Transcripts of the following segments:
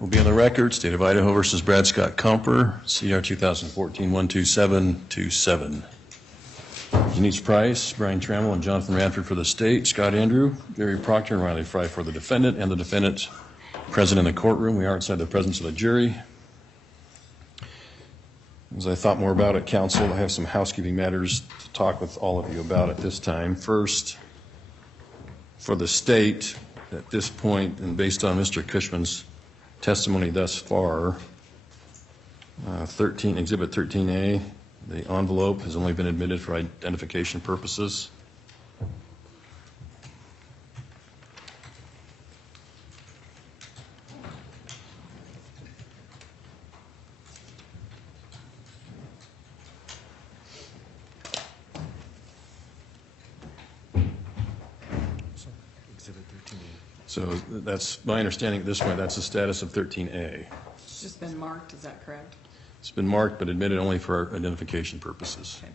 Will be on the record, State of Idaho versus Brad Compher, CR 2014-12727. Denise Price, Brian Trammell, and Jonathan Radford for the state, Scott Andrew, Gary Proctor, and Riley Fry for the defendant, and the defendant present in the courtroom. We are outside the presence of the jury. As I thought more about it, counsel, I have some housekeeping matters to talk with all of you about at this time. First, for the state, at this point, and based on Mr. Cushman's testimony thus far, Exhibit 13A, the envelope has only been admitted for identification purposes. So that's my understanding at this point. That's the status of 13A. It's just been marked, is that correct? It's been marked but admitted only for identification purposes. Okay.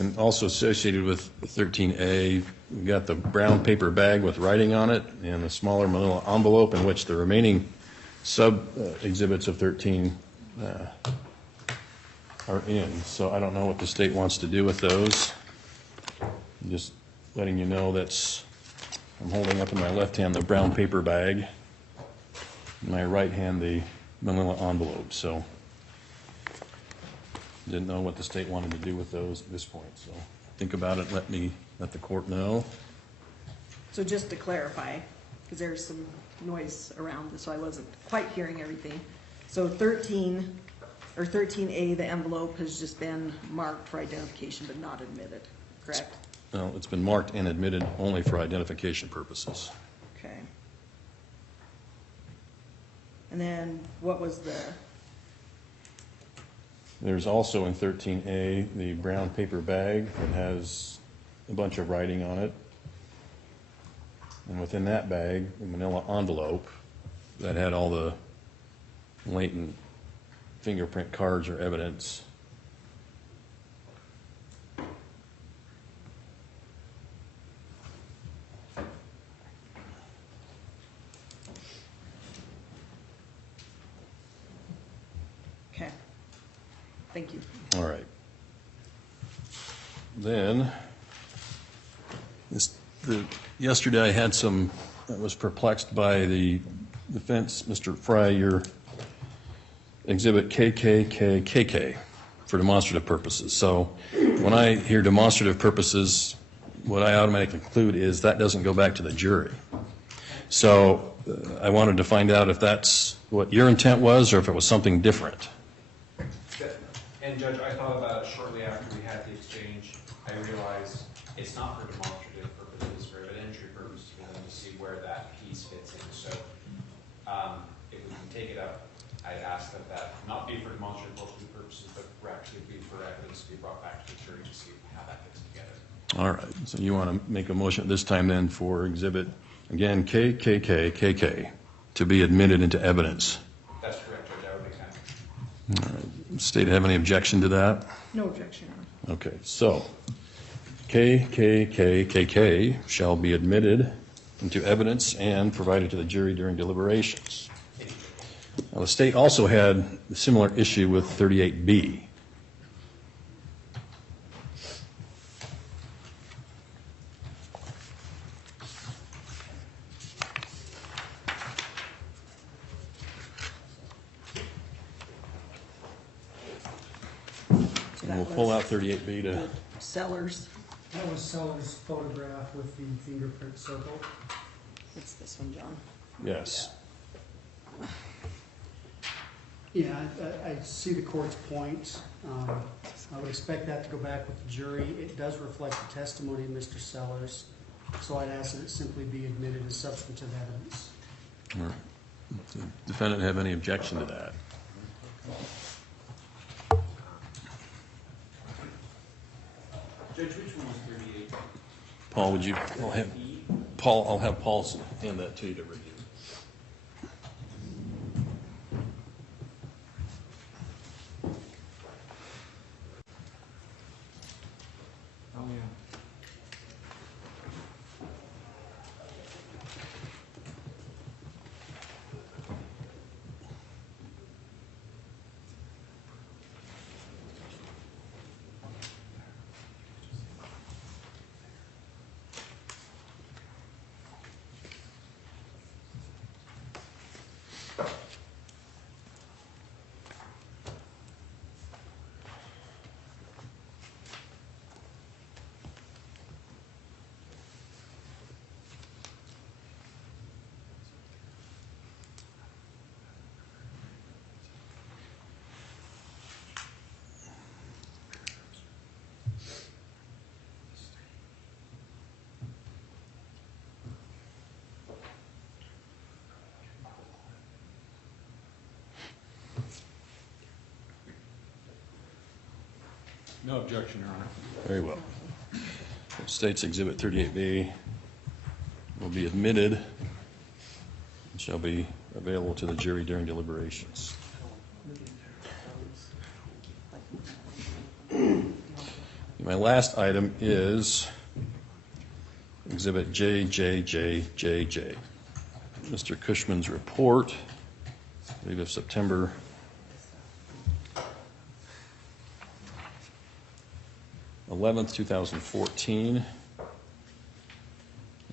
And also associated with 13A, we've got the brown paper bag with writing on it and a smaller manila envelope in which the remaining sub-exhibits of 13 are in. So I don't know what the state wants to do with those. I'm just letting you know I'm holding up in my left hand the brown paper bag, in my right hand the manila envelope. So didn't know what the state wanted to do with those at this point. So think about it. Let the court know. So just to clarify, because there's some noise around this, so I wasn't quite hearing everything. So 13A, the envelope has just been marked for identification but not admitted, correct? No, it's been marked and admitted only for identification purposes. Okay. And then what was There's also in 13A the brown paper bag that has a bunch of writing on it. And within that bag, a manila envelope that had all the latent fingerprint cards or evidence. Okay. Thank you. All right. Then, yesterday I was perplexed by the defense, Mr. Fry, your exhibit KKKKK for demonstrative purposes. So when I hear demonstrative purposes, what I automatically conclude is that doesn't go back to the jury. So I wanted to find out if that's what your intent was or if it was something different. And Judge, I thought about it shortly after we had the exchange. I realized it's not for demonstrative purposes, for evidentiary purposes, for them to see where that piece fits in. So if we can take it up, I'd ask that not be for demonstrative purposes, but actually be for evidence to be brought back to the jury to see how that fits together. All right. So you want to make a motion at this time then for exhibit, again, KKKKK to be admitted into evidence. That's correct, Judge. That would make sense. All right. State have any objection to that? No objection. Okay. So KKKKK shall be admitted into evidence and provided to the jury during deliberations. Now, the state also had a similar issue with 38B. And we'll pull out 38B to... Sellers. That was Sellers' photograph with the fingerprint circle. It's this one, John. Yes. Yeah, I see the court's point. I would expect that to go back with the jury. It does reflect the testimony of Mr. Sellers, so I'd ask that it simply be admitted as substantive evidence. All right. Does the defendant have any objection to that? Judge, which one was 38? Paul, would you? I'll have Paul hand that to you to review. Oh, yeah. No objection, Your Honor. Very well. State's Exhibit 38B will be admitted and shall be available to the jury during deliberations. My last item is Exhibit JJJJJ. Mr. Cushman's report, I believe of September 11th, 2014.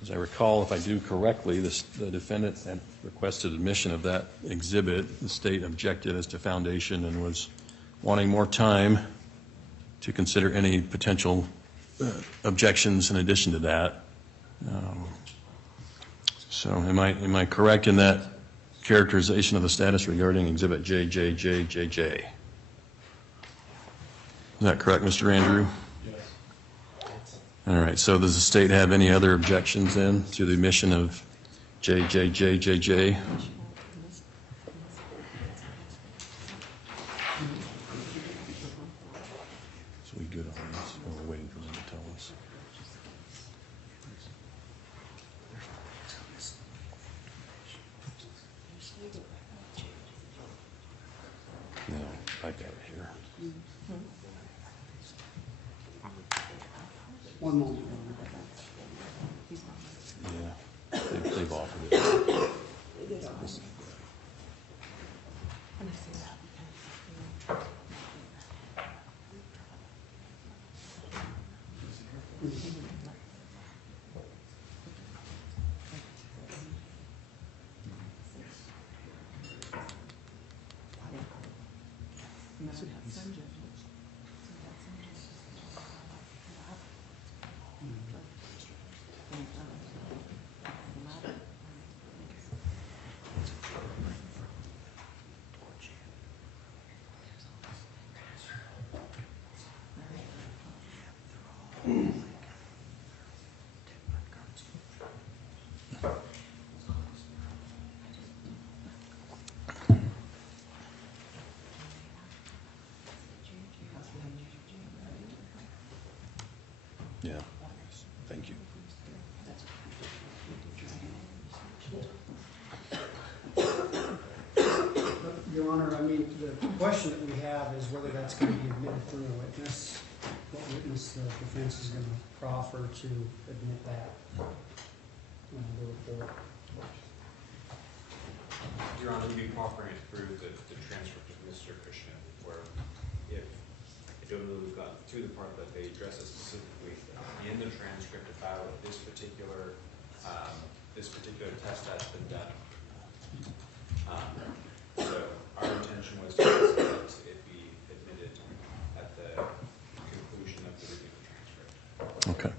As I recall, if I do correctly, the defendant had requested admission of that exhibit. The state objected as to foundation and was wanting more time to consider any potential objections in addition to that. So am I correct in that characterization of the status regarding Exhibit JJJJJ? Is that correct, Mr. Andrew? All right, so does the state have any other objections then to the admission of JJJJJ? So we good on this? Or we're waiting for them to tell us? No, I got it here. One moment. Yeah, they've offered it. Yeah, thank you. Your Honor, I mean, the question that we have is whether that's going to be admitted through a witness. What witness the defense is going to proffer to admit that the report. Your Honor, we'd be proffering it through the transcript of Mr. Cushman, where if I don't know we've gotten to the part that they address us specifically in the transcript about this particular test that's been done. So our intention was to ask that it be admitted at the conclusion of the review of the transcript. Okay.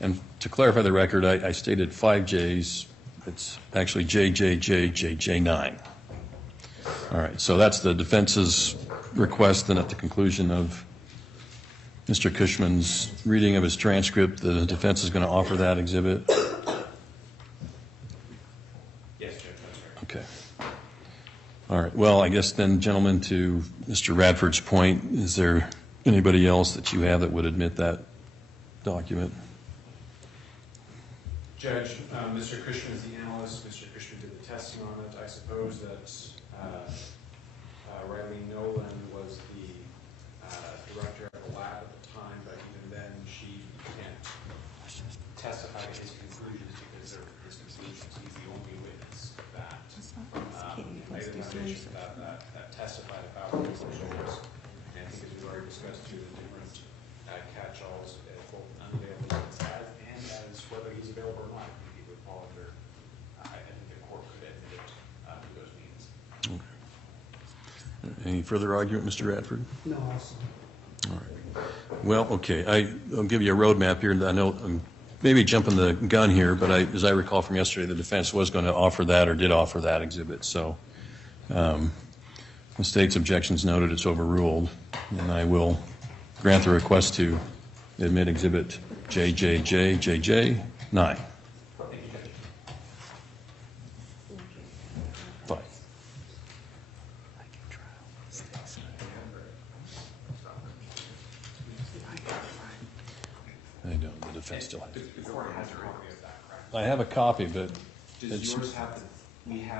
And to clarify the record, I stated 5 J's. It's actually JJJJJ9. All right, so that's the defense's request. Then at the conclusion of Mr. Cushman's reading of his transcript, the defense is going to offer that exhibit? Yes, Judge, that's right. Okay. All right, well, I guess then, gentlemen, to Mr. Radford's point, is there anybody else that you have that would admit that document? Judge, Mr. Cushman is the analyst. Mr. Cushman did the testing on it. I suppose that Riley Nolan was the director of the lab at the time, but even then she can't testify to his conclusions because they're his conclusions. He's the only witness of that. I did not mention that testified about his results. And I think as we've already discussed too, the different catch-alls, both unavailable and as whether he's available or not, if he would fall under, I think the court could admit it through those means. Okay. Any further argument, Mr. Radford? No, also. All right. Well, okay, I'll give you a roadmap here. I know I'm maybe jumping the gun here, but as I recall from yesterday, the defense was going to offer that or did offer that exhibit. So the state's objections noted, it's overruled, and I will grant the request to admit exhibit JJJJJ9. Fine. still have. The court has a copy of that, correct? I have a copy, but Does it's, yours have the, we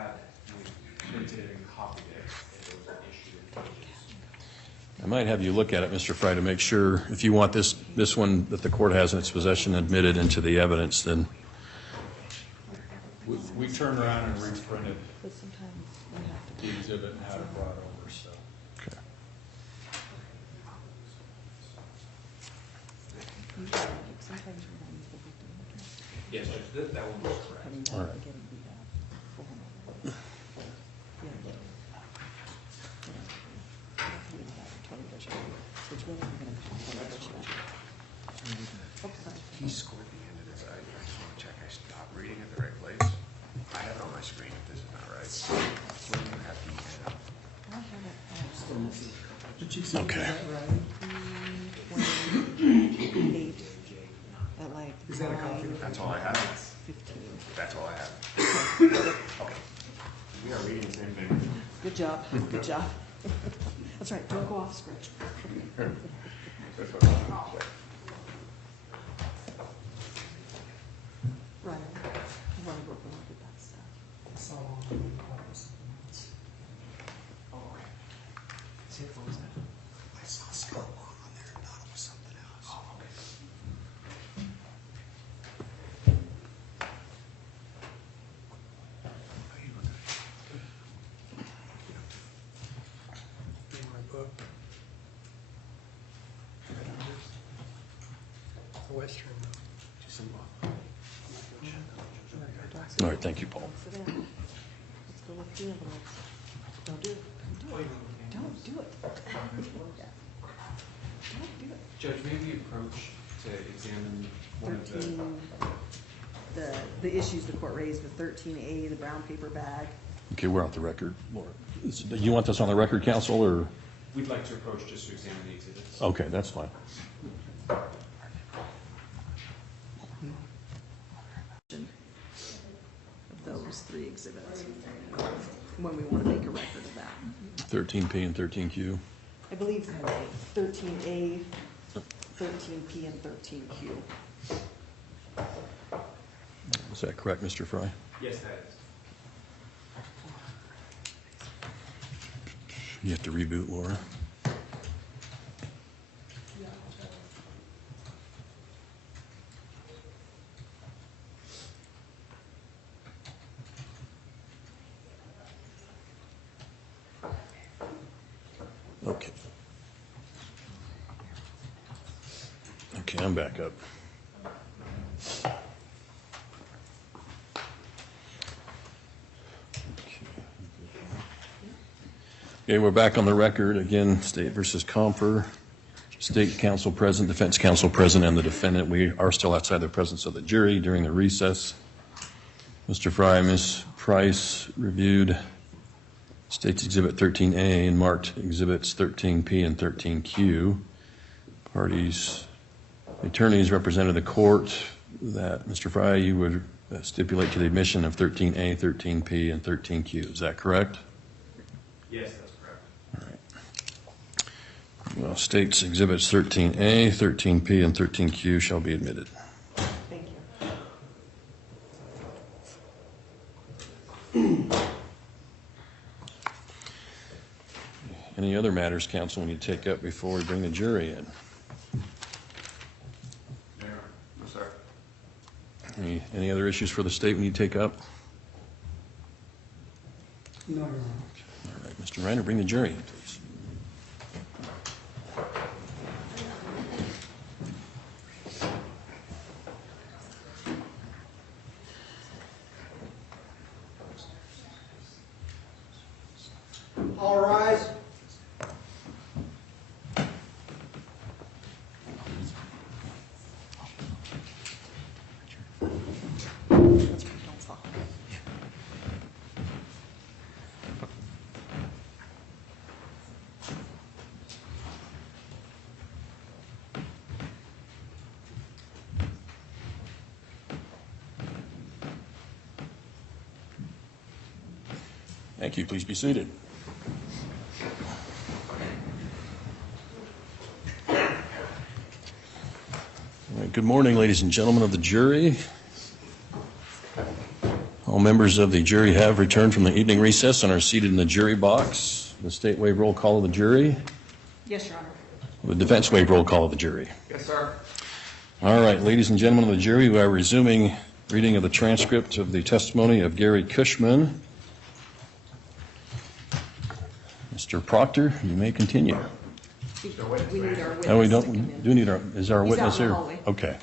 printed it and copied it, if it was an issue in pages. I might have you look at it, Mr. Fry, to make sure, if you want this one that the court has in its possession admitted into the evidence, then, We turned around and reprinted But sometimes we have to. the exhibit and had it brought over, so. okay. Sometimes we're not use the victim. Yes, Judge, that one was correct. Coming All down right. and getting beat up. for him. Yeah, but- Which really we're gonna have to He scored the end of this. I just want to check I stopped reading at the right place. I have it on my screen if this is not right. When you have the end. But you see, Okay. is that right? 28 at like Is that a copy? 5, That's all I have. 15. That's all I have. Okay. We are reading the same thing. Good job, good job. That's right, don't go off script. Right, you wanna go look at that stuff. It's all on the copies. See what was that? I saw Star Wars on there, I thought it was something else. Oh, okay. How you doing today? In my book. The Western. All right, thank you, Paul. Sit down. Let's go look through the envelopes. Don't do it, don't do it. Don't do it. Yeah. Don't do it. Judge, maybe approach to examine one of the. 13, the issues the court raised with 13A, the brown paper bag. Okay, we're off the record, Laura. Do you want this on the record, counsel, or? We'd like to approach just to examine the exhibits. Okay, that's fine. Of those 3 exhibits, when we want to make a record of that. 13P and 13Q. I believe 13A, 13P, and 13Q. Is that correct, Mr. Fry? Yes, that is. You have to reboot, Laura. Okay. Okay, I'm back up. Okay, we're back on the record. Again, State versus Compher. State counsel present, defense counsel present, and the defendant. We are still outside the presence of the jury during the recess. Mr. Fry, Ms. Price reviewed State's Exhibit 13A and marked Exhibits 13P and 13Q. Parties, attorneys represented the court that, Mr. Fry, you would stipulate to the admission of 13A, 13P, and 13Q. Is that correct? Yes, that's correct. All right. Well, State's Exhibits 13A, 13P, and 13Q shall be admitted. Thank you. Any other matters, counsel, we need to take up before we bring the jury in? Mayor, no, sir. Any other issues for the state we need to take up? No, Your Honor. All right, Mr. Reiner, bring the jury in, please. All rise. That's from counsel. Thank you. Please be seated. All right, Good morning, ladies and gentlemen of the jury. All members of the jury have returned from the evening recess and are seated in the jury box. The state waive roll call of the jury. Yes, Your Honor. The defense waive roll call of the jury. Yes, sir. All right, ladies and gentlemen of the jury, we are resuming reading of the transcript of the testimony of Gary Cushman. Mr. Proctor, you may continue. We need our witness No, we to come in. don't, do need our, is our He's witness out in the here? hallway. Okay.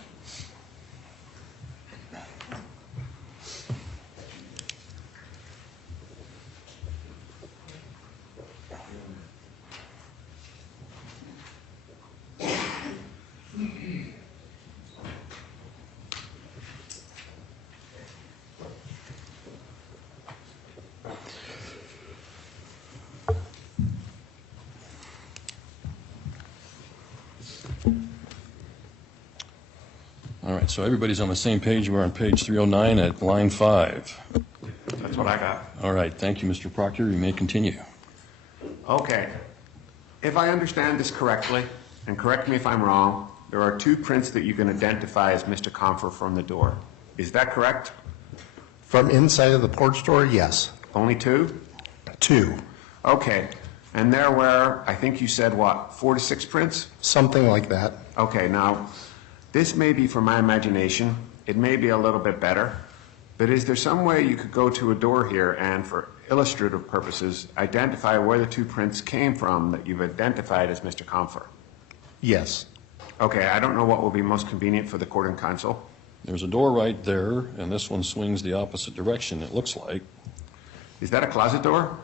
All right, so everybody's on the same page. We're on page 309 at line 5. That's what I got. All right, thank you, Mr. Proctor. You may continue. Okay. If I understand this correctly, and correct me if I'm wrong, there are 2 prints that you can identify as Mr. Compher from the door. Is that correct? From inside of the porch door, yes. Only 2? 2, Okay. And there were, I think you said what, 4 to 6 prints? something like that. Okay, now, this may be from my imagination. It may be a little bit better. But is there some way you could go to a door here and, for illustrative purposes, identify where the 2 prints came from that you've identified as Mr. Compher? Yes. Okay, I don't know what will be most convenient for the court and counsel. There's a door right there, and this one swings the opposite direction, it looks like. Is that a closet door?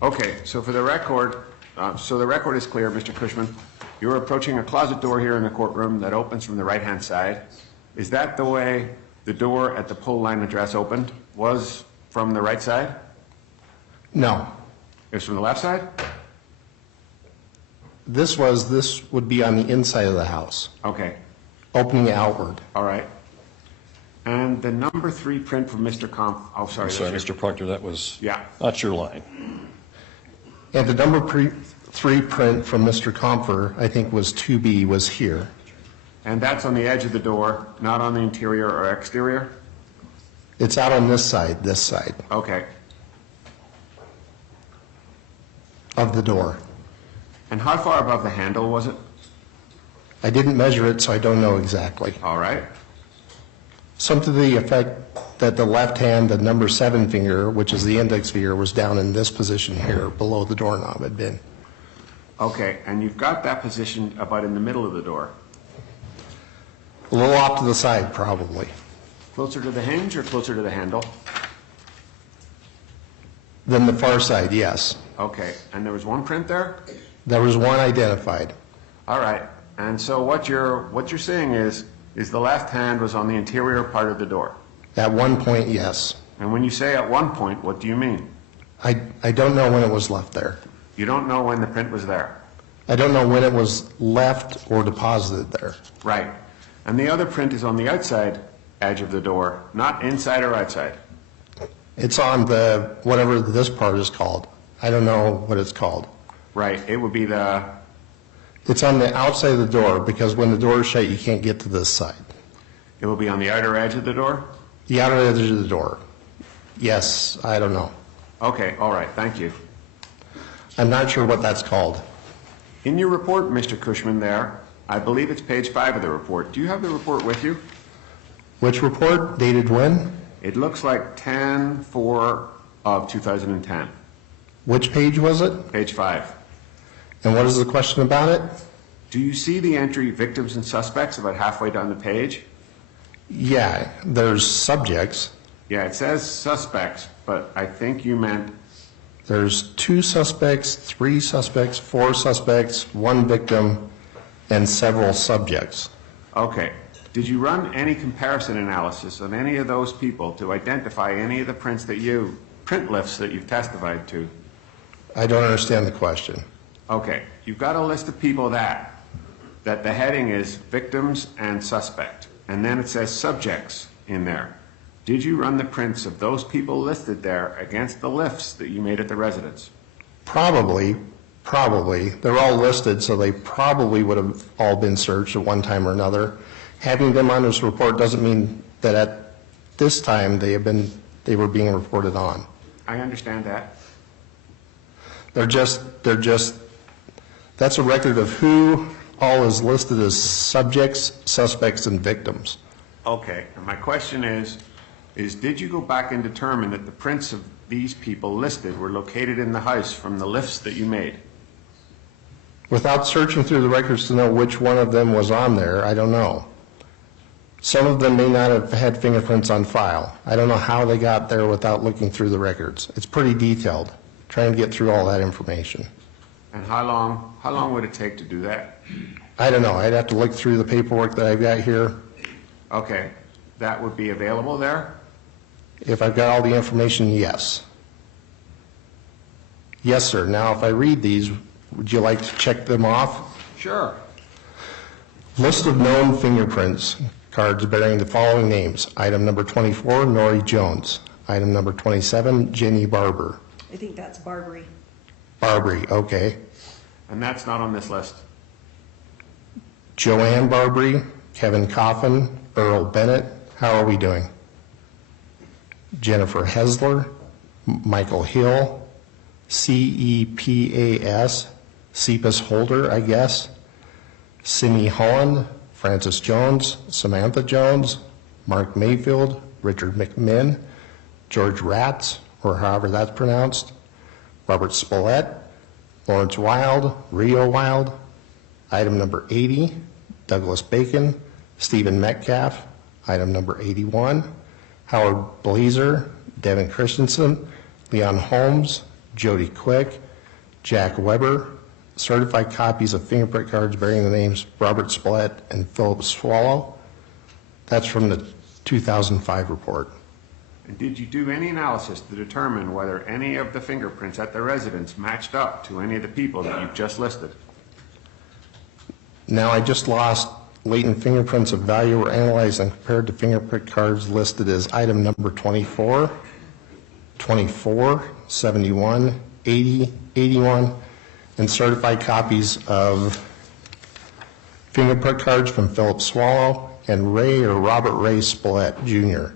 Okay, so for the record, the record is clear, Mr. Cushman. You're approaching a closet door here in the courtroom that opens from the right-hand side. Is that the way the door at the pull line address opened? Was from the right side? No. It was from the left side? This would be on the inside of the house, Okay, opening outward. all right. And the number 3 print from Mr. I'm sorry, Mr. Proctor, that was Yeah. not your line. And the number 3 print from Mr. Compher, I think was 2B, was here. And that's on the edge of the door, not on the interior or exterior? It's out on this side Okay. of the door. And how far above the handle was it? I didn't measure it, so I don't know exactly. All right. Some to the effect that the left hand, the number 7 finger, which is the index finger, was down in this position here, below the doorknob had been. Okay, and you've got that position about in the middle of the door. A little off to the side, probably. Closer to the hinge or closer to the handle? Then the far side, yes. Okay, and there was 1 print there? There was 1 identified. All right, and so what you're saying is the left hand was on the interior part of the door. At one point, yes. And when you say at one point, what do you mean? I don't know when it was left there. You don't know when the print was there. I don't know when it was left or deposited there. Right. And the other print is on the outside edge of the door, not inside or outside. It's on the, whatever this part is called. I don't know what it's called. Right, it would be the, It's on the outside of the door, because when the door is shut, you can't get to this side. it will be on the outer edge of the door? The outer edge of the door. Yes, I don't know. Okay, all right, thank you. I'm not sure what that's called. In your report, Mr. Cushman, there, I believe it's page 5 of the report. Do you have the report with you? Which report? Dated when? It looks like 10/4 of 2010, Which page was it? page 5. And what is the question about it? Do you see the entry victims and suspects about halfway down the page? Yeah, there's subjects. Yeah, it says suspects, but I think you meant, There's 2 suspects, 3 suspects, 4 suspects, 1 victim, and several subjects. okay. Did you run any comparison analysis on any of those people to identify any of the print lifts that you've testified to? I don't understand the question. Okay, you've got a list of people that the heading is victims and suspect, and then it says subjects in there. Did you run the prints of those people listed there against the lifts that you made at the residence? Probably. They're all listed, so they probably would have all been searched at one time or another. Having them on this report doesn't mean that at this time they were being reported on. I understand that. That's a record of who all is listed as subjects, suspects, and victims. Okay, and my question is did you go back and determine that the prints of these people listed were located in the house from the lifts that you made? Without searching through the records to know which one of them was on there, I don't know. Some of them may not have had fingerprints on file. I don't know how they got there without looking through the records. It's pretty detailed, trying to get through all that information. And how long would it take to do that? I don't know. I'd have to look through the paperwork that I've got here. Okay, that would be available there? If I've got all the information, yes. Yes, sir. Now, if I read these, would you like to check them off? Sure. List of known fingerprints cards bearing the following names. Item number 24, Nori Jones. Item number 27, Jenny Barber. I think that's Barbary. Barbary, okay. And that's not on this list? Joanne Barbary, Kevin Coffin, Earl Bennett. How are we doing? Jennifer Hesler, Michael Hill, CEPAS, Cepas Holder, I guess, Simi Holland, Francis Jones, Samantha Jones, Mark Mayfield, Richard McMinn, George Ratz, or however that's pronounced, Robert Spillett, Lawrence Wild, Rio Wild. Item number 80, Douglas Bacon, Stephen Metcalf. Item number 81, Howard Blazer, Devin Christensen, Leon Holmes, Jody Quick, Jack Weber. Certified copies of fingerprint cards bearing the names Robert Spillett and Philip Swallow. That's from the 2005 report. And did you do any analysis to determine whether any of the fingerprints at the residence matched up to any of the people that you've just listed? Now, I just lost latent fingerprints of value were analyzed and compared to fingerprint cards listed as item number 24, 24, 71, 80, 81, and certified copies of fingerprint cards from Philip Swallow and Ray or Robert Ray Spillett Jr.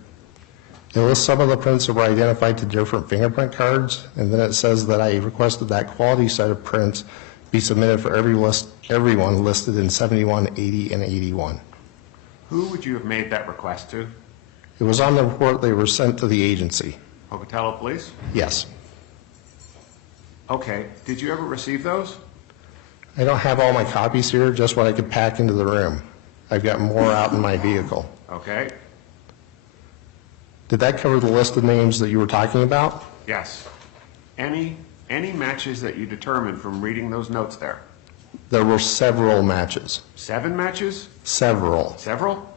It lists some of the prints that were identified to different fingerprint cards, and then it says that I requested that quality set of prints be submitted for everyone listed in 71, 80, and 81. Who would you have made that request to? It was on the report. They were sent to the agency. Pocatello Police? Yes. Okay, did you ever receive those? I don't have all my copies here, just what I could pack into the room. I've got more out in my vehicle. Okay, Did that cover the list of names that you were talking about? yes. Any matches that you determined from reading those notes there? There were several matches. 7 matches? Several. Several?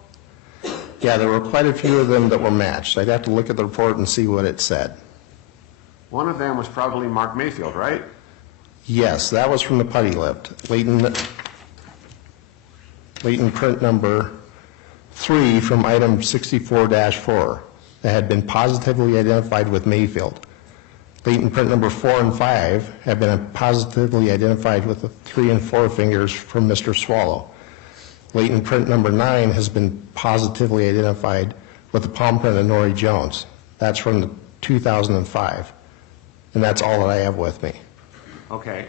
Yeah, there were quite a few of them that were matched. I'd have to look at the report and see what it said. One of them was probably Mark Mayfield, right? Yes, that was from the putty lift. Latent print number 3 from item 64-4 that had been positively identified with Mayfield. Latent print number 4 and 5 have been positively identified with the 3 and 4 fingers from Mr. Swallow. Latent print number 9 has been positively identified with the palm print of Nori Jones. That's from the 2005. And that's all that I have with me. Okay.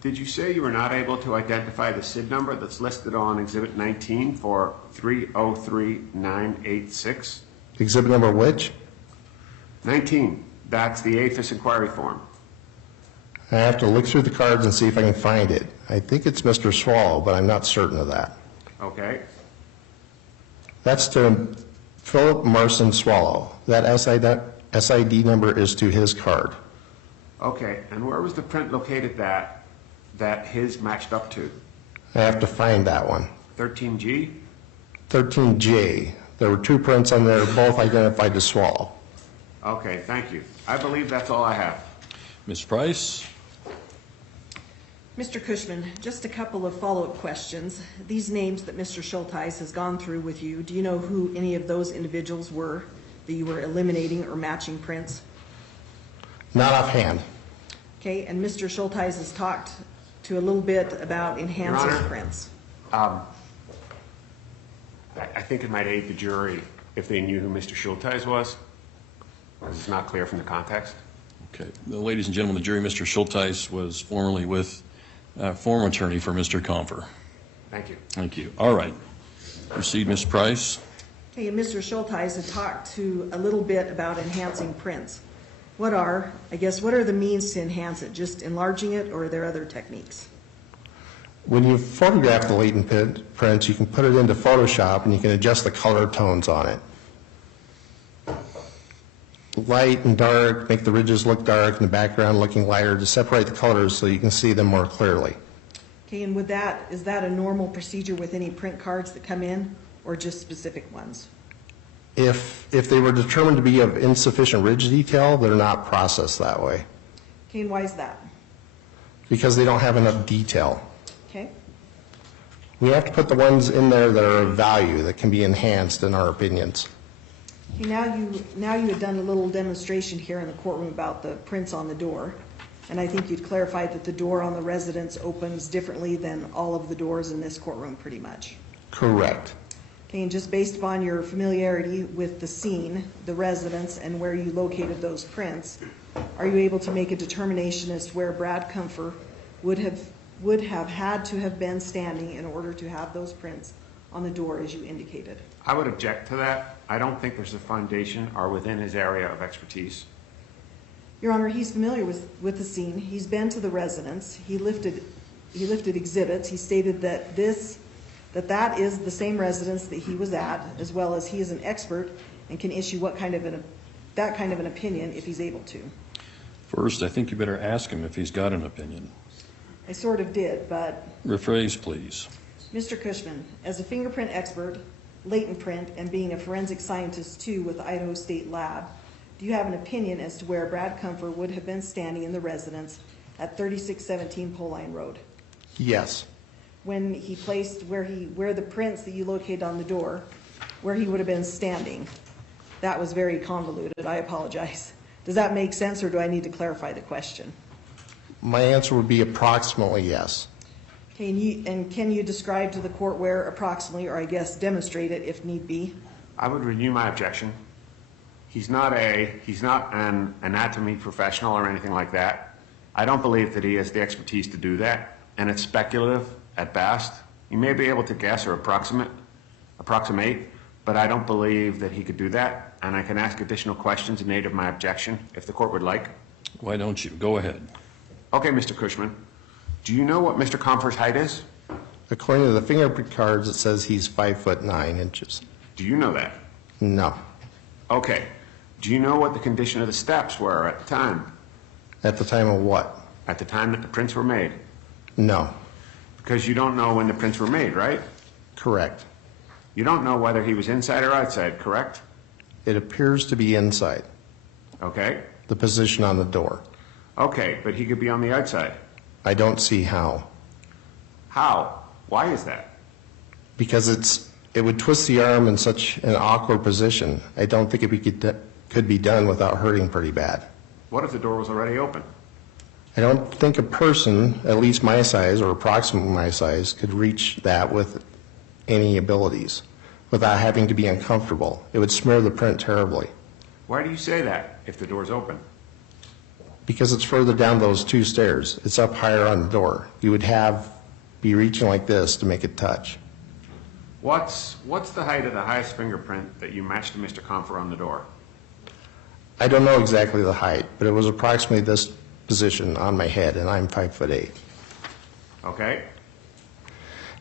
Did you say you were not able to identify the SID number that's listed on Exhibit 19 for 303986? Exhibit number which? 19. That's the APHIS inquiry form. I have to look through the cards and see if I can find it. I think it's Mr. Swallow, but I'm not certain of that. Okay. That's to Philip Marson Swallow. That SID number is to his card. Okay. And where was the print located that his matched up to? I have to find that one. 13G? 13J. There were 2 prints on there, both identified to Swallow. Okay, thank you. I believe that's all I have. Ms. Price? Mr. Cushman, just a couple of follow-up questions. These names that Mr. Schulteis has gone through with you, do you know who any of those individuals were that you were eliminating or matching prints? Not offhand. Okay, and Mr. Schulteis has talked to a little bit about enhancing Honor. prints. I think it might aid the jury if they knew who Mr. Schulteis was, because it's not clear from the context. Okay. Ladies and gentlemen of the jury, Mr. Schulteis was formerly with former attorney for Mr. Compher. Thank you. Thank you. All right. Proceed, Ms. Price. Okay, and Mr. Schulteis had talked to a little bit about enhancing prints. What are the means to enhance it? Just enlarging it, or are there other techniques? When you photograph the latent prints, you can put it into Photoshop and you can adjust the color tones on it. Light and dark, make the ridges look dark and the background looking lighter to separate the colors so you can see them more clearly. Okay, and is that a normal procedure with any print cards that come in, or just specific ones? If they were determined to be of insufficient ridge detail, they're not processed that way Okay, and why is that? because they don't have enough detail. Okay, We have to put the ones in there that are of value, that can be enhanced in our opinions. okay, now you had done a little demonstration here in the courtroom about the prints on the door, and I think you'd clarified that the door on the residence opens differently than all of the doors in this courtroom, pretty much. Correct. Okay, and just based upon your familiarity with the scene, the residence, and where you located those prints, are you able to make a determination as to where Brad Compher would have had to have been standing in order to have those prints on the door as you indicated? I would object to that. I don't think there's a foundation or within his area of expertise. Your Honor, he's familiar with the scene. He's been to the residence. He lifted exhibits. He stated that that is the same residence that he was at, as well as he is an expert and can issue that kind of an opinion if he's able to. First, I think you better ask him if he's got an opinion. I sort of did, but Rephrase, please. Mr. Cushman, as a fingerprint expert, latent print, and being a forensic scientist too with Idaho State Lab, do you have an opinion as to where Brad Compher would have been standing in the residence at 3617 Poline Road? Yes. When he placed where the prints that you located on the door, where he would have been standing, that was very convoluted. I apologize. Does that make sense, or do I need to clarify the question? My answer would be approximately yes. Okay, and can you describe to the court where approximately, or I guess demonstrate it if need be? I would renew my objection. He's not an anatomy professional or anything like that. I don't believe that he has the expertise to do that, and it's speculative at best. He may be able to guess or approximate, but I don't believe that he could do that, and I can ask additional questions in aid of my objection if the court would like. Why don't you? Go ahead. Okay, Mr. Cushman, do you know what Mr. Compher's height is? According to the fingerprint cards, it says he's 5'9". Do you know that? No. Okay. Do you know what the condition of the steps were at the time? At the time of what? At the time that the prints were made? No. Because you don't know when the prints were made, right? Correct. You don't know whether he was inside or outside, correct? It appears to be inside, Okay. the position on the door. Okay, but he could be on the outside. I don't see how. How? Why is that? Because it would twist the arm in such an awkward position. I don't think it could be done without hurting pretty bad. What if the door was already open? I don't think a person, at least my size or approximately my size, could reach that with any abilities without having to be uncomfortable. It would smear the print terribly. Why do you say that if the door's open? Because it's further down those two stairs. It's up higher on the door. You would be reaching like this to make it touch. What's the height of the highest fingerprint that you matched to Mr. Compher on the door? I don't know exactly the height, but it was approximately this position on my head, and I'm 5'8". Okay.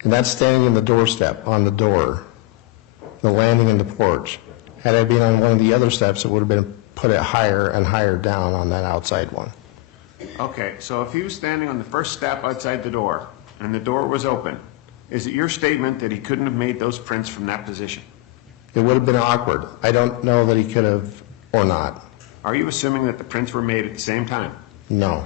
And that's standing in the doorstep, on the door, the landing in the porch. Had I been on one of the other steps, it would have been put it higher and higher down on that outside one. Okay, so if he was standing on the first step outside the door and the door was open, is it your statement that he couldn't have made those prints from that position? It would have been awkward. I don't know that he could have or not. Are you assuming that the prints were made at the same time? No.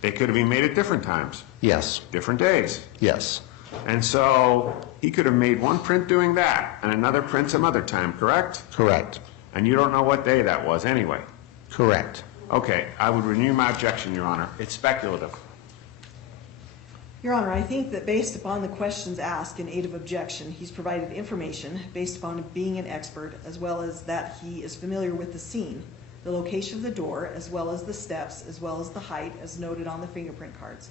They could have been made at different times, Yes. different days. Yes. And so he could have made one print doing that and another print some other time, correct? Correct. And you don't know what day that was anyway. Correct. Okay, I would renew my objection, Your Honor. It's speculative. Your Honor, I think that based upon the questions asked in aid of objection, he's provided information based upon being an expert, as well as that he is familiar with the scene, the location of the door, as well as the steps, as well as the height, as noted on the fingerprint cards.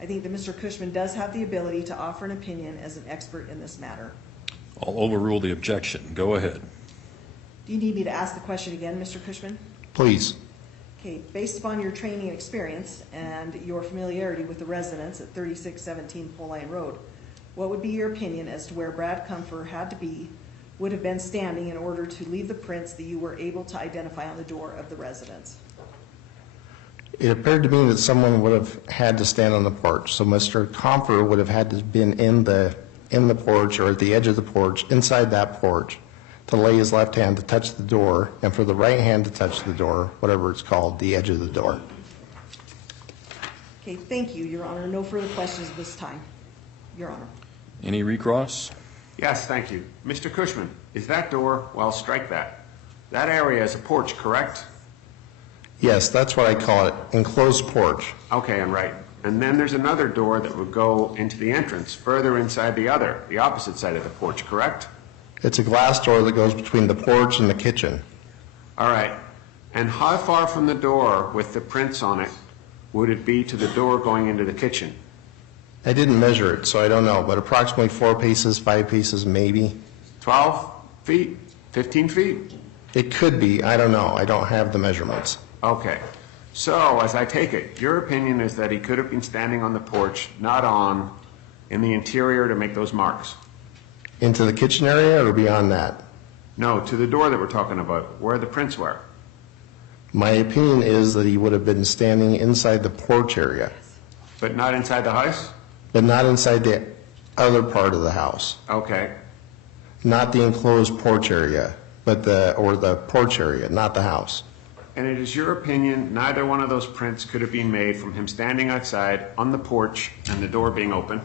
I think that Mr. Cushman does have the ability to offer an opinion as an expert in this matter. I'll overrule the objection. Go ahead. Do you need me to ask the question again, Mr. Cushman? Please. Okay, based upon your training and experience and your familiarity with the residents at 3617 Pole Line Road, what would be your opinion as to where Brad Compher would have been standing in order to leave the prints that you were able to identify on the door of the residence? It appeared to me that someone would have had to stand on the porch. So Mr. Compher would have had to have been in the porch or at the edge of the porch, inside that porch, to lay his left hand to touch the door, and for the right hand to touch the door, whatever it's called, the edge of the door. Okay, thank you, Your Honor. No further questions at this time, Your Honor. Any recross? Yes, thank you. Mr. Cushman, is that door, well, strike that. That area is a porch, correct? Yes, that's what I call it, enclosed porch. Okay, I'm right. And then there's another door that would go into the entrance, further inside the opposite side of the porch, correct? It's a glass door that goes between the porch and the kitchen. All right. And how far from the door with the prints on it would it be to the door going into the kitchen? I didn't measure it, so I don't know, but approximately 4 pieces, 5 pieces maybe. 12 feet? 15 feet? It could be, I don't know, I don't have the measurements. Okay. So, as I take it, your opinion is that he could have been standing on the porch, not on, in the interior to make those marks? Into the kitchen area or beyond that? No, to the door that we're talking about, where the prints were. My opinion is that he would have been standing inside the porch area, But not inside the house? but not inside the other part of the house. Okay. Not the enclosed porch area, but the porch area, not the house. And it is your opinion neither one of those prints could have been made from him standing outside on the porch and the door being open?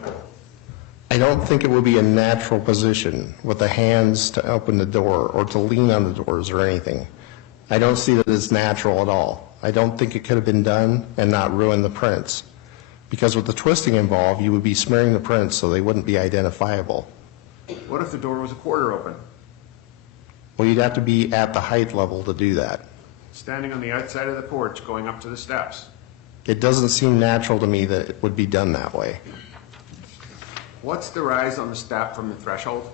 I don't think it would be a natural position with the hands to open the door or to lean on the doors or anything. I don't see that it's natural at all. I don't think it could have been done and not ruin the prints. Because with the twisting involved, you would be smearing the prints so they wouldn't be identifiable. What if the door was a quarter open? Well, you'd have to be at the height level to do that. Standing on the outside of the porch going up to the steps? It doesn't seem natural to me that it would be done that way. What's the rise on the step from the threshold?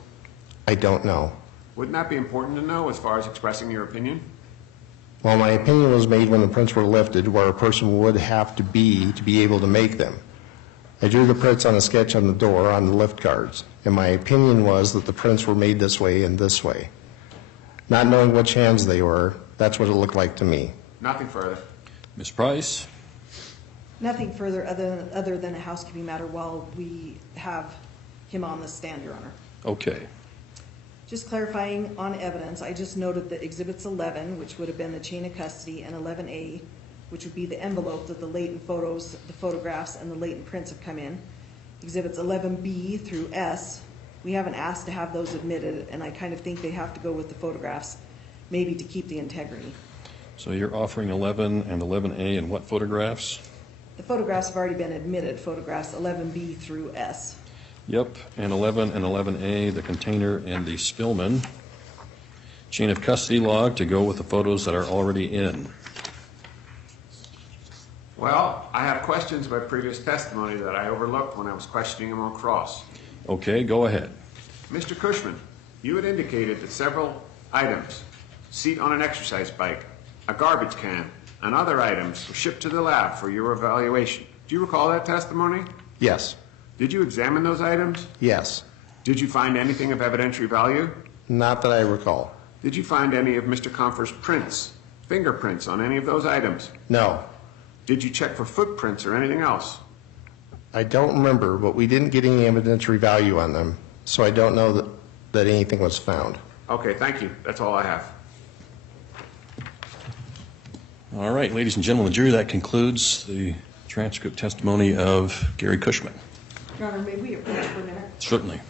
I don't know. Wouldn't that be important to know as far as expressing your opinion? Well, my opinion was made when the prints were lifted, where a person would have to be able to make them. I drew the prints on a sketch on the door on the lift cards, and my opinion was that the prints were made this way and this way. Not knowing which hands they were, that's what it looked like to me. Nothing further. Ms. Price? Nothing further other than a housekeeping matter while we have him on the stand, Your Honor. Okay. Just clarifying on evidence, I just noted that Exhibits 11, which would have been the chain of custody, and 11A, which would be the envelope that the latent photos, the photographs, and the latent prints have come in. Exhibits 11B through S, we haven't asked to have those admitted, and I kind of think they have to go with the photographs, maybe to keep the integrity. So you're offering 11 and 11A and what photographs? The photographs have already been admitted, photographs 11B through S. Yep, and 11 and 11A, the container and the Spillman. Chain of custody log to go with the photos that are already in. Well, I have questions about previous testimony that I overlooked when I was questioning him on cross. Okay, go ahead. Mr. Cushman, you had indicated that several items, seat on an exercise bike, a garbage can, and other items were shipped to the lab for your evaluation. Do you recall that testimony? Yes. Did you examine those items? Yes. Did you find anything of evidentiary value? Not that I recall. Did you find any of Mr. Compher's prints, fingerprints on any of those items? No. Did you check for footprints or anything else? I don't remember, but we didn't get any evidentiary value on them, so I don't know that anything was found. Okay, thank you. That's all I have. All right, ladies and gentlemen, the jury, that concludes the transcript testimony of Gary Cushman. Your Honor, may we approach for a minute? Certainly.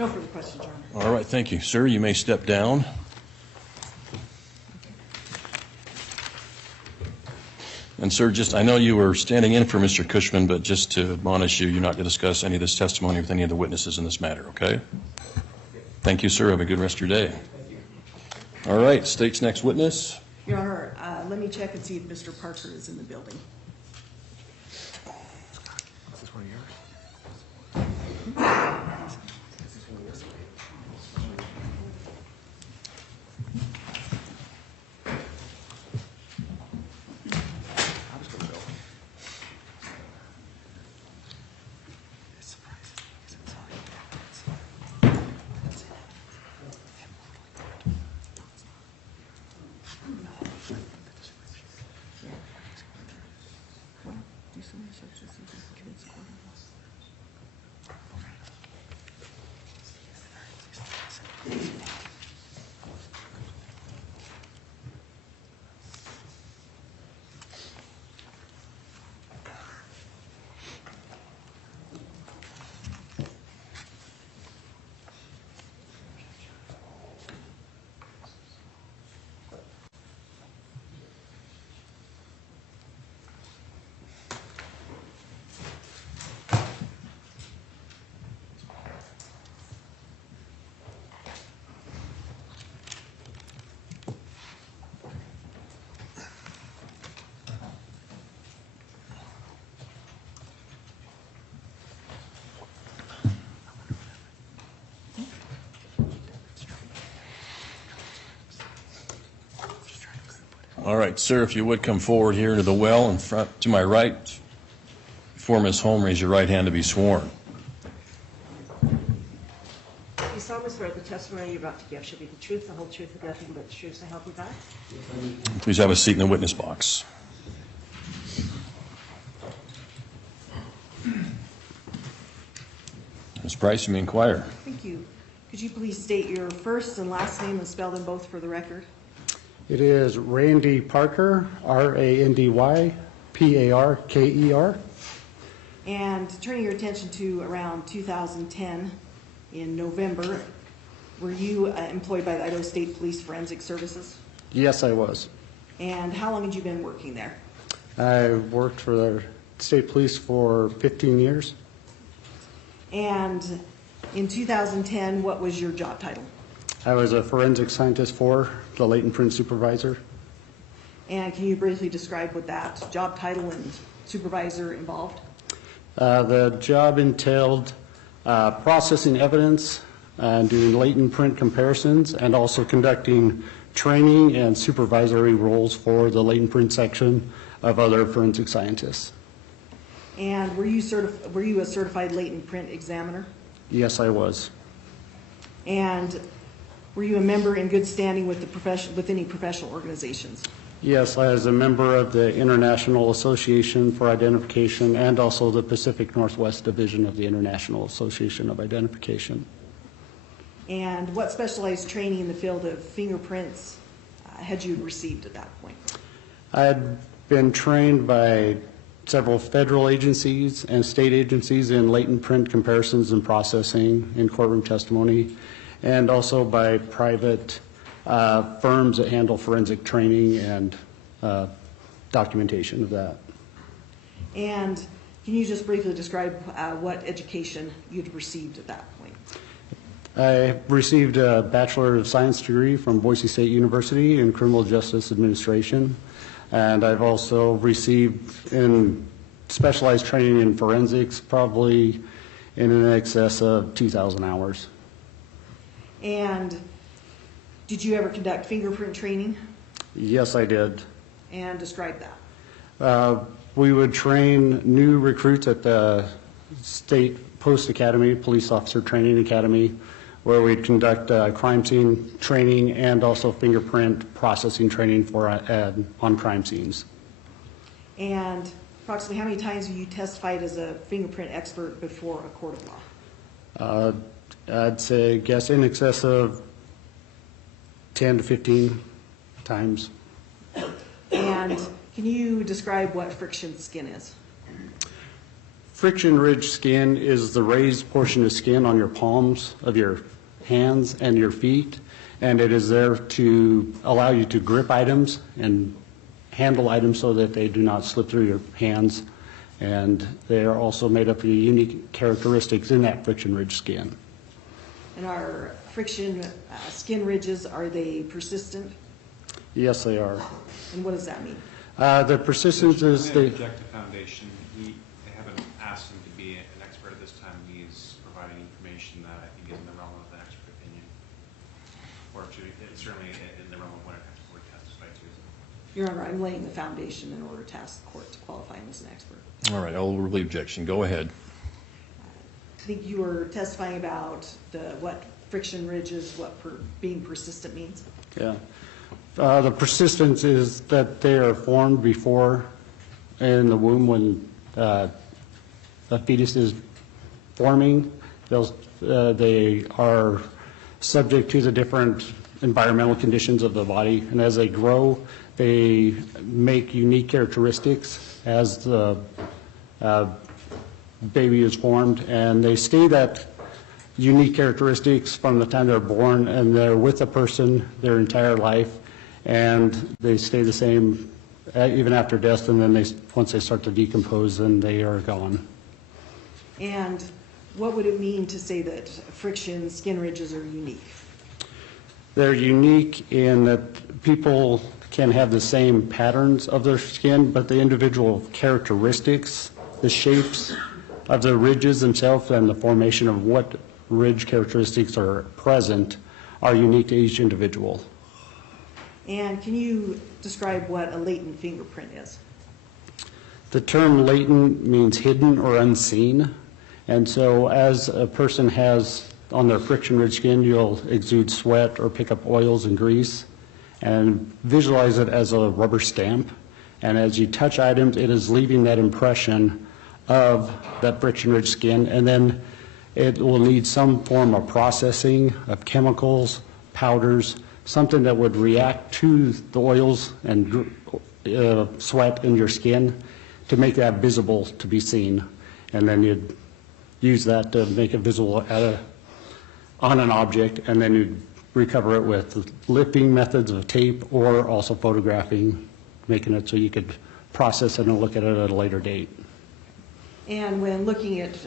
No further questions, Your Honor. All right, thank you. Sir, you may step down. And sir, I know you were standing in for Mr. Cushman, but just to admonish you, you're not going to discuss any of this testimony with any of the witnesses in this matter, okay? Thank you, sir. Have a good rest of your day. All right, state's next witness. Your Honor, let me check and see if Mr. Parker is in the building. Is this one of yours? All right, sir, if you would come forward here to the well in front to my right. Before Ms. Holm, raise your right hand to be sworn. You solemnly swear the testimony you're about to give shall be the truth, the whole truth, and nothing but the truth, so help you God? Please have a seat in the witness box. Ms. Price, you may inquire. Thank you. Could you please state your first and last name and spell them both for the record? It is Randy Parker, R-A-N-D-Y, P-A-R-K-E-R. And turning your attention to around 2010, in November, were you employed by the Idaho State Police Forensic Services? Yes, I was. And how long had you been working there? I worked for the state police for 15 years. And in 2010, what was your job title? I was a forensic scientist for the latent print supervisor. And can you briefly describe what that job title and supervisor involved? The job entailed processing evidence, doing latent print comparisons, and also conducting training and supervisory roles for the latent print section of other forensic scientists. And were you a certified latent print examiner? Yes, I was. And were you a member in good standing with any professional organizations? Yes, I was a member of the International Association for Identification and also the Pacific Northwest Division of the International Association of Identification. And what specialized training in the field of fingerprints had you received at that point? I had been trained by several federal agencies and state agencies in latent print comparisons and processing in courtroom testimony, and also by private firms that handle forensic training and documentation of that. And can you just briefly describe what education you'd received at that point? I received a Bachelor of Science degree from Boise State University in Criminal Justice Administration, and I've also received in specialized training in forensics, probably in excess of 2,000 hours. And did you ever conduct fingerprint training? Yes, I did. And describe that. We would train new recruits at the State Post Academy, Police Officer Training Academy, where we'd conduct crime scene training and also fingerprint processing training on crime scenes. And approximately how many times have you testified as a fingerprint expert before a court of law? I'd say, guess in excess of 10 to 15 times. And can you describe what friction skin is? friction ridge skin is the raised portion of skin on your palms of your hands and your feet, and it is there to allow you to grip items and handle items so that they do not slip through your hands. And they are also made up of unique characteristics in that friction ridge skin. And our friction skin ridges, are they persistent? Yes, they are. And what does that mean? The persistence is The the, Objective Foundation, they haven't asked him to be an expert at this time. He's providing information that I think is in the realm of an expert opinion. Or it's certainly in the realm of what an expert would testify to. Your Honor, I'm laying the foundation in order to ask the court to qualify him as an expert. All right, I'll overrule the objection. Go ahead. I think you were testifying about what friction ridges, being persistent means. yeah. The persistence is that they are formed before in the womb when a fetus is forming. They are subject to the different environmental conditions of the body, and as they grow, they make unique characteristics as the baby is formed, and they stay that unique characteristics from the time they're born, and they're with a person their entire life, and they stay the same even after death, and then once they start to decompose, then they are gone. And what would it mean to say that friction skin ridges are unique? They're unique in that people can have the same patterns of their skin, but the individual characteristics, the shapes of the ridges themselves and the formation of what ridge characteristics are present are unique to each individual. And can you describe what a latent fingerprint is? The term latent means hidden or unseen. And so as a person has on their friction ridge skin, you'll exude sweat or pick up oils and grease and visualize it as a rubber stamp. And as you touch items, it is leaving that impression of that friction ridge skin. And then it will need some form of processing of chemicals, powders, something that would react to the oils and sweat in your skin to make that visible to be seen. And then you'd use that to make it visible on an object, and then you'd recover it with lifting methods of tape or also photographing, making it so you could process it and look at it at a later date. And when looking at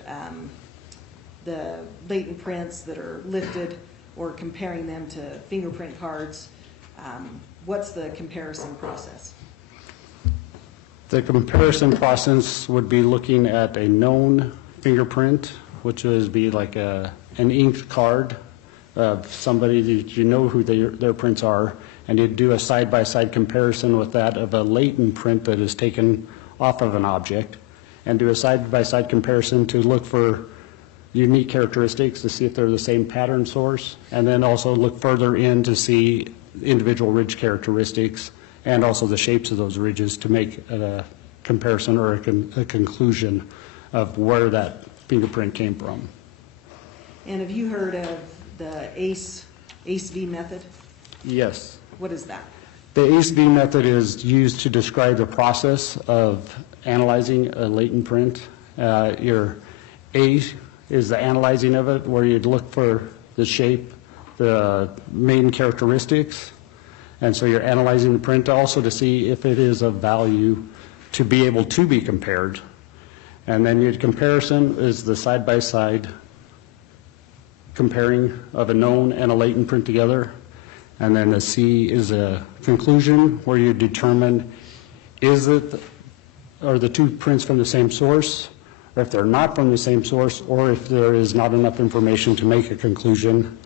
the latent prints that are lifted or comparing them to fingerprint cards, what's the comparison process? The comparison process would be looking at a known fingerprint, which would be like an inked card of somebody that you know who their prints are, and you'd do a side-by-side comparison with that of a latent print that is taken off of an object, and do a side-by-side comparison to look for unique characteristics to see if they're the same pattern source, and then also look further in to see individual ridge characteristics and also the shapes of those ridges to make a comparison or a conclusion of where that fingerprint came from. And have you heard of the ACE-V method? Yes. What is that? The ACE-V method is used to describe the process of analyzing a latent print. Your ACE is the analyzing of it, where you'd look for the shape, the main characteristics, and so you're analyzing the print also to see if it is of value to be able to be compared. And then your comparison is the side-by-side comparing of a known and a latent print together. And then the C is a conclusion where you determine are the two prints from the same source, or if they're not from the same source, or if there is not enough information to make a conclusion.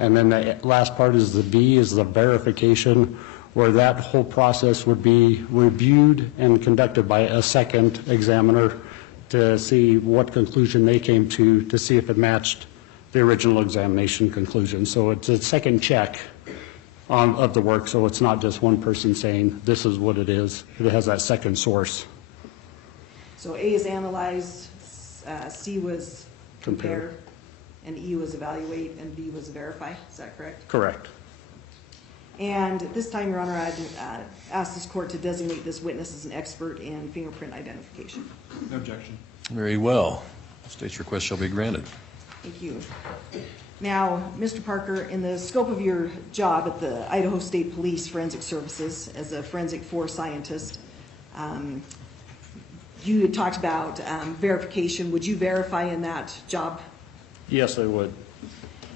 And then the last part is the V, is the verification, where that whole process would be reviewed and conducted by a second examiner to see what conclusion they came to see if it matched the original examination conclusion. So it's a second check of the work, so it's not just one person saying this is what it is. It has that second source. So A is analyzed, C was compare, and E was evaluate, and V was verify. Is that correct? Correct. And at this time, Your Honor, I'd ask this court to designate this witness as an expert in fingerprint identification. No objection. Very well. State's request shall be granted. Thank you. Now, Mr. Parker, in the scope of your job at the Idaho State Police Forensic Services as a forensic 4 scientist, you had talked about verification. Would you verify in that job? Yes, I would.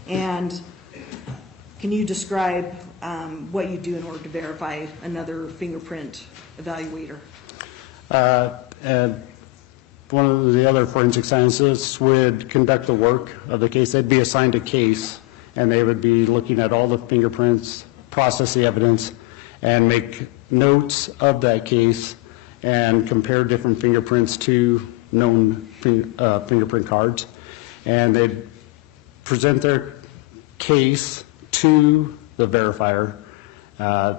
And can you describe what you do in order to verify another fingerprint evaluator? And one of the other forensic scientists would conduct the work of the case. They'd be assigned a case, and they would be looking at all the fingerprints, process the evidence, and make notes of that case and compare different fingerprints to known fingerprint cards. And they'd present their case to the verifier.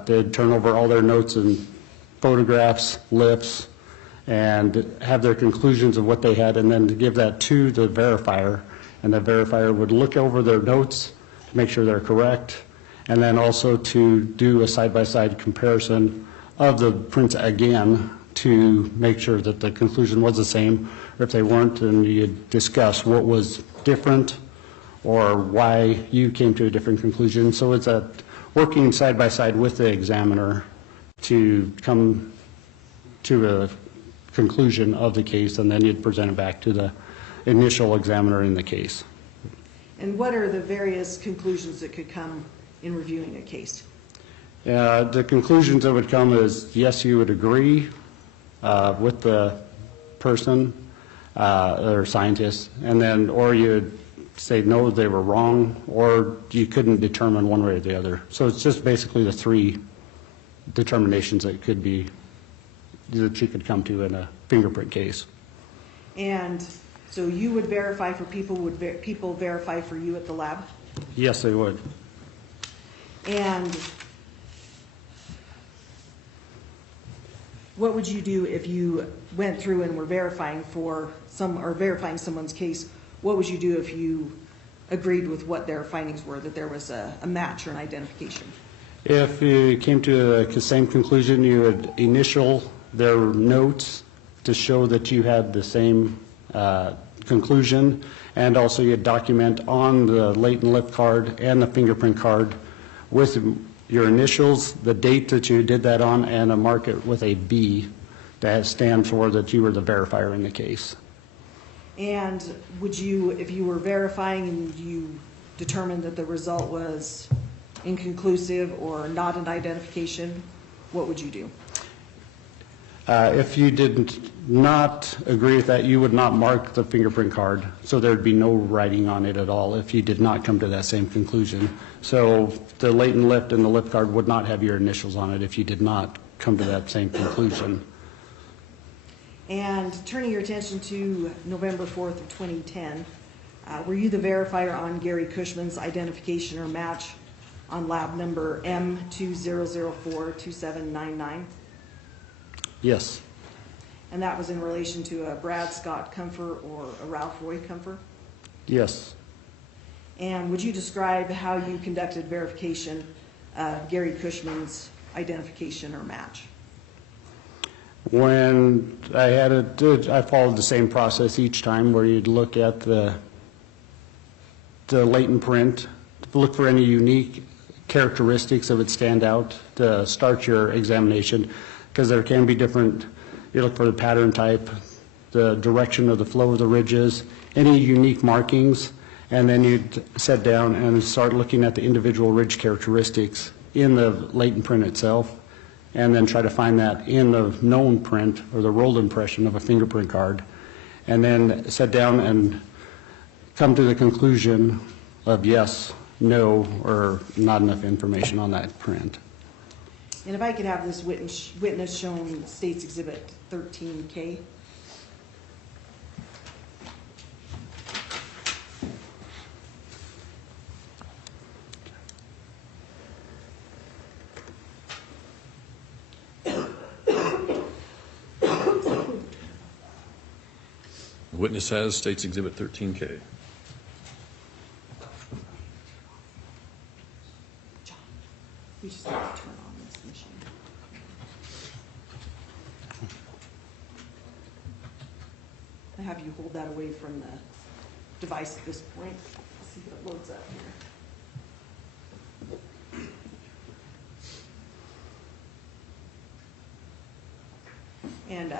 They'd turn over all their notes and photographs, lips, and have their conclusions of what they had, and then to give that to the verifier. And the verifier would look over their notes to make sure they're correct, and then also to do a side-by-side comparison of the prints again to make sure that the conclusion was the same, or if they weren't, then you discuss what was different or why you came to a different conclusion. So it's a working side-by-side with the examiner to come to a conclusion of the case, and then you'd present it back to the initial examiner in the case. And what are the various conclusions that could come in reviewing a case? The conclusions that would come is, yes, you would agree with the person or scientist, and then, or you'd say, no, they were wrong, or you couldn't determine one way or the other. So it's just basically the 3 determinations that could be, that you could come to in a fingerprint case. And so you would verify for people, would people verify for you at the lab? Yes, they would. And what would you do if you went through and were verifying for verifying someone's case? What would you do if you agreed with what their findings were, that there was a match or an identification? If you came to the same conclusion, you would initial their notes to show that you had the same conclusion, and also you'd document on the latent lip card and the fingerprint card with your initials, the date that you did that on, and a mark it with a B that stands for that you were the verifier in the case. And would you, if you were verifying and you determined that the result was inconclusive or not an identification, what would you do? If you did not agree with that, you would not mark the fingerprint card, so there'd be no writing on it at all if you did not come to that same conclusion. So the latent lip and the lip card would not have your initials on it if you did not come to that same conclusion. And turning your attention to November 4th of 2010, were you the verifier on Gary Cushman's identification or match on lab number M20042799? Yes. And that was in relation to a Brad Scott Compher or a Ralph Roy Compher? Yes. And would you describe how you conducted verification of Gary Cushman's identification or match? When I had it, I followed the same process each time, where you'd look at the latent print, look for any unique characteristics that would stand out to start your examination, because there can be different. You look for the pattern type, the direction of the flow of the ridges, any unique markings, and then you'd sit down and start looking at the individual ridge characteristics in the latent print itself, and then try to find that in the known print or the rolled impression of a fingerprint card, and then sit down and come to the conclusion of yes, no, or not enough information on that print. And if I could have this witness shown State's Exhibit 13K. The witness has State's Exhibit 13K. John, we just have to turn on this machine. I have you hold that away from the device at this point. Let's see if it loads up here. And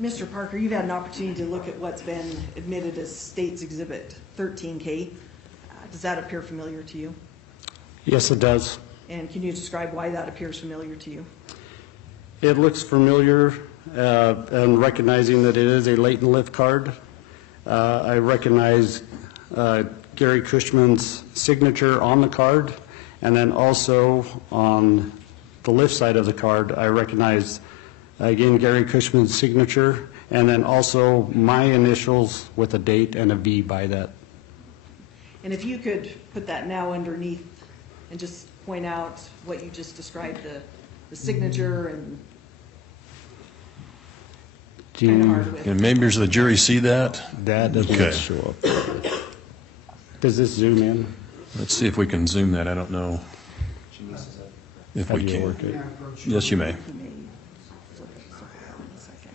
Mr. Parker, you've had an opportunity to look at what's been admitted as State's Exhibit 13K. Does that appear familiar to you? Yes, it does. And can you describe why that appears familiar to you? It looks familiar, and recognizing that it is a latent lift card. I recognize Gary Cushman's signature on the card, and then also on the lift side of the card, I recognize, again, Gary Cushman's signature, and then also my initials with a date and a V by that. And if you could put that now underneath and just point out what you just described, the signature and kind of hard with. And members of the jury see that? That doesn't Okay. show up. Does this zoom in? Let's see if we can zoom that. I don't know if How we do you can. work it? Yes, you may. You may flip it around a second.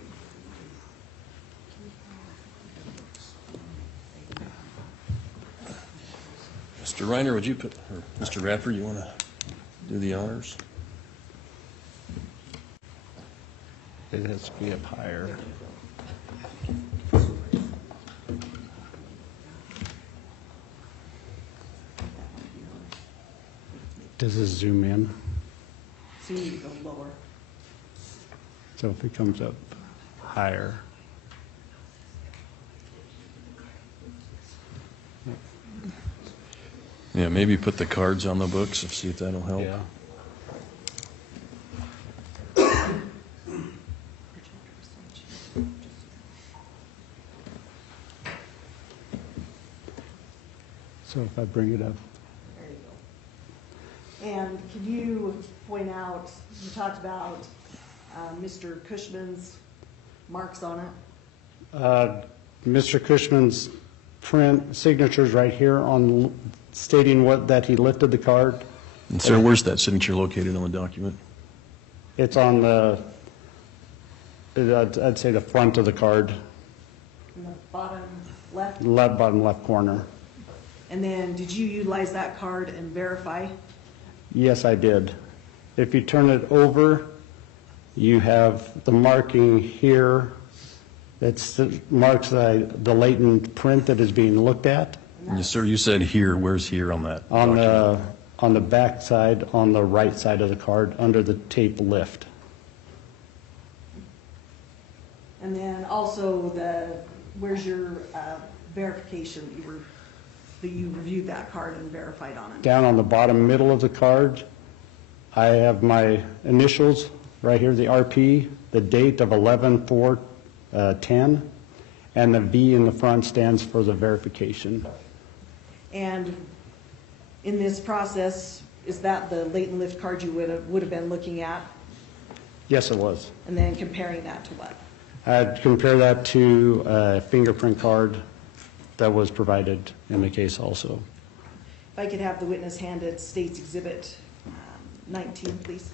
Mr. Reiner, would you put, or Mr. Radford, you want to do the honors? It has to be up higher. Does this zoom in? So you need to go lower. So if it comes up higher. Yeah, maybe put the cards on the books and see if that'll help. Yeah. So if I bring it up, There you go. And can you point out, you talked about Mr. Cushman's marks on it? Mr. Cushman's print signatures right here on stating that he lifted the card. And sir, where's that signature located on the document? It's on the, I'd say the front of the card, In the bottom left? bottom left corner. And then did you utilize that card and verify? Yes, I did. If you turn it over, you have the marking here that marks the latent print that is being looked at. Yes, sir, you said here. Where's here on that document? On the back side, on the right side of the card, under the tape lift. And then also where's your verification that you reviewed that card and verified on it? Down on the bottom middle of the card, I have my initials right here, the RP, the date of 11/4/10, and the V in the front stands for the verification. And in this process, is that the latent lift card you would have been looking at? Yes, it was. And then comparing that to what? I'd compare that to a fingerprint card that was provided in the case also. If I could have the witness handed State's Exhibit 19, please.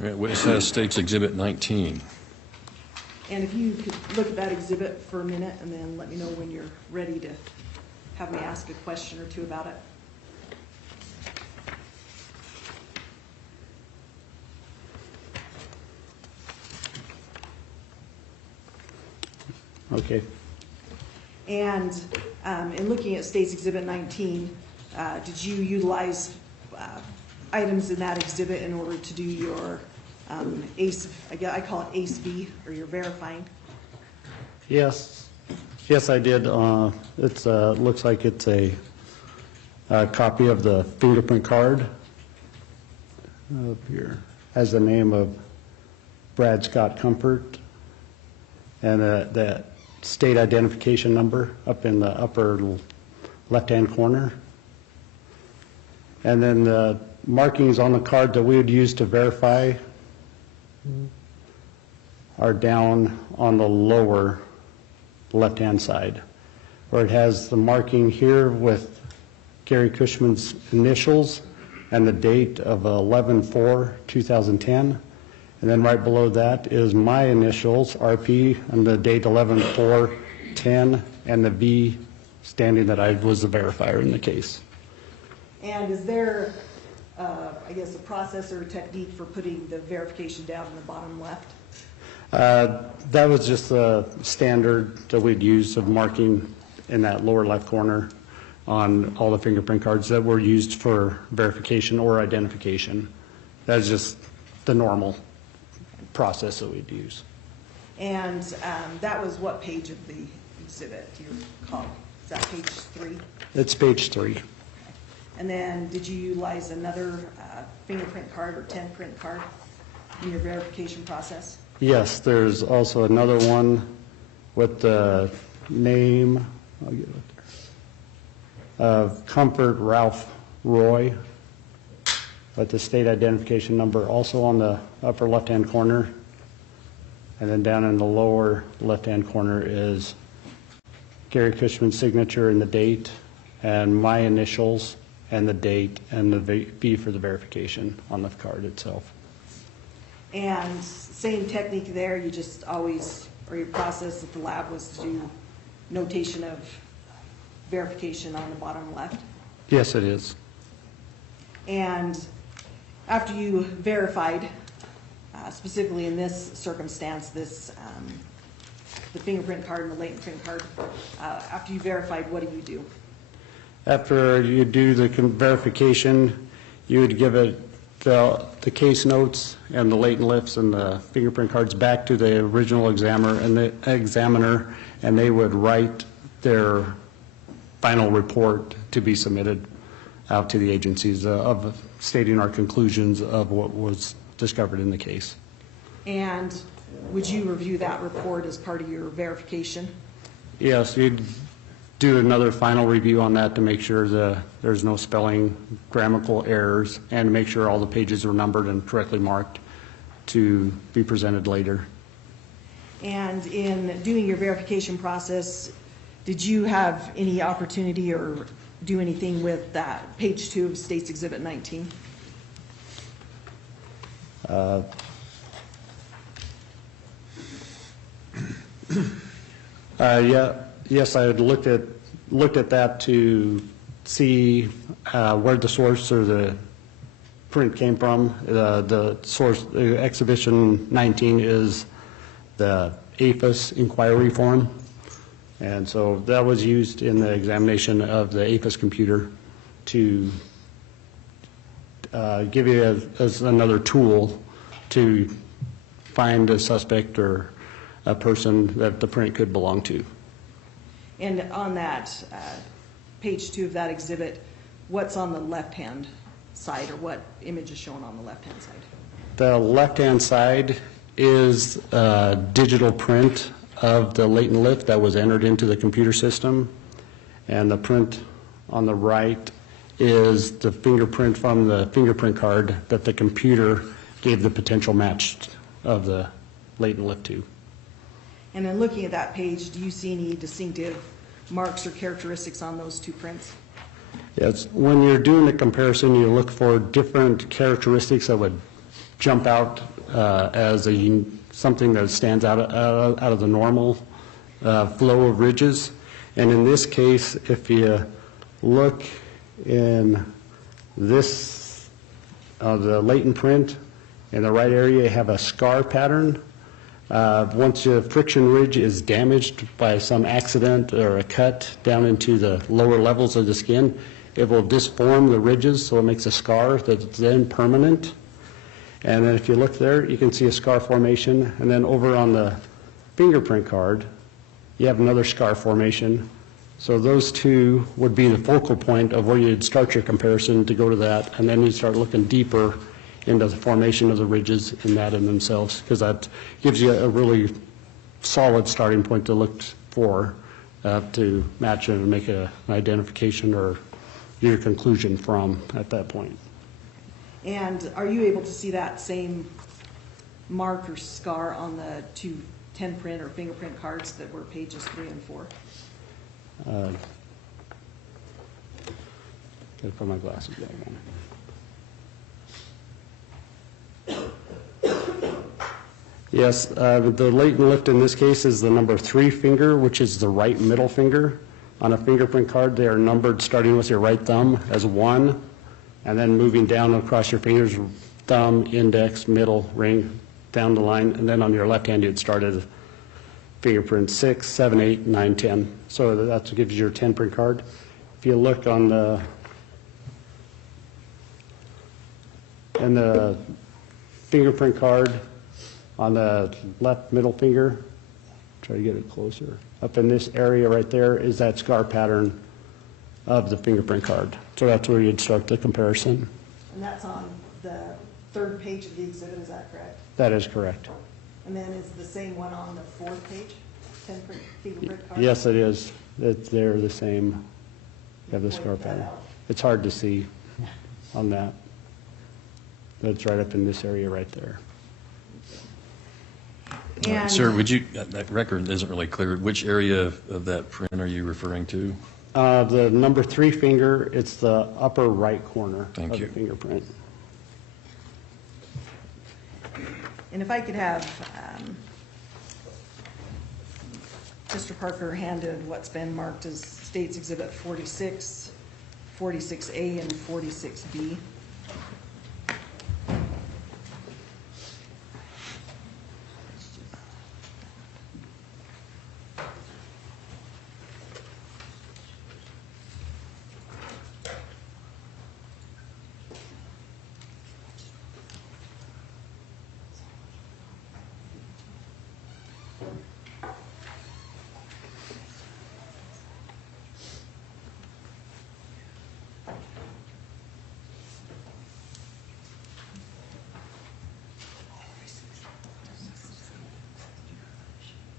All right, witness has State's Exhibit 19. And if you could look at that exhibit for a minute and then let me know when you're ready to have me ask a question or two about it. Okay. And in looking at State's Exhibit 19, did you utilize items in that exhibit in order to do your ACE, I call it ACE V, or your verifying? Yes. Yes, I did. It's looks like it's a copy of the fingerprint card up here. Has the name of Brad Compher and the state identification number up in the upper left-hand corner. And then the markings on the card that we would use to verify are down on the lower left-hand side, where it has the marking here with Gary Cushman's initials and the date of 11/4/2010. And then right below that is my initials, RP, and the date 11/4/10, and the V standing that I was the verifier in the case. And is there, I guess, a process or a technique for putting the verification down in the bottom left? That was just the standard that we'd use of marking in that lower left corner on all the fingerprint cards that were used for verification or identification. That's just the normal process that we'd use. And that was what page of the exhibit, do you recall? Is that page 3? It's page 3. And then did you utilize another fingerprint card or 10-print card in your verification process? Yes, there's also another one with the name, I'll get it there, of Comfort Ralph Roy, with the state identification number also on the upper left-hand corner. And then down in the lower left-hand corner is Gary Cushman's signature and the date, and my initials and the date, and the V for the verification on the card itself. And same technique there, you just always, or your process at the lab was to do notation of verification on the bottom left? Yes, it is. And after you verified, specifically in this circumstance, the fingerprint card and the latent print card, after you verified, what do you do? After you do the verification, you would give it the case notes and the latent lifts and the fingerprint cards back to the original examiner, and they would write their final report to be submitted out to the agencies of stating our conclusions of what was discovered in the case. And would you review that report as part of your verification? Yes, you'd do another final review on that to make sure there's no spelling, grammatical errors, and to make sure all the pages are numbered and correctly marked to be presented later. And in doing your verification process, did you have any opportunity or do anything with that page 2 of State's Exhibit 19? Yes, I had looked at that to see where the source or the print came from. The source, Exhibition 19, is the APHIS inquiry form, and so that was used in the examination of the APHIS computer to give you as another tool to find a suspect or a person that the print could belong to. And on that page 2 of that exhibit, what's on the left-hand side, or what image is shown on the left-hand side? The left-hand side is a digital print of the latent lift that was entered into the computer system, and the print on the right is the fingerprint from the fingerprint card that the computer gave the potential match of the latent lift to. And then looking at that page, do you see any distinctive marks or characteristics on those two prints? Yes, when you're doing the comparison, you look for different characteristics that would jump out as something that stands out of the normal flow of ridges. And in this case, if you look in this, the latent print, in the right area, you have a scar pattern. Once your friction ridge is damaged by some accident or a cut down into the lower levels of the skin, it will disform the ridges, so it makes a scar that's then permanent. And then if you look there, you can see a scar formation. And then over on the fingerprint card, you have another scar formation. So those two would be the focal point of where you'd start your comparison to go to that, and then you'd start looking deeper into the formation of the ridges in that in themselves, because that gives you a really solid starting point to look for to match and make an identification or your conclusion from at that point. And are you able to see that same mark or scar on the two 10-print or fingerprint cards that were pages 3 and 4? Gotta put my glasses back on. Yes, the latent lift in this case is the number 3 finger, which is the right middle finger. On a fingerprint card, they are numbered starting with your right thumb as 1, and then moving down across your fingers, thumb, index, middle, ring, down the line, and then on your left hand, you'd start at fingerprint 6, 7, 8, 9, 10. So that's what gives you your 10-print card. If you look on the fingerprint card on the left middle finger, try to get it closer, up in this area right there is that scar pattern of the fingerprint card. So that's where you'd start the comparison. And that's on the 3rd page of the exhibit, is that correct? That is correct. And then is the same one on the 4th page, 10-print fingerprint card? Yes, it is. They're the same. You have the scar Point that pattern. out. It's hard to see on that. But it's right up in this area right there. All right, And- sir, would you, that record isn't really clear. Which area of that print are you referring to? The number 3 finger, it's the upper right corner Thank of you. the fingerprint. And if I could have Mr. Parker handed what's been marked as State's Exhibit 46, 46A, and 46B.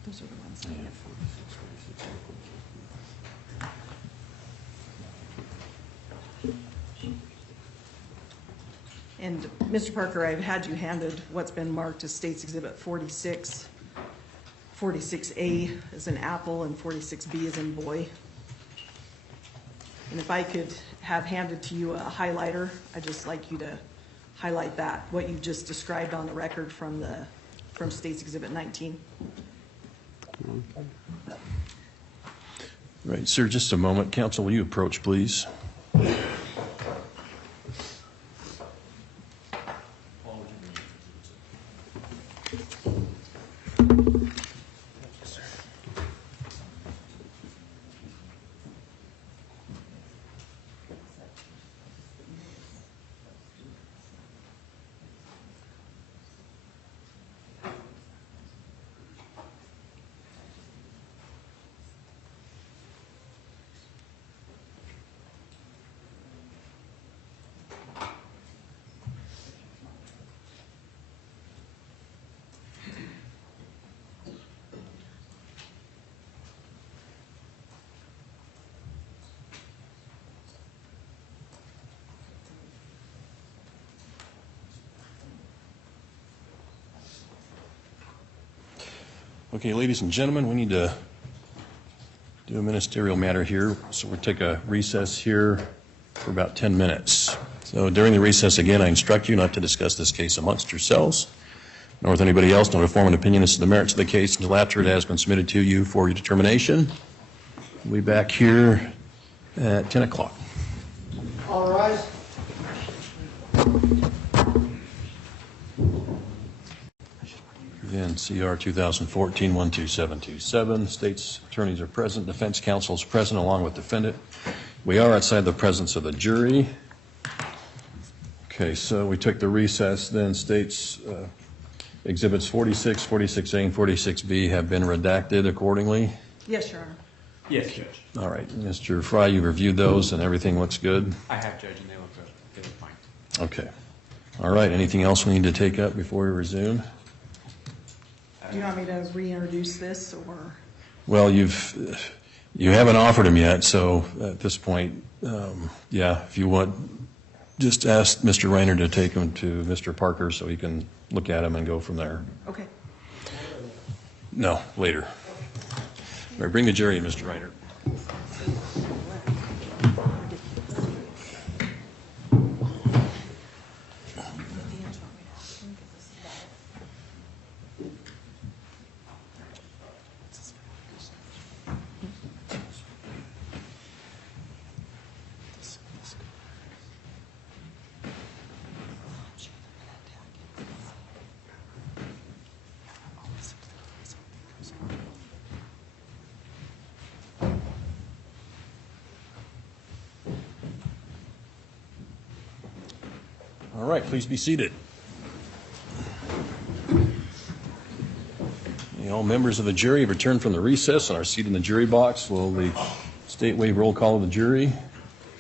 Those are the ones I have. And Mr. Parker, I've had you handed what's been marked as State's Exhibit 46. 46A is an apple and 46B is in boy. And if I could have handed to you a highlighter, I'd just like you to highlight that, what you just described on the record from State's Exhibit 19. Right, sir, just a moment. Counsel, will you approach, please? Okay, ladies and gentlemen, we need to do a ministerial matter here, so we'll take a recess here for about 10 minutes. So during the recess, again, I instruct you not to discuss this case amongst yourselves, nor with anybody else, nor to form an opinion as to the merits of the case until after it has been submitted to you for your determination. We'll be back here at 10 o'clock. All rise. Again, CR 2014-12727. State's attorneys are present. Defense counsel is present along with defendant. We are outside the presence of the jury. Okay, so we took the recess. Then State's exhibits 46, 46A, and 46B have been redacted accordingly. Yes, Your Honor. Yes, Judge. All right, Mr. Fry, you reviewed those and everything looks good? I have, Judge, and they look good. They look fine. Okay. All right, anything else we need to take up before we resume? Do you want me to reintroduce this, or? Well, You haven't offered him yet, so at this point, yeah, if you want, just ask Mr. Reiner to take him to Mr. Parker so he can look at him and go from there. Okay. No, later. All right, bring the jury in, Mr. Reiner. All right, please be seated. All members of the jury have returned from the recess and are seated in the jury box. Will the state waive roll call of the jury?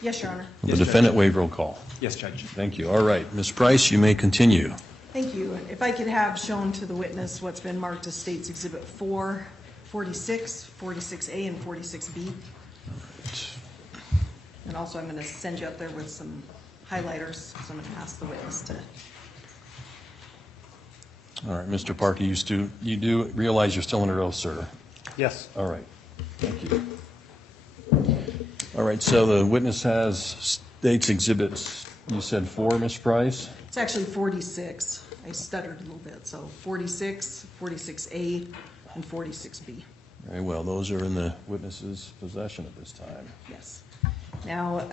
Yes, Your Honor. Will the defendant waive roll call? Yes, Judge. Thank you. All right, Ms. Price, you may continue. Thank you. If I could have shown to the witness what's been marked as State's Exhibit 4, 46, 46A, and 46B. And also, I'm going to send you up there with some highlighters, so I'm going to ask the witness to. All right, Mr. Parker, you do realize you're still under oath, sir? Yes. All right, thank you. All right, so the witness has State's Exhibits, you said 4, Ms. Price? It's actually 46. I stuttered a little bit, so 46, 46A, and 46B. Very well, those are in the witness's possession at this time. Yes. Now,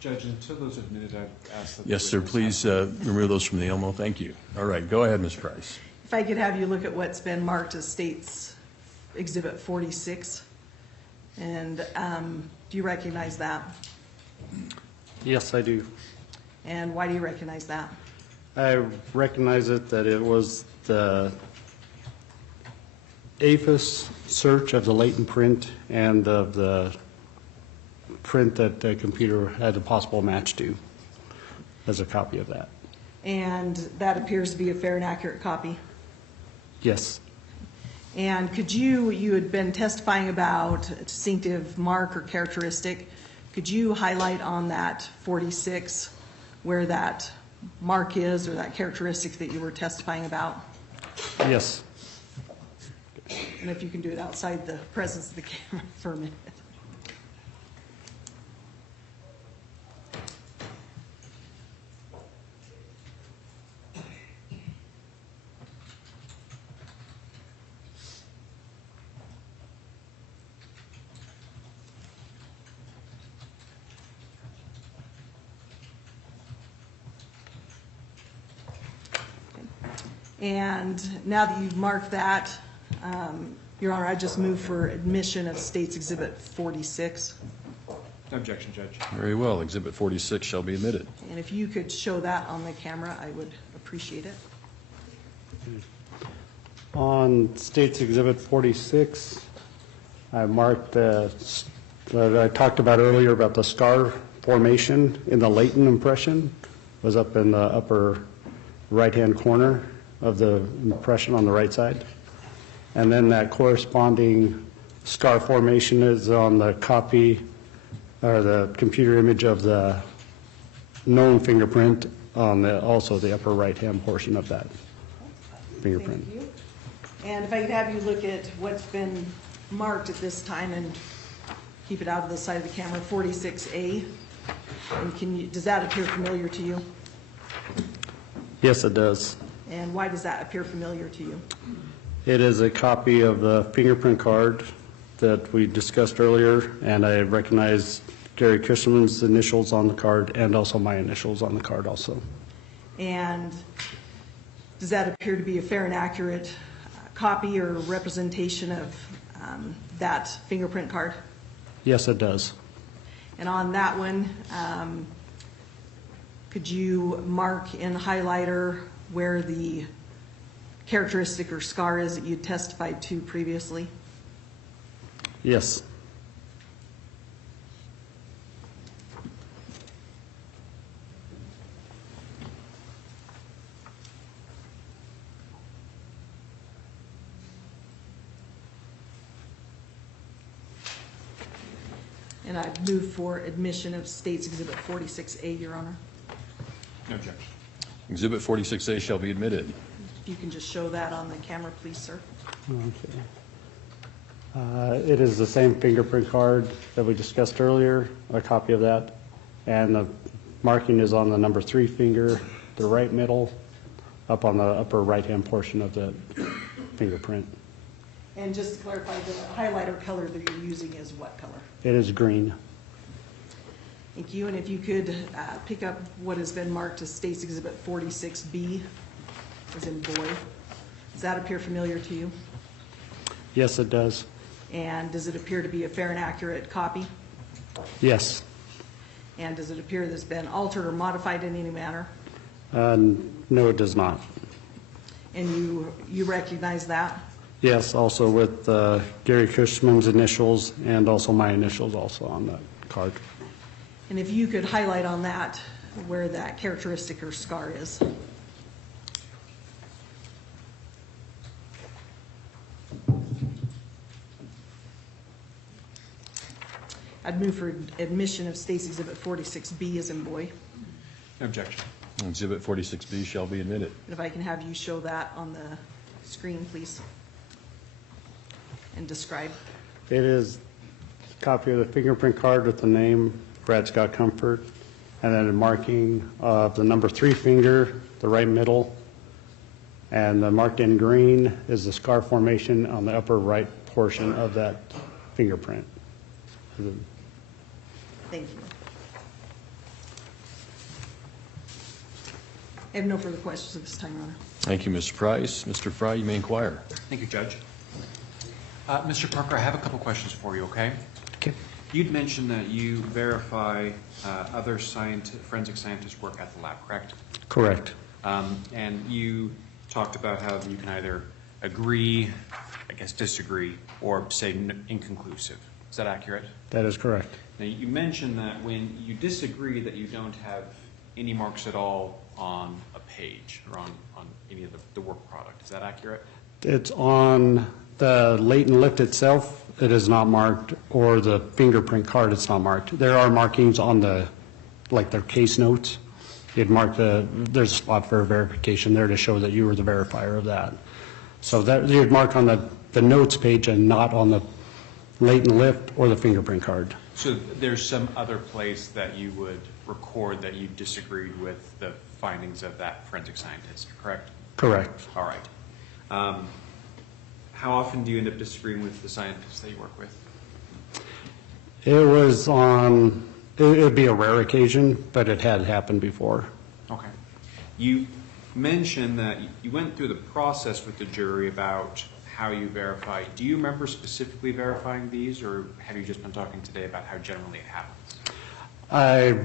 Judge, until those are admitted, I've asked that. Yes, sir, please remove those from the Elmo. Thank you. All right, go ahead, Ms. Price. if I could have you look at what's been marked as State's Exhibit 46. And do you recognize that? Yes, I do. And why do you recognize that? I recognize it that it was the APHIS search of the latent print and of the print that the computer had a possible match to as a copy of that. And that appears to be a fair and accurate copy. Yes. And could you had been testifying about a distinctive mark or characteristic. Could you highlight on that 46 where that mark is or that characteristic that you were testifying about? Yes. And if you can do it outside the presence of the camera for a minute. And now that you've marked that, Your Honor, I just move for admission of State's Exhibit 46. No objection, Judge. Very well, Exhibit 46 shall be admitted. And if you could show that on the camera, I would appreciate it. On State's Exhibit 46, I marked what I talked about earlier about the scar formation in the latent impression was up in the upper right-hand corner of the impression on the right side. And then that corresponding scar formation is on the copy or the computer image of the known fingerprint on also the upper right-hand portion of that fingerprint. Thank you. And if I could have you look at what's been marked at this time and keep it out of the side of the camera, 46A. And does that appear familiar to you? Yes, it does. And why does that appear familiar to you? It is a copy of the fingerprint card that we discussed earlier, and I recognize Gary Christman's initials on the card and also my initials on the card also. And does that appear to be a fair and accurate copy or representation of that fingerprint card? Yes, it does. And on that one, could you mark in highlighter where the characteristic or scar is that you testified to previously? Yes. And I move for admission of State's Exhibit 46A, Your Honor. No objection. Exhibit 46A shall be admitted. If you can just show that on the camera, please, sir. Okay. It is the same fingerprint card that we discussed earlier, a copy of that. And the marking is on the number 3 finger, the right middle, up on the upper right-hand portion of the fingerprint. And just to clarify, the highlighter color that you're using is what color? It is green. Thank you. And if you could pick up what has been marked as State's Exhibit 46B, as in boy. Does that appear familiar to you? Yes, it does. And does it appear to be a fair and accurate copy? Yes. And does it appear that it's been altered or modified in any manner? No, it does not. And you recognize that? Yes, also with Gary Cushman's initials and also my initials also on that card. And if you could highlight on that where that characteristic or scar is. I'd move for admission of State's Exhibit 46B as in boy. No objection. Exhibit 46B shall be admitted. And if I can have you show that on the screen, please. And describe. It is a copy of the fingerprint card with the name Brad Compher, and then a marking of the number 3 finger, the right middle, and the marked in green is the scar formation on the upper right portion of that fingerprint. Thank you. I have no further questions at this time, Your Honor. Thank you, Mr. Price. Mr. Fry, you may inquire. Thank you, Judge. Mr. Parker, I have a couple questions for you, okay? Okay. You'd mentioned that you verify other forensic scientists' work at the lab, correct? Correct. And you talked about how you can either agree, I guess disagree, or say inconclusive. Is that accurate? That is correct. Now, you mentioned that when you disagree that you don't have any marks at all on a page or on any of the work product. Is that accurate? It's on the latent lift itself. It is not marked, or the fingerprint card, it's not marked. There are markings on the, like their case notes. You'd mark there's a spot for verification there to show that you were the verifier of that. So that you'd mark on the notes page and not on the latent lift or the fingerprint card. So there's some other place that you would record that you disagreed with the findings of that forensic scientist, correct? Correct. All right. How often do you end up disagreeing with the scientists that you work with? It was on, it would be a rare occasion, but it had happened before. Okay. You mentioned that you went through the process with the jury about how you verify. Do you remember specifically verifying these, or have you just been talking today about how generally it happens? I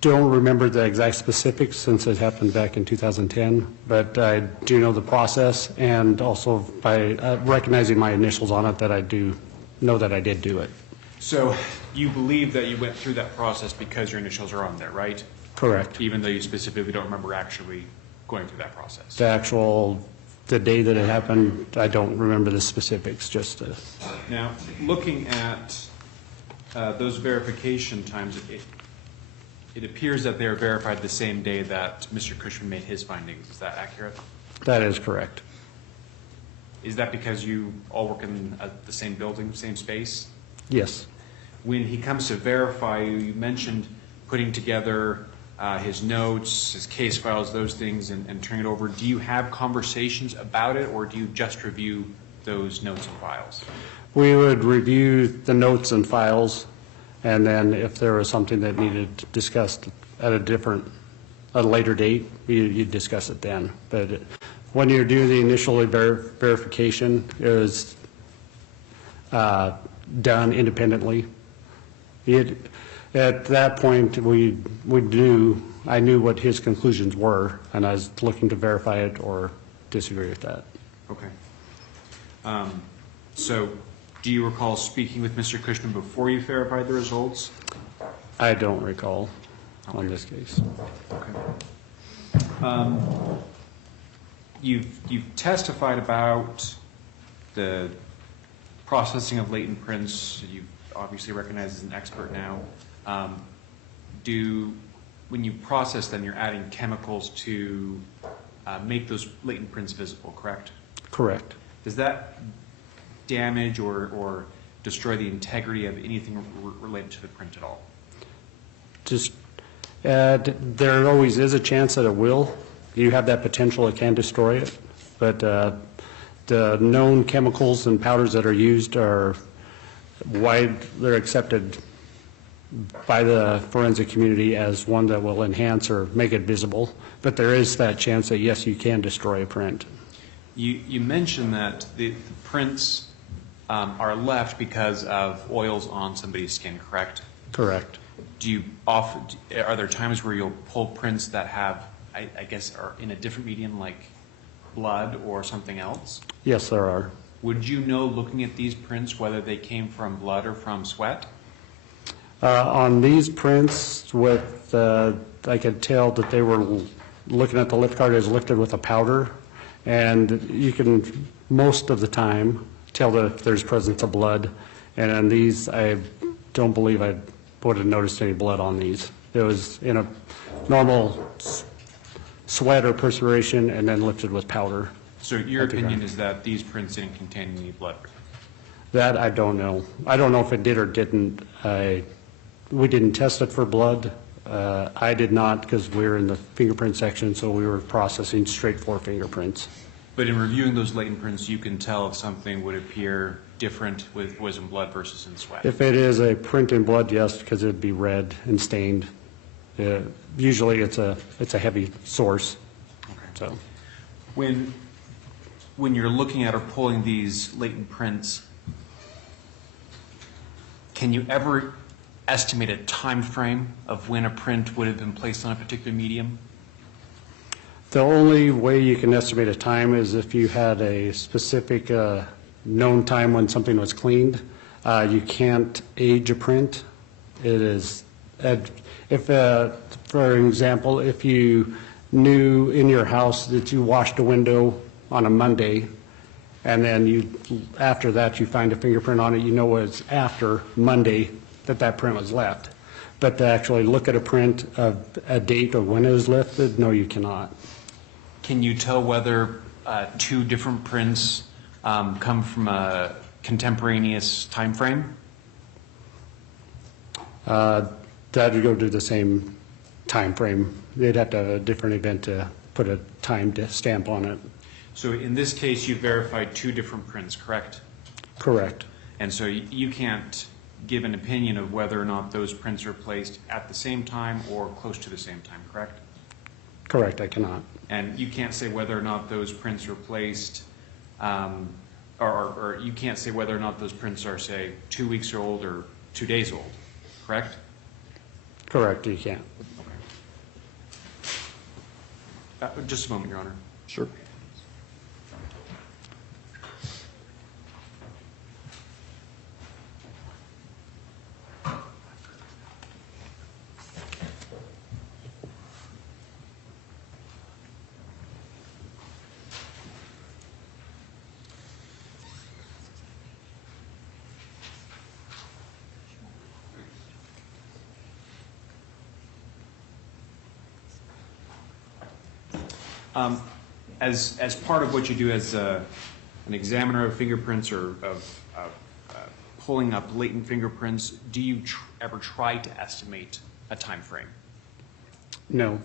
don't remember the exact specifics since it happened back in 2010, but I do know the process, and also by recognizing my initials on it that I do know that I did do it. So you believe that you went through that process because your initials are on there, right? Correct. Even though you specifically don't remember actually going through that process? The day that it happened, I don't remember the specifics, just Now, looking at those verification times, it appears that they are verified the same day that Mr. Cushman made his findings. Is that accurate? that is correct. Is that because you all work in the same building, same space? Yes. When he comes to verify you mentioned putting together his notes, his case files, those things, and turning it over. Do you have conversations about it, or do you just review those notes and files? We would review the notes and files, and then if there was something that needed discussed at a later date, you'd discuss it then. But when you're doing the initial verification, it was done independently. At that point, I knew what his conclusions were, and I was looking to verify it or disagree with that. Okay. So do you recall speaking with Mr. Cushman before you verified the results? I don't recall on this case. Okay. You've testified about the processing of latent prints. You've obviously recognized as an expert now, when you process them, you're adding chemicals to make those latent prints visible, correct? Correct. Does that damage or destroy the integrity of anything related to the print at all? Just, there always is a chance that it will. You have that potential, it can destroy it. But the known chemicals and powders that are used are they're accepted by the forensic community as one that will enhance or make it visible. But there is that chance that, yes, you can destroy a print. You mentioned that the prints are left because of oils on somebody's skin, correct? Correct. Are there times where you'll pull prints that have, I guess, are in a different medium, like blood or something else? Yes, there are. Would you know, looking at these prints, whether they came from blood or from sweat? On these prints, I could tell that they were looking at the lift card as lifted with a powder, and you can most of the time tell that there's presence of blood. And on these, I don't believe I would have noticed any blood on these. It was in a normal sweat or perspiration, and then lifted with powder. So your opinion is that these prints didn't contain any blood? That I don't know. I don't know if it did or didn't. We didn't test it for blood. I did not, because we were in the fingerprint section, so we were processing straight for fingerprints. But in reviewing those latent prints, you can tell if something would appear different was in blood versus in sweat? If it is a print in blood, yes, because it would be red and stained. Usually it's a heavy source. Okay. So when you're looking at or pulling these latent prints, can you ever estimate a time frame of when a print would have been placed on a particular medium? the only way you can estimate a time is if you had a specific known time when something was cleaned. You can't age a print. It is, if, for example, if you knew in your house that you washed a window on a Monday, and then after that you find a fingerprint on it, you know it's after Monday that print was left. But to actually look at a print of a date of when it was lifted, no, you cannot. Can you tell whether two different prints come from a contemporaneous time frame? That would go to the same time frame. They'd have to have a different event to put a time stamp on it. So in this case, you verified two different prints, correct? Correct. And so you can't give an opinion of whether or not those prints are placed at the same time or close to the same time, correct? Correct, I cannot. And you can't say whether or not those prints are placed, or you can't say whether or not those prints are, say, 2 weeks old or 2 days old, correct? Correct, you can't. Just a moment, Your Honor. Sure. As part of what you do as an examiner of fingerprints or of pulling up latent fingerprints, do you ever try to estimate a time frame? No.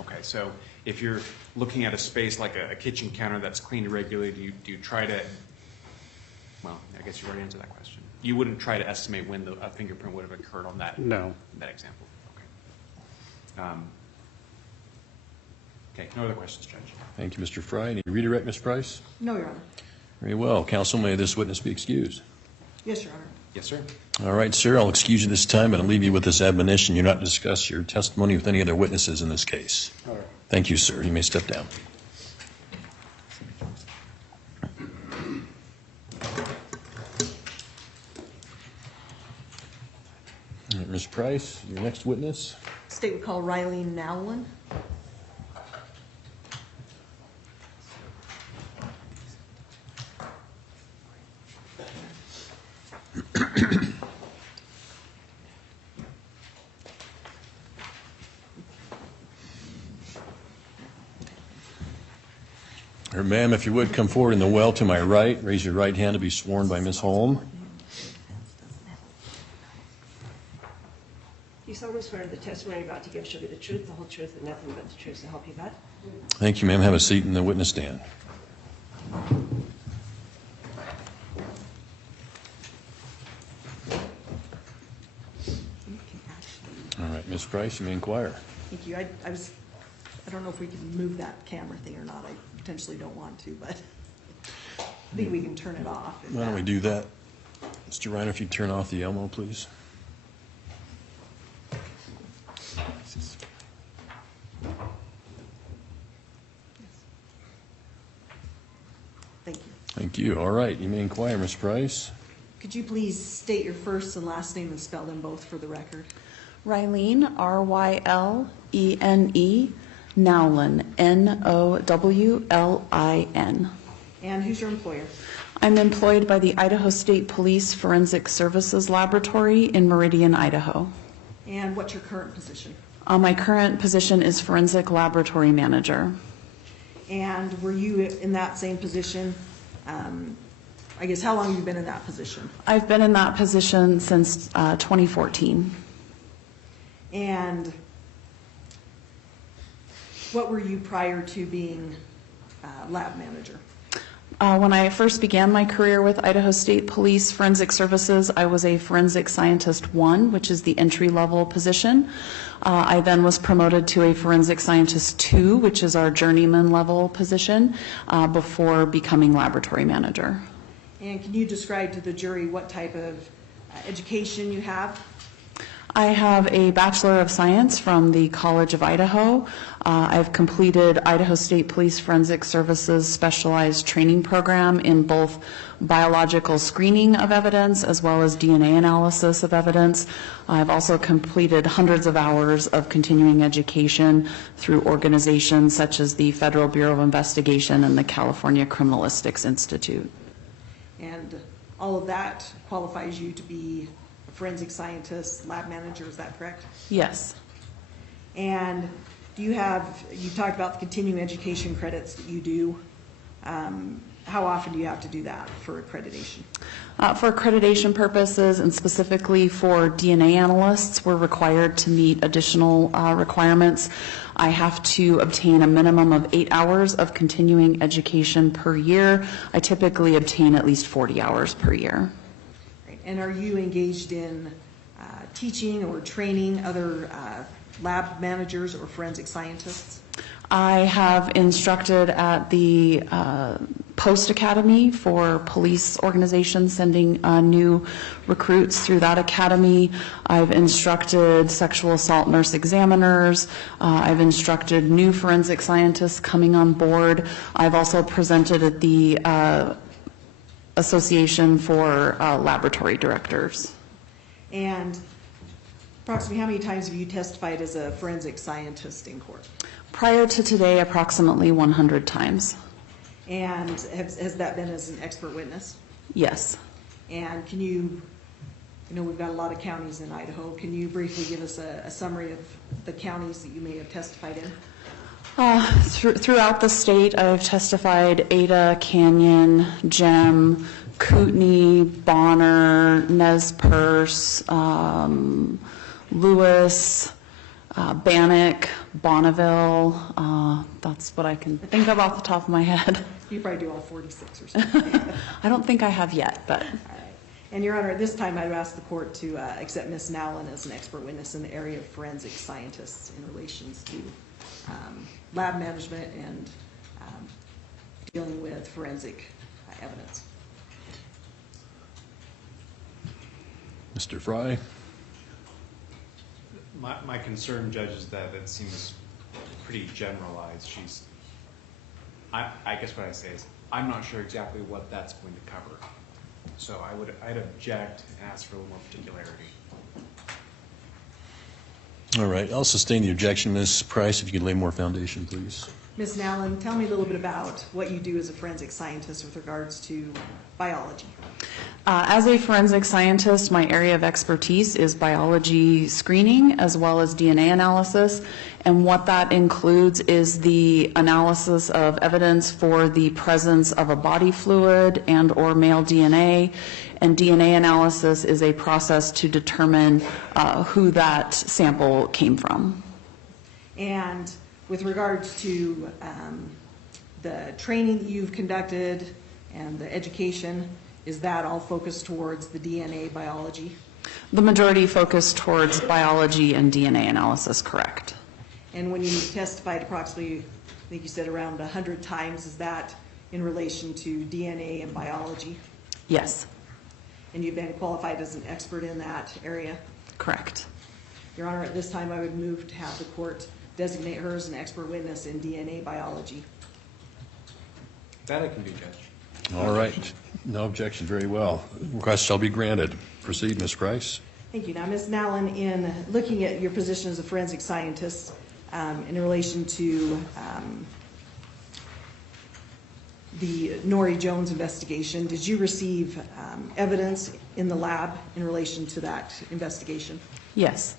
Okay, so if you're looking at a space like a kitchen counter that's cleaned regularly, do you try to, well, I guess you already answered that question. You wouldn't try to estimate when a fingerprint would have occurred on that? No. That example, okay. Okay, no other questions, Judge. Thank you, Mr. Fry. Any redirect, Ms. Price? No, Your Honor. Very well. Counsel, may this witness be excused? Yes, Your Honor. Yes, sir. All right, sir, I'll excuse you this time, but I'll leave you with this admonition. You're not to discuss your testimony with any other witnesses in this case. All right. Thank you, sir. You may step down. All right, Ms. Price, your next witness. State would call Riley Nowlin. Or ma'am, if you would come forward in the well to my right, raise your right hand to be sworn by Ms. Holm. You solemnly swear the testimony you're about to give shall be the truth, the whole truth, and nothing but the truth, so help you God? Thank you, ma'am. Have a seat in the witness stand. All right, Ms. Price, you may inquire. Thank you. I don't know if we can move that camera thing or not. I potentially don't want to, but I think we can turn it off. Why don't we do that? Mr. Reiner, if you turn off the Elmo, please. Thank you. Thank you. All right, you may inquire, Ms. Price. Could you please state your first and last name and spell them both for the record? Rylene, Rylene, Nowlin, Nowlin. And who's your employer? I'm employed by the Idaho State Police Forensic Services Laboratory in Meridian, Idaho. And what's your current position? My current position is Forensic Laboratory Manager. And were you in that same position? I guess, how long have you been in that position? I've been in that position since 2014. And what were you prior to being lab manager? When I first began my career with Idaho State Police Forensic Services, I was a Forensic Scientist 1, which is the entry-level position. I then was promoted to a Forensic Scientist 2, which is our journeyman level position, before becoming laboratory manager. And can you describe to the jury what type of education you have? I have a Bachelor of Science from the College of Idaho. I've completed Idaho State Police Forensic Services specialized training program in both biological screening of evidence as well as DNA analysis of evidence. I've also completed hundreds of hours of continuing education through organizations such as the Federal Bureau of Investigation and the California Criminalistics Institute. And all of that qualifies you to be a forensic scientist, lab manager, is that correct? Yes. And do you talked about the continuing education credits that you do. How often do you have to do that for accreditation? For accreditation purposes and specifically for DNA analysts, we're required to meet additional requirements. I have to obtain a minimum of 8 hours of continuing education per year. I typically obtain at least 40 hours per year. Right. And are you engaged in teaching or training other lab managers or forensic scientists? I have instructed at the Post Academy for police organizations, sending new recruits through that academy. I've instructed sexual assault nurse examiners. I've instructed new forensic scientists coming on board. I've also presented at the Association for Laboratory Directors. And approximately how many times have you testified as a forensic scientist in court? Prior to today, approximately 100 times. And has that been as an expert witness? Yes. And can you we've got a lot of counties in Idaho. Can you briefly give us a summary of the counties that you may have testified in? Throughout the state, I've testified Ada, Canyon, Gem, Kootenai, Bonner, Nez Perce, Lewis, Bannock, Bonneville. That's what I can think of off the top of my head. You probably do all 46 or something. I don't think I have yet, but. All right. And Your Honor, at this time, I'd ask the court to accept Ms. Nowlin as an expert witness in the area of forensic scientists in relations to lab management and dealing with forensic evidence. Mr. Fry? My concern, Judge, is that it seems pretty generalized. I guess what I say is, I'm not sure exactly what that's going to cover. So I'd object and ask for a little more particularity. All right, I'll sustain the objection. Ms. Price, if you could lay more foundation, please. Ms. Nowlin, tell me a little bit about what you do as a forensic scientist with regards to biology. As a forensic scientist, my area of expertise is biology screening as well as DNA analysis. And what that includes is the analysis of evidence for the presence of a body fluid and or male DNA. And DNA analysis is a process to determine who that sample came from. And with regards to the training that you've conducted and the education, is that all focused towards the DNA biology? The majority focused towards biology and DNA analysis, correct. And when you testified approximately, I think you said around 100 times, is that in relation to DNA and biology? Yes, And you've been qualified as an expert in that area? correct. Your Honor, at this time I would move to have the court designate her as an expert witness in DNA biology. That I can do, Judge. All right. No objection. Very well. Request shall be granted. Proceed, Ms. Price. Thank you. Now, Ms. Nallin, in looking at your position as a forensic scientist in relation to the Nori Jones investigation, did you receive evidence in the lab in relation to that investigation? Yes.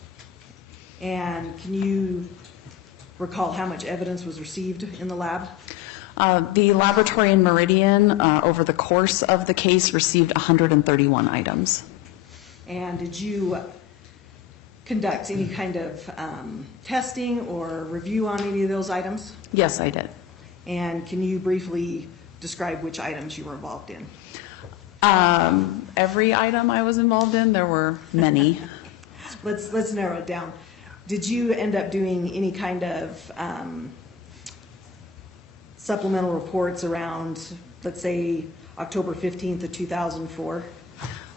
And can you recall how much evidence was received in the lab? The laboratory in Meridian, over the course of the case, received 131 items. And did you conduct any kind of testing or review on any of those items? Yes, I did. And can you briefly describe which items you were involved in? Every item I was involved in, there were many. Let's narrow it down. Did you end up doing any kind of supplemental reports around, let's say, October 15th of 2004?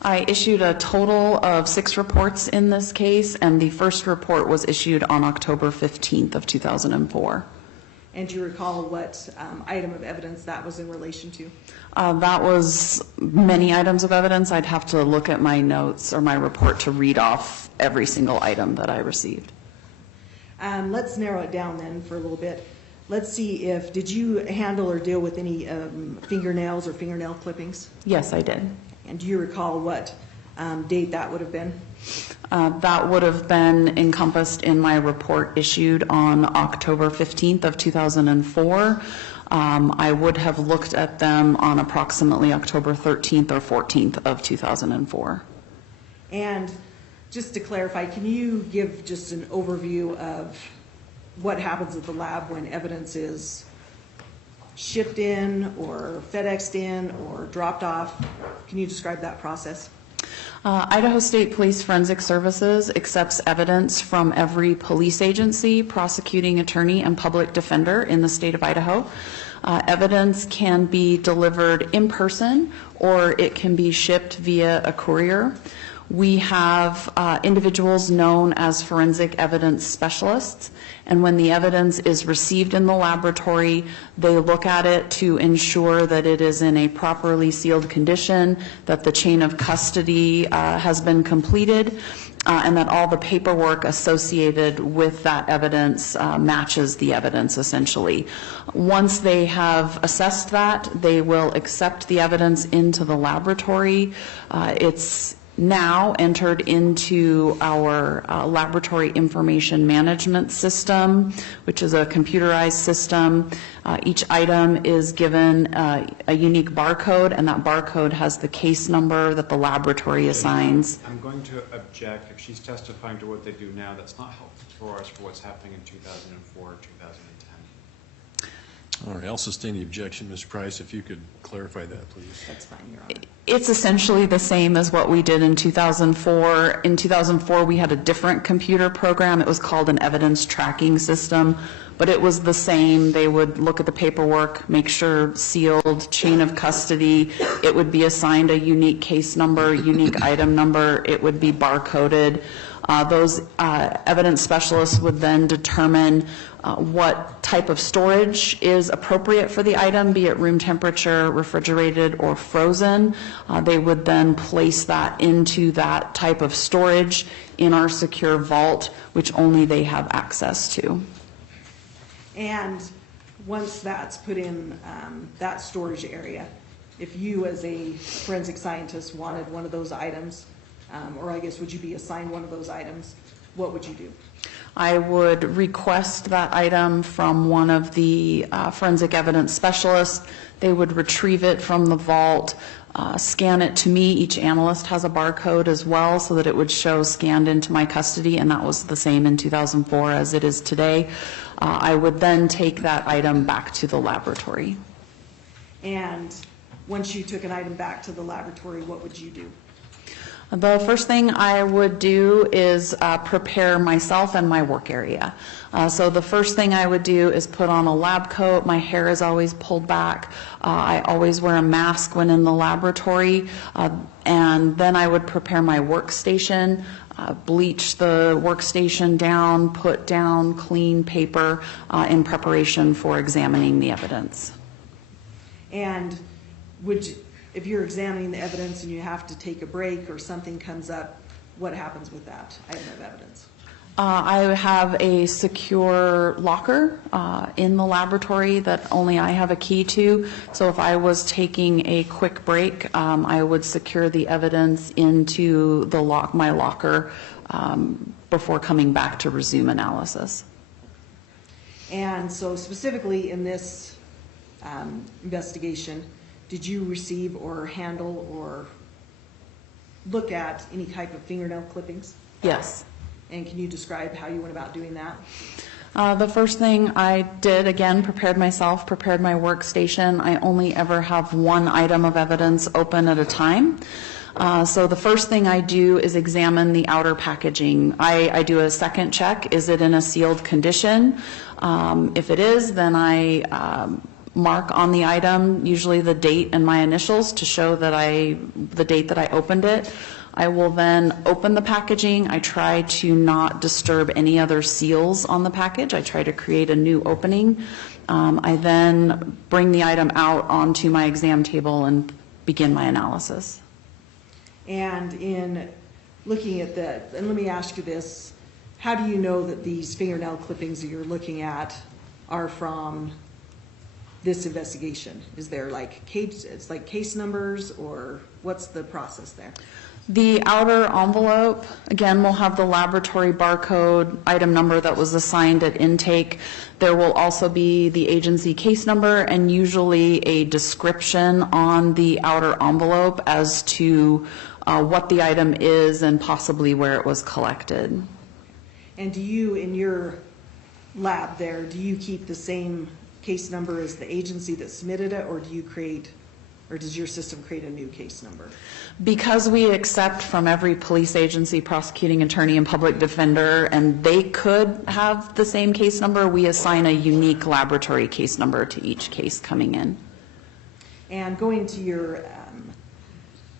I issued a total of 6 reports in this case, and the first report was issued on October 15th of 2004. And do you recall what item of evidence that was in relation to? That was many items of evidence. I'd have to look at my notes or my report to read off every single item that I received. Let's narrow it down then for a little bit. Let's see if, did you handle or deal with any fingernails or fingernail clippings? Yes, I did. And do you recall what date that would have been? That would have been encompassed in my report issued on October 15th of 2004. I would have looked at them on approximately October 13th or 14th of 2004. And just to clarify, can you give just an overview of what happens at the lab when evidence is shipped in or FedExed in or dropped off? Can you describe that process? Idaho State Police Forensic Services accepts evidence from every police agency, prosecuting attorney, and public defender in the state of Idaho. Evidence can be delivered in person or it can be shipped via a courier. We have individuals known as forensic evidence specialists, and when the evidence is received in the laboratory, they look at it to ensure that it is in a properly sealed condition, that the chain of custody has been completed, and that all the paperwork associated with that evidence matches the evidence, essentially. Once they have assessed that, they will accept the evidence into the laboratory. It's now entered into our laboratory information management system, which is a computerized system. Each item is given a unique barcode, and that barcode has the case number that the laboratory assigns. I'm going to object. If she's testifying to what they do now, that's not helpful for us for what's happening in 2004 or 2010. All right, I'll sustain the objection, Ms. Price, if you could clarify that, please. That's fine, Your Honor. It's essentially the same as what we did in 2004. In 2004, we had a different computer program. It was called an evidence tracking system, but it was the same. They would look at the paperwork, make sure sealed, chain of custody. It would be assigned a unique case number, unique item number. It would be barcoded. Those evidence specialists would then determine what type of storage is appropriate for the item, be it room temperature, refrigerated, or frozen. They would then place that into that type of storage in our secure vault, which only they have access to. And once that's put in that storage area, if you as a forensic scientist wanted one of those items, or I guess would you be assigned one of those items, what would you do? I would request that item from one of the forensic evidence specialists. They would retrieve it from the vault, scan it to me. Each analyst has a barcode as well, so that it would show scanned into my custody, and that was the same in 2004 as it is today. I would then take that item back to the laboratory. And once you took an item back to the laboratory, what would you do? The first thing I would do is prepare myself and my work area. So the first thing I would do is put on a lab coat. My hair is always pulled back. I always wear a mask when in the laboratory. And then I would prepare my workstation, bleach the workstation down, put down clean paper in preparation for examining the evidence. And if you're examining the evidence and you have to take a break or something comes up, what happens with that item of evidence? I have a secure locker in the laboratory that only I have a key to. So if I was taking a quick break, I would secure the evidence into my locker before coming back to resume analysis. And so specifically in this investigation, did you receive or handle or look at any type of fingernail clippings? Yes. And can you describe how you went about doing that? The first thing I did, again, prepared myself, prepared my workstation. I only ever have one item of evidence open at a time. So the first thing I do is examine the outer packaging. I do a second check. Is it in a sealed condition? If it is, then I mark on the item, usually the date and my initials to show that the date that I opened it. I will then open the packaging. I try to not disturb any other seals on the package. I try to create a new opening. I then bring the item out onto my exam table and begin my analysis. And in looking at that, and let me ask you this, how do you know that these fingernail clippings that you're looking at are from this investigation? Is there it's like case numbers, or what's the process there? The outer envelope, again, will have the laboratory barcode item number that was assigned at intake. There will also be the agency case number and usually a description on the outer envelope as to what the item is and possibly where it was collected. And do you, in your lab there, do you keep the same case number as the agency that submitted it, or does your system create a new case number? Because we accept from every police agency, prosecuting attorney, and public defender, and they could have the same case number, we assign a unique laboratory case number to each case coming in. And going to your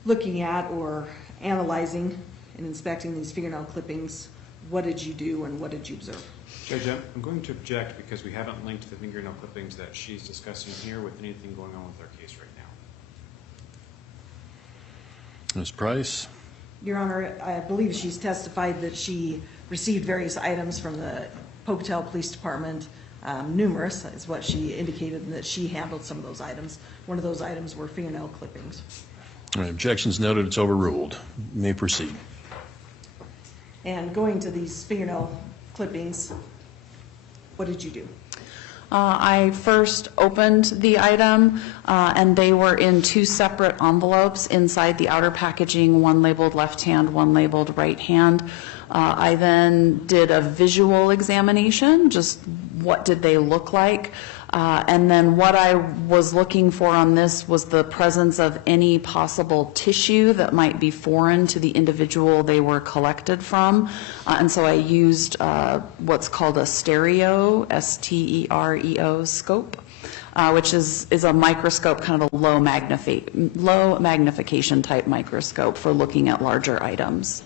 looking at or analyzing and inspecting these fingernail clippings, what did you do and what did you observe? Judge, I'm going to object because we haven't linked the fingernail clippings that she's discussing here with anything going on with our case right now. Ms. Price? Your Honor, I believe she's testified that she received various items from the Pocatello Police Department, numerous is what she indicated, and that she handled some of those items. One of those items were fingernail clippings. All right, objections noted, it's overruled. You may proceed. And going to these fingernail clippings, what did you do? I first opened the item, and they were in two separate envelopes inside the outer packaging, one labeled left hand, one labeled right hand. I then did a visual examination, just what did they look like. And then what I was looking for on this was the presence of any possible tissue that might be foreign to the individual they were collected from. And so I used what's called a stereo, S-T-E-R-E-O scope, which is a microscope, kind of a low magnification type microscope for looking at larger items.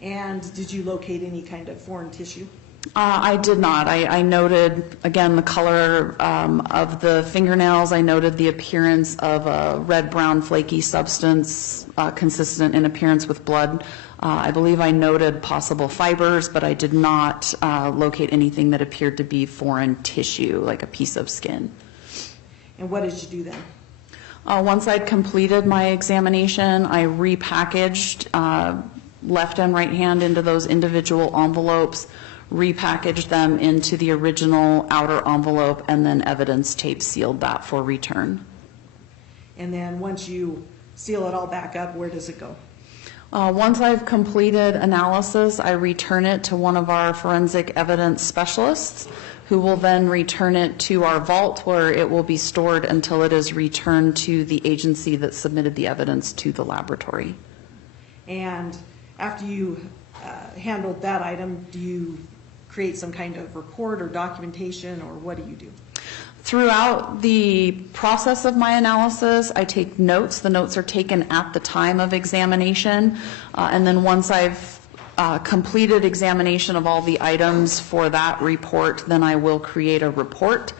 And did you locate any kind of foreign tissue? I did not. I noted, again, the color of the fingernails. I noted the appearance of a red-brown flaky substance consistent in appearance with blood. I believe I noted possible fibers, but I did not locate anything that appeared to be foreign tissue, like a piece of skin. And what did you do then? Once I'd completed my examination, I repackaged left and right hand into those individual envelopes, repackaged them into the original outer envelope, and then evidence tape sealed that for return. And then once you seal it all back up, where does it go? Once I've completed analysis, I return it to one of our forensic evidence specialists, who will then return it to our vault, where it will be stored until it is returned to the agency that submitted the evidence to the laboratory. And after you handled that item, do you create some kind of report or documentation, or what do you do? Throughout the process of my analysis, I take notes. The notes are taken at the time of examination, and then once I've completed examination of all the items for that report, then I will create a report.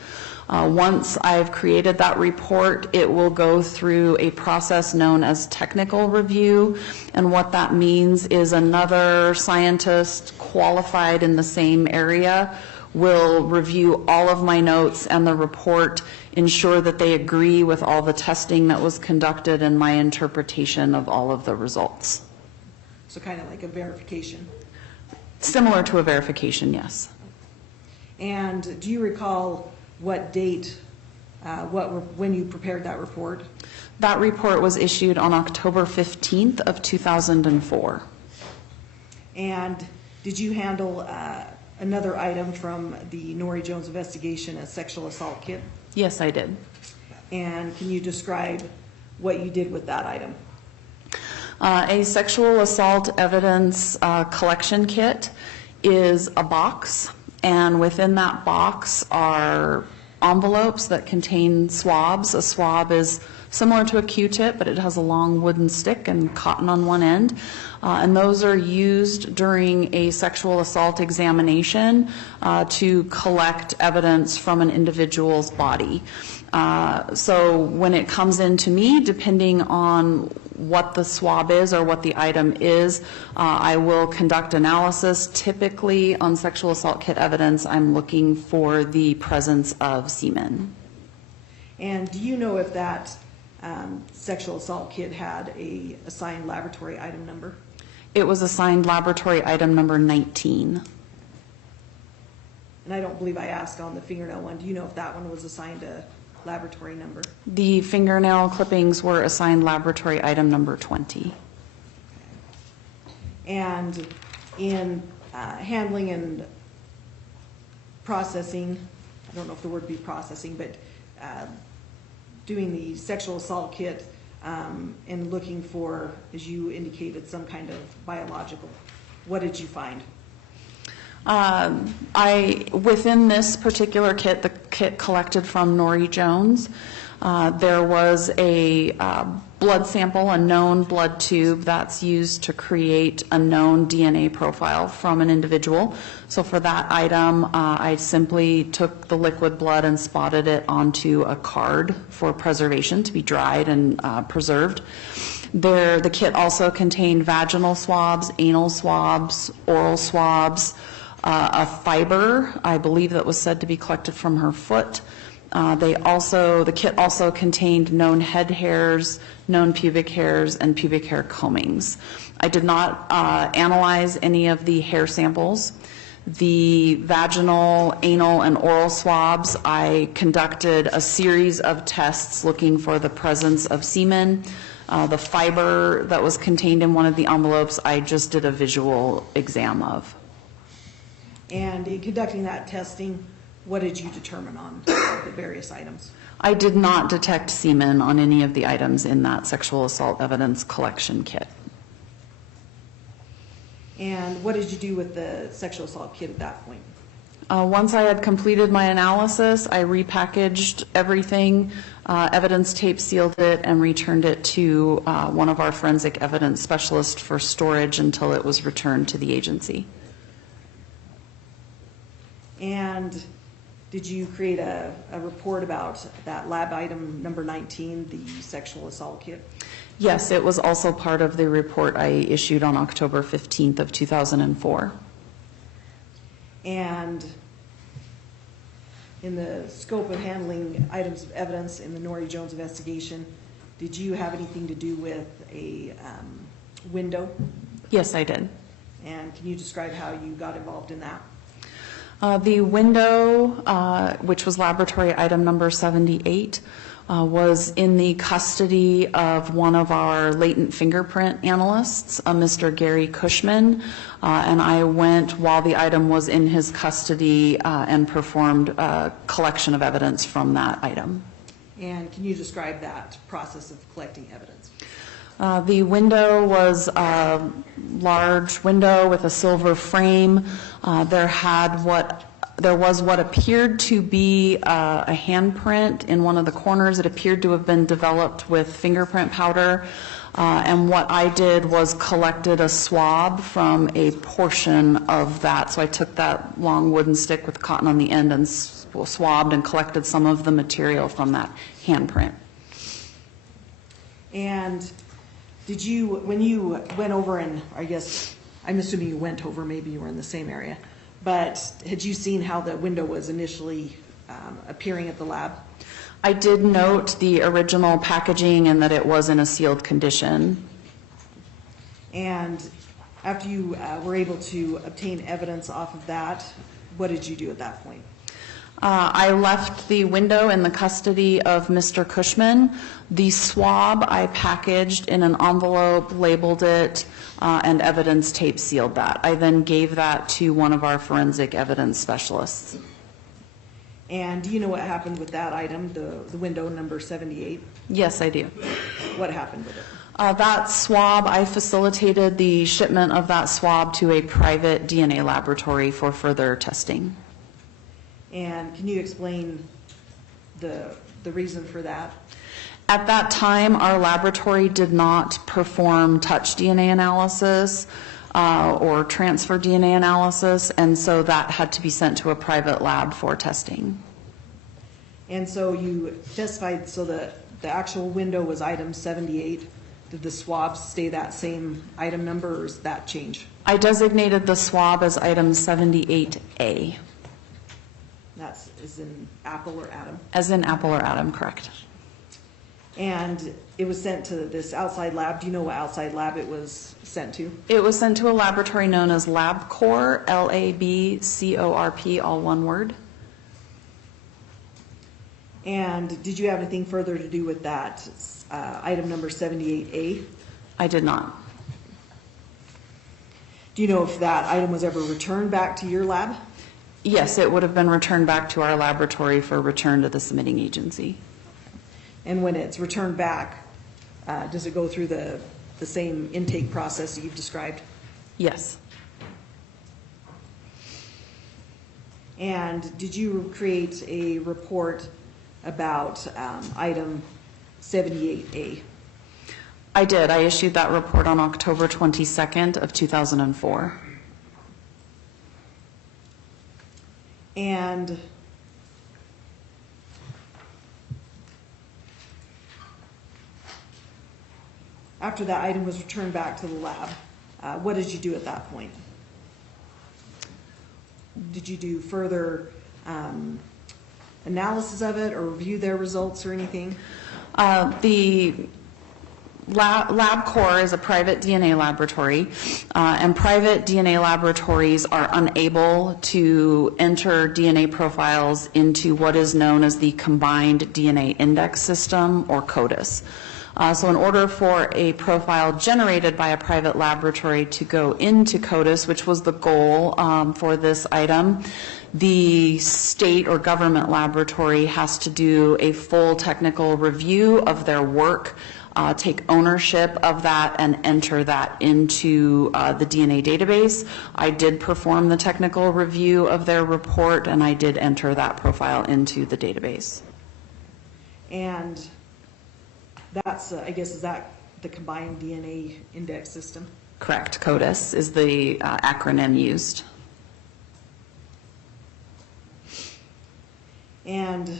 Once I've created that report, it will go through a process known as technical review, and what that means is another scientist qualified in the same area will review all of my notes and the report, ensure that they agree with all the testing that was conducted and my interpretation of all of the results. So kind of like a verification. Similar to a verification, yes. And do you recall what date, when you prepared that report? That report was issued on October 15th of 2004. And did you handle another item from the Nori Jones investigation, a sexual assault kit? Yes, I did. And can you describe what you did with that item? A sexual assault evidence collection kit is a box, and within that box are envelopes that contain swabs. A swab is similar to a Q-tip, but it has a long wooden stick and cotton on one end. And those are used during a sexual assault examination to collect evidence from an individual's body. So when it comes into me, depending on what the swab is or what the item is, I will conduct analysis. Typically on sexual assault kit evidence, I'm looking for the presence of semen. And do you know if that sexual assault kit had a assigned laboratory item number? It was assigned laboratory item number 19. And I don't believe I asked on the fingernail one. Do you know if that one was assigned a laboratory number? The fingernail clippings were assigned laboratory item number 20. And in handling and processing, I don't know if the word would be processing, but doing the sexual assault kit and looking for, as you indicated, some kind of biological, what did you find? Within this particular kit, the kit collected from Nori Jones, there was a blood sample, a known blood tube that's used to create a known DNA profile from an individual. So for that item, I simply took the liquid blood and spotted it onto a card for preservation to be dried and preserved. The kit also contained vaginal swabs, anal swabs, oral swabs, a fiber, I believe, that was said to be collected from her foot. The kit also contained known head hairs, known pubic hairs, and pubic hair combings. I did not analyze any of the hair samples. The vaginal, anal, and oral swabs, I conducted a series of tests looking for the presence of semen. The fiber that was contained in one of the envelopes, I just did a visual exam of. And in conducting that testing, what did you determine on the various items? I did not detect semen on any of the items in that sexual assault evidence collection kit. And what did you do with the sexual assault kit at that point? Once I had completed my analysis, I repackaged everything, evidence tape sealed it, and returned it to one of our forensic evidence specialists for storage until it was returned to the agency. And did you create a report about that lab item number 19, the sexual assault kit? Yes, it was also part of the report I issued on October 15th of 2004. And in the scope of handling items of evidence in the Nori Jones investigation, Did you have anything to do with a window? Yes, I did. And can you describe how you got involved in that? The window, which was laboratory item number 78, was in the custody of one of our latent fingerprint analysts, Mr. Gary Cushman, and I went while the item was in his custody and performed a collection of evidence from that item. And can you describe that process of collecting evidence? The window was a large window with a silver frame. There was what appeared to be a handprint in one of the corners. It appeared to have been developed with fingerprint powder. And what I did was collected a swab from a portion of that. So I took that long wooden stick with cotton on the end and swabbed and collected some of the material from that handprint. And did you, when you went over, and I guess, I'm assuming you went over, maybe you were in the same area, but had you seen how the window was initially appearing at the lab? I did note the original packaging and that it was in a sealed condition. And after you were able to obtain evidence off of that, what did you do at that point? I left the window in the custody of Mr. Cushman. The swab I packaged in an envelope, labeled it, and evidence tape sealed that. I then gave that to one of our forensic evidence specialists. And do you know what happened with that item, the window number 78? Yes, I do. What happened with it? That swab, I facilitated the shipment of that swab to a private DNA laboratory for further testing. And can you explain the reason for that? At that time, our laboratory did not perform touch DNA analysis or transfer DNA analysis, and so that had to be sent to a private lab for testing. And so you testified, so the actual window was item 78. Did the swabs stay that same item number, or does that change? I designated the swab as item 78A. That's as in apple or atom? As in apple or atom, correct. And it was sent to this outside lab. Do you know what outside lab it was sent to? It was sent to a laboratory known as LabCorp, LabCorp, all one word. And did you have anything further to do with that item number 78A? I did not. Do you know if that item was ever returned back to your lab? Yes, it would have been returned back to our laboratory for return to the submitting agency. And when it's returned back, does it go through the same intake process that you've described? Yes. And did you create a report about item 78A? I did. I issued that report on October 22nd of 2004. And after that item was returned back to the lab, what did you do at that point? Did you do further analysis of it or review their results or anything? The LabCorp is a private DNA laboratory, and private DNA laboratories are unable to enter DNA profiles into what is known as the Combined DNA Index System, or CODIS. So in order for a profile generated by a private laboratory to go into CODIS, which was the goal for this item, the state or government laboratory has to do a full technical review of their work, take ownership of that, and enter that into the DNA database. I did perform the technical review of their report, and I did enter that profile into the database. And that's, I guess, is that the Combined DNA Index System? Correct. CODIS is the acronym used. And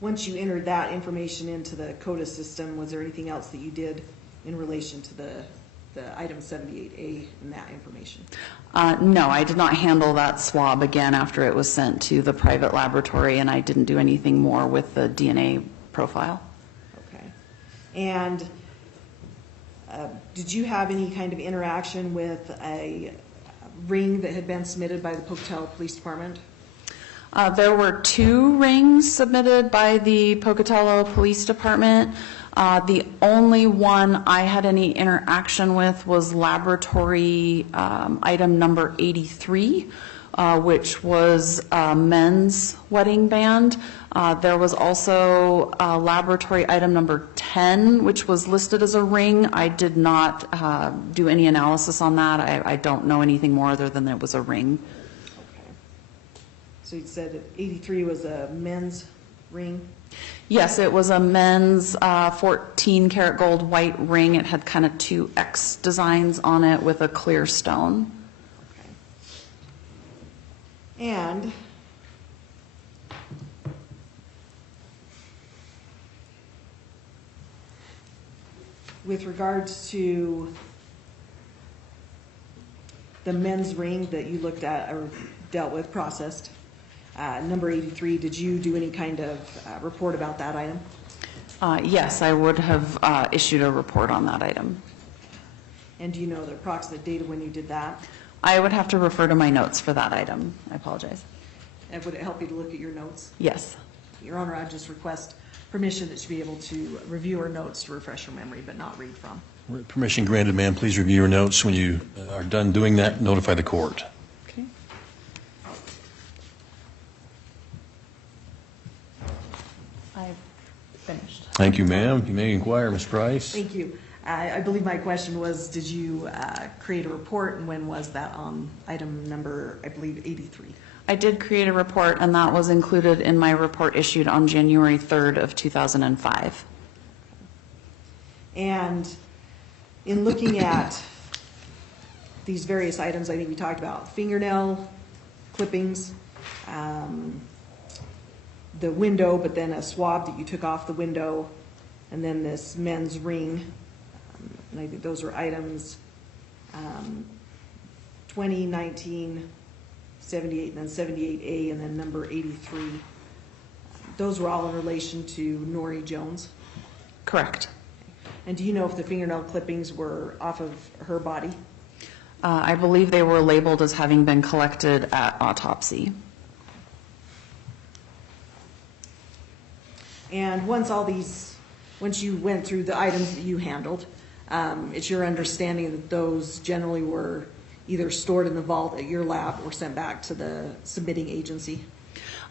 once you entered that information into the CODIS system, was there anything else that you did in relation to the item 78A in that information? No, I did not handle that swab again after it was sent to the private laboratory, and I didn't do anything more with the DNA profile. And did you have any kind of interaction with a ring that had been submitted by the Pocatello Police Department? There were 2 rings submitted by the Pocatello Police Department. The only one I had any interaction with was laboratory item number 83, which was a men's wedding band. There was also laboratory item number 10, which was listed as a ring. I did not do any analysis on that. I don't know anything more other than it was a ring. So you said that 83 was a men's ring? Yes, it was a men's 14 karat gold white ring. It had kind of 2 X designs on it with a clear stone. Okay. And with regards to the men's ring that you looked at or dealt with, processed, number 83, did you do any kind of report about that item? Yes, I would have issued a report on that item. And do you know the approximate date of when you did that? I would have to refer to my notes for that item. I apologize. And would it help you to look at your notes? Yes. Your Honor, I just request permission that you be able to review our notes to refresh your memory, but not read from. Permission granted, ma'am. Please review your notes. When you are done doing that, notify the court. Okay. I've finished. Thank you, ma'am. You may inquire, Ms. Price. Thank you. I believe my question was, did you create a report, and when was that on item number, I believe, 83? I did create a report, and that was included in my report issued on January 3rd of 2005. And in looking at these various items, I think we talked about fingernail clippings, the window, but then a swab that you took off the window, and then this men's ring. And I think those were items 20, 19, 78, and then 78A, and then number 83. Those were all in relation to Nori Jones. Correct. And do you know if the fingernail clippings were off of her body? I believe they were labeled as having been collected at autopsy. And once you went through the items that you handled, it's your understanding that those generally were either stored in the vault at your lab or sent back to the submitting agency?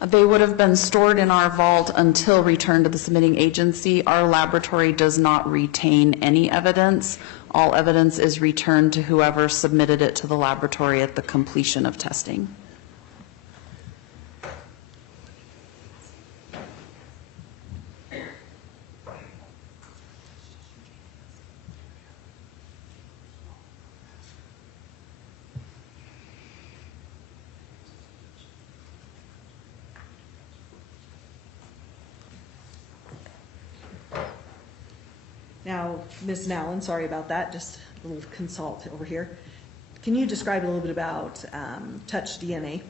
They would have been stored in our vault until returned to the submitting agency. Our laboratory does not retain any evidence. All evidence is returned to whoever submitted it to the laboratory at the completion of testing. Now, Ms. Nowlin, sorry about that, just a little consult over here. Can you describe a little bit about touch DNA?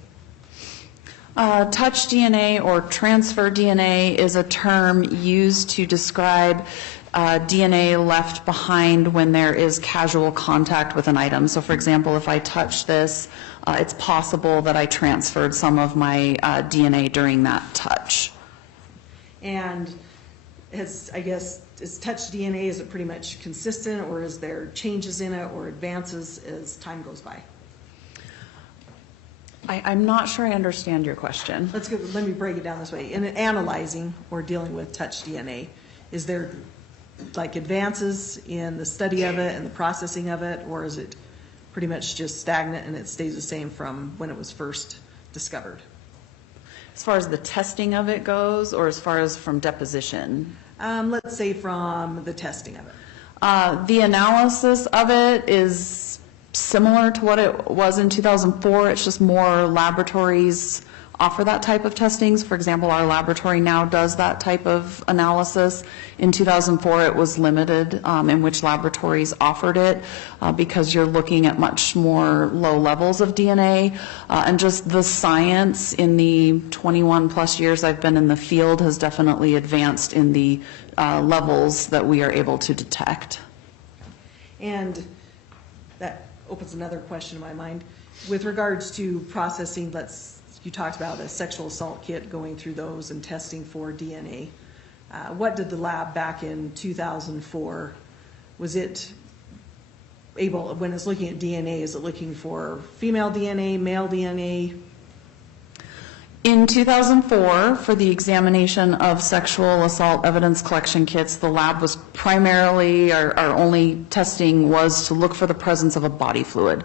Touch DNA or transfer DNA is a term used to describe DNA left behind when there is casual contact with an item. So for example, if I touch this, it's possible that I transferred some of my DNA during that touch. And is touch DNA, is it pretty much consistent, or is there changes in it or advances as time goes by? I'm not sure I understand your question. Let me break it down this way. In analyzing or dealing with touch DNA, is there like advances in the study of it and the processing of it, or is it pretty much just stagnant and it stays the same from when it was first discovered? As far as the testing of it goes, or as far as from deposition? Let's say from the testing of it. The analysis of it is similar to what it was in 2004. It's just more laboratories offer that type of testings. For example, our laboratory now does that type of analysis. In 2004, it was limited in which laboratories offered it because you're looking at much more low levels of DNA. And just the science in the 21 plus years I've been in the field has definitely advanced in the levels that we are able to detect. And that opens another question in my mind. With regards to processing, you talked about a sexual assault kit, going through those and testing for DNA. What did the lab back in 2004, was it able, when it's looking at DNA, is it looking for female DNA, male DNA? In 2004, for the examination of sexual assault evidence collection kits, the lab was primarily, our only testing was to look for the presence of a body fluid.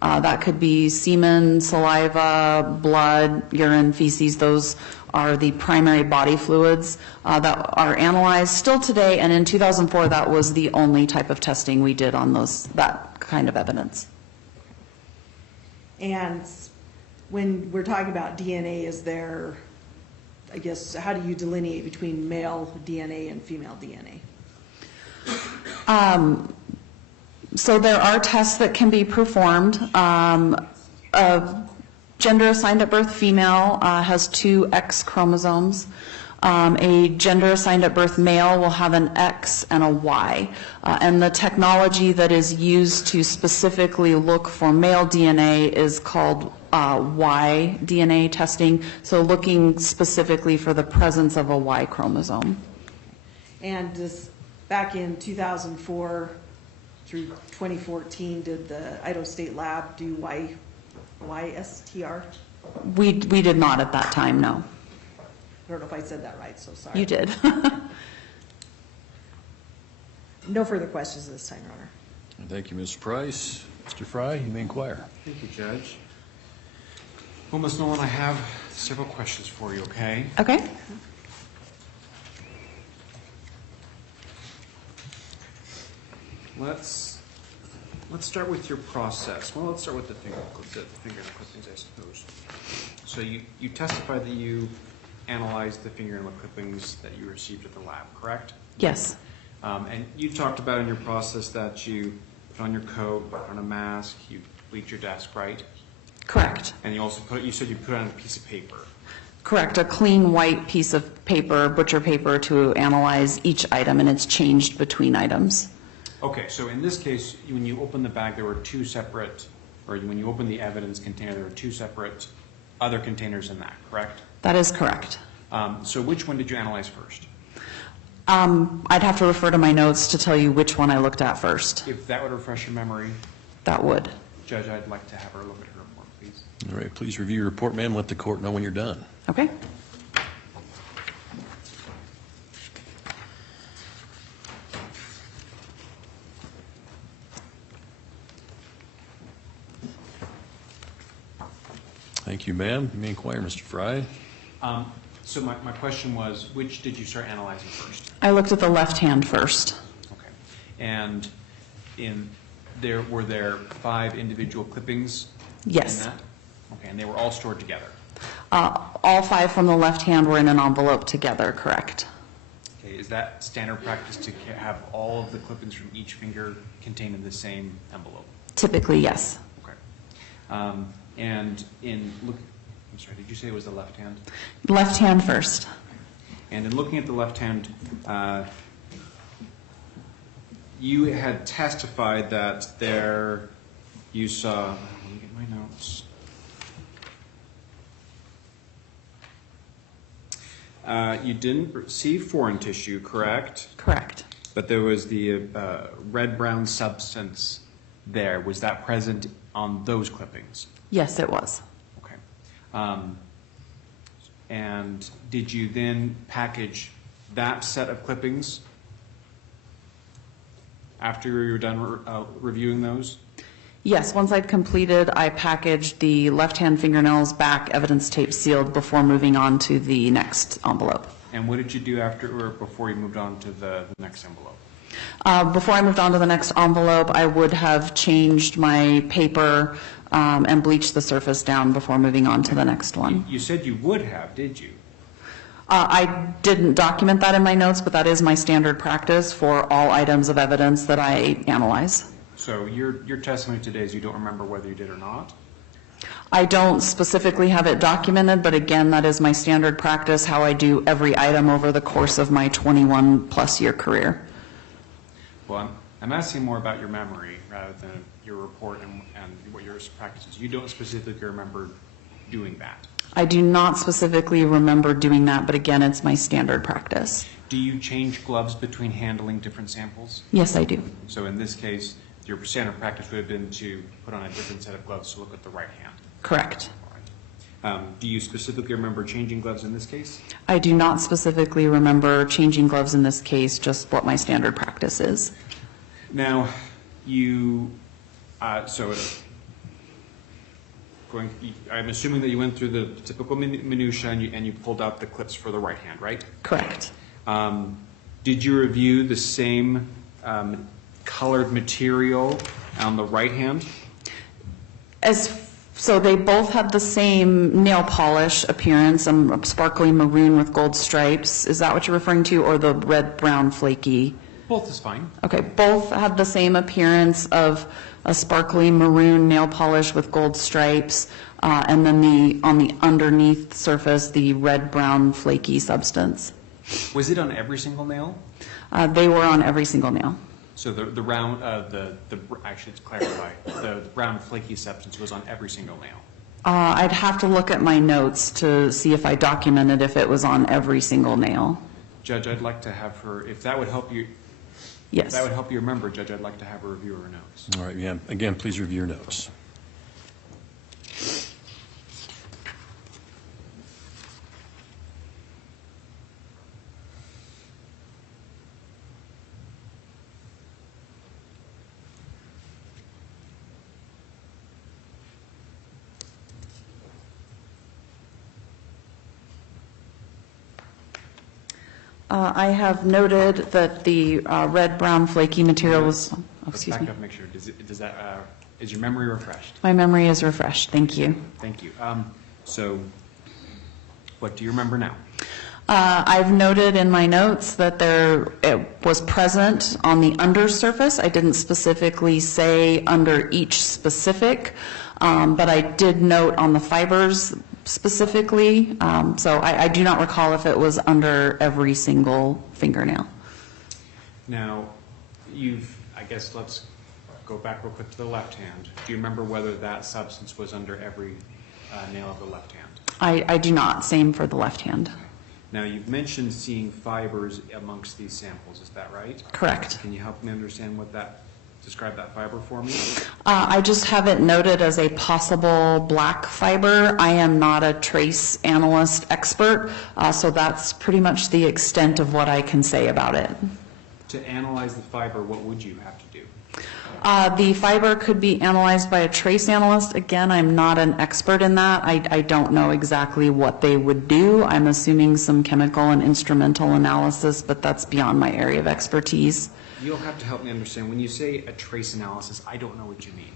That could be semen, saliva, blood, urine, feces. Those are the primary body fluids that are analyzed still today. And in 2004, that was the only type of testing we did on that kind of evidence. And when we're talking about DNA, is there, I guess, how do you delineate between male DNA and female DNA? So there are tests that can be performed. A gender assigned at birth female has 2 X chromosomes. A gender assigned at birth male will have an X and a Y. And the technology that is used to specifically look for male DNA is called Y DNA testing, so looking specifically for the presence of a Y chromosome. And back in 2004 through 2014, did the Idaho State Lab do YSTR? We did not at that time, no. I don't know if I said that right, so sorry. You did. No further questions this time, Your Honor. Thank you, Ms. Price. Mr. Fry, you may inquire. Thank you, Judge. Well, Ms. Nolan, I have several questions for you, okay? Okay. Let's start with your process. Well, let's start with the finger clippings, I suppose. So you testified that you analyzed the fingernail clippings that you received at the lab, correct? Yes. And you talked about in your process that you put on your coat, put on a mask, you bleach your desk, right? Correct. And you also you said you put it on a piece of paper. Correct, a clean white piece of paper, butcher paper, to analyze each item, and it's changed between items. Okay, so in this case, when you open the bag, there were 2 separate, or when you open the evidence container, there were 2 separate other containers in that, correct? That is correct. So which one did you analyze first? I'd have to refer to my notes to tell you which one I looked at first. If that would refresh your memory, That would. Judge, I'd like to have her look at her report, please. All right, please review your report, ma'am. Let the court know when you're done. Okay. Thank you, ma'am. You may inquire, Mr. Fry. So my question was, which did you start analyzing first? I looked at the left hand first. Okay. And were there 5 individual clippings Yes. in that? Okay, and they were all stored together? All 5 from the left hand were in an envelope together, correct? Okay, is that standard practice to have all of the clippings from each finger contained in the same envelope? Typically, yes. Okay. And I'm sorry, did you say it was the left hand? Left hand first. And in looking at the left hand, you had testified that you saw, let me get my notes. You didn't see foreign tissue, correct? Correct. But there was the red-brown substance there. Was that present on those clippings? Yes, it was. Okay. And did you then package that set of clippings after you were done reviewing those? Yes, once I'd completed, I packaged the left-hand fingernails back, evidence tape sealed, before moving on to the next envelope. And what did you do after or before you moved on to the next envelope? Before I moved on to the next envelope, I would have changed my paper and bleach the surface down before moving on to the next one. You said you would have, did you? I didn't document that in my notes, but that is my standard practice for all items of evidence that I analyze. So your testimony today is you don't remember whether you did or not? I don't specifically have it documented, but again, that is my standard practice, how I do every item over the course of my 21-plus year career. Well, I'm asking more about your memory rather than your report and what your practice is. You don't specifically remember doing that? I do not specifically remember doing that, but again, it's my standard practice. Do you change gloves between handling different samples? Yes, I do. So in this case, your standard practice would have been to put on a different set of gloves to look at the right hand? Correct. All right. Do you specifically remember changing gloves in this case? I do not specifically remember changing gloves in this case, just what my standard practice is. Now, I'm assuming that you went through the typical minutia and you pulled out the clips for the right hand, right? Correct. Did you review the same colored material on the right hand? So they both have the same nail polish appearance, sparkly maroon with gold stripes. Is that what you're referring to, or the red, brown, flaky? Both is fine. Okay, both have the same appearance of a sparkly maroon nail polish with gold stripes, and then on the underneath surface, the red, brown, flaky substance. Was it on every single nail? They were on every single nail. So the round, actually, to clarify, the brown flaky substance was on every single nail. I'd have to look at my notes to see if I documented if it was on every single nail. Judge, I'd like to have her, if that would help you. Yes. If that would help you remember, Judge, I'd like to have her review her notes. All right, yeah, again, please review your notes. I have noted that the red, brown, flaky material was, Let's back up, make sure. Is your memory refreshed? My memory is refreshed, thank you. Thank you. So what do you remember now? I've noted in my notes that it was present on the undersurface. I didn't specifically say under each specific, but I did note on the fibers specifically. So I do not recall if it was under every single fingernail. Now, I guess let's go back real quick to the left hand. Do you remember whether that substance was under every nail of the left hand? I do not. Same for the left hand. Now, you've mentioned seeing fibers amongst these samples. Is that right? Correct. Can you help me understand describe that fiber for me? I just have it noted as a possible black fiber. I am not a trace analyst expert, so that's pretty much the extent of what I can say about it. To analyze the fiber, what would you have to do? The fiber could be analyzed by a trace analyst. Again, I'm not an expert in that. I don't know exactly what they would do. I'm assuming some chemical and instrumental analysis, but that's beyond my area of expertise. You'll have to help me understand. When you say a trace analysis, I don't know what you mean.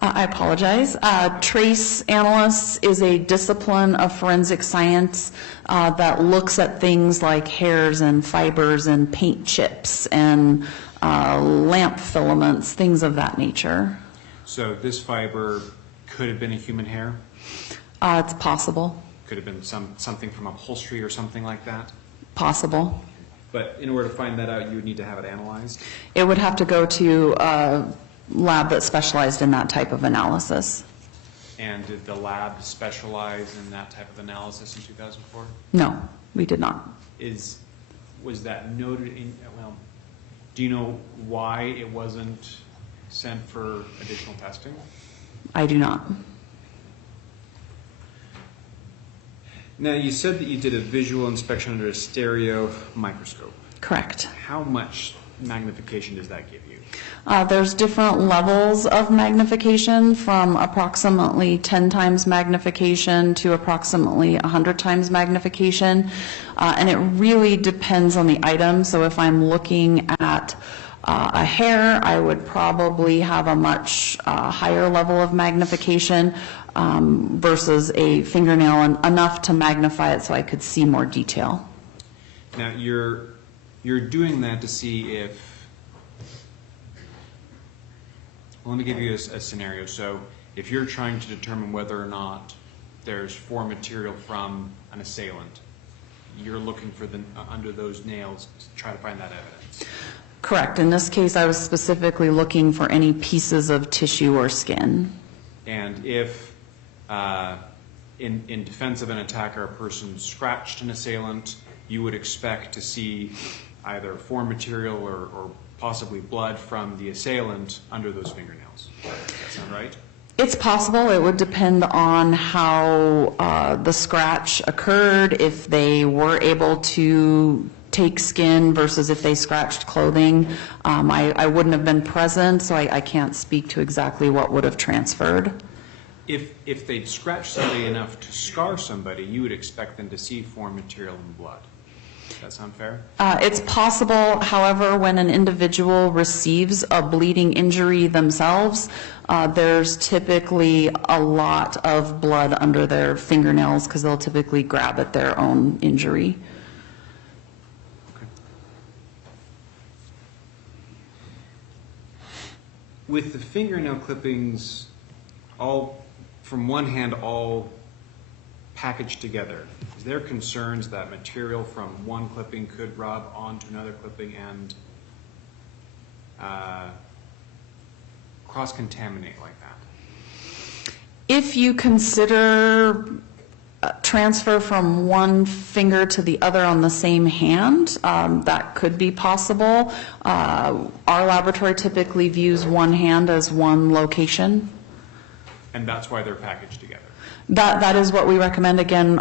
I apologize. Trace analysts is a discipline of forensic science that looks at things like hairs and fibers and paint chips and lamp filaments, things of that nature. So this fiber could have been a human hair? It's possible. Could have been something from upholstery or something like that? Possible. But in order to find that out, you would need to have it analyzed? It would have to go to a lab that specialized in that type of analysis. And did the lab specialize in that type of analysis in 2004? No, we did not. Was that noted in, do you know why it wasn't sent for additional testing? I do not. Now, you said that you did a visual inspection under a stereo microscope. Correct. How much magnification does that give you? There's different levels of magnification, from approximately 10 times magnification to approximately 100 times magnification. And it really depends on the item. So if I'm looking at a hair, I would probably have a much higher level of magnification versus a fingernail, and enough to magnify it so I could see more detail. Now, you're doing that to see if, well, let me give you a scenario. So if you're trying to determine whether or not there's foreign material from an assailant, you're looking for under those nails to try to find that evidence. Correct. In this case, I was specifically looking for any pieces of tissue or skin. And if, in defense of an attacker, a person scratched an assailant, you would expect to see either foreign material or possibly blood from the assailant under those fingernails. Does that sound right? It's possible. It would depend on how the scratch occurred, if they were able to take skin versus if they scratched clothing. I wouldn't have been present, so I can't speak to exactly what would have transferred. If they'd scratched somebody enough to scar somebody, you would expect them to see foreign material and blood. Does that sound fair? It's possible. However, when an individual receives a bleeding injury themselves, there's typically a lot of blood under their fingernails because they'll typically grab at their own injury. Okay. With the fingernail clippings all, from one hand, all packaged together, is there concerns that material from one clipping could rub onto another clipping and cross-contaminate like that? If you consider transfer from one finger to the other on the same hand, that could be possible. Our laboratory typically views one hand as one location. And that's why they're packaged together? That is what we recommend. Again,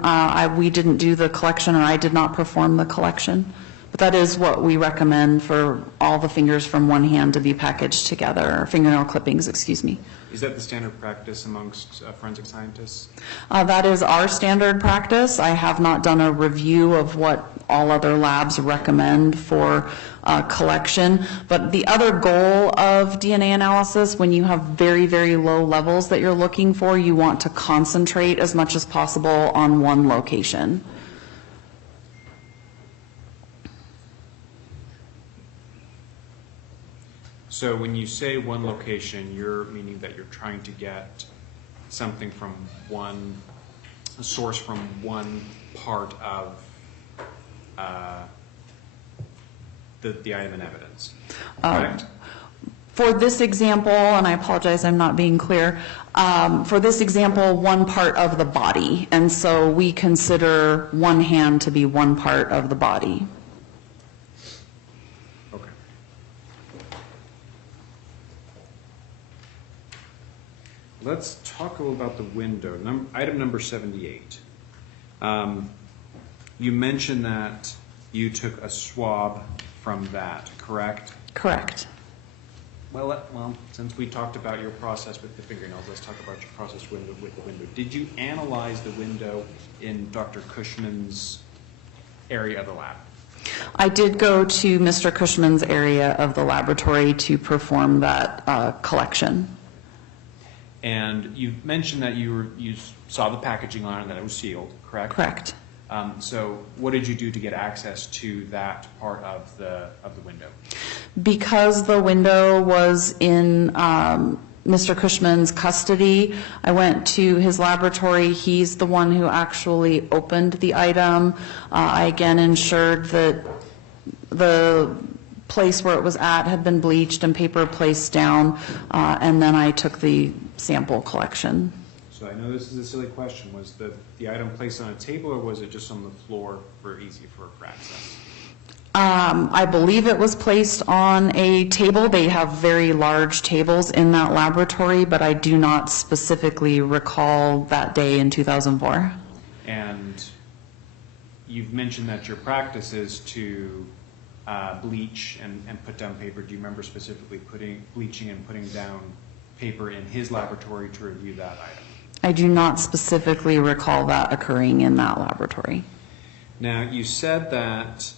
we didn't do the collection, or I did not perform the collection. But that is what we recommend for all the fingers from one hand to be packaged together, or fingernail clippings, excuse me. Is that the standard practice amongst forensic scientists? That is our standard practice. I have not done a review of what all other labs recommend for collection. But the other goal of DNA analysis, when you have very, very low levels that you're looking for, you want to concentrate as much as possible on one location. So when you say one location, you're meaning that you're trying to get something from a source from one part of the item in evidence, correct? For this example, and I apologize, I'm not being clear, for this example, one part of the body. And so we consider one hand to be one part of the body. Okay. Let's talk a little about the window. Item number 78. You mentioned that you took a swab from that, correct? Correct. Well, since we talked about your process with the fingernails, let's talk about your process with the window. Did you analyze the window in Dr. Cushman's area of the lab? I did go to Mr. Cushman's area of the laboratory to perform that collection. And you mentioned that you saw the packaging on it and that it was sealed, correct? Correct. So what did you do to get access to that part of the window? Because the window was in Mr. Cushman's custody, I went to his laboratory. He's the one who actually opened the item. I again ensured that the place where it was at had been bleached and paper placed down, and then I took the sample collection. So I know this is a silly question. Was the item placed on a table, or was it just on the floor for access? I believe it was placed on a table. They have very large tables in that laboratory, but I do not specifically recall that day in 2004. And you've mentioned that your practice is to bleach and put down paper. Do you remember specifically bleaching and putting down paper in his laboratory to review that item? I do not specifically recall that occurring in that laboratory. Now, you said that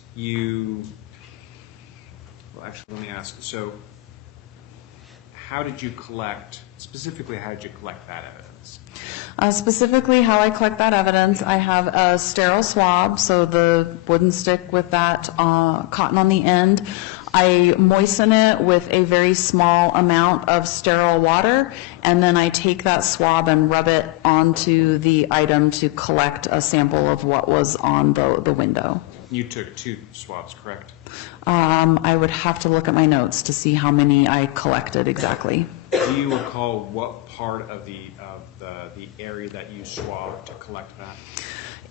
Well, actually, let me ask, so how did you collect, specifically, how did you collect that evidence? Specifically, how I collect that evidence, I have a sterile swab, so the wooden stick with that cotton on the end. I moisten it with a very small amount of sterile water, and then I take that swab and rub it onto the item to collect a sample of what was on the window. You took 2 swabs, correct? I would have to look at my notes to see how many I collected exactly. Do you recall what part of the area that you swabbed to collect that?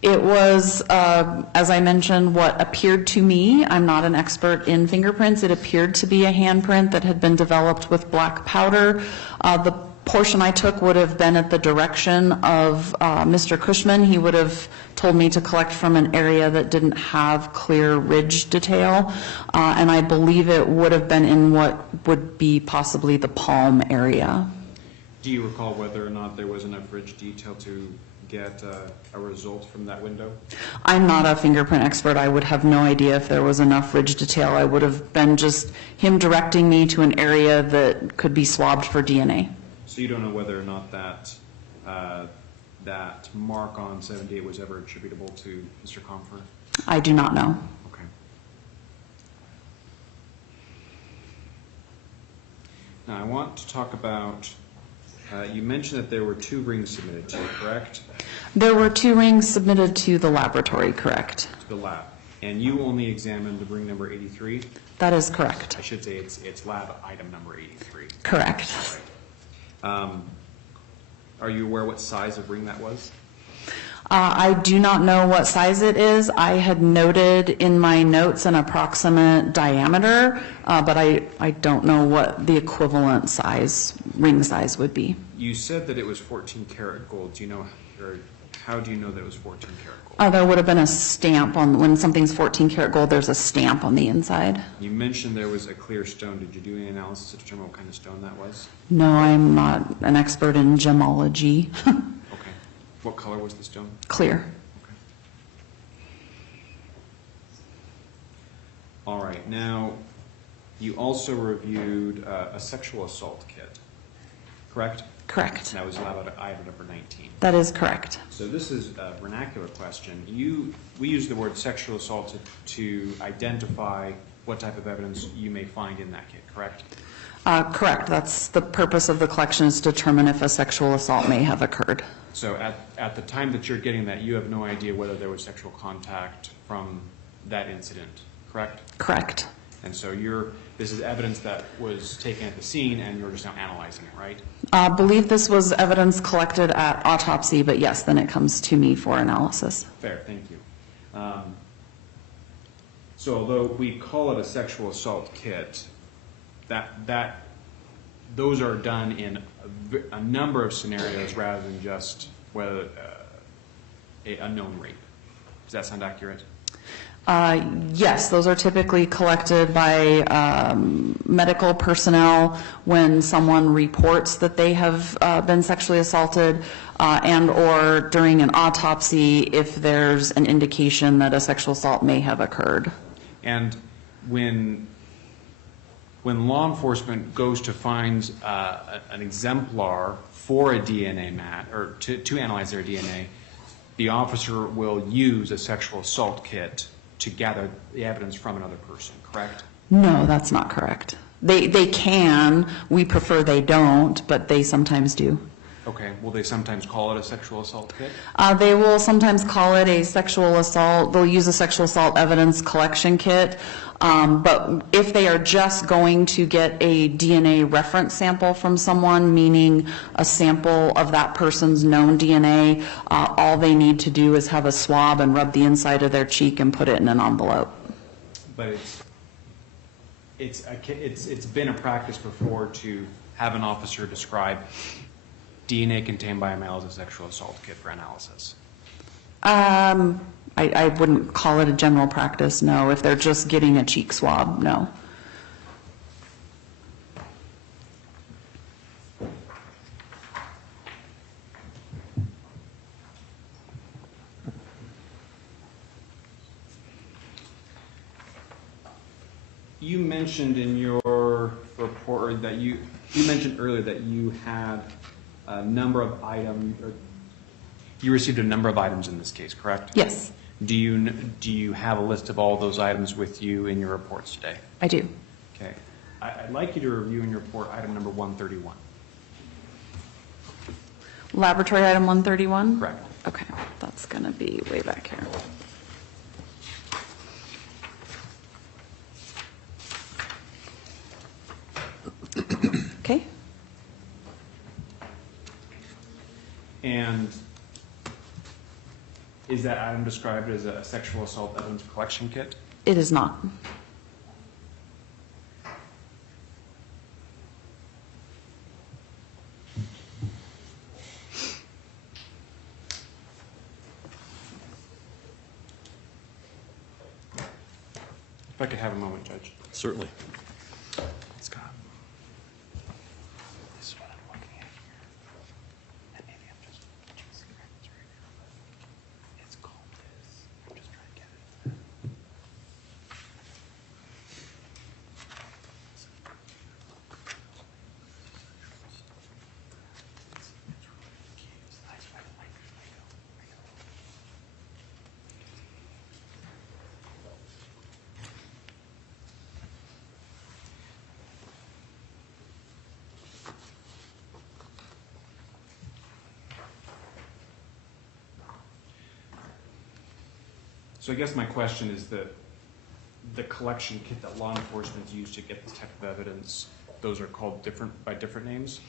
It was, as I mentioned, what appeared to me, I'm not an expert in fingerprints, it appeared to be a handprint that had been developed with black powder. The portion I took would have been at the direction of Mr. Cushman. He would have told me to collect from an area that didn't have clear ridge detail, and I believe it would have been in what would be possibly the palm area. Do you recall whether or not there was enough ridge detail to get a result from that window? I'm not a fingerprint expert. I would have no idea if there was enough ridge detail. I would have been just him directing me to an area that could be swabbed for DNA. So you don't know whether or not that that mark on 78 was ever attributable to Mr. Compher? I do not know. Okay. Now I want to talk about, you mentioned that there were 2 rings submitted to you, correct? There were 2 rings submitted to the laboratory, correct? To the lab. And you only examined the ring number 83? That is correct. I should say it's lab item number 83. Correct. Right. Are you aware what size of ring that was? I do not know what size it is. I had noted in my notes an approximate diameter, but I don't know what the equivalent size, ring size would be. You said that it was 14 karat gold. Do you know, or how do you know that it was 14 karat gold? There would have been a stamp on, when something's 14 karat gold, there's a stamp on the inside. You mentioned there was a clear stone. Did you do any analysis to determine what kind of stone that was? No, I'm not an expert in gemology. Okay. What color was the stone? Clear. Okay. All right. Now, you also reviewed a sexual assault kit, correct? Correct. That was lab item number 19. That is correct. So this is a vernacular question. We use the word sexual assault to identify what type of evidence you may find in that kit, correct? Correct. That's the purpose of the collection, is to determine if a sexual assault may have occurred. So at the time that you're getting that, you have no idea whether there was sexual contact from that incident, correct? Correct. And so this is evidence that was taken at the scene, and you're just now analyzing it, right? I believe this was evidence collected at autopsy, but yes, then it comes to me for analysis. Fair, thank you. So although we call it a sexual assault kit, those are done in a number of scenarios rather than just whether a known rape. Does that sound accurate? Yes, those are typically collected by medical personnel when someone reports that they have been sexually assaulted, and or during an autopsy if there's an indication that a sexual assault may have occurred. And when law enforcement goes to find an exemplar for a DNA match, or to analyze their DNA, the officer will use a sexual assault kit to gather the evidence from another person, correct? No, that's not correct. They can. We prefer they don't, but they sometimes do. Okay. Will they sometimes call it a sexual assault kit? They will sometimes call it a sexual assault. They'll use a sexual assault evidence collection kit. But if they are just going to get a DNA reference sample from someone, meaning a sample of that person's known DNA, all they need to do is have a swab and rub the inside of their cheek and put it in an envelope. But it's been a practice before to have an officer describe DNA contained by a male as a sexual assault kit for analysis. I wouldn't call it a general practice, no. If they're just getting a cheek swab, no. You mentioned in your report that you mentioned earlier that you had a number of items, or you received a number of items in this case, correct? Yes, Do you have a list of all those items with you in your reports today? I do. Okay. I'd like you to review in your report item number 131. Laboratory item 131? Correct. Okay, that's going to be way back here. Okay. And is that item described as a sexual assault evidence collection kit? It is not. If I could have a moment, Judge. Certainly. Scott. This is what I'm looking at here. And maybe I'm just choosing records right now. It's called this. I'm just trying to get it. So I guess my question is that the collection kit that law enforcement used to get this type of evidence, those are called by different names?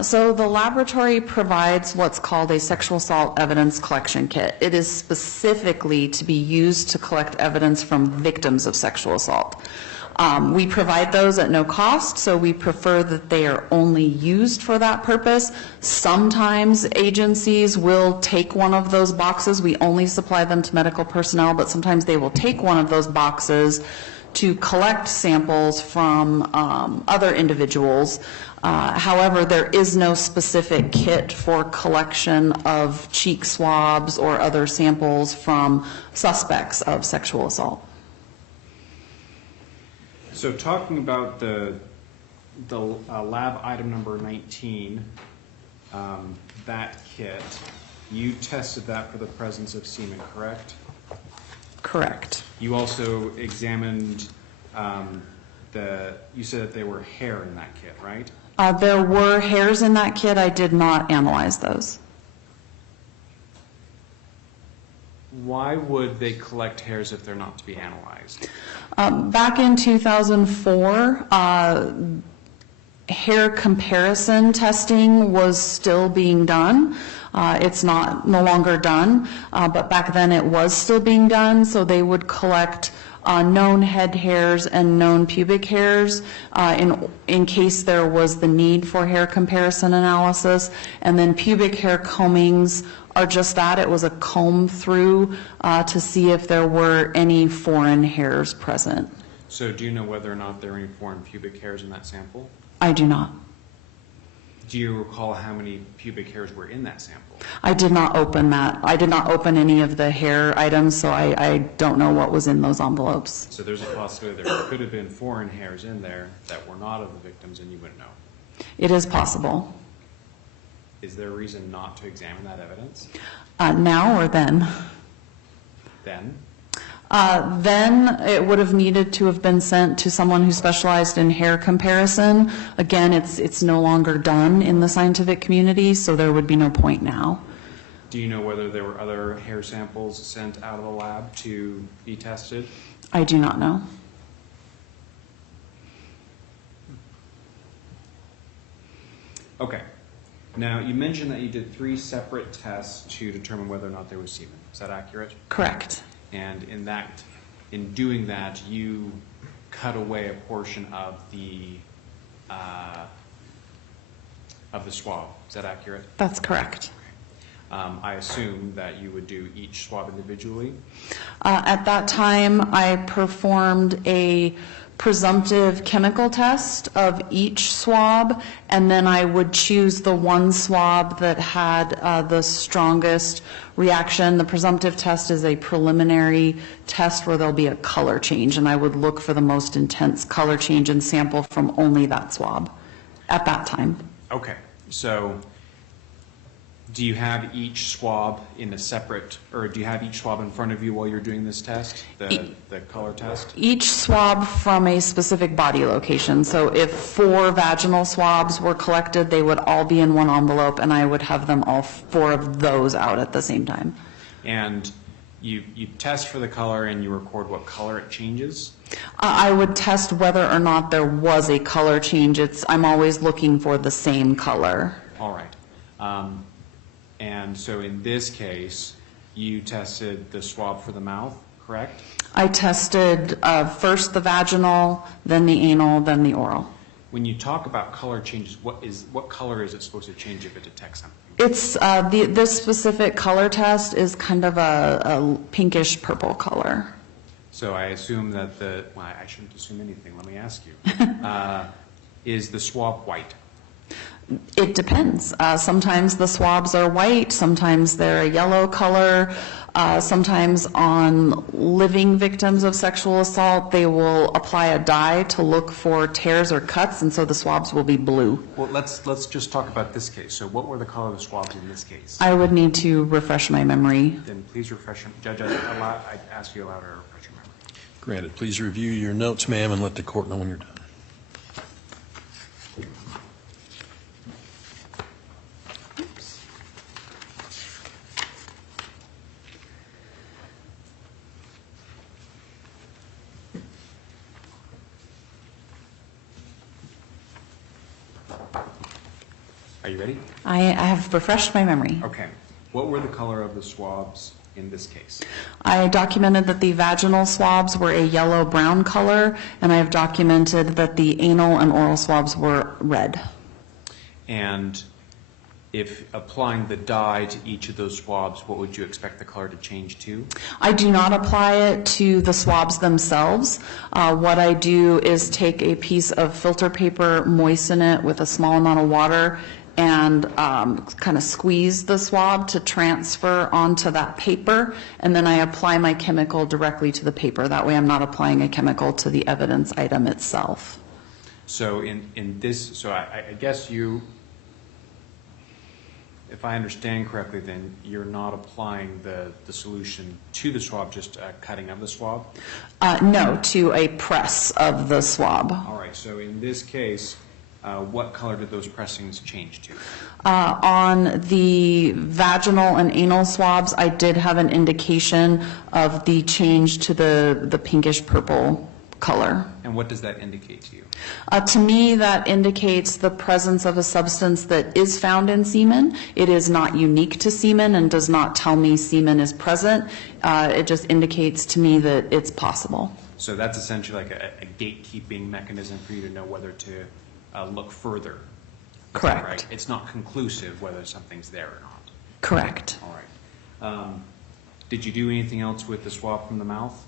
So the laboratory provides what's called a sexual assault evidence collection kit. It is specifically to be used to collect evidence from victims of sexual assault. We provide those at no cost, so we prefer that they are only used for that purpose. Sometimes agencies will take one of those boxes. We only supply them to medical personnel, but sometimes they will take one of those boxes to collect samples from other individuals. However, there is no specific kit for collection of cheek swabs or other samples from suspects of sexual assault. So talking about the lab item number 19, that kit, you tested that for the presence of semen, correct? Correct. You also examined you said that there were hair in that kit, right? There were hairs in that kit. I did not analyze those. Why would they collect hairs if they're not to be analyzed? Back in 2004, hair comparison testing was still being done. It's no longer done, but back then it was still being done, so they would collect known head hairs and known pubic hairs in case there was the need for hair comparison analysis, and then pubic hair combings are just that. It was a comb through to see if there were any foreign hairs present. So do you know whether or not there are any foreign pubic hairs in that sample? I do not. Do you recall how many pubic hairs were in that sample? I did not open that. I did not open any of the hair items, so I don't know what was in those envelopes. So there's a possibility there could have been foreign hairs in there that were not of the victims and you wouldn't know. It is possible. Is there a reason not to examine that evidence? Now or then? Then? Then it would have needed to have been sent to someone who specialized in hair comparison. Again, it's no longer done in the scientific community, so there would be no point now. Do you know whether there were other hair samples sent out of the lab to be tested? I do not know. Okay. Now, you mentioned that you did 3 separate tests to determine whether or not there was semen. Is that accurate? Correct. And in doing that, you cut away a portion of the swab. Is that accurate? That's correct. I assume that you would do each swab individually. At that time, I performed a presumptive chemical test of each swab, and then I would choose the one swab that had the strongest reaction. The presumptive test is a preliminary test where there'll be a color change, and I would look for the most intense color change and sample from only that swab at that time. Okay, so do you have each swab in a separate, or do you have each swab in front of you while you're doing this test, the color test? Each swab from a specific body location. So if 4 vaginal swabs were collected, they would all be in one envelope, and I would have them all 4 of those out at the same time. And you test for the color and you record what color it changes? I would test whether or not there was a color change. I'm always looking for the same color. All right. And so in this case, you tested the swab for the mouth, correct? I tested first the vaginal, then the anal, then the oral. When you talk about color changes, what color is it supposed to change if it detects something? It's this specific color test is kind of a pinkish purple color. So I assume that well, I shouldn't assume anything. Let me ask you. Is the swab white? It depends. Sometimes the swabs are white, sometimes they're a yellow color. Sometimes on living victims of sexual assault, they will apply a dye to look for tears or cuts, and so the swabs will be blue. Well, let's just talk about this case. So what were the color of the swabs in this case? I would need to refresh my memory. Then please refresh, Judge, I'd ask you aloud to refresh your memory. Granted. Please review your notes, ma'am, and let the court know when you're done. Are you ready? I have refreshed my memory. Okay. What were the color of the swabs in this case? I documented that the vaginal swabs were a yellow-brown color, and I have documented that the anal and oral swabs were red. And if applying the dye to each of those swabs, what would you expect the color to change to? I do not apply it to the swabs themselves. What I do is take a piece of filter paper, moisten it with a small amount of water, and kind of squeeze the swab to transfer onto that paper, and then I apply my chemical directly to the paper. That way I'm not applying a chemical to the evidence item itself. So in this, so I guess you, if I understand correctly, then you're not applying the solution to the swab, just cutting of the swab? No, to a press of the swab. All right, so in this case, what color did those pressings change to? On the vaginal and anal swabs, I did have an indication of the change to the pinkish purple color. And what does that indicate to you? To me, that indicates the presence of a substance that is found in semen. It is not unique to semen and does not tell me semen is present. It just indicates to me that it's possible. So that's essentially like a gatekeeping mechanism for you to know whether to look further. Correct. Right? It's not conclusive whether something's there or not. Correct. All right. Did you do anything else with the swab from the mouth?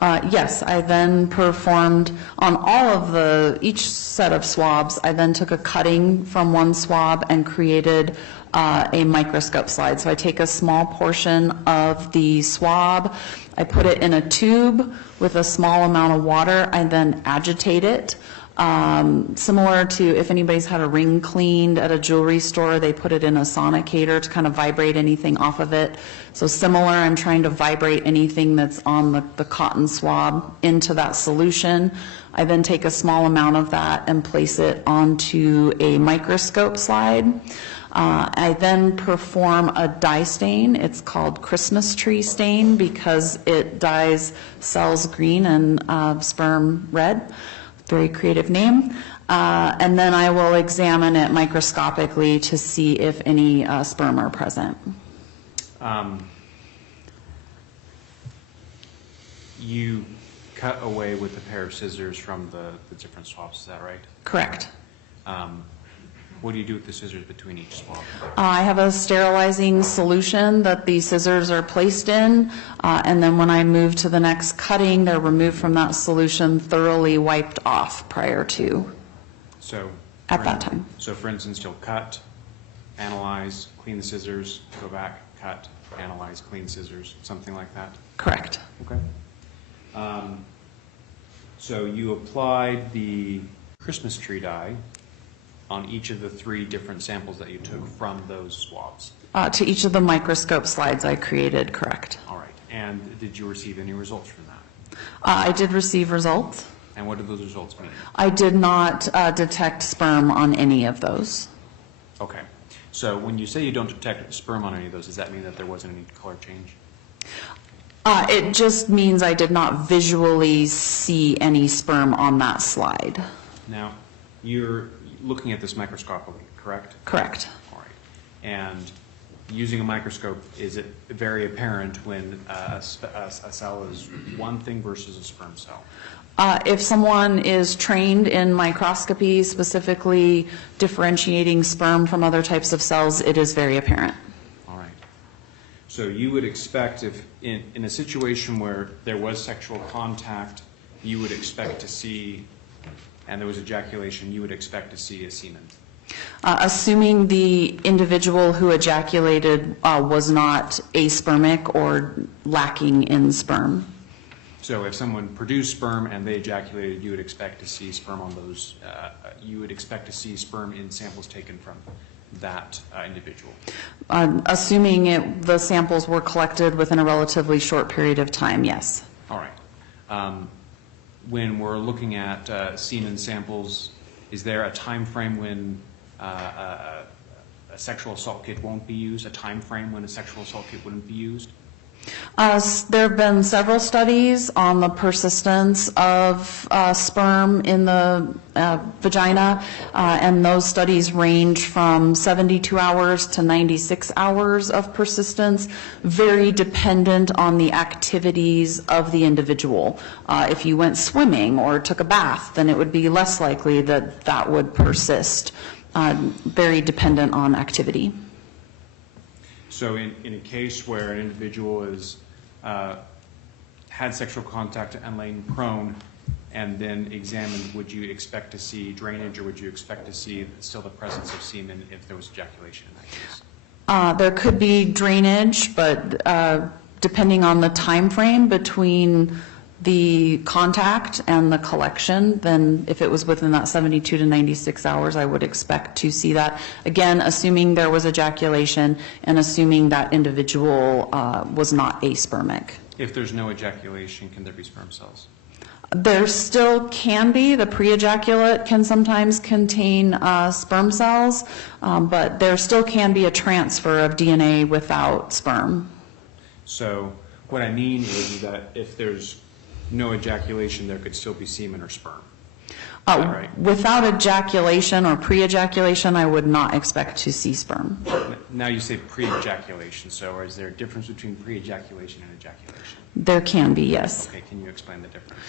Yes, I then performed on all of each set of swabs. I then took a cutting from one swab and created a microscope slide. So I take a small portion of the swab, I put it in a tube with a small amount of water, I then agitate it. Similar to if anybody's had a ring cleaned at a jewelry store, they put it in a sonicator to kind of vibrate anything off of it. So similar, I'm trying to vibrate anything that's on the cotton swab into that solution. I then take a small amount of that and place it onto a microscope slide. I then perform a dye stain. It's called Christmas tree stain because it dyes cells green and sperm red. Very creative name. And then I will examine it microscopically to see if any sperm are present. You cut away with a pair of scissors from the different swabs, is that right? Correct. What do you do with the scissors between each swab? I have a sterilizing solution that the scissors are placed in, and then when I move to the next cutting, they're removed from that solution, thoroughly wiped off prior to, So at that time. So for instance, you'll cut, analyze, clean the scissors, go back, cut, analyze, clean scissors, something like that? Correct. Okay. So you applied the Christmas tree dye on each of the 3 different samples that you took from those swabs? To each of the microscope slides I created, correct. All right. And did you receive any results from that? I did receive results. And what did those results mean? I did not detect sperm on any of those. Okay. So when you say you don't detect sperm on any of those, does that mean that there wasn't any color change? It just means I did not visually see any sperm on that slide. Now, you're looking at this microscopically, correct? Correct. All right. And using a microscope, is it very apparent when a cell is one thing versus a sperm cell? If someone is trained in microscopy, specifically differentiating sperm from other types of cells, it is very apparent. All right. So you would expect if in a situation where there was sexual contact, you would expect to see, and there was ejaculation, you would expect to see a semen? Assuming the individual who ejaculated was not aspermic or lacking in sperm. So if someone produced sperm and they ejaculated, you would expect to see sperm on those, you would expect to see sperm in samples taken from that individual? Assuming the samples were collected within a relatively short period of time, yes. All right. When we're looking at semen samples, is there a time frame when a sexual assault kit won't be used, a time frame when a sexual assault kit wouldn't be used? There have been several studies on the persistence of sperm in the vagina, and those studies range from 72 hours to 96 hours of persistence, very dependent on the activities of the individual. If you went swimming or took a bath, then it would be less likely that that would persist, very dependent on activity. So in a case where an individual is had sexual contact and lain prone and then examined, would you expect to see drainage, or would you expect to see still the presence of semen if there was ejaculation in that case? There could be drainage, but depending on the time frame between the contact and the collection, then if it was within that 72 to 96 hours, I would expect to see that. Again, assuming there was ejaculation and assuming that individual was not aspermic. If there's no ejaculation, can there be sperm cells? There still can be. The pre-ejaculate can sometimes contain sperm cells, but there still can be a transfer of DNA without sperm. So what I mean is that if there's no ejaculation, there could still be semen or sperm. Is that right? Without ejaculation or pre-ejaculation, I would not expect to see sperm. Now you say pre-ejaculation, so is there a difference between pre-ejaculation and ejaculation? There can be, yes. Okay, can you explain the difference?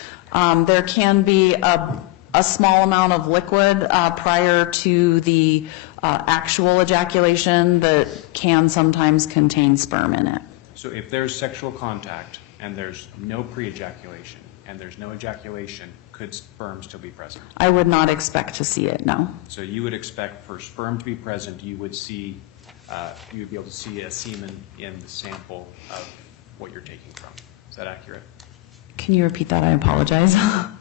There can be a small amount of liquid prior to the actual ejaculation that can sometimes contain sperm in it. So if there's sexual contact and there's no pre-ejaculation and there's no ejaculation, could sperm still be present? I would not expect to see it, no. So you would expect for sperm to be present, you would see, you would be able to see a semen in the sample of what you're taking from. Is that accurate? Can you repeat that? I apologize. I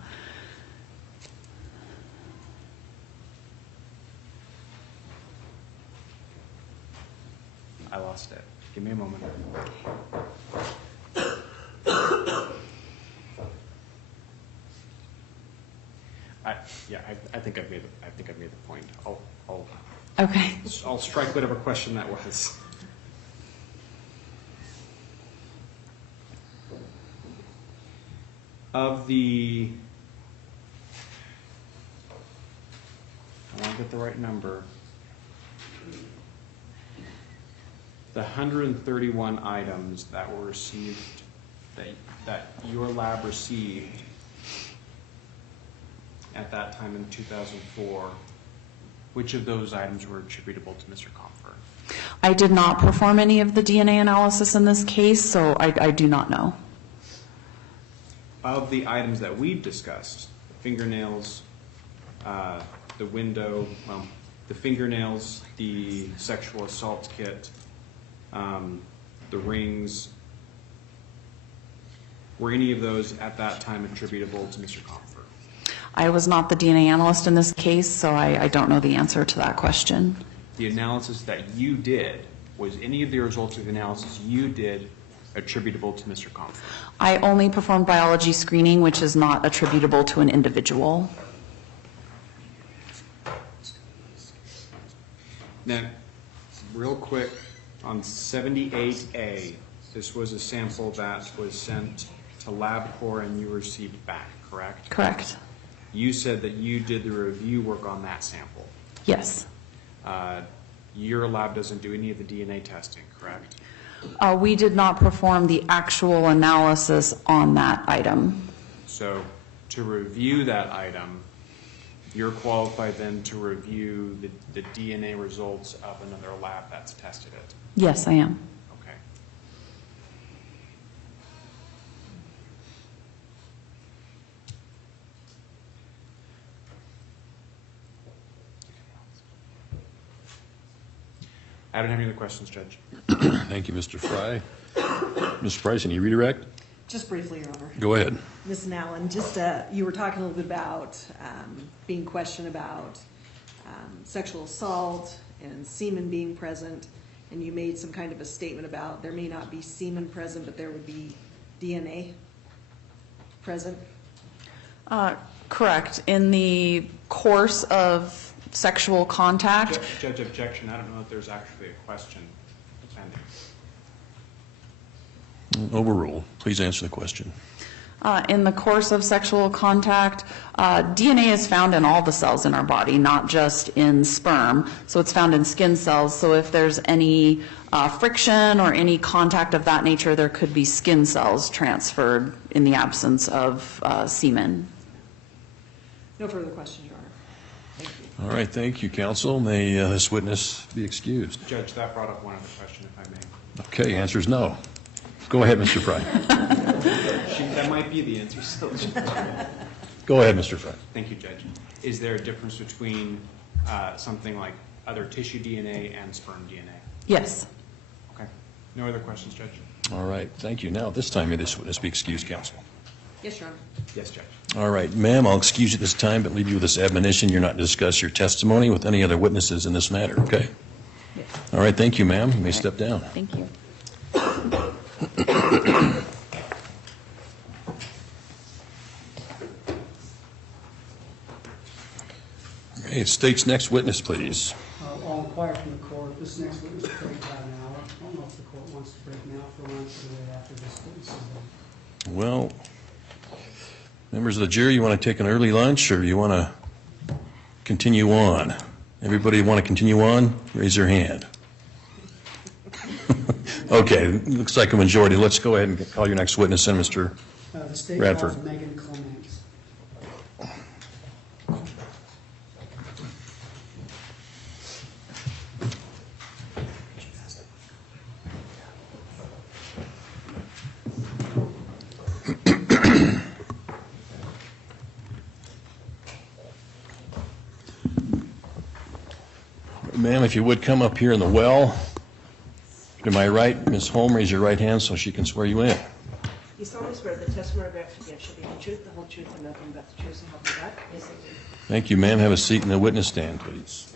lost it. Give me a moment. I think I've made the point. Okay. I'll strike whatever question that was. Of the, I want to get the right number. The 131 items that were received, that your lab received at that time in 2004, Which of those items were attributable to Mr. Compher? I did not perform any of the DNA analysis in this case, so I do not know. Of the items that we've discussed, fingernails, the window, well, the fingernails, the sexual assault kit, the rings, were any of those at that time attributable to Mr. Compher? I was not the DNA analyst in this case, so I don't know the answer to that question. The analysis that you did, was any of the results of the analysis you did attributable to Mr. Compher? I only performed biology screening, which is not attributable to an individual. Now, real quick, on 78A, this was a sample that was sent to LabCorp and you received back, correct? Correct. You said that you did the review work on that sample. Yes. Your lab doesn't do any of the DNA testing, correct? We did not perform the actual analysis on that item. So to review that item, you're qualified then to review the DNA results of another lab that's tested it? Yes, I am. Okay. I don't have any other questions, Judge. Thank you, Mr. Fry. Mr. Price, any redirect? Just briefly, Your Honor. Go ahead. Ms. Nallen, just, you were talking a little bit about being questioned about sexual assault and semen being present, and you made some kind of a statement about there may not be semen present, but there would be DNA present? Correct. In the course of sexual contact. Judge, objection. I don't know if there's actually a question pending. Overruled. Please answer the question. In the course of sexual contact, DNA is found in all the cells in our body, not just in sperm. So it's found in skin cells. So if there's any friction or any contact of that nature, there could be skin cells transferred in the absence of semen. No further questions, Your Honor. Thank you. All right, thank you, counsel. May this witness be excused. Judge, that brought up one other question, if I may. Okay, answer is no. Go ahead, Mr. Fry. That might be the answer still. Go ahead, Mr. Fry. Thank you, Judge. Is there a difference between something like other tissue DNA and sperm DNA? Yes. Okay. No other questions, Judge? All right, thank you. Now, at this time, may this witness be excused, counsel. Yes, Your Honor. Yes, Judge. All right, ma'am, I'll excuse you this time, but leave you with this admonition. You're not to discuss your testimony with any other witnesses in this matter, okay? Yes. All right, thank you, ma'am. You may step down. Thank you. Okay, state's next witness, please. I'll inquire from the court. This next witness will take about an hour. I don't know if the court wants to break now for lunch or wait after this witness is done. Well, members of the jury, you want to take an early lunch or you want to continue on? Everybody want to continue on? Raise your hand. Okay, looks like a majority. Let's go ahead and call your next witness in, Mr. The state Radford. calls Megan Clement. Ma'am, if you would come up here in the well. To my right, Ms. Holm, raise your right hand so she can swear you in. You solemnly swear the testimony you're about to give shall be the truth, the whole truth, and nothing but the truth, so help you God? Yes, I do. Thank you, ma'am. Have a seat in the witness stand, please.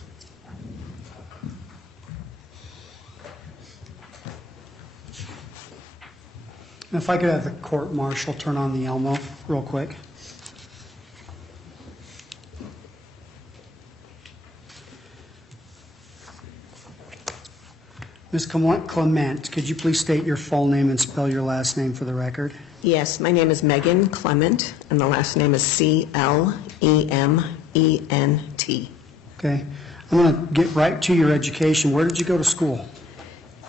If I could have the court marshal turn on the Elmo real quick. Ms. Clement, could you please state your full name and spell your last name for the record? Yes, my name is Megan Clement, and the last name is C-L-E-M-E-N-T. Okay. I'm going to get right to your education. Where did you go to school?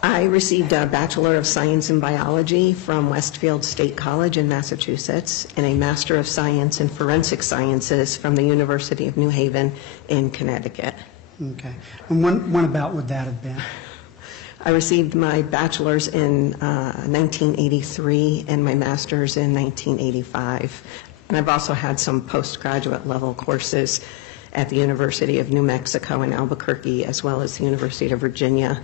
I received a Bachelor of Science in Biology from Westfield State College in Massachusetts and a Master of Science in Forensic Sciences from the University of New Haven in Connecticut. Okay. And when about would that have been? I received my bachelor's in 1983 and my master's in 1985. And I've also had some postgraduate level courses at the University of New Mexico in Albuquerque, as well as the University of Virginia,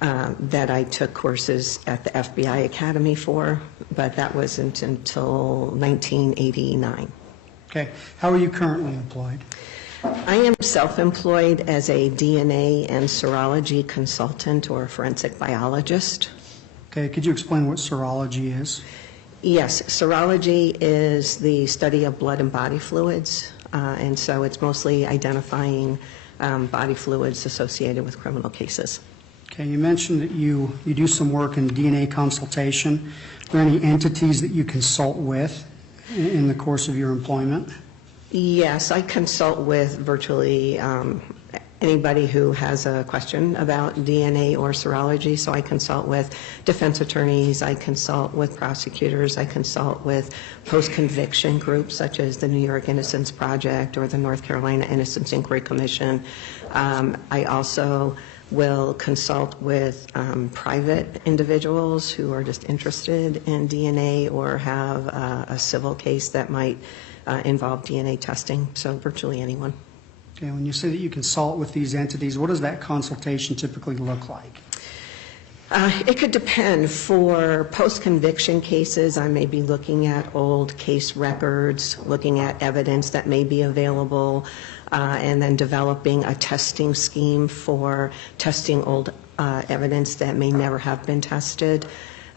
that I took courses at the FBI Academy for, but that wasn't until 1989. Okay. How are you currently employed? I am self-employed as a DNA and serology consultant or forensic biologist. Okay. Could you explain what serology is? Yes, serology is the study of blood and body fluids, and so it's mostly identifying body fluids associated with criminal cases. Okay. You mentioned that you do some work in DNA consultation. Are there any entities that you consult with in the course of your employment? Yes, I consult with virtually anybody who has a question about DNA or serology. So I consult with defense attorneys, I consult with prosecutors, I consult with post-conviction groups such as the New York Innocence Project or the North Carolina Innocence Inquiry Commission. I also will consult with private individuals who are just interested in DNA or have a civil case that might involve DNA testing, so virtually anyone. Okay, when you say that you consult with these entities, what does that consultation typically look like? It could depend. For post-conviction cases, I may be looking at old case records, looking at evidence that may be available, and then developing a testing scheme for testing old evidence that may never have been tested.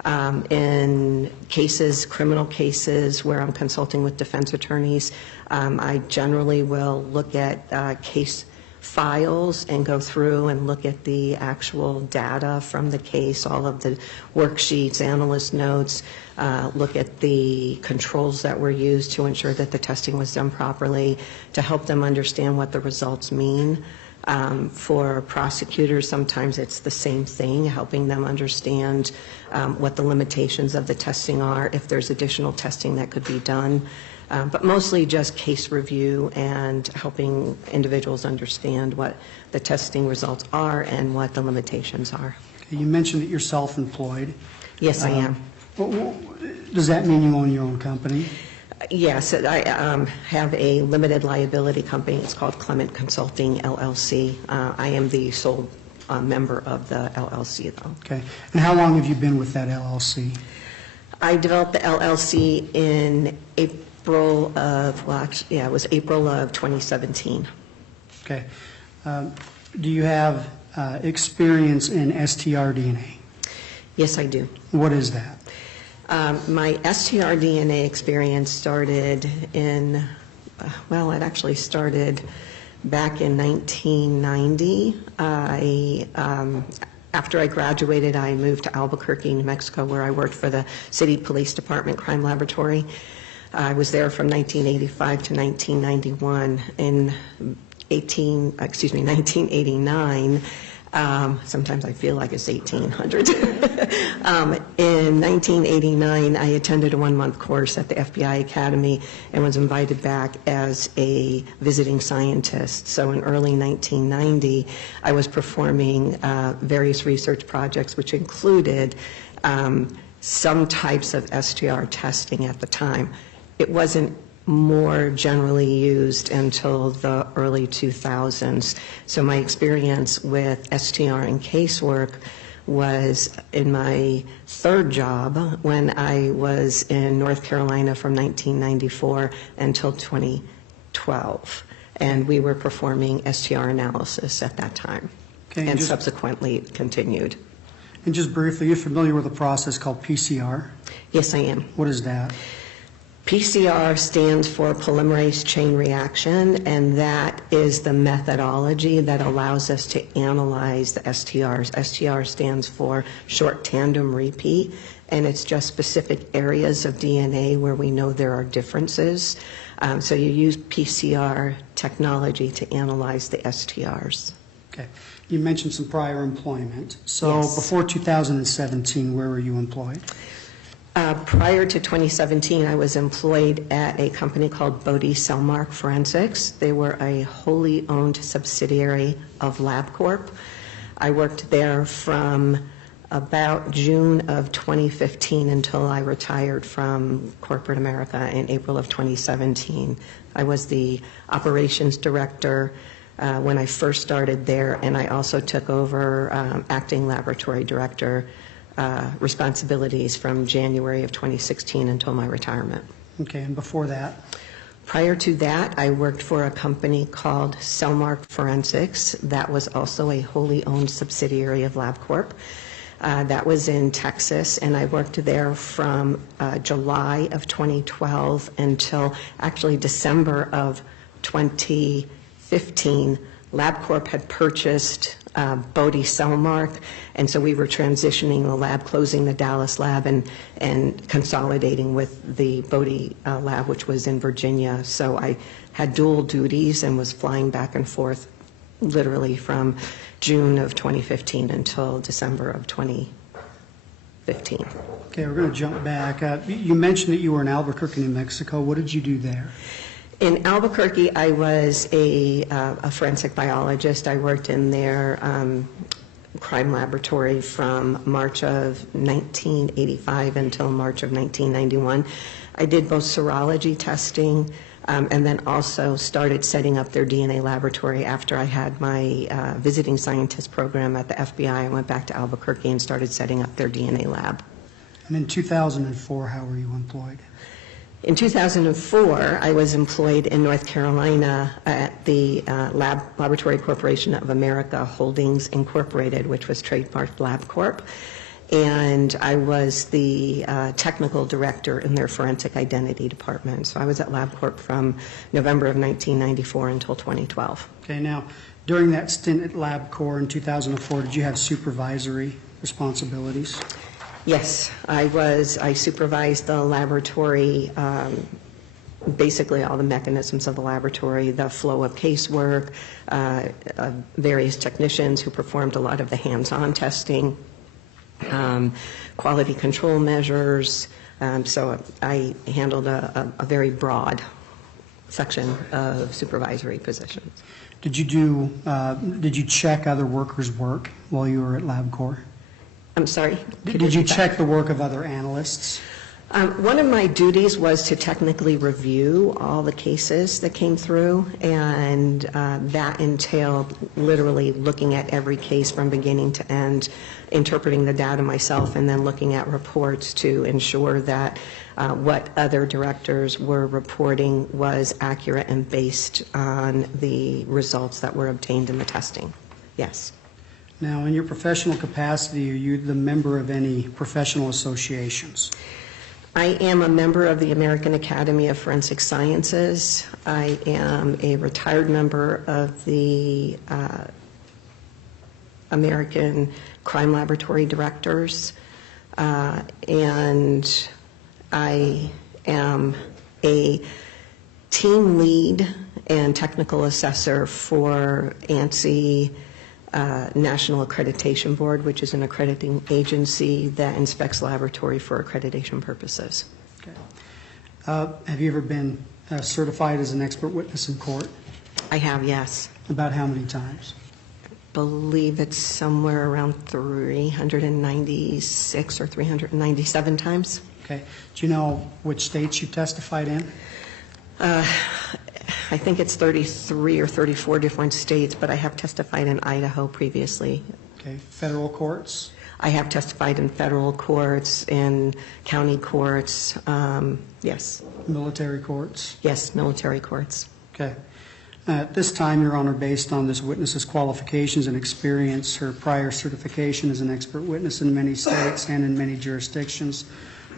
In cases, criminal cases, where I'm consulting with defense attorneys, I generally will look at case files and go through and look at the actual data from the case, all of the worksheets, analyst notes, look at the controls that were used to ensure that the testing was done properly, to help them understand what the results mean. For prosecutors, sometimes it's the same thing, helping them understand what the limitations of the testing are, if there's additional testing that could be done. But mostly just case review and helping individuals understand what the testing results are and what the limitations are. Okay, you mentioned that you're self-employed. Yes, I am. Does that mean you own your own company? Yes, I have a limited liability company. It's called Clement Consulting, LLC. I am the sole member of the LLC, though. Okay. And how long have you been with that LLC? I developed the LLC in April of, well, actually, yeah, it was April of 2017. Okay. Do you have experience in STR-DNA? Yes, I do. What is that? My STR-DNA experience started in, well, it actually started back in 1990. After I graduated, I moved to Albuquerque, New Mexico, where I worked for the City Police Department Crime Laboratory. I was there from 1985 to 1991. In 1989, sometimes I feel like it's 1800. In 1989, I attended a one-month course at the FBI Academy and was invited back as a visiting scientist. So in early 1990, I was performing various research projects, which included some types of STR testing at the time. It wasn't more generally used until the early 2000s. So my experience with STR and casework was in my third job when I was in North Carolina from 1994 until 2012. And we were performing STR analysis at that time, Okay, and subsequently continued. And just briefly, you're familiar with a process called PCR? Yes, I am. What is that? PCR stands for polymerase chain reaction, and that is the methodology that allows us to analyze the STRs. STR stands for short tandem repeat, and it's just specific areas of DNA where we know there are differences. So you use PCR technology to analyze the STRs. Okay. You mentioned some prior employment. So Yes. before 2017, where were you employed? Prior to 2017, I was employed at a company called Bodie Cellmark Forensics. They were a wholly owned subsidiary of LabCorp. I worked there from about June of 2015 until I retired from corporate America in April of 2017. I was the operations director when I first started there, and I also took over acting laboratory director responsibilities from January of 2016 until my retirement. Okay, and before that? Prior to that, I worked for a company called Cellmark Forensics. That was also a wholly owned subsidiary of LabCorp. That was in Texas, and I worked there from July of 2012 until actually December of 2015. LabCorp had purchased Bodie Cellmark, and so we were transitioning the lab, closing the Dallas lab, and consolidating with the Bodie lab, which was in Virginia. So I had dual duties and was flying back and forth literally from June of 2015 until December of 2015. Okay, we're going to jump back. You mentioned that you were in Albuquerque, New Mexico. What did you do there? In Albuquerque, I was a forensic biologist. I worked in their crime laboratory from March of 1985 until March of 1991. I did both serology testing and then also started setting up their DNA laboratory after I had my visiting scientist program at the FBI. I went back to Albuquerque and started setting up their DNA lab. And in 2004, how were you employed? In 2004, I was employed in North Carolina at the Laboratory Corporation of America Holdings Incorporated, which was trademarked LabCorp. And I was the technical director in their forensic identity department. So I was at LabCorp from November of 1994 until 2012. Okay, now, during that stint at LabCorp in 2004, did you have supervisory responsibilities? Yes, I supervised the laboratory, basically all the mechanisms of the laboratory, the flow of casework, various technicians who performed a lot of the hands-on testing, quality control measures. So I handled a very broad section of supervisory positions. Did you check other workers' work while you were at LabCorp? I'm sorry? Did you check the work of other analysts? One of my duties was to technically review all the cases that came through, and that entailed literally looking at every case from beginning to end, interpreting the data myself, and then looking at reports to ensure that what other directors were reporting was accurate and based on the results that were obtained in the testing. Yes. Now, in your professional capacity, are you the member of any professional associations? I am a member of the American Academy of Forensic Sciences. I am a retired member of the American Crime Laboratory Directors, and I am a team lead and technical assessor for ANSI National Accreditation Board, which is an accrediting agency that inspects laboratory for accreditation purposes. Okay. Have you ever been certified as an expert witness in court? I have, yes. About how many times? I believe it's somewhere around 396 or 397 times. Okay. Do you know which states you testified in? I think it's 33 or 34 different states, but I have testified in Idaho previously. Okay. Federal courts? I have testified in federal courts, in county courts, yes. Military courts? Yes, military courts. Okay. At this time, Your Honor, based on this witness's qualifications and experience, her prior certification as an expert witness in many states and in many jurisdictions,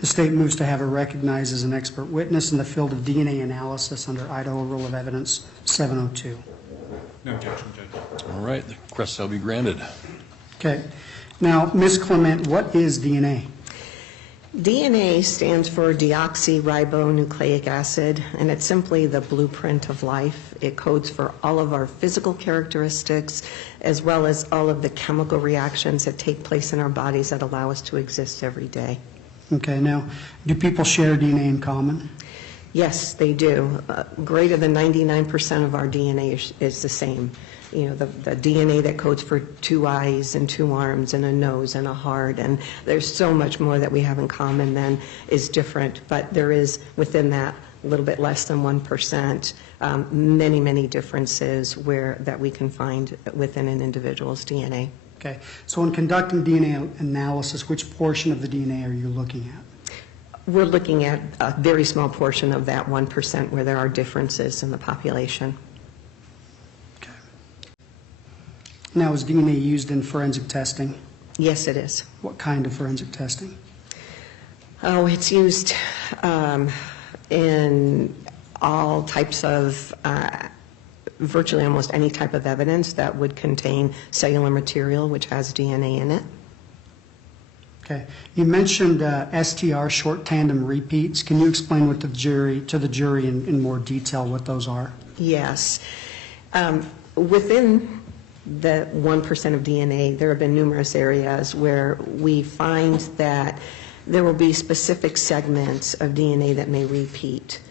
the state moves to have her recognized as an expert witness in the field of DNA analysis under Idaho Rule of Evidence 702. No objection, Judge. All right, the request shall be granted. Okay. Now, Ms. Clement, what is DNA? DNA stands for deoxyribonucleic acid, and it's simply the blueprint of life. It codes for all of our physical characteristics as well as all of the chemical reactions that take place in our bodies that allow us to exist every day. Okay, now, do people share DNA in common? Yes, they do. Greater than 99% of our DNA is the same. You know, the DNA that codes for 2 eyes and 2 arms and a nose and a heart, and there's so much more that we have in common than is different, but there is within that a little bit less than 1%, many, many differences that we can find within an individual's DNA. Okay, so in conducting DNA analysis, which portion of the DNA are you looking at? We're looking at a very small portion of that 1% where there are differences in the population. Okay. Now, is DNA used in forensic testing? Yes, it is. What kind of forensic testing? Oh, it's used in all types of, virtually almost any type of evidence that would contain cellular material which has DNA in it. Okay. You mentioned STR, short tandem repeats. Can you explain to the jury in more detail what those are? Yes. Within the 1% of DNA, there have been numerous areas where we find that there will be specific segments of DNA that may repeat.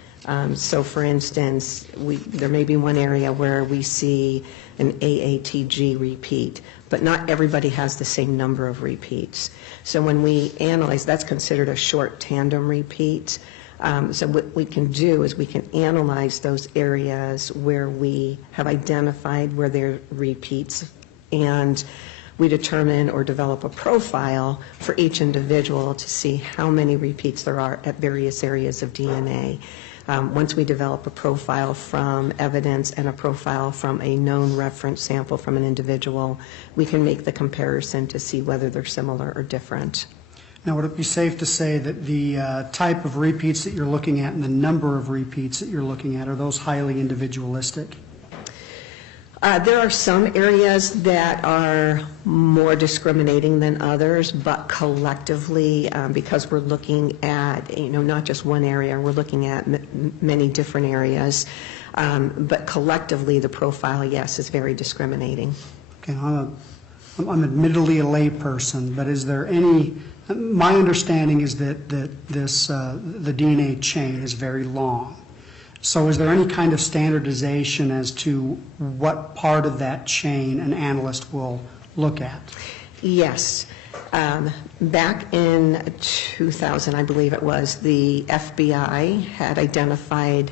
So, for instance, there may be one area where we see an AATG repeat, but not everybody has the same number of repeats. So when we analyze, that's considered a short tandem repeat. So what we can do is we can analyze those areas where we have identified where there are repeats, and we determine or develop a profile for each individual to see how many repeats there are at various areas of DNA. Once we develop a profile from evidence and a profile from a known reference sample from an individual, we can make the comparison to see whether they're similar or different. Now, would it be safe to say that the type of repeats that you're looking at and the number of repeats that you're looking at, are those highly individualistic? There are some areas that are more discriminating than others, but collectively, because we're looking at, not just one area, we're looking at many different areas, but collectively the profile, yes, is very discriminating. Okay, I'm admittedly a layperson, but is there any, my understanding is that the DNA chain is very long. So is there any kind of standardization as to what part of that chain an analyst will look at? Yes. Back in 2000, I believe it was, the FBI had identified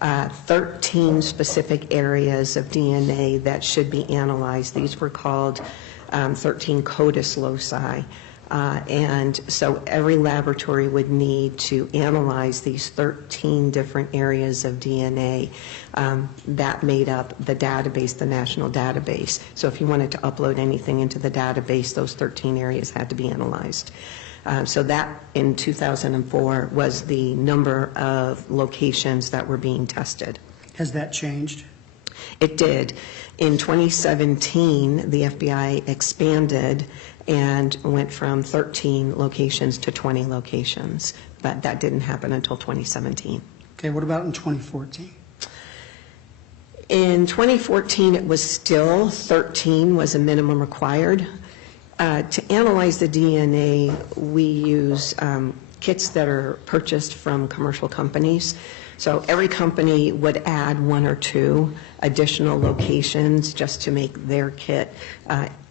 13 specific areas of DNA that should be analyzed. These were called 13 CODIS loci. And so every laboratory would need to analyze these 13 different areas of DNA that made up the database, the national database. So if you wanted to upload anything into the database, those 13 areas had to be analyzed. So that in 2004 was the number of locations that were being tested. Has that changed? It did. In 2017, the FBI expanded and went from 13 locations to 20 locations, but that didn't happen until 2017. Okay, what about in 2014? In 2014, it was still 13 was a minimum required. To analyze the DNA, we use kits that are purchased from commercial companies. So every company would add 1 or 2 additional locations just to make their kit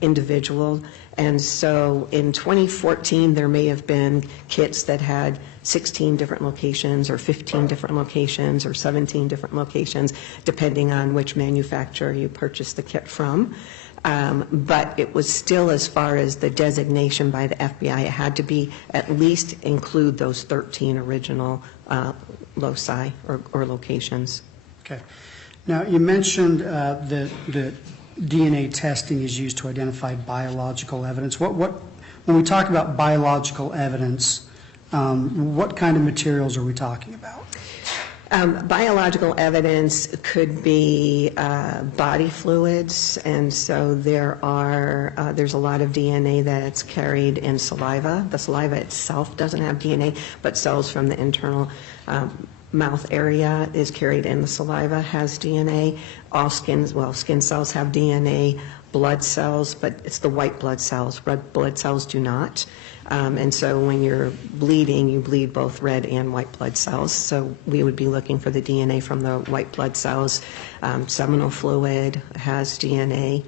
individual. And so in 2014, there may have been kits that had 16 different locations or 15 different locations or 17 different locations, depending on which manufacturer you purchased the kit from. But it was still, as far as the designation by the FBI, it had to be at least include those 13 original loci or locations. Okay. Now, you mentioned that DNA testing is used to identify biological evidence. When we talk about biological evidence, what kind of materials are we talking about? Biological evidence could be body fluids, and so there's a lot of DNA that's carried in saliva. The saliva itself doesn't have DNA, but cells from the internal mouth area is carried in the saliva has DNA. All skin cells have DNA, blood cells, but it's the white blood cells. Red blood cells do not. And so when you're bleeding, you bleed both red and white blood cells. So we would be looking for the DNA from the white blood cells. Seminal fluid has DNA,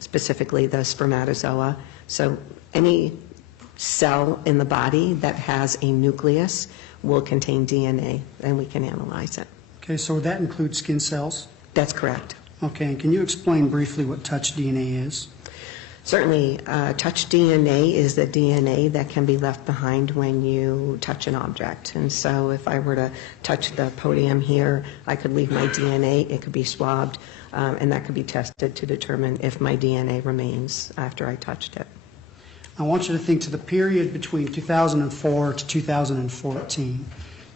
specifically the spermatozoa. So any cell in the body that has a nucleus will contain DNA, and we can analyze it. Okay, so that includes skin cells? That's correct. Okay, and can you explain briefly what touch DNA is? Certainly, touch DNA is the DNA that can be left behind when you touch an object. And so if I were to touch the podium here, I could leave my DNA, it could be swabbed, and that could be tested to determine if my DNA remains after I touched it. I want you to think to the period between 2004 to 2014.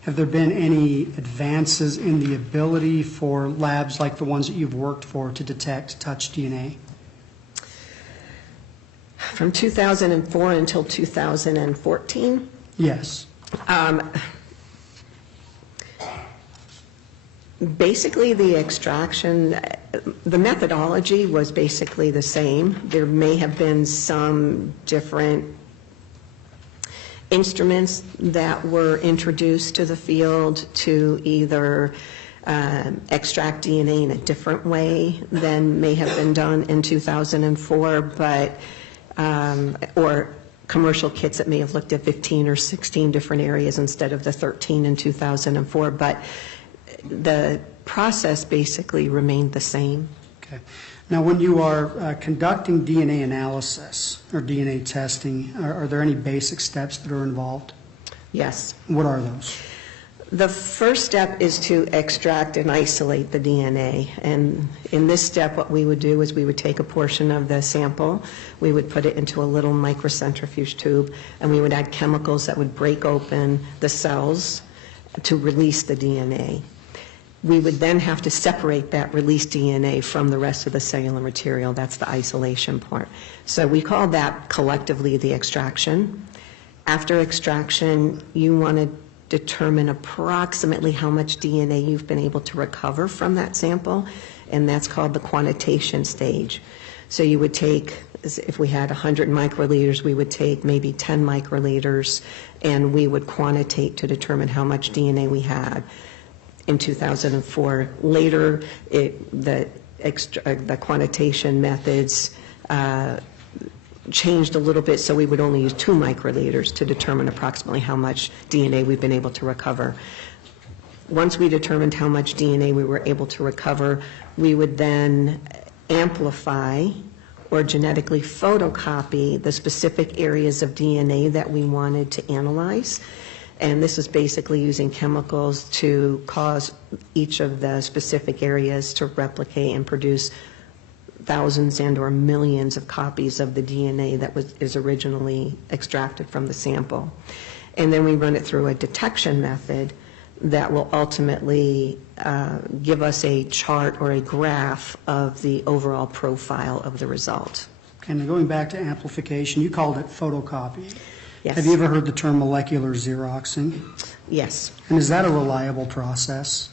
Have there been any advances in the ability for labs like the ones that you've worked for to detect touch DNA? From 2004 until 2014? Yes. Basically, the extraction, the methodology was basically the same. There may have been some different instruments that were introduced to the field to either extract DNA in a different way than may have been done in 2004, but or commercial kits that may have looked at 15 or 16 different areas instead of the 13 in 2004, but the process basically remained the same. Okay. Now, when you are conducting DNA analysis or DNA testing, are there any basic steps that are involved? Yes. What are those? The first step is to extract and isolate the DNA. And in this step, what we would do is we would take a portion of the sample, we would put it into a little microcentrifuge tube, and we would add chemicals that would break open the cells to release the DNA. We would then have to separate that released DNA from the rest of the cellular material. That's the isolation part. So we call that collectively the extraction. After extraction, you want to determine approximately how much DNA you've been able to recover from that sample, and that's called the quantitation stage. So you would take, if we had 100 microliters, we would take maybe 10 microliters, and we would quantitate to determine how much DNA we had. In 2004, later, the quantitation methods changed a little bit, so we would only use 2 microliters to determine approximately how much DNA we've been able to recover. Once we determined how much DNA we were able to recover, we would then amplify or genetically photocopy the specific areas of DNA that we wanted to analyze. And this is basically using chemicals to cause each of the specific areas to replicate and produce thousands and or millions of copies of the DNA that is originally extracted from the sample. And then we run it through a detection method that will ultimately give us a chart or a graph of the overall profile of the result. And going back to amplification, you called it photocopying. Yes. Have you ever heard the term molecular Xeroxing? Yes. And is that a reliable process?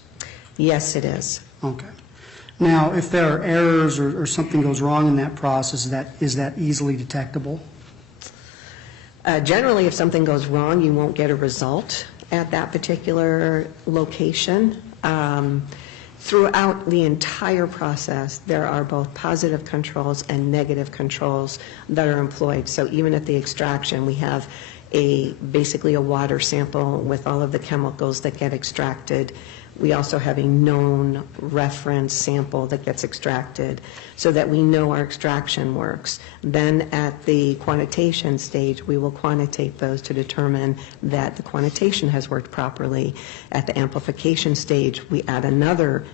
Yes, it is. Okay. Now, if there are errors or something goes wrong in that process, is that easily detectable? Generally, if something goes wrong, you won't get a result at that particular location. Throughout the entire process, there are both positive controls and negative controls that are employed. So even at the extraction, we have basically a water sample with all of the chemicals that get extracted. We also have a known reference sample that gets extracted so that we know our extraction works. Then at the quantitation stage, we will quantitate those to determine that the quantitation has worked properly. At the amplification stage, we add another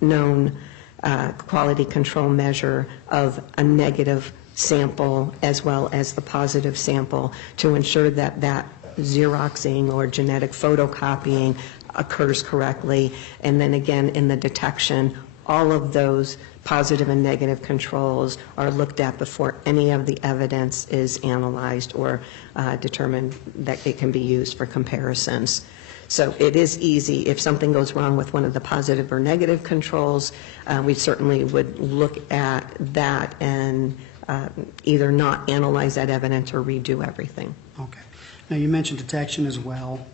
known quality control measure of a negative sample as well as the positive sample to ensure that that Xeroxing or genetic photocopying occurs correctly. And then again in the detection, all of those positive and negative controls are looked at before any of the evidence is analyzed or determined that it can be used for comparisons. So it is easy. If something goes wrong with one of the positive or negative controls, we certainly would look at that and either not analyze that evidence or redo everything. Okay. Now, you mentioned detection as well.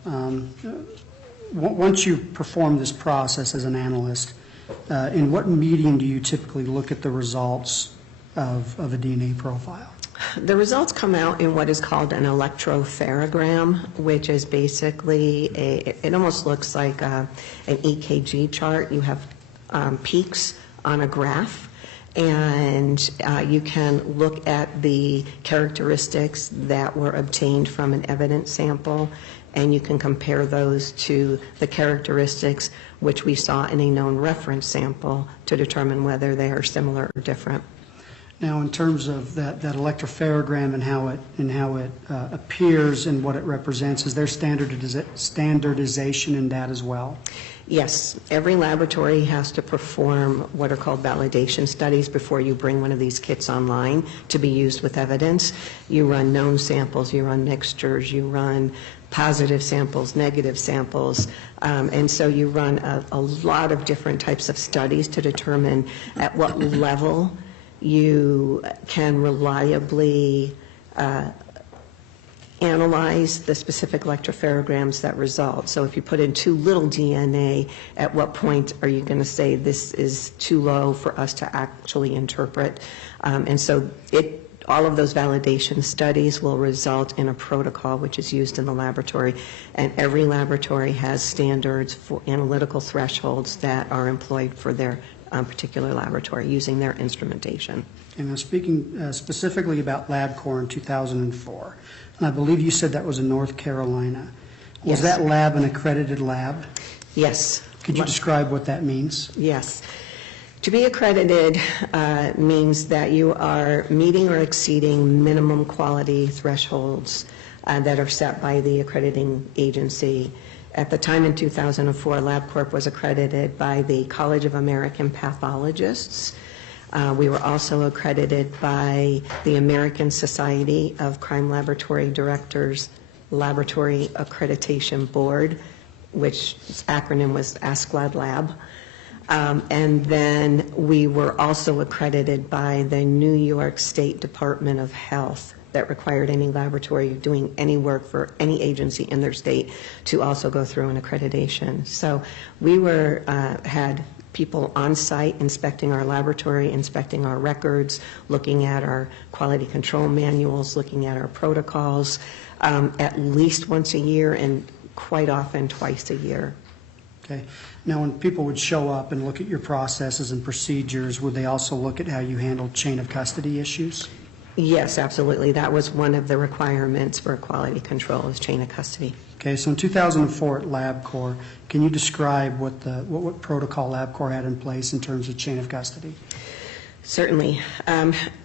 Once you perform this process as an analyst, in what medium do you typically look at the results of a DNA profile? The results come out in what is called an electropherogram, which is basically it almost looks like an EKG chart. You have peaks on a graph, and you can look at the characteristics that were obtained from an evidence sample, and you can compare those to the characteristics which we saw in a known reference sample to determine whether they are similar or different. Now, in terms of that electropherogram and how it appears and what it represents, is there standardization in that as well? Yes, every laboratory has to perform what are called validation studies before you bring one of these kits online to be used with evidence. You run known samples, you run mixtures, you run positive samples, negative samples, and so you run a lot of different types of studies to determine at what level you can reliably analyze the specific electropherograms that result. So if you put in too little DNA, at what point are you going to say this is too low for us to actually interpret? And so all of those validation studies will result in a protocol which is used in the laboratory, and every laboratory has standards for analytical thresholds that are employed for their particular laboratory using their instrumentation. And I'm speaking specifically about LabCorp in 2004. And I believe you said that was in North Carolina. Was Yes. that lab an accredited lab? Yes. Could you describe what that means? Yes. To be accredited means that you are meeting or exceeding minimum quality thresholds that are set by the accrediting agency. At the time in 2004, LabCorp was accredited by the College of American Pathologists. We were also accredited by the American Society of Crime Laboratory Directors Laboratory Accreditation Board, which its acronym was ASCLD Lab. And then we were also accredited by the New York State Department of Health that required any laboratory doing any work for any agency in their state to also go through an accreditation. So we had people on site inspecting our laboratory, inspecting our records, looking at our quality control manuals, looking at our protocols, at least once a year and quite often twice a year. Okay. Now, when people would show up and look at your processes and procedures, would they also look at how you handled chain of custody issues? Yes, absolutely. That was one of the requirements for quality control is chain of custody. Okay, so in 2004 at LabCorp, can you describe what protocol LabCorp had in place in terms of chain of custody? Certainly.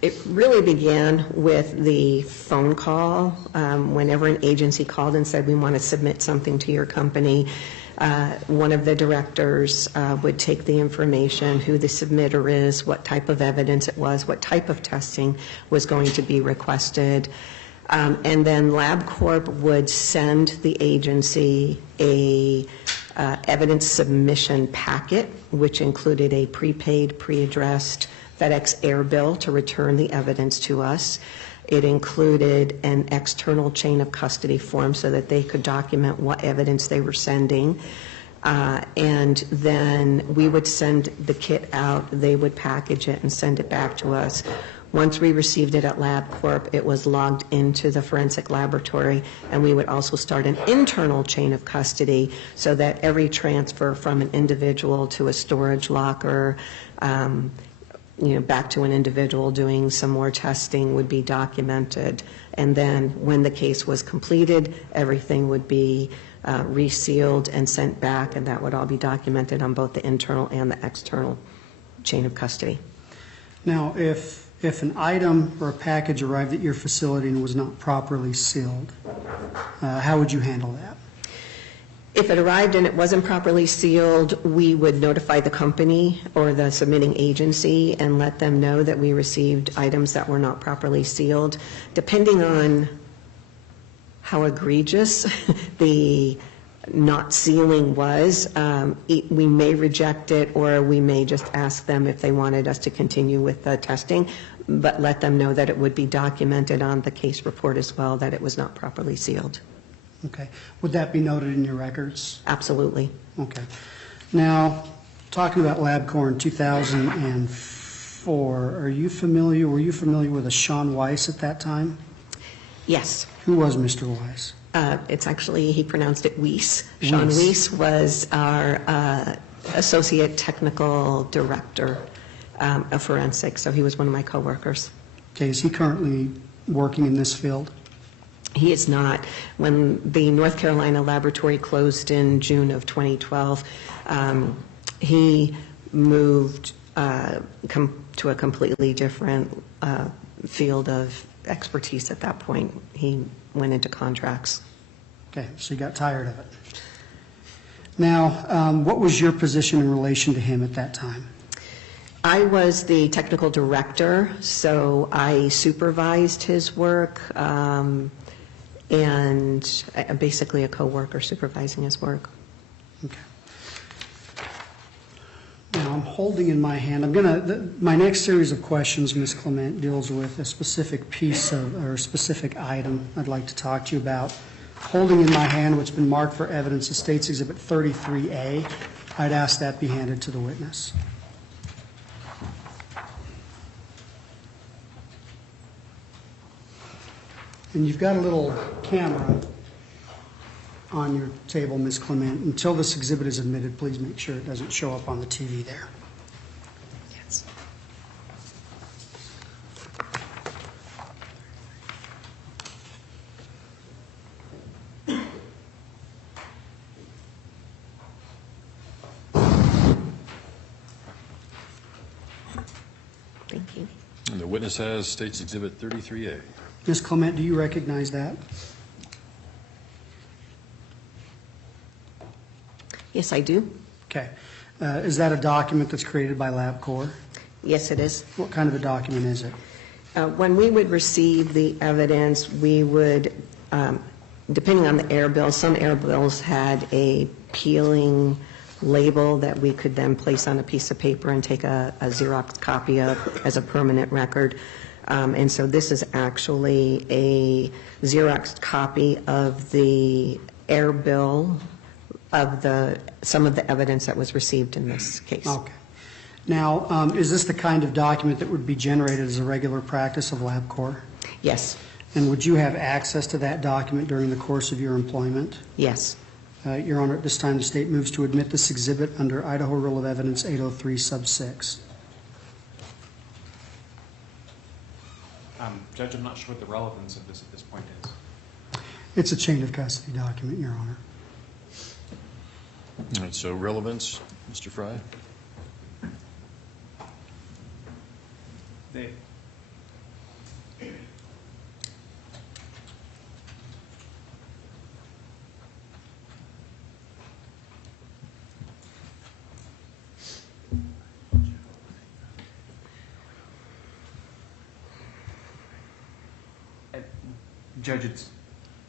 It really began with the phone call. Whenever an agency called and said, we want to submit something to your company, one of the directors would take the information, who the submitter is, what type of evidence it was, what type of testing was going to be requested. And then LabCorp would send the agency a evidence submission packet, which included a prepaid, pre-addressed FedEx air bill to return the evidence to us. It included an external chain of custody form so that they could document what evidence they were sending. And then we would send the kit out, they would package it and send it back to us. Once we received it at LabCorp, it was logged into the forensic laboratory, and we would also start an internal chain of custody so that every transfer from an individual to a storage locker, back to an individual doing some more testing would be documented. And then when the case was completed, everything would be resealed and sent back, and that would all be documented on both the internal and the external chain of custody. Now, if an item or a package arrived at your facility and was not properly sealed, how would you handle that? If it arrived and it wasn't properly sealed, we would notify the company or the submitting agency and let them know that we received items that were not properly sealed. Depending on how egregious the not sealing was, we may reject it, or we may just ask them if they wanted us to continue with the testing, but let them know that it would be documented on the case report as well that it was not properly sealed. Okay. Would that be noted in your records? Absolutely. Okay. Now, talking about LabCorp in 2004, were you familiar with a Sean Weiss at that time? Yes. Who was Mr. Weiss? It's actually, he pronounced it Weiss. Sean Weiss was our associate technical director of forensics, so he was one of my coworkers. Okay. Is he currently working in this field? He is not. When the North Carolina laboratory closed in June of 2012, he moved to a completely different field of expertise at that point. He went into contracts. Okay, so you got tired of it. Now, what was your position in relation to him at that time? I was the technical director, so I supervised his work, and basically a coworker supervising his work. Okay. Now, I'm holding in my hand, my next series of questions, Ms. Clement, deals with a specific piece of, or a specific item I'd like to talk to you about. Holding in my hand, which has been marked for evidence, is State's Exhibit 33A. I'd ask that be handed to the witness. And you've got a little camera on your table, Ms. Clement. Until this exhibit is admitted, please make sure it doesn't show up on the TV there. Yes. Thank you. And the witness has State's Exhibit 33A. Ms. Clement, do you recognize that? Yes, I do. Okay. Is that a document that's created by LabCorp? Yes, it is. What kind of a document is it? When we would receive the evidence, we would, depending on the air bill, some air bills had a peeling label that we could then place on a piece of paper and take a Xerox copy of as a permanent record. And so this is actually a Xerox copy of the air bill of some of the evidence that was received in this case. Okay. Now, is this the kind of document that would be generated as a regular practice of LabCorp? Yes. And would you have access to that document during the course of your employment? Yes. Your Honor, at this time, the State moves to admit this exhibit under Idaho Rule of Evidence 803 sub 6. Judge, I'm not sure what the relevance of this at this point is. It's a chain of custody document, Your Honor. All right, so relevance, Mr. Fry? Judge,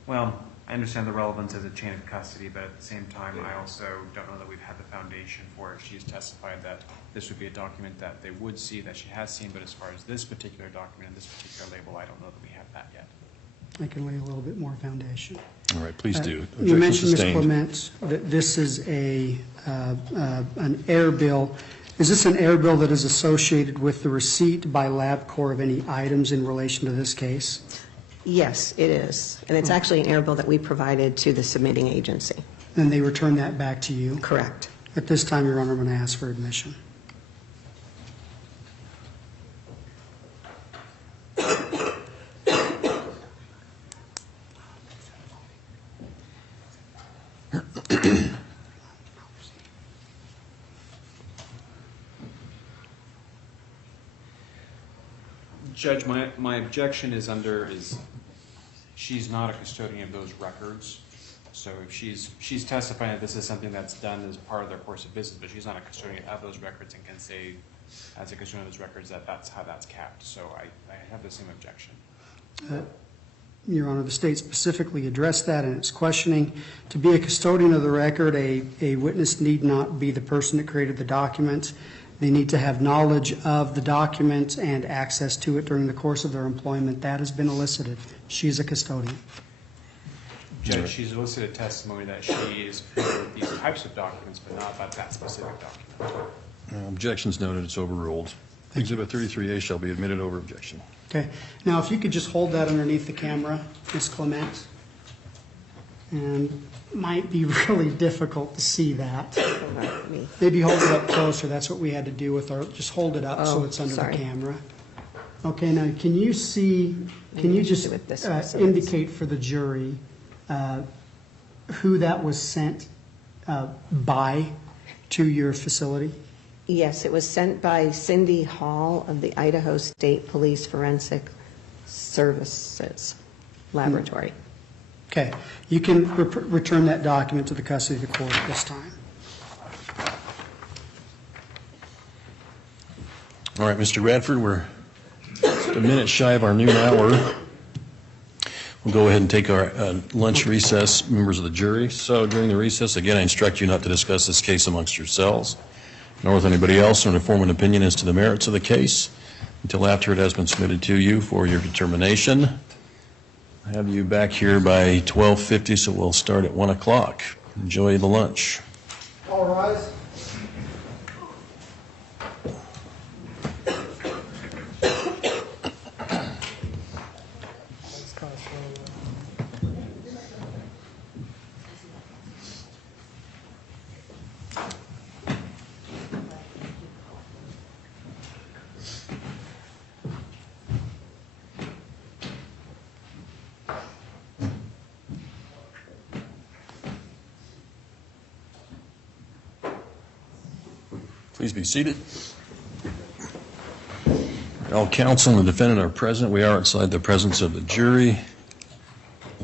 well, I understand the relevance as a chain of custody, but at the same time, I also don't know that we've had the foundation for it. She's testified that this would be a document that they would see, that she has seen, but as far as this particular document and this particular label, I don't know that we have that yet. I can lay a little bit more foundation. All right, please do. You Objection mentioned, Ms. sustained. Clement, that this is an air bill. Is this an air bill that is associated with the receipt by LabCorp of any items in relation to this case? Yes, it is. And it's actually an air bill that we provided to the submitting agency. And they return that back to you? Correct. At this time, Your Honor, I'm going to ask for admission. Judge, my objection is she's not a custodian of those records. So if she's testifying that this is something that's done as part of their course of business, but she's not a custodian of those records and can say, as a custodian of those records, that that's how that's capped. So I have the same objection. Your Honor, the state specifically addressed that in its questioning. To be a custodian of the record, a witness need not be the person that created the document. They need to have knowledge of the document and access to it during the course of their employment. That has been elicited. She's a custodian. Judge, she's elicited testimony that she is familiar with these types of documents, but not about that specific document. Objections noted, it's overruled. Exhibit 33A shall be admitted over objection. Okay. Now, if you could just hold that underneath the camera, Ms. Clement. And it might be really difficult to see that. Maybe hold it up closer. That's what we had to do with our, just hold it up so it's under the camera. Okay, now can you see, can you just indicate for the jury who that was sent by to your facility? Yes, it was sent by Cindy Hall of the Idaho State Police Forensic Services Laboratory. Okay, you can return that document to the custody of the court at this time. All right, Mr. Radford, we're just a minute shy of our noon hour. We'll go ahead and take our lunch recess, members of the jury. So during the recess, again, I instruct you not to discuss this case amongst yourselves, nor with anybody else, or to form an opinion as to the merits of the case until after it has been submitted to you for your determination. I have you back here by 12:50, so we'll start at 1 o'clock. Enjoy the lunch. All rise. Please be seated. All counsel and the defendant are present. We are outside the presence of the jury.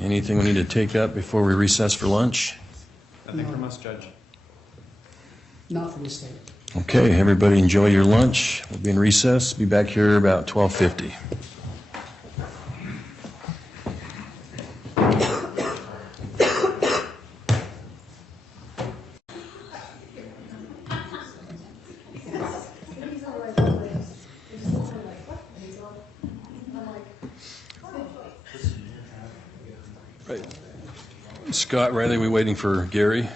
Anything we need to take up before we recess for lunch? Nothing from us, Judge. Not from the state. Okay, everybody enjoy your lunch. We'll be in recess. Be back here about 12:50. Right. Scott Riley, we waiting for Gary?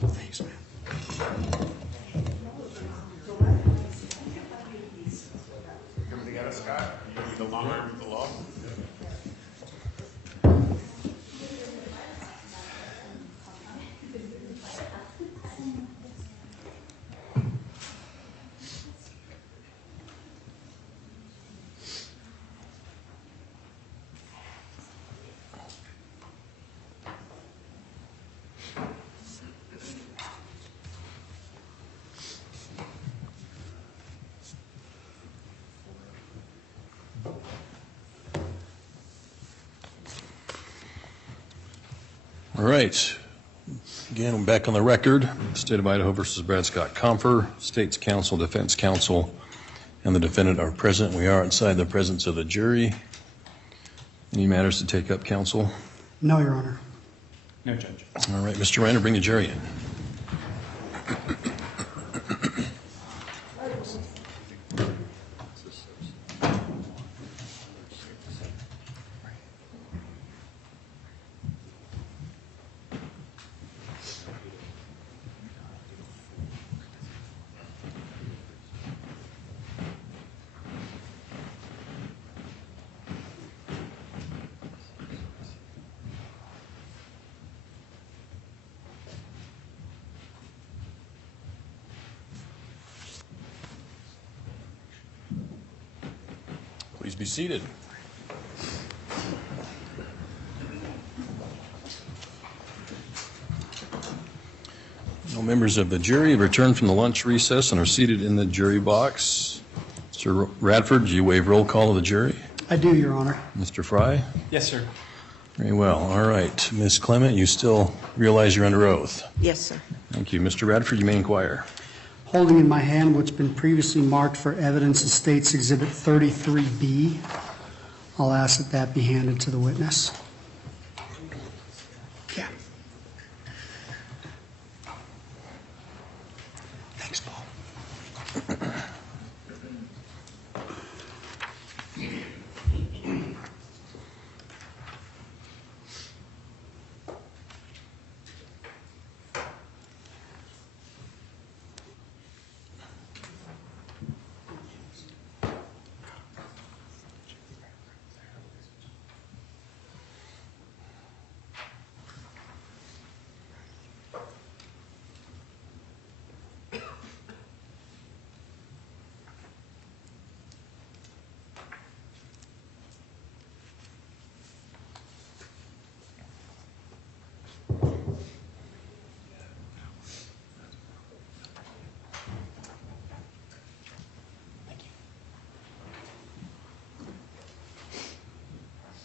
Thanks, man. Coming together, Scott? You gonna be the long arm of the law? All right. Again, I'm back on the record. State of Idaho versus Brad Compher. State's counsel, defense counsel, and the defendant are present. We are inside the presence of the jury. Any matters to take up, counsel? No, Your Honor. No, Judge. All right, Mr. Reiner, bring the jury in. Please be seated. No members of the jury have returned from the lunch recess and are seated in the jury box. Mr. Radford, do you waive roll call of the jury? I do, Your Honor. Mr. Fry? Yes, sir. Very well. All right. Ms. Clement, you still realize you're under oath? Yes, sir. Thank you. Mr. Radford, you may inquire. Holding in my hand what's been previously marked for evidence in State's Exhibit 33B, I'll ask that that be handed to the witness. Yeah. Thanks, Paul.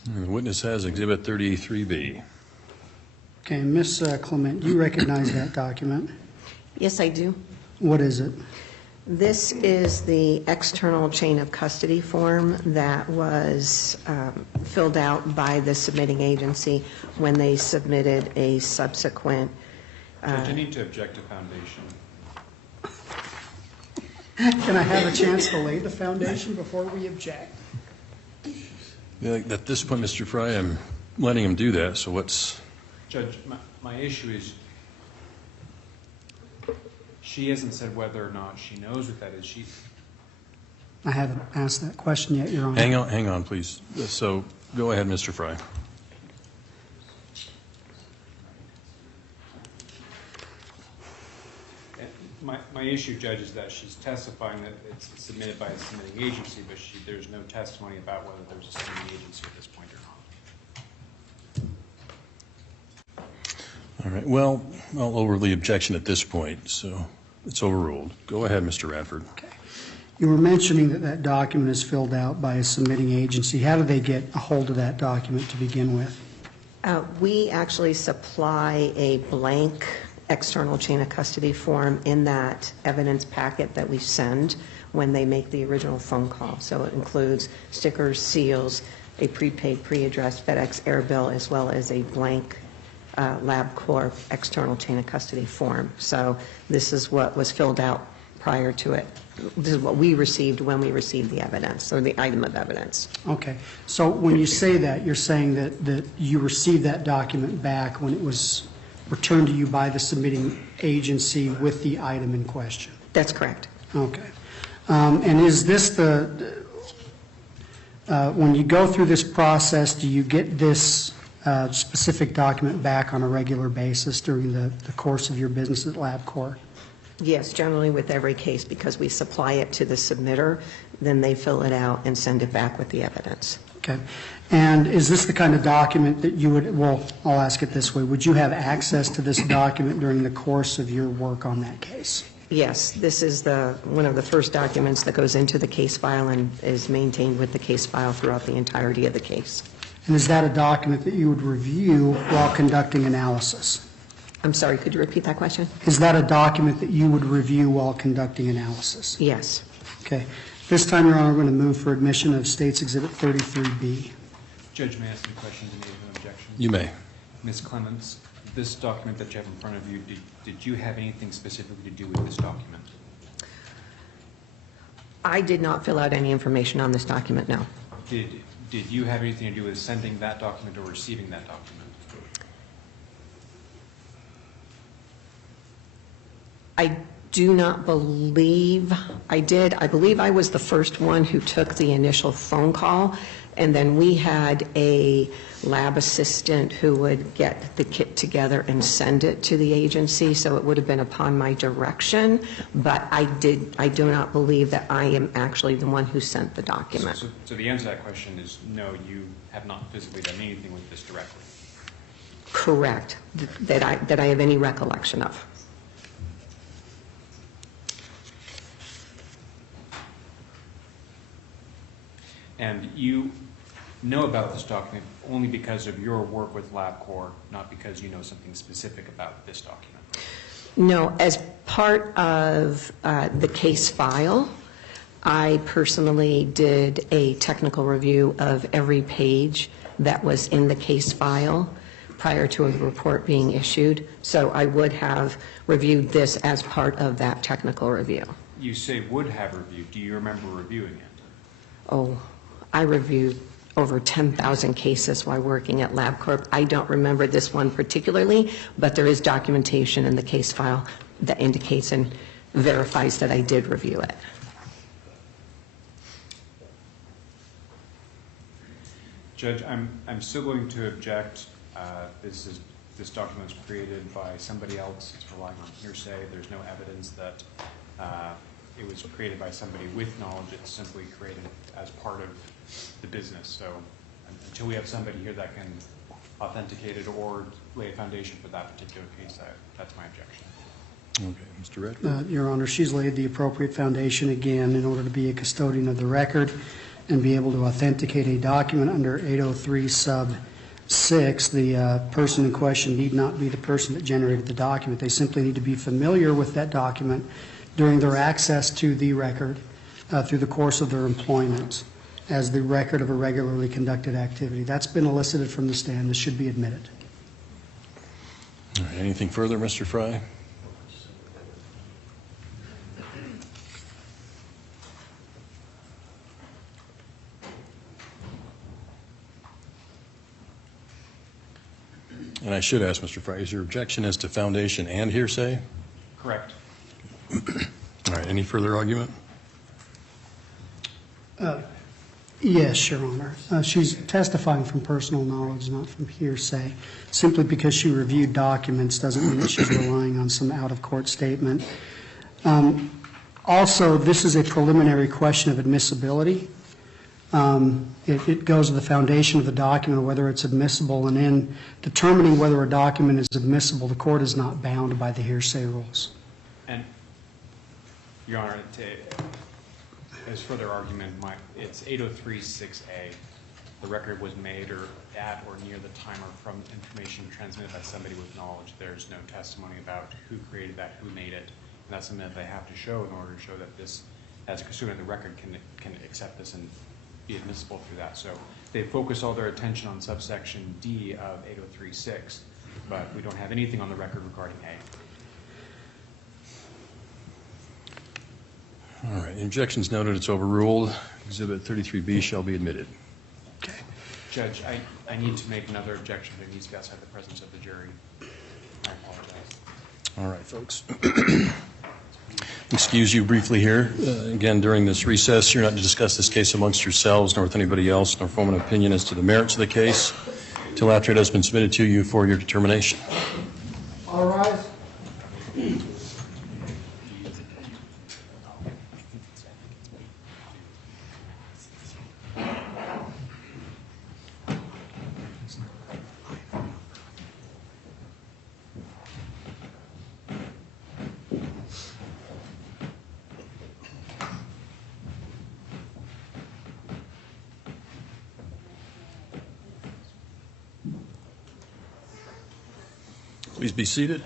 The witness has Exhibit 33B. Okay, Ms. Clement, you recognize that document? Yes, I do. What is it? This is the external chain of custody form that was filled out by the submitting agency when they submitted a subsequent. Judge, I need to object to foundation. Can I have a chance to lay the foundation before we object? Yeah, at this point, Mr. Fry, I'm letting him do that, so what's... Judge, my issue is she hasn't said whether or not she knows what that is. I haven't asked that question yet, Your Honor. Hang on, please. So, go ahead, Mr. Fry. My issue, Judge, is that she's testifying that it's submitted by a submitting agency, but there's no testimony about whether there's a submitting agency at this point or not. All right, well, I'll overrule the objection at this point, so it's overruled. Go ahead, Mr. Radford. Okay. You were mentioning that that document is filled out by a submitting agency. How do they get a hold of that document to begin with? We actually supply a blank external chain of custody form in that evidence packet that we send when they make the original phone call. So it includes stickers, seals, a prepaid, pre-addressed FedEx air bill, as well as a blank LabCorp external chain of custody form. So this is what was filled out prior to it. This is what we received when we received the evidence, or the item of evidence. Okay. So when you say that, you're saying that you received that document back when it was returned to you by the submitting agency with the item in question? That's correct. Okay. And is this when you go through this process, do you get this specific document back on a regular basis during the course of your business at LabCorp? Yes, generally with every case, because we supply it to the submitter, then they fill it out and send it back with the evidence. Okay. And is this the kind of document that you would, well, I'll ask it this way, would you have access to this document during the course of your work on that case? Yes, this is one of the first documents that goes into the case file and is maintained with the case file throughout the entirety of the case. And is that a document that you would review while conducting analysis? I'm sorry, could you repeat that question? Is that a document that you would review while conducting analysis? Yes. Okay. This time, Your Honor, I'm going to move for admission of State's Exhibit 33B. Judge, may I ask any questions and make an objection? You may. Ms. Clements, this document that you have in front of you, did you have anything specifically to do with this document? I did not fill out any information on this document, no. Did you have anything to do with sending that document or receiving that document? I do not believe I did. I believe I was the first one who took the initial phone call, And then we had a lab assistant who would get the kit together and send it to the agency, so it would have been upon my direction, but I do not believe that I am actually the one who sent the document. So the answer to that question is no, you have not physically done anything with this directly. Correct, that I have any recollection of. And you know about this document only because of your work with LabCorp, not because you know something specific about this document. No, as part of the case file, I personally did a technical review of every page that was in the case file prior to a report being issued. So I would have reviewed this as part of that technical review. You say would have reviewed. Do you remember reviewing it? Oh, I reviewed over 10,000 cases while working at LabCorp. I don't remember this one particularly, but there is documentation in the case file that indicates and verifies that I did review it. Judge, I'm still going to object. This document was created by somebody else. It's relying on hearsay. There's no evidence that it was created by somebody with knowledge. It's simply created as part of the business. So until we have somebody here that can authenticate it or lay a foundation for that particular case, that's my objection. Okay, Mr. Redford. Your Honor, she's laid the appropriate foundation again in order to be a custodian of the record and be able to authenticate a document under 803 sub 6. The person in question need not be the person that generated the document. They simply need to be familiar with that document during their access to the record through the course of their employment as the record of a regularly conducted activity. That's been elicited from the stand. This should be admitted. All right, anything further, Mr. Fry? And I should ask, Mr. Fry, is your objection as to foundation and hearsay? Correct. All right, any further argument? Yes, Your Honor. She's testifying from personal knowledge, not from hearsay. Simply because she reviewed documents doesn't mean that she's relying on some out-of-court statement. Also, this is a preliminary question of admissibility. It goes to the foundation of the document, whether it's admissible, and in determining whether a document is admissible, the court is not bound by the hearsay rules. And, Your Honor, as further argument, it's 803.6a. The record was made or at or near the time or from information transmitted by somebody with knowledge. There's no testimony about who created that, who made it. And that's something that they have to show in order to show that this, as a custodian of the record, can accept this and be admissible through that. So they focus all their attention on subsection D of 803.6, but we don't have anything on the record regarding A. All right, objections noted, it's overruled. Exhibit 33B shall be admitted. Okay. Judge, I need to make another objection, but it needs to be outside the presence of the jury. I apologize. All right, folks. Excuse you briefly here. Again, during this recess, you're not to discuss this case amongst yourselves nor with anybody else, nor form an opinion as to the merits of the case until after it has been submitted to you for your determination. All rise. Please be seated.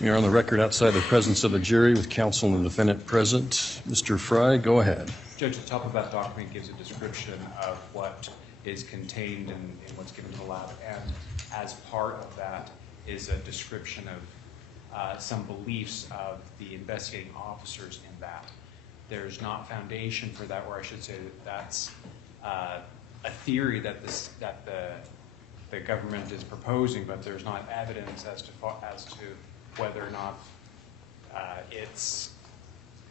We are on the record outside the presence of the jury with counsel and the defendant present. Mr. Fry, go ahead. Judge, the top of that document gives a description of what is contained in what's given to the lab, and as part of that is a description of some beliefs of the investigating officers in that. There's not foundation for that, or I should say that that's a theory that the government is proposing, but there's not evidence as to whether or not it's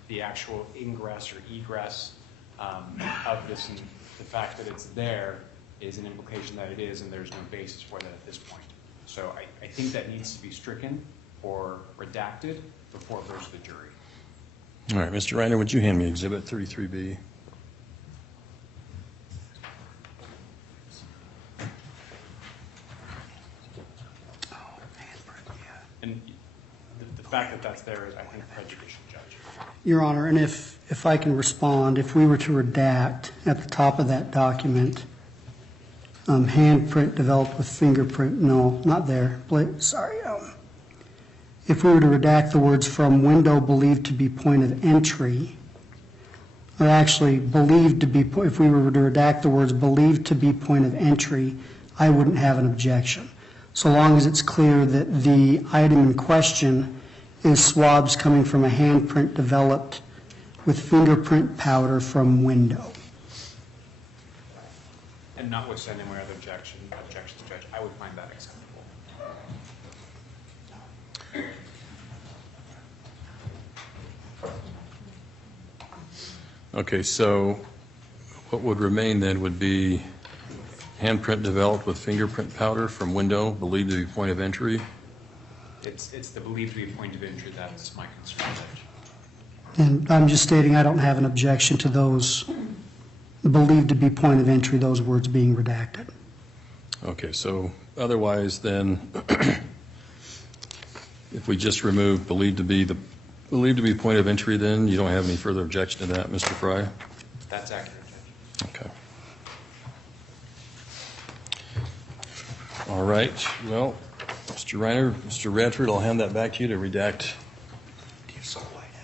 the actual ingress or egress of this, and the fact that it's there is an implication that it is, and there's no basis for that at this point. So I think that needs to be stricken or redacted before it goes to the jury. All right, Mr. Reiner, would you hand me Exhibit 33B? And the fact that that's there is, I think, prejudicial, Judge. Your Honor, and if I can respond, if we were to redact at the top of that document, handprint developed with fingerprint, no, not there. Sorry. If we were to redact the words from window believed to be point of entry, or actually believed to be, if we were to redact the words believed to be point of entry, I wouldn't have an objection. So long as it's clear that the item in question is swabs coming from a handprint developed with fingerprint powder from window. And notwithstanding my other objections, Judge, I would find that acceptable. Okay, so what would remain then would be handprint developed with fingerprint powder from window believed to be point of entry. It's the believed to be point of entry that's my concern, Judge. And I'm just stating I don't have an objection to those believed to be point of entry, those words being redacted. Okay, so otherwise then, if we just remove believed to be point of entry, then you don't have any further objection to that, Mr. Fry? That's accurate, Judge. Okay. All right, well, Mr. Reiner, Mr. Radford, I'll hand that back to you to redact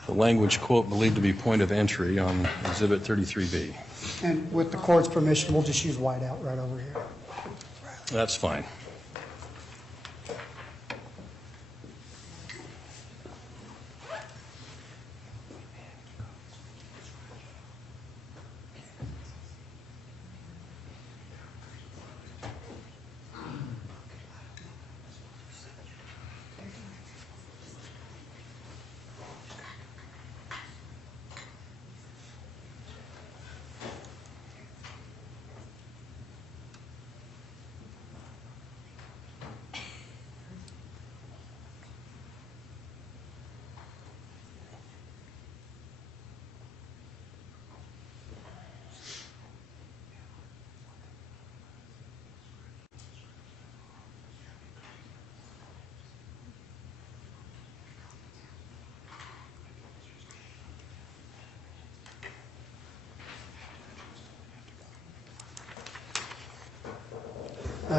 the language, quote, believed to be point of entry on Exhibit 33B. And with the court's permission, we'll just use whiteout right over here. That's fine.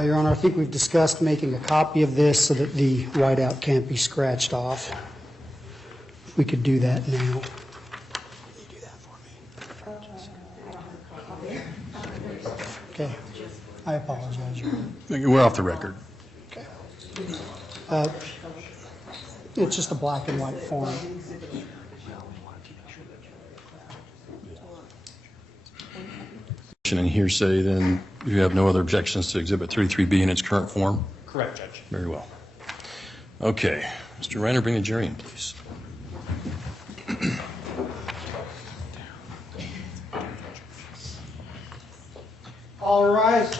Your Honor, I think we've discussed making a copy of this so that the whiteout can't be scratched off. We could do that now. Can you do that for me? Okay. I apologize, Your Honor. We're off the record. Okay. It's just a black and white form. And hearsay, then you have no other objections to Exhibit 33B in its current form? Correct, Judge. Very well. Okay. Mr. Reiner, bring the jury in, please. All rise.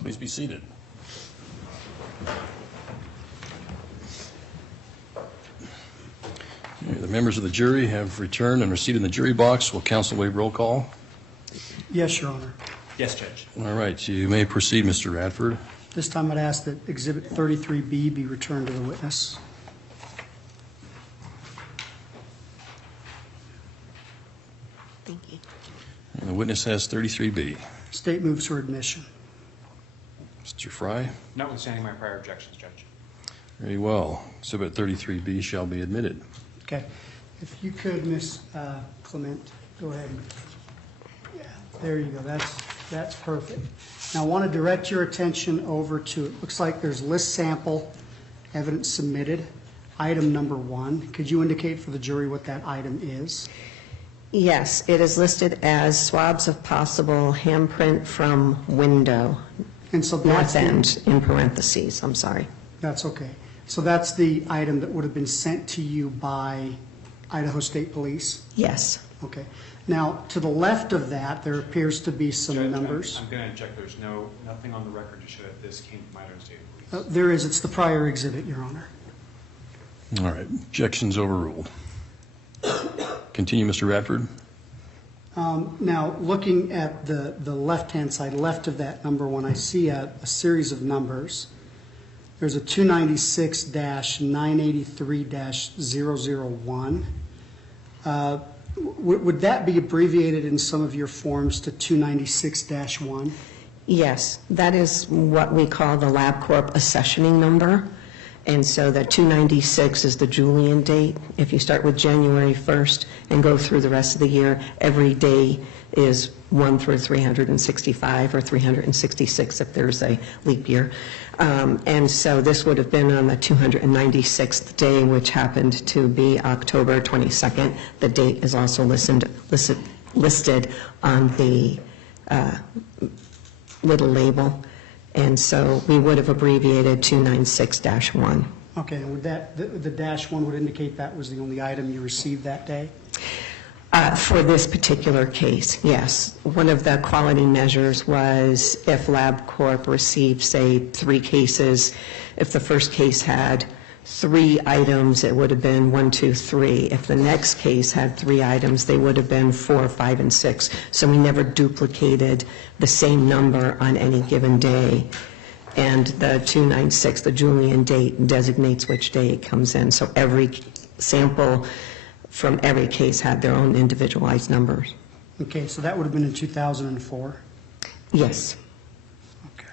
Please be seated. The members of the jury have returned and are seated in the jury box. Will counsel waive roll call? Yes, Your Honor. Yes, Judge. All right, you may proceed, Mr. Radford. This time I'd ask that Exhibit 33B be returned to the witness. Thank you. And the witness has 33B. State moves for admission. Mr. Fry? Notwithstanding my prior objections, Judge. Very well. Exhibit 33B shall be admitted. Okay. If you could, Ms. Clement, go ahead. Yeah, there you go. That's That's perfect. Now, I want to direct your attention over to, it looks like there's list sample evidence submitted, item number 1. Could you indicate for the jury what that item is? Yes, it is listed as swabs of possible handprint from window, And so that's north end, in parentheses, I'm sorry. That's okay. So that's the item that would have been sent to you by Idaho State Police? Yes. Okay. Now, to the left of that, there appears to be some Judge, numbers. I'm going to inject, there's nothing on the record to show that this came from Idaho State Police. There is, it's the prior exhibit, Your Honor. All right, objections overruled. Continue, Mr. Radford. Now, looking at the left-hand side, left of that number 1, I see a series of numbers. There's a 296-983-001. Would that be abbreviated in some of your forms to 296-1? Yes, that is what we call the LabCorp accessioning number. And so the 296 is the Julian date. If you start with January 1st and go through the rest of the year, every day is 1 through 365 or 366 if there's a leap year. And so this would have been on the 296th day, which happened to be October 22nd. The date is also listed on the little label. And so we would have abbreviated 296-1. Okay, and would that, the dash 1 would indicate that was the only item you received that day? For this particular case, yes. One of the quality measures was if LabCorp received, say, 3 cases, if the first case had 3 items, it would have been 1, 2, 3. If the next case had 3 items, they would have been 4, 5, and 6. So we never duplicated the same number on any given day. And the 296, the Julian date, designates which day it comes in. So every sample from every case had their own individualized numbers. Okay, so that would have been in 2004? Yes. Okay.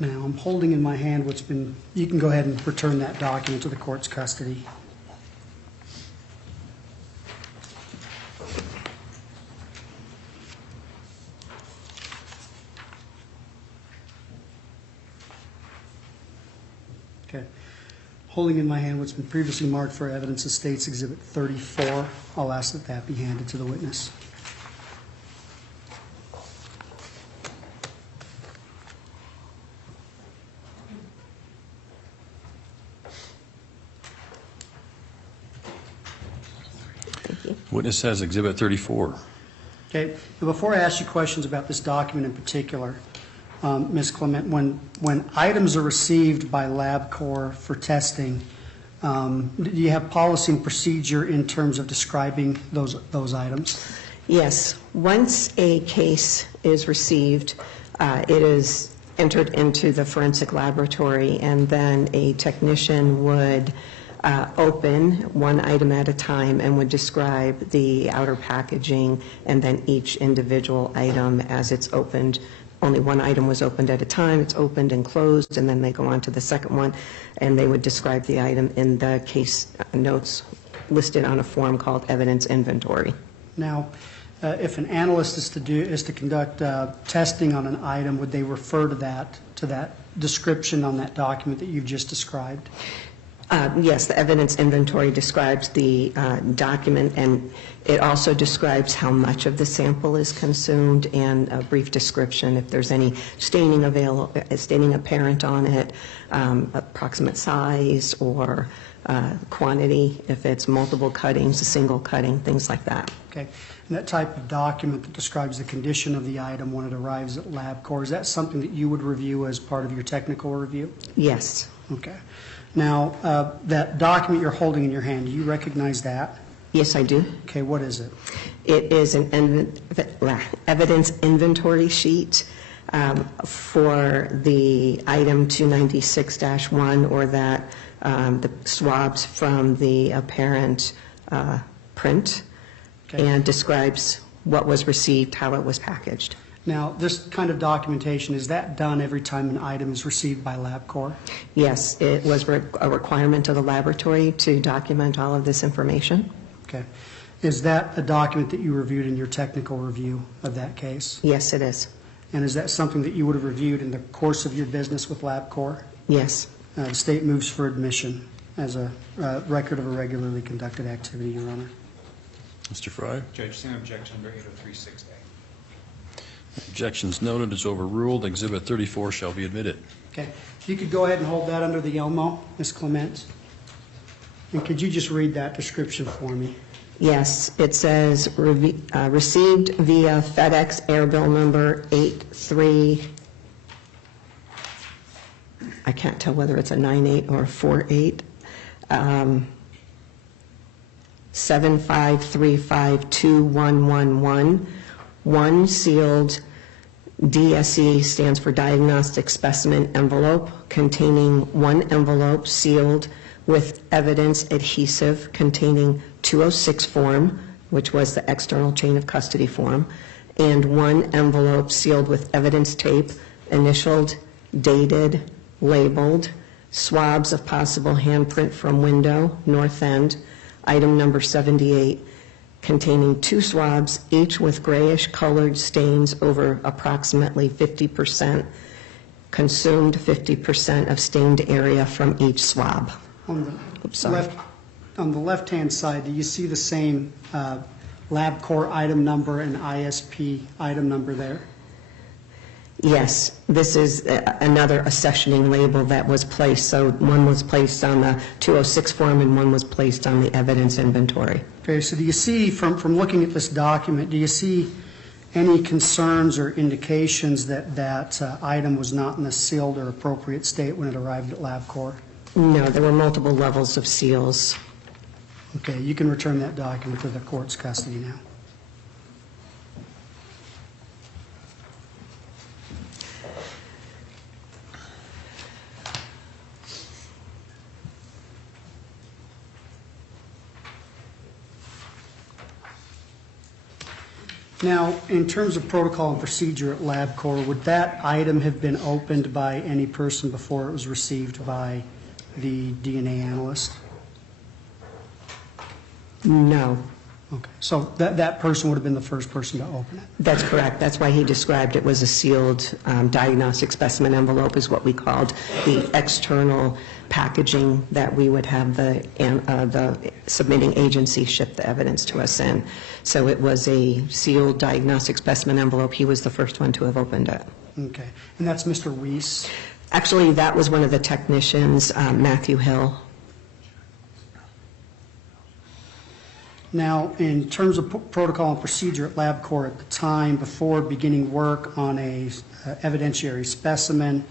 Now, I'm holding in my hand what's been, you can go ahead and return that document to the court's custody. Okay. Holding in my hand what's been previously marked for evidence of State's Exhibit 34. I'll ask that that be handed to the witness. Witness has Exhibit 34. Okay. Now, before I ask you questions about this document in particular, Ms. Clement, when items are received by LabCorp for testing, do you have policy and procedure in terms of describing those items? Yes. Once a case is received, it is entered into the forensic laboratory, and then a technician would open one item at a time and would describe the outer packaging and then each individual item as it's opened. Only one item was opened at a time. It's opened and closed, and then they go on to the second one, and they would describe the item in the case notes listed on a form called evidence inventory. Now, if an analyst is to conduct testing on an item, would they refer to that description on that document that you've just described? Yes, the evidence inventory describes the document, and it also describes how much of the sample is consumed and a brief description if there's any staining apparent on it, approximate size or quantity, if it's multiple cuttings, a single cutting, things like that. Okay. And that type of document that describes the condition of the item when it arrives at LabCorp, is that something that you would review as part of your technical review? Yes. Okay. Now, that document you're holding in your hand, do you recognize that? Yes, I do. Okay, what is it? It is an evidence inventory sheet for the item 296-1, or that the swabs from the apparent print, Okay. and describes what was received, how it was packaged. Now, this kind of documentation, is that done every time an item is received by LabCorp? Yes, it was a requirement of the laboratory to document all of this information. Okay. Is that a document that you reviewed in your technical review of that case? Yes, it is. And is that something that you would have reviewed in the course of your business with LabCorp? Yes. The state moves for admission as a record of a regularly conducted activity, Your Honor. Mr. Fry? Judge, same objection under 8036A. Objections noted is overruled. Exhibit 34 shall be admitted. Okay. If you could go ahead and hold that under the Elmo, Ms. Clement. And could you just read that description for me? Yes, it says received via FedEx air bill number 83, I can't tell whether it's a 98 or a 48, 75352111, one sealed DSE stands for Diagnostic Specimen Envelope, containing one envelope sealed with evidence adhesive containing 206 form, which was the external chain of custody form, and one envelope sealed with evidence tape, initialed, dated, labeled, swabs of possible handprint from window, north end, item number 78, containing 2 swabs, each with grayish colored stains over approximately 50%, consumed 50% of stained area from each swab. On the left-hand side, do you see the same LabCorp item number and ISP item number there? Yes, this is another accessioning label that was placed. So one was placed on the 206 form and one was placed on the evidence inventory. Okay, so do you see, from looking at this document, do you see any concerns or indications that that item was not in a sealed or appropriate state when it arrived at LabCorp? No, there were multiple levels of seals. Okay, you can return that document to the court's custody now. Now, in terms of protocol and procedure at LabCorp, would that item have been opened by any person before it was received by the DNA analyst? No. Okay, so that person would have been the first person to open it? That's correct. That's why he described it was a sealed diagnostic specimen envelope is what we called the external packaging that we would have the submitting agency ship the evidence to us in. So it was a sealed diagnostic specimen envelope. He was the first one to have opened it. Okay, and that's Mr. Weiss? Actually, that was one of the technicians, Matthew Hill. Now, in terms of protocol and procedure at LabCorp at the time, before beginning work on a evidentiary specimen,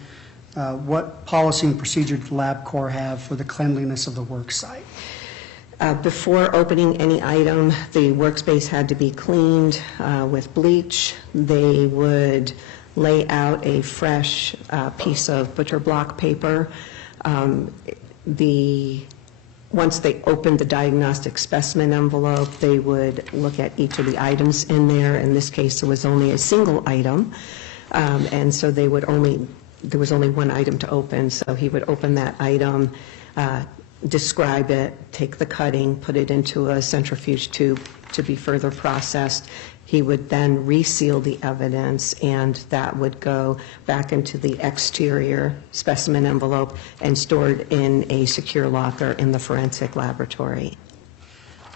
what policy and procedure did LabCorp have for the cleanliness of the work site? Before opening any item, the workspace had to be cleaned with bleach. They would lay out a fresh piece of butcher block paper. Once they opened the diagnostic specimen envelope, they would look at each of the items in there. In this case, there was only a single item, and so there was only one item to open. So he would open that item, describe it, take the cutting, put it into a centrifuge tube to be further processed. He would then reseal the evidence, and that would go back into the exterior specimen envelope and stored in a secure locker in the forensic laboratory.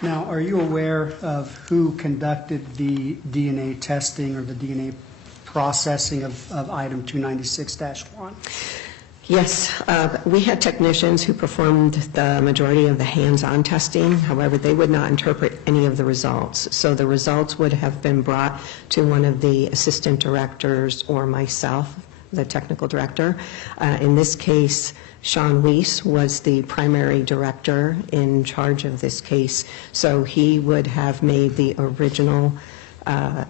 Now, are you aware of who conducted the DNA testing or the DNA processing of item 296-1? Yes, we had technicians who performed the majority of the hands-on testing. However, they would not interpret any of the results. So the results would have been brought to one of the assistant directors or myself, the technical director. In this case, Sean Weiss was the primary director in charge of this case. So he would have made the original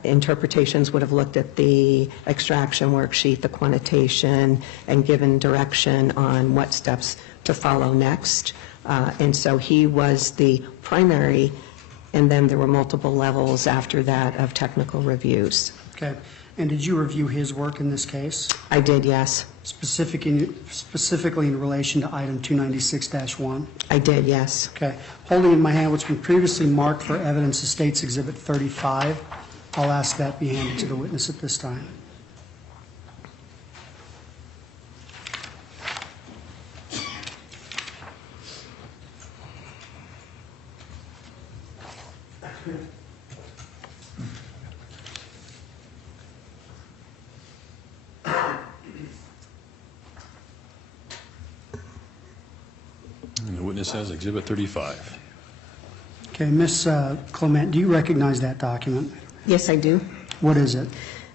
interpretations, would have looked at the extraction worksheet, the quantitation, and given direction on what steps to follow next. And so he was the primary, and then there were multiple levels after that of technical reviews. Okay. And did you review his work in this case? I did, yes. Specifically in relation to item 296-1? I did, yes. Okay. Holding in my hand what's been previously marked for evidence of State's Exhibit 35, I'll ask that be handed to the witness at this time. And the witness has Exhibit 35. Okay, Ms. Clement, do you recognize that document? Yes, I do. What is it?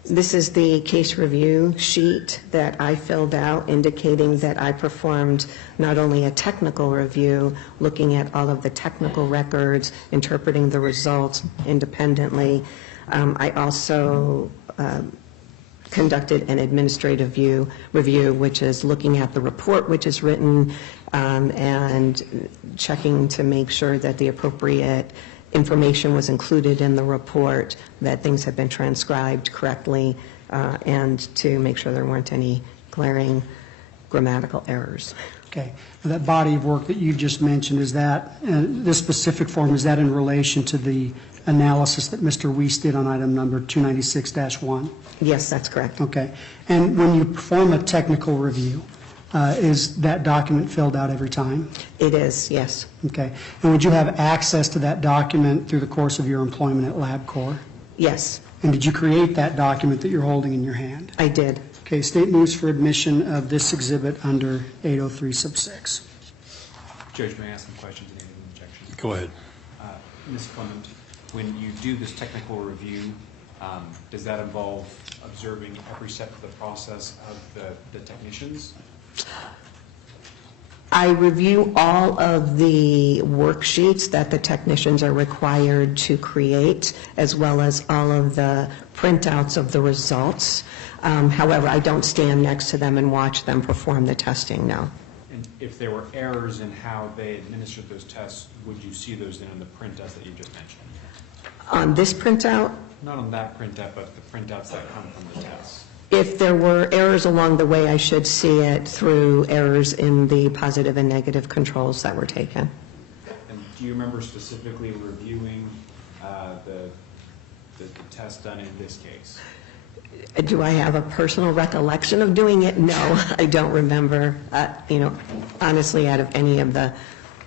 This is the case review sheet that I filled out indicating that I performed not only a technical review, looking at all of the technical records, interpreting the results independently. I also conducted an administrative review, which is looking at the report which is written and checking to make sure that the appropriate information was included in the report, that things had been transcribed correctly, and to make sure there weren't any glaring grammatical errors. Okay. That body of work that you just mentioned, is that, this specific form, is that in relation to the analysis that Mr. Weiss did on item number 296-1? Yes, that's correct. Okay. And when you perform a technical review, is that document filled out every time? It is, yes. Okay. And would you have access to that document through the course of your employment at LabCorp? Yes, And did you create that document that you're holding in your hand? I did. Okay, State moves for admission of this exhibit under 803 sub 6. Judge, may I ask some questions and any objections? Go ahead. Ms. Clement, when you do this technical review, does that involve observing every step of the process of the technicians? I review all of the worksheets that the technicians are required to create, as well as all of the printouts of the results. However, I don't stand next to them and watch them perform the testing, no. And if there were errors in how they administered those tests, would you see those then in the printouts that you just mentioned? On this printout, Not on that printout, but the printouts that come from the tests. if there were errors along the way, I should see it through errors in the positive and negative controls that were taken. And do you remember specifically reviewing the test done in this case? Do I have a personal recollection of doing it? No, I don't remember. Honestly, out of any of the,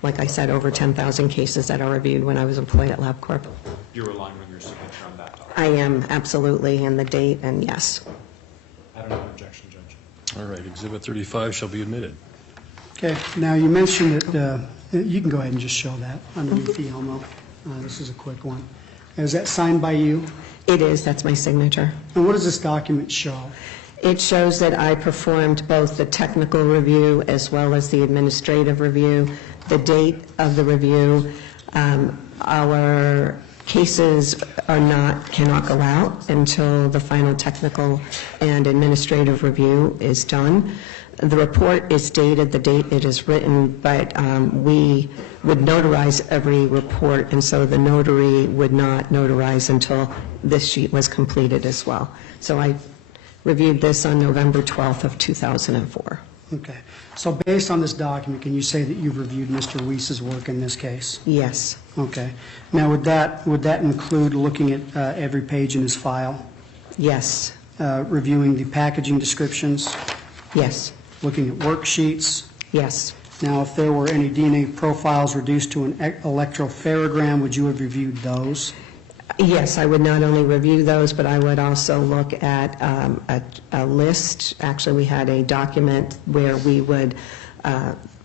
like I said, over 10,000 cases that are reviewed when I was employed at LabCorp. You're relying on your signature on that document? I am, absolutely, and the date, and yes. I don't have an objection, Judge. All right, Exhibit 35 shall be admitted. Okay, now you mentioned that, you can go ahead and just show that underneath the Elmo. This is a quick one. Is that signed by you? It is, that's my signature. And what does this document show? It shows that I performed both the technical review as well as the administrative review, the date of the review. Our cases cannot go out until the final technical and administrative review is done. The report is dated the date it is written, but we would notarize every report, and so the notary would not notarize until this sheet was completed as well. So I reviewed this on November 12th of 2004. Okay. So based on this document, can you say that you've reviewed Mr. Weiss's work in this case? Yes. Okay. Now, would that include looking at every page in his file? Yes. Reviewing the packaging descriptions? Yes. Looking at worksheets? Yes. Now, if there were any DNA profiles reduced to an electropherogram, would you have reviewed those? Yes, I would not only review those, but I would also look at a list. Actually, we had a document where we would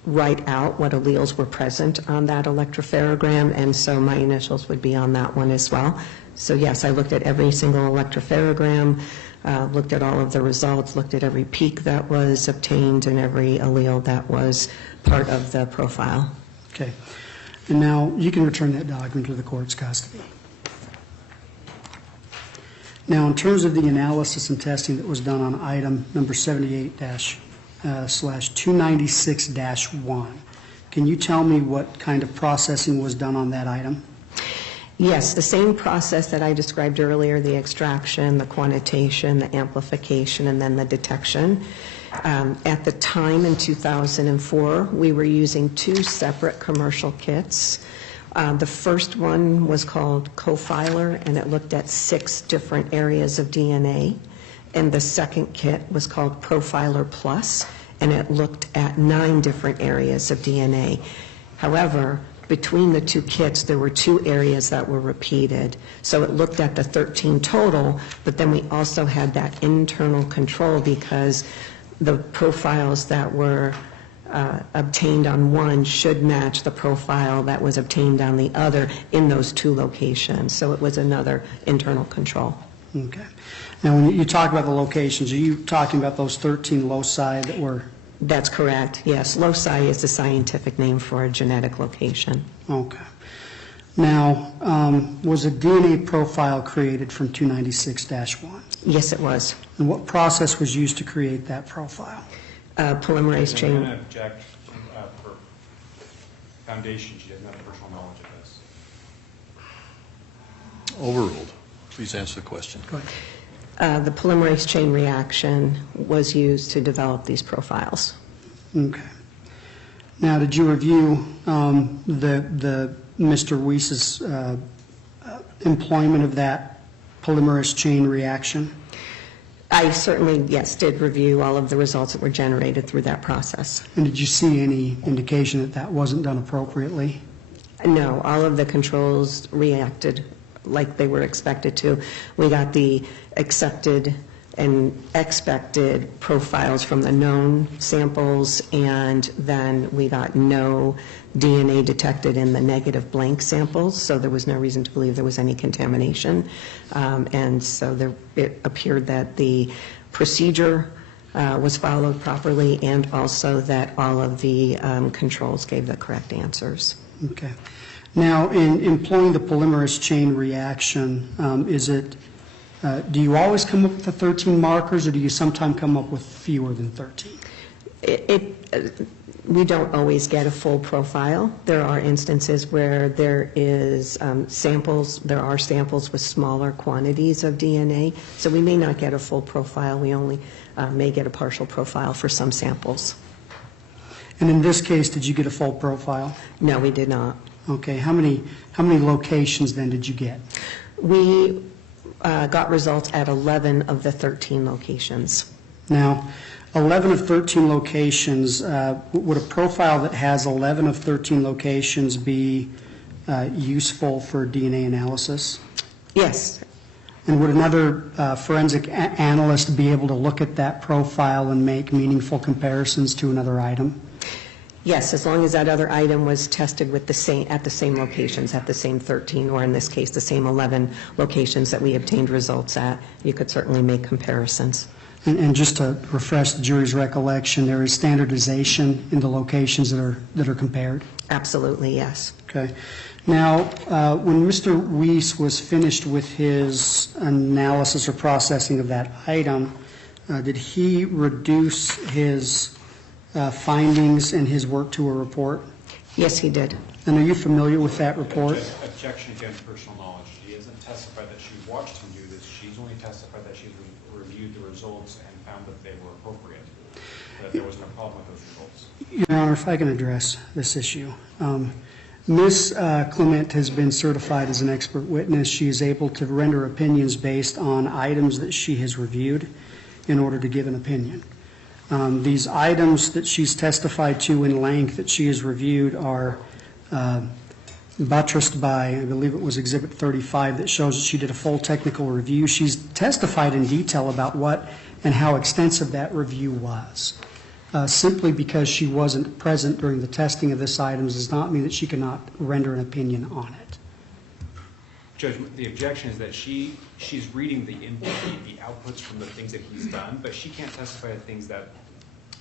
write out what alleles were present on that electropherogram, and so my initials would be on that one as well. So yes, I looked at every single electropherogram, looked at all of the results, looked at every peak that was obtained and every allele that was part of the profile. Okay. And now you can return that document to the court's custody. Now, in terms of the analysis and testing that was done on item number 78/296-1, can you tell me what kind of processing was done on that item? Yes, the same process that I described earlier, the extraction, the quantitation, the amplification, and then the detection. At the time in 2004, we were using 2 separate commercial kits. The first one was called Co-Filer, and it looked at 6 different areas of DNA. And the second kit was called Profiler Plus, and it looked at 9 different areas of DNA. However, between the 2 kits, there were 2 areas that were repeated. So it looked at the 13 total, but then we also had that internal control because the profiles that were obtained on one should match the profile that was obtained on the other in those 2 locations. So it was another internal control. Okay. Now, when you talk about the locations, are you talking about those 13 loci that were? That's correct, yes. Loci is the scientific name for a genetic location. Okay. Now, was a DNA profile created from 296-1? Yes, it was. And what process was used to create that profile? Polymerase I'm chain. going to object for foundation. She doesn't have personal knowledge of this. Overruled. Please answer the question. Go ahead. The polymerase chain reaction was used to develop these profiles. Okay. Now, did you review the Mr. Weiss's employment of that polymerase chain reaction? I certainly, yes, did review all of the results that were generated through that process. And did you see any indication that that wasn't done appropriately? No, all of the controls reacted like they were expected to. We got the accepted and expected profiles from the known samples, and then we got no DNA detected in the negative blank samples, so there was no reason to believe there was any contamination. And so it appeared that the procedure was followed properly, and also that all of the controls gave the correct answers. Okay. Now, in employing the polymerase chain reaction, do you always come up with the 13 markers, or do you sometimes come up with fewer than 13? We don't always get a full profile. There are instances where there is samples. There are samples with smaller quantities of DNA, so we may not get a full profile. We only may get a partial profile for some samples. And in this case, did you get a full profile? No, we did not. Okay. How many locations then did you get? We got results at 11 of the 13 locations. Now, 11 of 13 locations, would a profile that has 11 of 13 locations be useful for DNA analysis? Yes. And would another forensic analyst be able to look at that profile and make meaningful comparisons to another item? Yes, as long as that other item was tested with at the same locations, at the same 13, or in this case, the same 11 locations that we obtained results at, you could certainly make comparisons. And just to refresh the jury's recollection, there is standardization in the locations that are compared? Absolutely, yes. Okay. Now, when Mr. Weiss was finished with his analysis or processing of that item, did he reduce his findings in his work to a report? Yes, he did. And are you familiar with that report? Objection against personal knowledge. She hasn't testified that she watched him do this. She's only testified that she reviewed the results and found that they were appropriate, that there wasn't a problem with those results. Your Honor, if I can address this issue. Ms. Clement has been certified as an expert witness. She is able to render opinions based on items that she has reviewed in order to give an opinion. These items that she's testified to in length that she has reviewed are buttressed by, I believe it was Exhibit 35, that shows that she did a full technical review. She's testified in detail about what and how extensive that review was. Simply because she wasn't present during the testing of this item does not mean that she cannot render an opinion on it. Judge, the objection is that she's reading the outputs from the things that he's done, but she can't testify to things that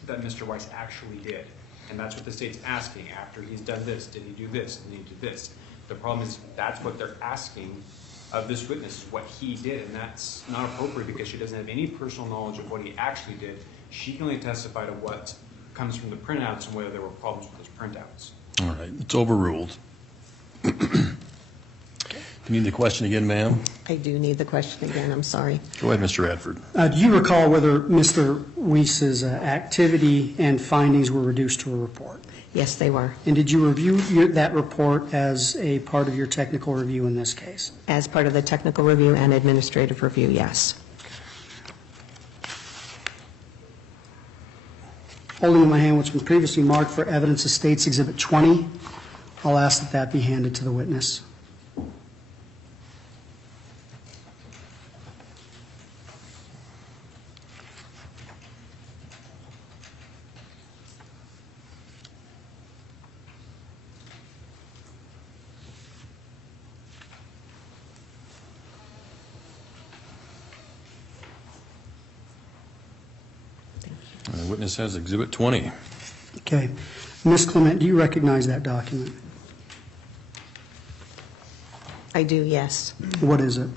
Mr. Weiss actually did. And that's what the state's asking. After he's done this, did he do this? Did he do this? The problem is that's what they're asking of this witness, is what he did, and that's not appropriate because she doesn't have any personal knowledge of what he actually did. She can only testify to what comes from the printouts and whether there were problems with those printouts. All right, it's overruled. The You need the question again, ma'am? I do need the question again, I'm sorry. Go ahead, Mr. Radford. Do you recall whether Mr. Weiss's activity and findings were reduced to a report? Yes, they were. And did you review that report as a part of your technical review in this case? As part of the technical review and administrative review, yes. Holding in my hand what's been previously marked for evidence of State's Exhibit 20, I'll ask that that be handed to the witness. The witness has Exhibit 20. Okay. Ms. Clement, do you recognize that document? I do, yes. What is it?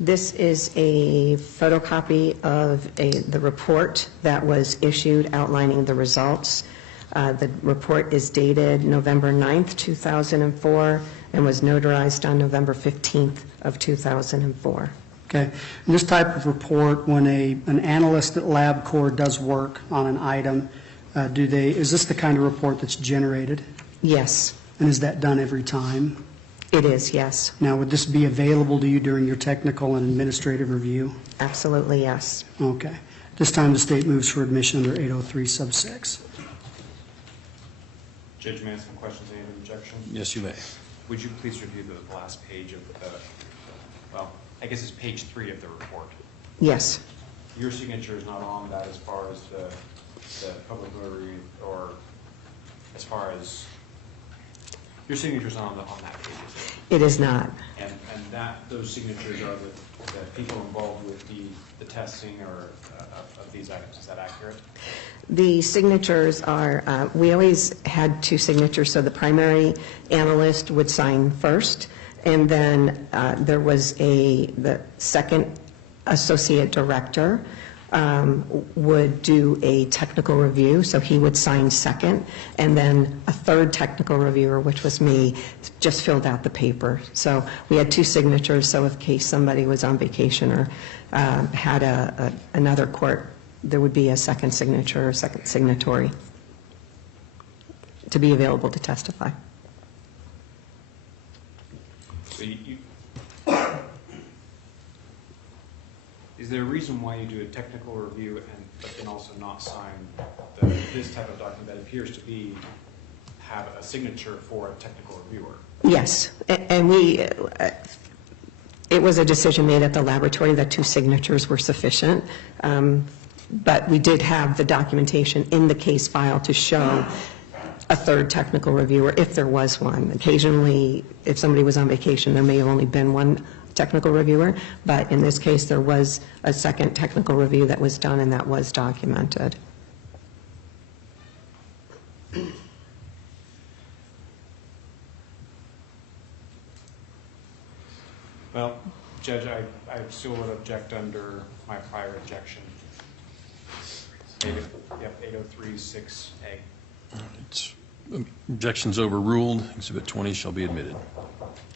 This is a photocopy of the report that was issued outlining the results. The report is dated November 9th, 2004, and was notarized on November 15th of 2004. Okay. In this type of report, when an analyst at LabCorp does work on an item, is this the kind of report that's generated? Yes, And is that done every time? it is, yes. Now, would this be available to you during your technical and administrative review? Absolutely, yes. Okay. This time, the state moves for admission under 803 sub 6. Judge, may I ask some questions? Any objection? Yes, you may. Would you please review the last page of the, well, I guess it's page 3 of the report. Yes, Your signature is not on that as far as the public notary, or as far as, your signature's not on that page, is it? it is not. And those signatures are the people involved with the testing or of these items. Is that accurate? The signatures are, we always had two signatures, so the primary analyst would sign first, and then there was the second associate director would do a technical review, so he would sign second, and then a third technical reviewer, which was me, just filled out the paper. So we had two signatures, so in case somebody was on vacation or had another court, there would be a second signature or second signatory to be available to testify. So is there a reason why you do a technical review but then also not sign this type of document that appears to have a signature for a technical reviewer? Yes, and it was a decision made at the laboratory that two signatures were sufficient, but we did have the documentation in the case file to show a third technical reviewer if there was one. Occasionally, if somebody was on vacation, there may have only been one technical reviewer, but in this case, there was a second technical review that was done, and that was documented. Well, Judge, I still would object under my prior objection. 803-6A. Objections overruled. Exhibit 20 shall be admitted.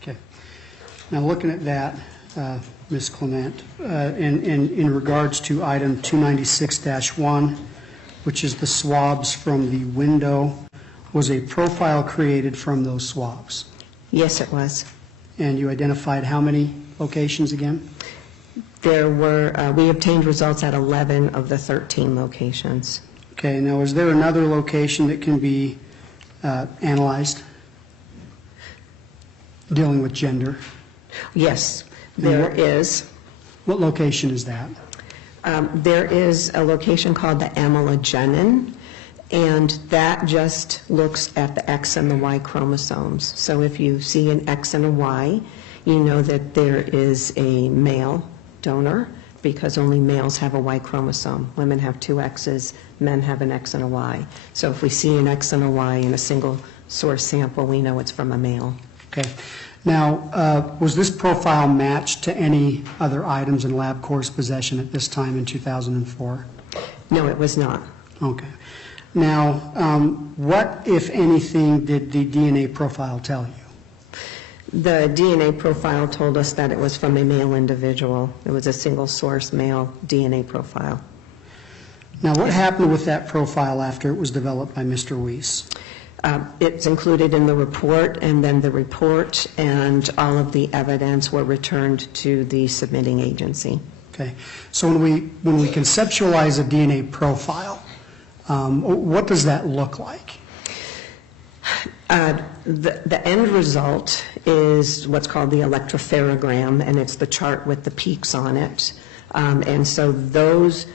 Okay. Now, looking at that, Ms. Clement, in regards to item 296-1, which is the swabs from the window, was a profile created from those swabs? Yes, it was. And you identified how many locations again? There were, we obtained results at 11 of the 13 locations. Okay, now is there another location that can be analyzed dealing with gender? Yes, there is. What location is that? There is a location called the amylogenin, and that just looks at the X and the Y chromosomes. So if you see an X and a Y, you know that there is a male donor, because only males have a Y chromosome. Women have two X's, men have an X and a Y. So if we see an X and a Y in a single source sample, we know it's from a male. Okay. Now, was this profile matched to any other items in LabCorp's possession at this time in 2004? No, it was not. Okay. Now, what, if anything, did the DNA profile tell you? The DNA profile told us that it was from a male individual. It was a single source male DNA profile. Now, what happened with that profile after it was developed by Mr. Weiss? It's included in the report, and then the report and all of the evidence were returned to the submitting agency. Okay, so when we conceptualize a DNA profile, what does that look like? The end result is what's called the electropherogram, and it's the chart with the peaks on it. And so those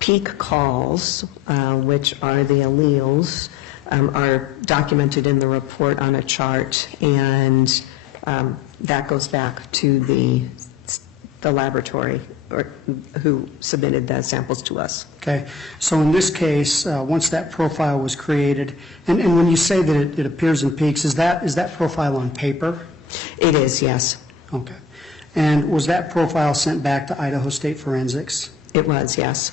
peak calls, which are the alleles, are documented in the report on a chart, and that goes back to the laboratory who submitted the samples to us. Okay, so in this case, once that profile was created, and when you say that it appears in peaks, is that profile on paper? It is, yes. Okay. And was that profile sent back to Idaho State Forensics? It was, yes.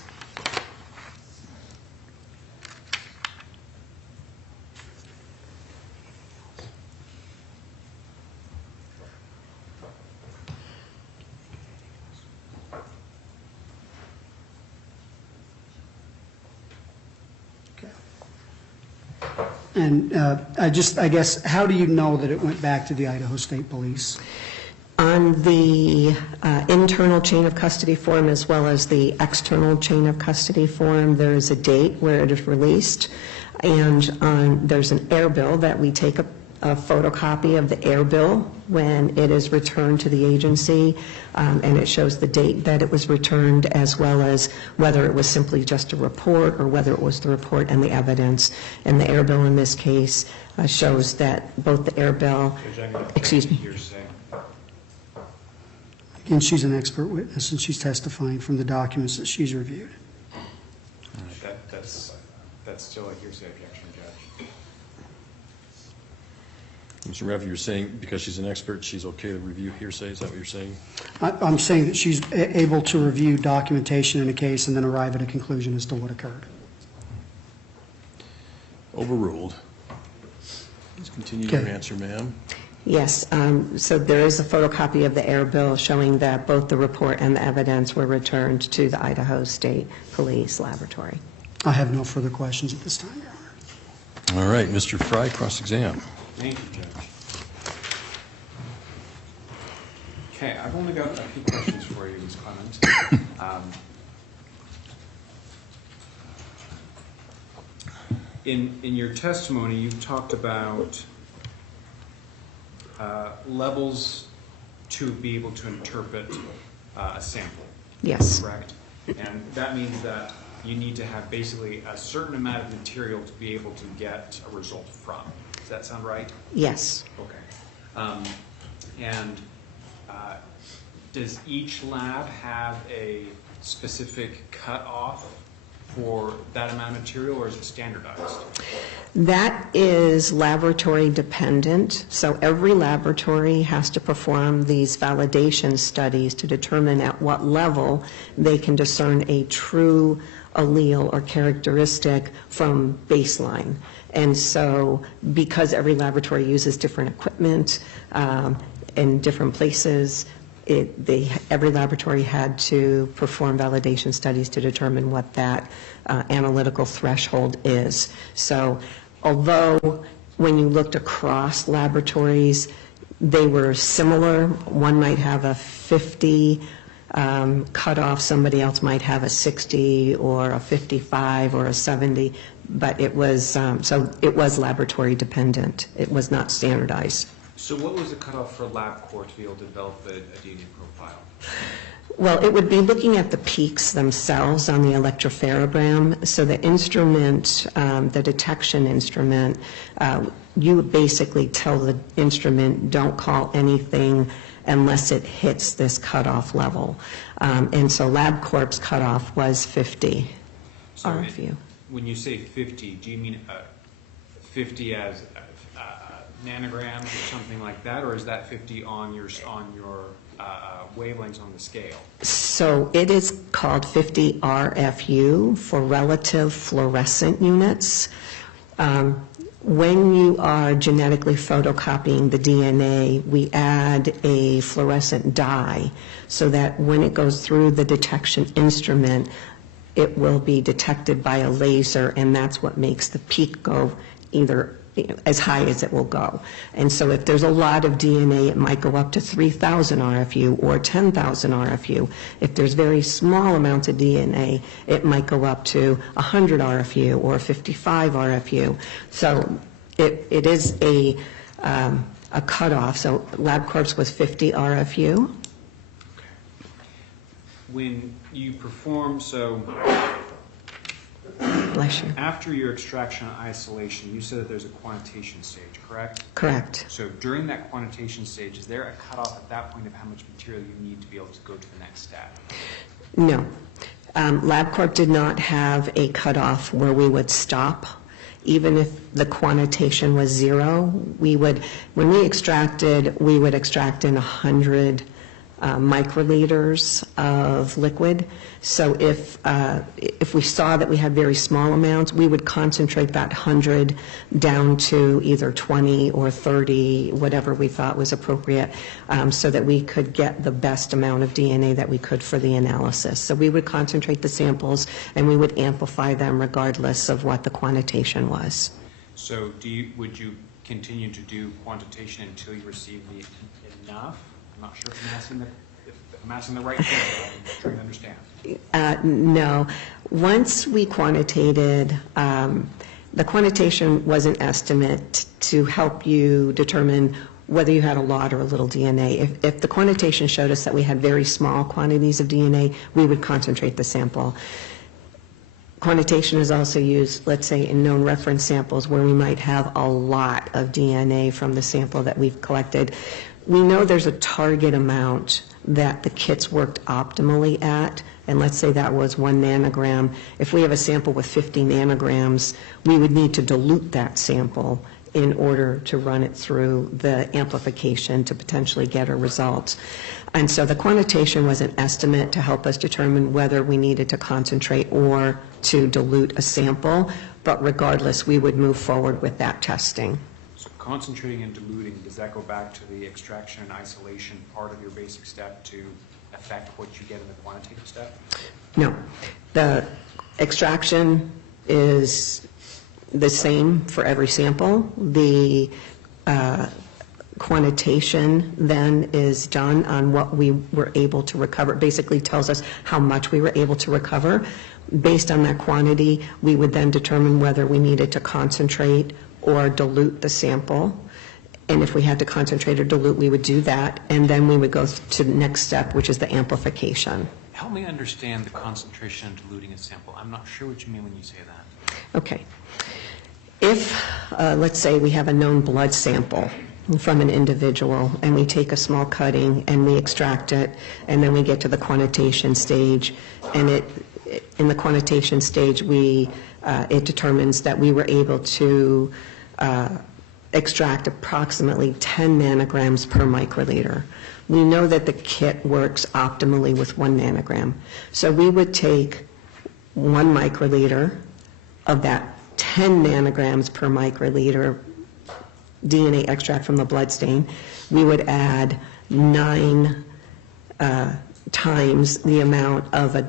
And I guess, how do you know that it went back to the Idaho State Police? On the internal chain of custody form as well as the external chain of custody form, there is a date where it is released, and there's an air bill that we take a photocopy of the air bill when it is returned to the agency, and it shows the date that it was returned as well as whether it was simply just a report or whether it was the report and the evidence. And the air bill in this case shows that both the air bill, excuse me. Again, she's an expert witness, and she's testifying from the documents that she's reviewed. That's still a hearsay objection, Judge. Mr. Rev, you're saying because she's an expert, she's okay to review hearsay? Is that what you're saying? I'm saying that she's able to review documentation in a case and then arrive at a conclusion as to what occurred. Overruled. Please continue your answer, ma'am. Yes, so there is a photocopy of the air bill showing that both the report and the evidence were returned to the Idaho State Police Laboratory. I have no further questions at this time, Your Honor. All right, Mr. Fry, cross-exam. Thank you, Judge. Okay, I've only got a few questions for you, Ms. Clemens. In your testimony, you've talked about levels to be able to interpret a sample. Yes. Correct? And that means that you need to have basically a certain amount of material to be able to get a result from. Does that sound right? Yes. Okay. Does each lab have a specific cutoff for that amount of material, or is it standardized? That is laboratory dependent. So every laboratory has to perform these validation studies to determine at what level they can discern a true allele or characteristic from baseline. And so because every laboratory uses different equipment in different places, every laboratory had to perform validation studies to determine what that analytical threshold is. So although when you looked across laboratories, they were similar. One might have a 50 cutoff, somebody else might have a 60 or a 55 or a 70, but it was, so it was laboratory dependent. It was not standardized. So what was the cutoff for LabCorp to be able to develop a DNA profile? Well, it would be looking at the peaks themselves on the electropherogram. So the instrument, the detection instrument, you would basically tell the instrument, don't call anything unless it hits this cutoff level. And so LabCorp's cutoff was 50 RFU. When you say 50, do you mean 50 as nanograms or something like that, or is that 50 on your wavelengths on the scale? So it is called 50 RFU for relative fluorescent units. when you are genetically photocopying the DNA, we add a fluorescent dye so that when it goes through the detection instrument, it will be detected by a laser, and that's what makes the peak go either as high as it will go. And so if there's a lot of DNA, it might go up to 3,000 RFU or 10,000 RFU. If there's very small amounts of DNA, it might go up to 100 RFU or 55 RFU. So it is a cutoff. So LabCorp's was 50 RFU. When you perform, so Bless you. after your extraction and isolation, you said that there's a quantitation stage, correct? Correct. So during that quantitation stage, is there a cutoff at that point of how much material you need to be able to go to the next step? No. LabCorp did not have a cutoff where we would stop. Even if the quantitation was 0, when we extracted, we would extract in 100 microliters of liquid. So if we saw that we had very small amounts, we would concentrate that 100 down to either 20 or 30, whatever we thought was appropriate, so that we could get the best amount of DNA that we could for the analysis. So we would concentrate the samples and we would amplify them regardless of what the quantitation was. So would you continue to do quantitation until you receive the enough? I'm not sure if I'm asking the right thing, but I'm trying to understand. No. Once we quantitated, the quantitation was an estimate to help you determine whether you had a lot or a little DNA. If the quantitation showed us that we had very small quantities of DNA, we would concentrate the sample. Quantitation is also used, let's say, in known reference samples where we might have a lot of DNA from the sample that we've collected. We know there's a target amount that the kits worked optimally at, and let's say that was 1 nanogram. If we have a sample with 50 nanograms, we would need to dilute that sample in order to run it through the amplification to potentially get a result. And so the quantitation was an estimate to help us determine whether we needed to concentrate or to dilute a sample, but regardless, we would move forward with that testing. So concentrating and diluting, does that go back to the extraction and isolation part of your basic step to affect what you get in the quantitative step? No. The extraction is the same for every sample. The quantitation then is done on what we were able to recover. It basically tells us how much we were able to recover. Based on that quantity, we would then determine whether we needed to concentrate or dilute the sample. And if we had to concentrate or dilute, we would do that. And then we would go to the next step, which is the amplification. Help me understand the concentration and diluting a sample. I'm not sure what you mean when you say that. Okay. If, let's say, we have a known blood sample from an individual, and we take a small cutting and we extract it, and then we get to the quantitation stage, and in the quantitation stage, it determines that we were able to extract approximately 10 nanograms per microliter. We know that the kit works optimally with 1 nanogram. So we would take 1 microliter of that 10 nanograms per microliter DNA extract from the bloodstain. We would add 9 times the amount of a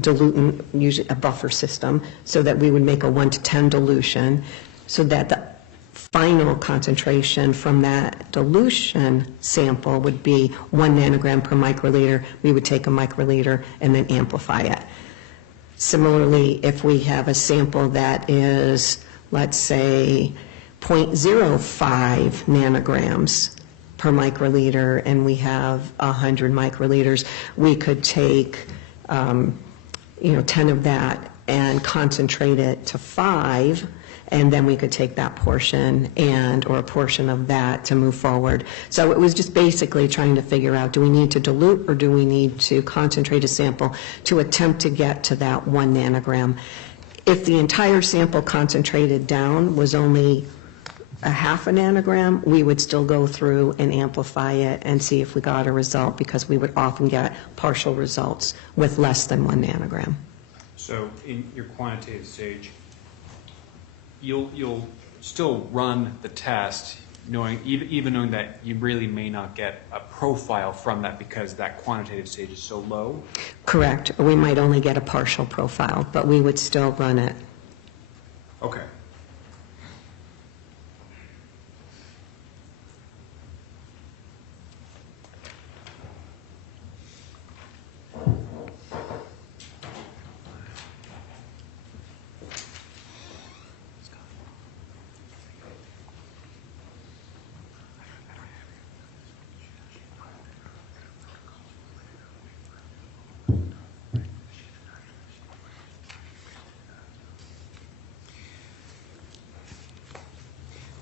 dilutant, usually a buffer system, so that we would make a 1 to 10 dilution, so that the final concentration from that dilution sample would be 1 nanogram per microliter. We would take a microliter and then amplify it. Similarly, if we have a sample that is, let's say, 0.05 nanograms per microliter, and we have 100 microliters, we could take 10 of that and concentrate it to 5, and then we could take that portion or a portion of that to move forward. So it was just basically trying to figure out, do we need to dilute or do we need to concentrate a sample to attempt to get to that 1 nanogram? If the entire sample concentrated down was only a half a nanogram, we would still go through and amplify it and see if we got a result, because we would often get partial results with less than 1 nanogram. So in your quantitative stage, you'll still run the test, even knowing that you really may not get a profile from that because that quantitative stage is so low? Correct. We might only get a partial profile, but we would still run it. Okay.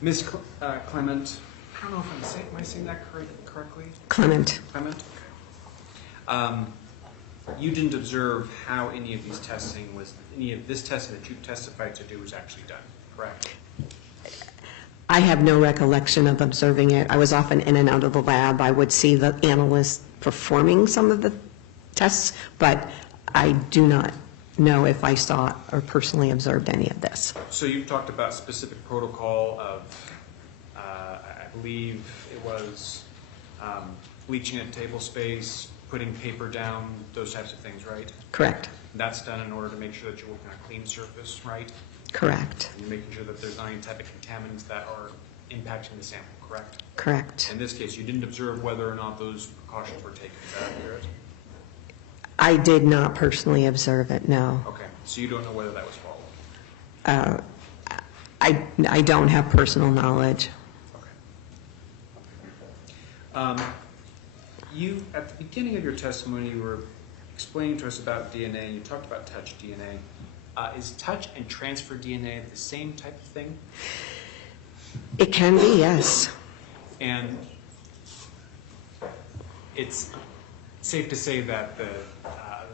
Ms. Clement, I don't know if am I saying that correctly? Clement. Clement? Okay. You didn't observe how any of this testing that you testified to do was actually done, correct? I have no recollection of observing it. I was often in and out of the lab. I would see the analyst performing some of the tests, but I do not know if I saw or personally observed any of this. So you talked about specific protocol of, I believe it was bleaching at table space, putting paper down, those types of things, right? Correct. That's done in order to make sure that you're working on a clean surface, right? Correct. And making sure that there's not any type of contaminants that are impacting the sample, correct? Correct. In this case, you didn't observe whether or not those precautions were taken, is that accurate? I did not personally observe it, no. Okay, so you don't know whether that was followed? I don't have personal knowledge. Okay. You, at the beginning of your testimony, you were explaining to us about DNA, and you talked about touch DNA. Is touch and transfer DNA the same type of thing? It can be, yes. And it's safe to say that the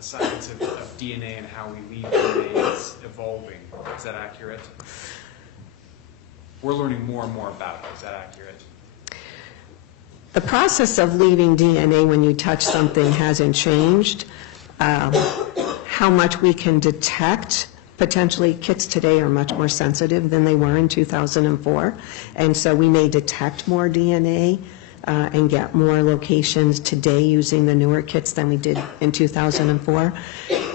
science of DNA and how we leave DNA is evolving. Is that accurate? We're learning more and more about it. Is that accurate? The process of leaving DNA when you touch something hasn't changed. How much we can detect, potentially kids today are much more sensitive than they were in 2004. And so we may detect more DNA and get more locations today using the newer kits than we did in 2004.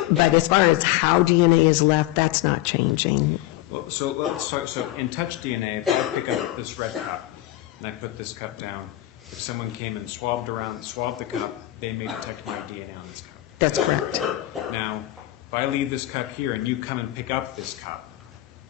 But as far as how DNA is left, that's not changing. Well, so let's talk. So in touch DNA, if I pick up this red cup and I put this cup down, if someone came and swabbed the cup, they may detect my DNA on this cup. That's correct. Now, if I leave this cup here and you come and pick up this cup,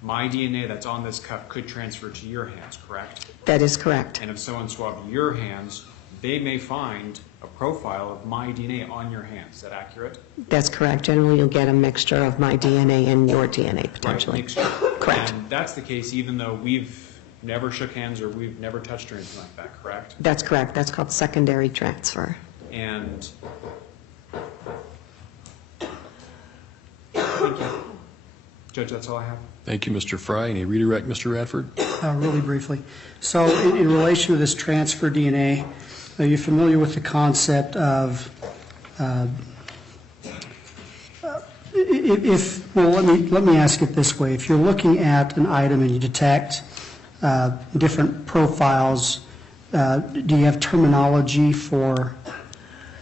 my DNA that's on this cup could transfer to your hands, correct? That is correct. And if someone swabbed your hands, they may find a profile of my DNA on your hands. Is that accurate? That's correct. Generally, you'll get a mixture of my DNA and your DNA, potentially. Right, mixture. Correct. And that's the case even though we've never shook hands or we've never touched or anything like that, correct? That's correct. That's called secondary transfer. And thank you. Judge, that's all I have. Thank you, Mr. Fry. Any redirect, Mr. Radford? Really briefly. So in relation to this transfer DNA, are you familiar with the concept of let me ask it this way. If you're looking at an item and you detect different profiles, do you have terminology for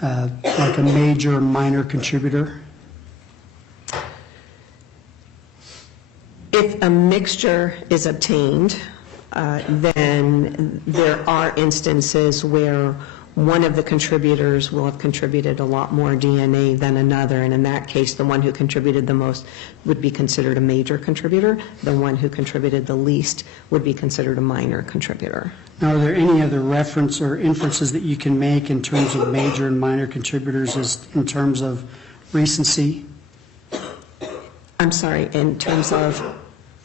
like a major, minor contributor? If a mixture is obtained, then there are instances where one of the contributors will have contributed a lot more DNA than another, and in that case, the one who contributed the most would be considered a major contributor. The one who contributed the least would be considered a minor contributor. Now, are there any other reference or inferences that you can make in terms of major and minor contributors as in terms of recency? I'm sorry, in terms of,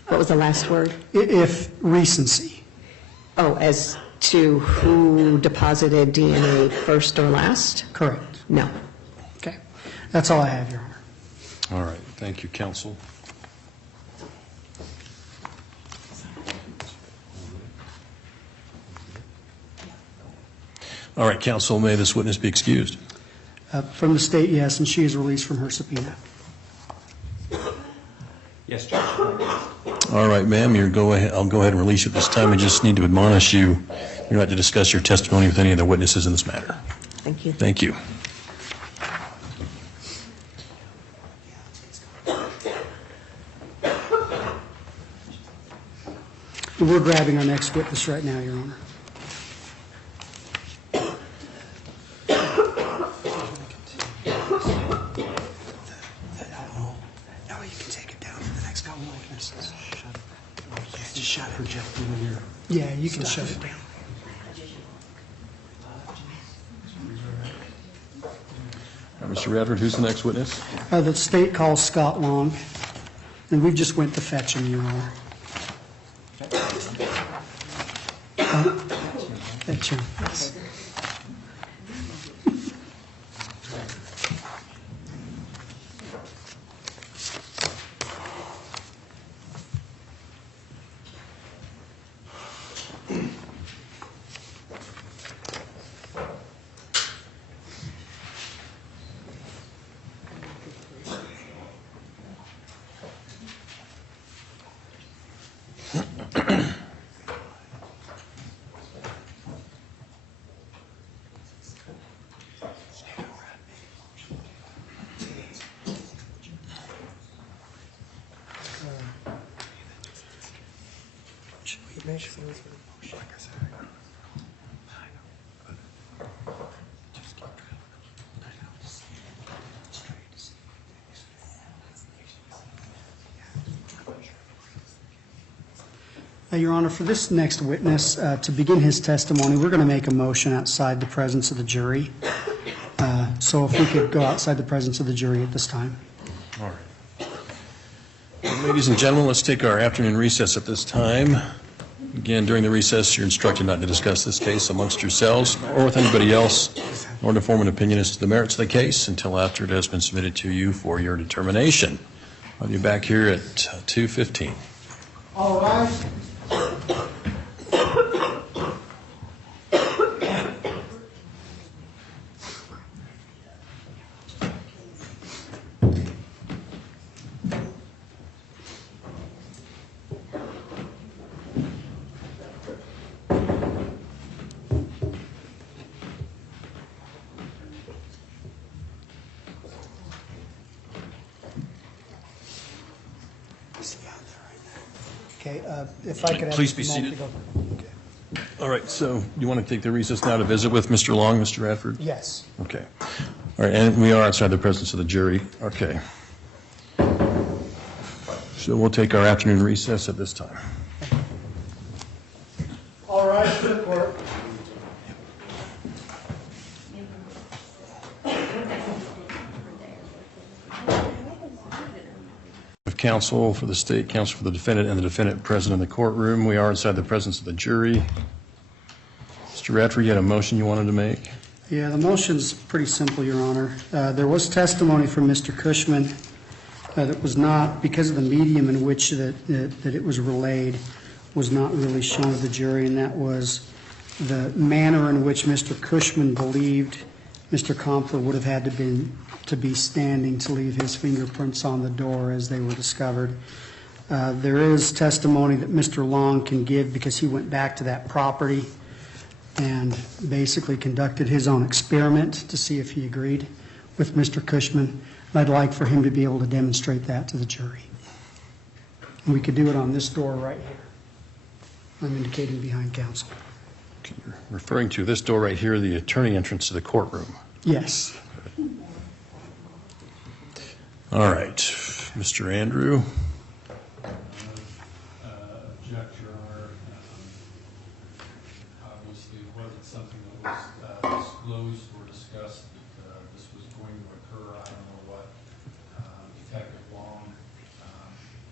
what was the last word? If recency. Oh, as to who deposited DNA first or last? Correct. No. Okay. That's all I have, Your Honor. All right. Thank you, counsel. All right, counsel, may this witness be excused? From the state, yes, and she is released from her subpoena. Yes, Judge. All right, ma'am, I'll go ahead and release you at this time. I just need to admonish you, you're not to discuss your testimony with any of the witnesses in this matter. Thank you. Thank you. We're grabbing our next witness right now, Your Honor. No, you can take it down to the next couple of witnesses. Just shut it. Projecting in here. Yeah, you can shut it down. Mr. Radford, who's the next witness? The state calls Scott Long, and we just went to fetch him, Your Honor. Fetch him. Yes. Your Honor, for this next witness, to begin his testimony, we're going to make a motion outside the presence of the jury. So if we could go outside the presence of the jury at this time. All right. Well, ladies and gentlemen, let's take our afternoon recess at this time. Again, during the recess, you're instructed not to discuss this case amongst yourselves or with anybody else, nor to form an opinion as to the merits of the case until after it has been submitted to you for your determination. I'll be back here at 2:15. All right. Okay, if I could have Please be a moment seated. to go. All right, so you want to take the recess now to visit with Mr. Long, Mr. Radford? Yes. Okay. All right, and we are outside the presence of the jury. Okay. So we'll take our afternoon recess at this time. All right, to the court. Counsel for the state, counsel for the defendant, and the defendant present in the courtroom. We are inside the presence of the jury. Mr. Radford, you had a motion you wanted to make? Yeah, the motion's pretty simple, Your Honor. There was testimony from Mr. Cushman that was not, because of the medium in which that it was relayed, was not really shown to the jury, and that was the manner in which Mr. Cushman believed Mr. Compher would have had to be standing to leave his fingerprints on the door as they were discovered. There is testimony that Mr. Long can give because he went back to that property and basically conducted his own experiment to see if he agreed with Mr. Cushman. And I'd like for him to be able to demonstrate that to the jury. And we could do it on this door right here. I'm indicating behind counsel. Okay, you're referring to this door right here, the attorney entrance to the courtroom. Yes. All right, Mr. Andrew. Object, Your Honor. Obviously, it wasn't something that was disclosed or discussed that this was going to occur. I don't know what Detective Long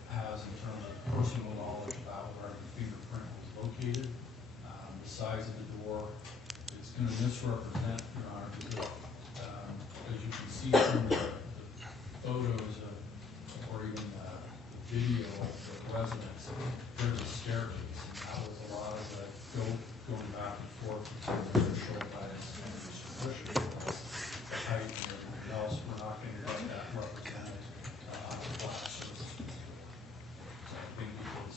has in terms of personal knowledge about where the fingerprint was located. The size of the door, it's going to misrepresent, Your Honor, because as you can see from the photos or even video of the residence, there's a staircase, and that was a lot of the going back and forth between the show by height and everything else. We're not going to let that represented on the glass surface. So I think you can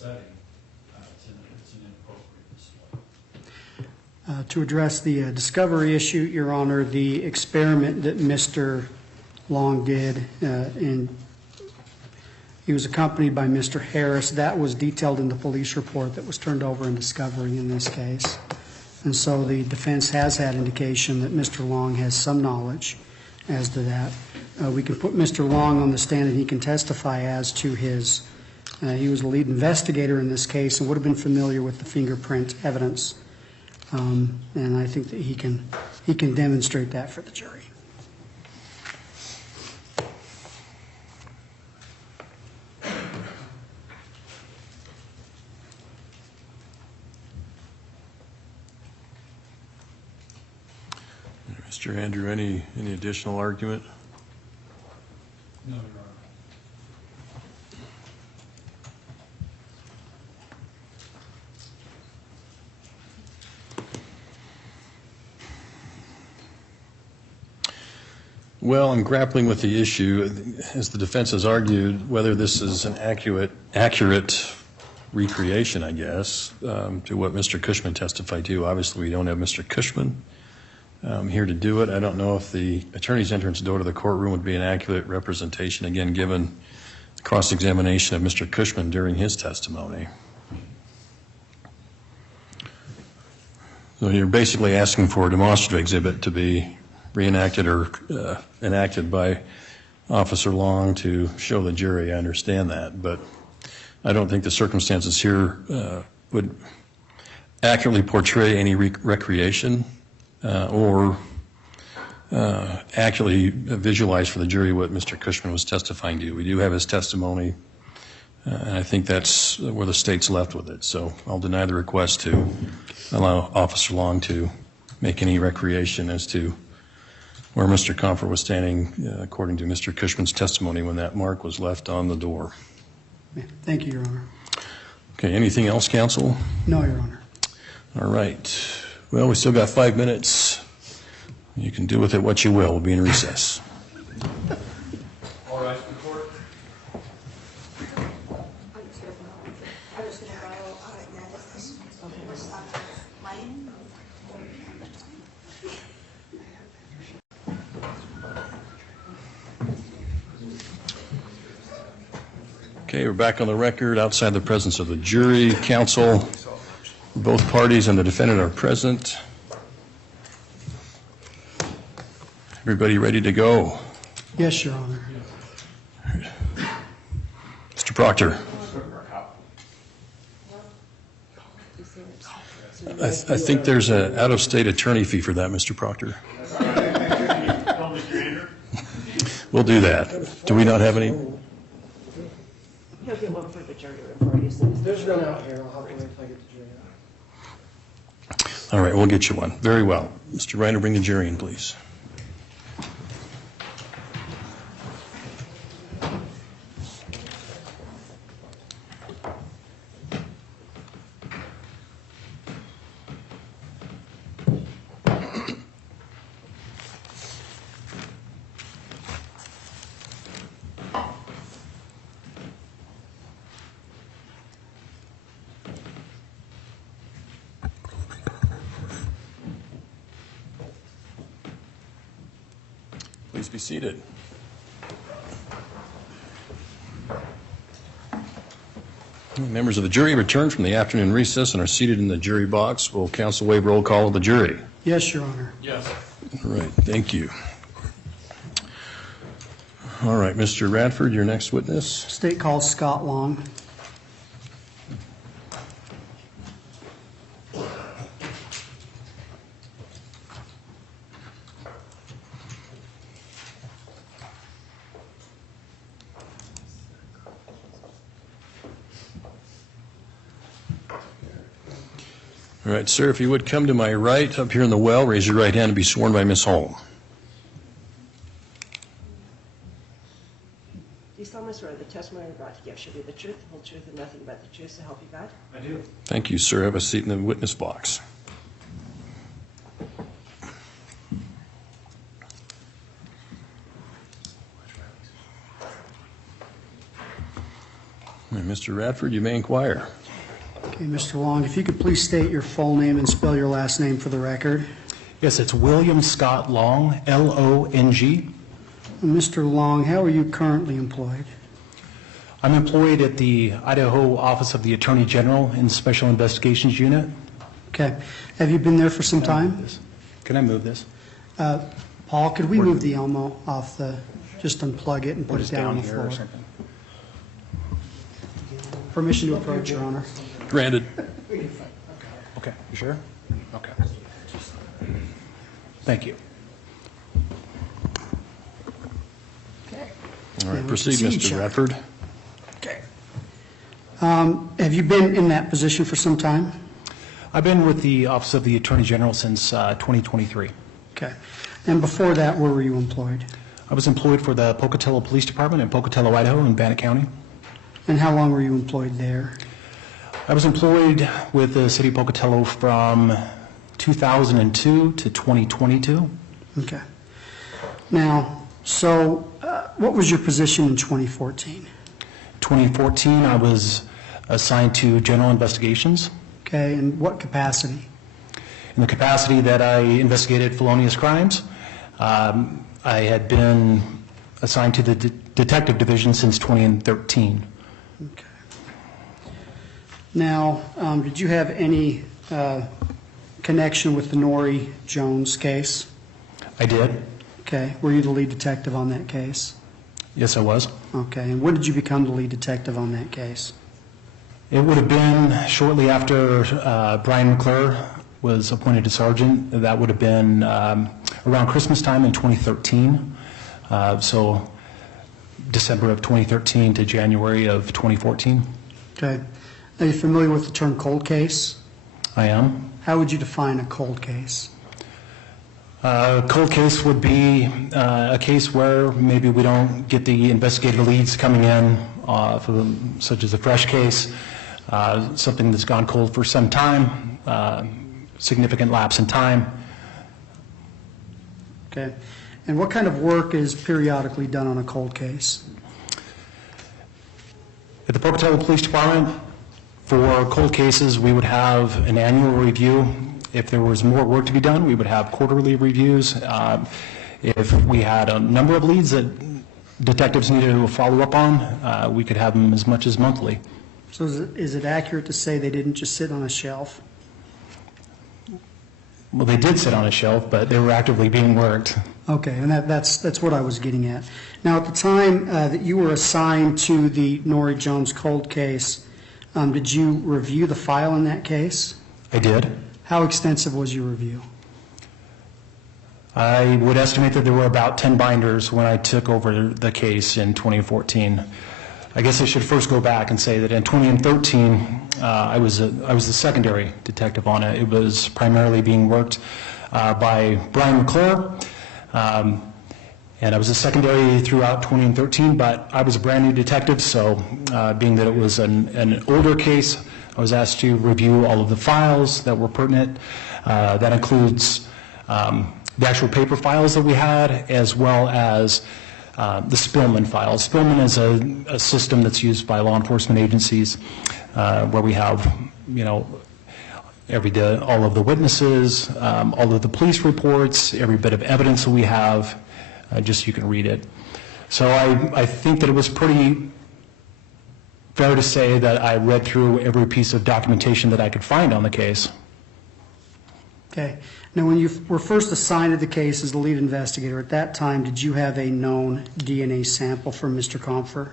setting, it's an inappropriate display. To address the discovery issue, Your Honor, the experiment that Mr. Long did, he was accompanied by Mr. Harris. That was detailed in the police report that was turned over in discovery in this case. And so the defense has had indication that Mr. Long has some knowledge as to that. We can put Mr. Long on the stand and he can testify as to his, he was the lead investigator in this case and would have been familiar with the fingerprint evidence. And I think that he can demonstrate that for the jury. Mr. Andrew, any additional argument? No, Your Honor. Well, I'm grappling with the issue, as the defense has argued, whether this is an accurate recreation, I guess, to what Mr. Cushman testified to. Obviously, we don't have Mr. Cushman here to do it. I don't know if the attorney's entrance door to the courtroom would be an accurate representation, again, given the cross-examination of Mr. Cushman during his testimony. So you're basically asking for a demonstrative exhibit to be reenacted or enacted by Officer Long to show the jury. I understand that, but I don't think the circumstances here would accurately portray any recreation or accurately visualize for the jury what Mr. Cushman was testifying to. We do have his testimony, and I think that's where the state's left with it. So I'll deny the request to allow Officer Long to make any recreation as to where Mr. Compher was standing, according to Mr. Cushman's testimony, when that mark was left on the door. Thank you, Your Honor. Okay, anything else, counsel? No, Your Honor. All right. Well, we still got 5 minutes. You can do with it what you will. We'll be in recess. All right, the court. Okay, we're back on the record outside the presence of the jury. Counsel, both parties and the defendant are present. Everybody ready to go? Yes, Your Honor. Mr. Proctor. I think there's an out-of-state attorney fee for that, Mr. Proctor. We'll do that. Do we not have any? He'll get one for the jury report. There's none out here. I'll have to wait until I get the jury out. All right, we'll get you one. Very well. Mr. Reiner, bring the jury in, please. Please be seated. Members of the jury returned from the afternoon recess and are seated in the jury box. Will counsel waive roll call of the jury? Yes, Your Honor. Yes. All right, thank you. All right, Mr. Radford, your next witness. State calls Scott Long. All right, sir, if you would come to my right up here in the well, raise your right hand and be sworn by Ms. Holm. Do you solemnly swear the testimony you're about to give should be the truth, the whole truth, and nothing but the truth, so help you God? I do. Thank you, sir. Have a seat in the witness box. And Mr. Radford, you may inquire. Okay, Mr. Long, if you could please state your full name and spell your last name for the record. Yes, it's William Scott Long, L-O-N-G. Mr. Long, how are you currently employed? I'm employed at the Idaho Office of the Attorney General in the Special Investigations Unit. Okay. Have you been there for some time? Can I move this? Paul, could we move the Elmo off the, just unplug it and put it down on the here or floor? something? Permission to approach, Your Honor. Granted. Okay, you sure? Okay. Thank you. All right, proceed, Mr. Radford. Okay. Have you been in that position for some time? I've been with the Office of the Attorney General since 2023. Okay. And before that, where were you employed? I was employed for the Pocatello Police Department in Pocatello, Idaho, in Bannock County. And how long were you employed there? I was employed with the City of Pocatello from 2002 to 2022. Okay. Now, so what was your position in 2014? 2014, I was assigned to General Investigations. Okay, and what capacity? In the capacity that I investigated felonious crimes, I had been assigned to the Detective Division since 2013. Okay. Now, did you have any connection with the Nori Jones case? I did. Okay. Were you the lead detective on that case? Yes, I was. Okay. And when did you become the lead detective on that case? It would have been shortly after Brian McClure was appointed to sergeant. That would have been around Christmas time in 2013. So December of 2013 to January of 2014. Okay. Are you familiar with the term cold case? I am. How would you define a cold case? A cold case would be a case where maybe we don't get the investigative leads coming in, such as a fresh case, something that's gone cold for some time, significant lapse in time. Okay. And what kind of work is periodically done on a cold case? At the Pocatello Police Department, for cold cases, we would have an annual review. If there was more work to be done, we would have quarterly reviews. If we had a number of leads that detectives needed to follow up on, we could have them as much as monthly. So is it accurate to say they didn't just sit on a shelf? Well, they did sit on a shelf, but they were actively being worked. Okay, and that's what I was getting at. Now, at the time that you were assigned to the Nori Jones cold case, did you review the file in that case? I did. How extensive was your review? I would estimate that there were about 10 binders when I took over the case in 2014. I guess I should first go back and say that in 2013, I was the secondary detective on it. It was primarily being worked by Brian McClure, and I was a secondary throughout 2013, but I was a brand new detective, so being that it was an older case, I was asked to review all of the files that were pertinent. That includes the actual paper files that we had, as well as the Spillman files. Spillman is a system that's used by law enforcement agencies where we have, all of the witnesses, all of the police reports, every bit of evidence that we have, just so you can read it. So I think that it was pretty fair to say that I read through every piece of documentation that I could find on the case. Okay. Now, when you were first assigned to the case as the lead investigator, at that time, did you have a known DNA sample from Mr. Compher?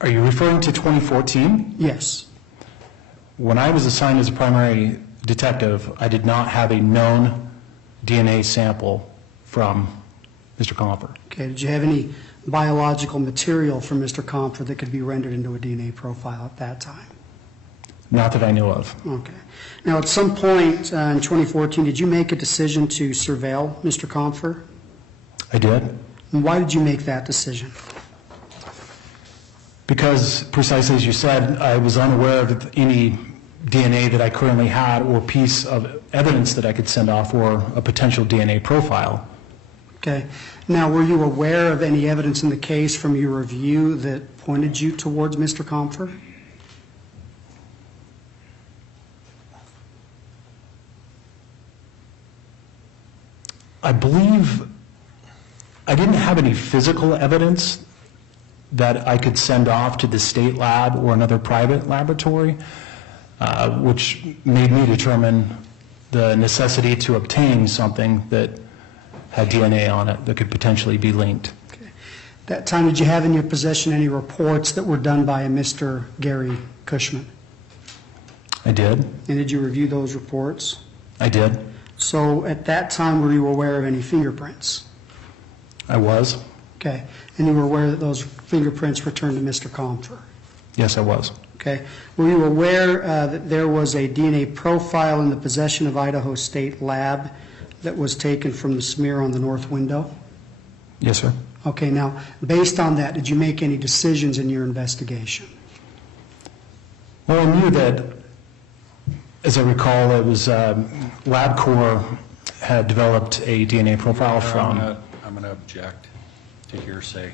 Are you referring to 2014? Yes. When I was assigned as a primary detective, I did not have a known DNA sample from Mr. Compher. Okay. Did you have any biological material from Mr. Compher that could be rendered into a DNA profile at that time? Not that I know of. Okay. Now, at some point in 2014, did you make a decision to surveil Mr. Compher? I did. And why did you make that decision? Because, precisely as you said, I was unaware of any DNA that I currently had or piece of evidence that I could send off or a potential DNA profile. Okay. Now, were you aware of any evidence in the case from your review that pointed you towards Mr. Compher? I believe I didn't have any physical evidence that I could send off to the state lab or another private laboratory, which made me determine the necessity to obtain something that had DNA on it that could potentially be linked. Okay. That time, did you have in your possession any reports that were done by a Mr. Gary Cushman? I did. And did you review those reports? I did. So at that time, were you aware of any fingerprints? I was. Okay. And you were aware that those fingerprints returned to Mr. Compher? Yes, I was. Okay. Were you aware that there was a DNA profile in the possession of Idaho State Lab that was taken from the smear on the north window? Yes, sir. Okay. Now, based on that, did you make any decisions in your investigation? Well, I knew that, as I recall, it was LabCorp had developed a DNA profile from... I'm going to object to hearsay.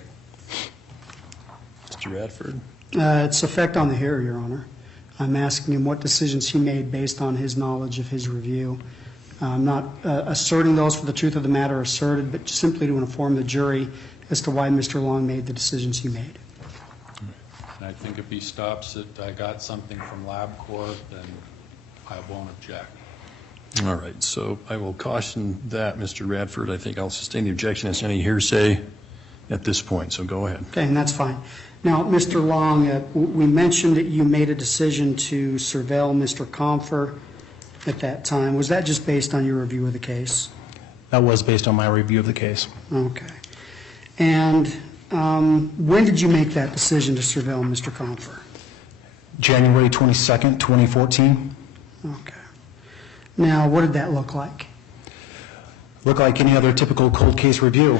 Mr. Radford? It's effect on the hearer, Your Honor. I'm asking him what decisions he made based on his knowledge of his review. I'm not asserting those for the truth of the matter asserted, but simply to inform the jury as to why Mr. Long made the decisions he made. And I think if he stops it, I got something from LabCorp, then I won't object. All right, so I will caution that, Mr. Radford. I think I'll sustain the objection as any hearsay at this point, so go ahead. Okay, and that's fine. Now, Mr. Long, we mentioned that you made a decision to surveil Mr. Compher at that time. Was that just based on your review of the case? That was based on my review of the case. Okay. And when did you make that decision to surveil Mr. Compher? January 22nd, 2014. Okay. Now, what did that look like? Looked like any other typical cold case review.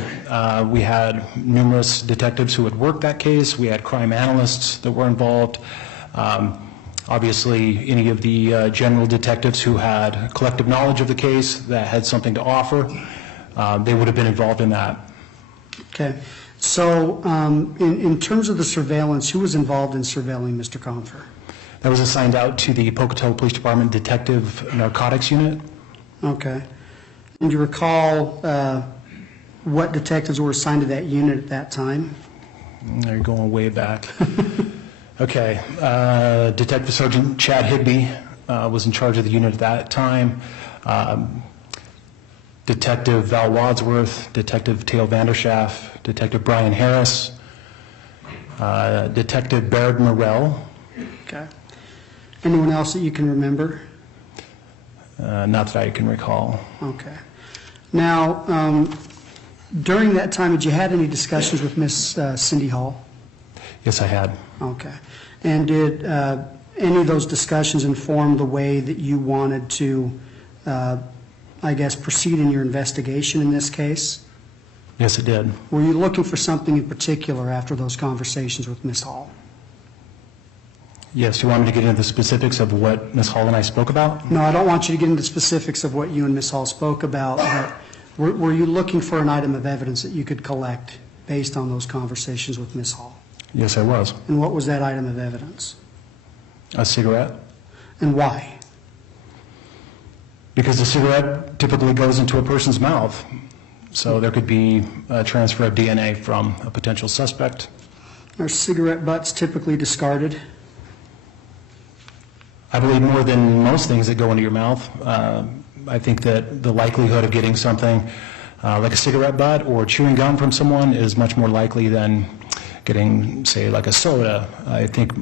We had numerous detectives who had worked that case. We had crime analysts that were involved. Obviously, any of the general detectives who had collective knowledge of the case that had something to offer, they would have been involved in that. Okay. So in terms of the surveillance, who was involved in surveilling Mr. Compher? That was assigned out to the Pocatello Police Department Detective Narcotics Unit. Okay. And do you recall what detectives were assigned to that unit at that time? You're going way back. Okay. Detective Sergeant Chad Higby was in charge of the unit at that time. Detective Val Wadsworth, Detective Tail Vanderschaff, Detective Brian Harris, Detective Baird Morell. Okay. Anyone else that you can remember? Not that I can recall. Okay. Now, during that time, had you had any discussions with Miss Cindy Hall? Yes, I had. Okay. And did any of those discussions inform the way that you wanted to, I guess, proceed in your investigation in this case? Yes, it did. Were you looking for something in particular after those conversations with Miss Hall? Yes, you want me to get into the specifics of what Ms. Hall and I spoke about? No, I don't want you to get into specifics of what you and Miss Hall spoke about, but were you looking for an item of evidence that you could collect based on those conversations with Miss Hall? Yes, I was. And what was that item of evidence? A cigarette. And why? Because a cigarette typically goes into a person's mouth, so there could be a transfer of DNA from a potential suspect. Are cigarette butts typically discarded? I believe more than most things that go into your mouth. I think that the likelihood of getting something like a cigarette butt or chewing gum from someone is much more likely than getting, say, like a soda. I think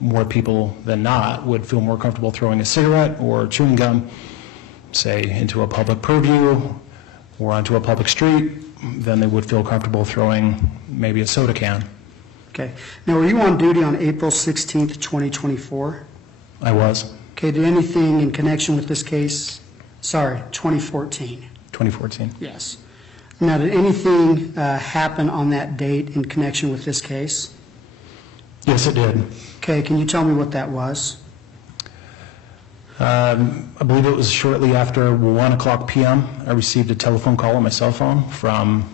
more people than not would feel more comfortable throwing a cigarette or chewing gum, say, into a public purview or onto a public street than they would feel comfortable throwing maybe a soda can. Okay. Now, were you on duty on April 16th, 2024? I was. Okay. Did anything in connection with this case? Sorry, 2014. 2014. Yes. Now, did anything happen on that date in connection with this case? Yes, it did. Okay. Can you tell me what that was? I believe it was shortly after 1 o'clock p.m. I received a telephone call on my cell phone from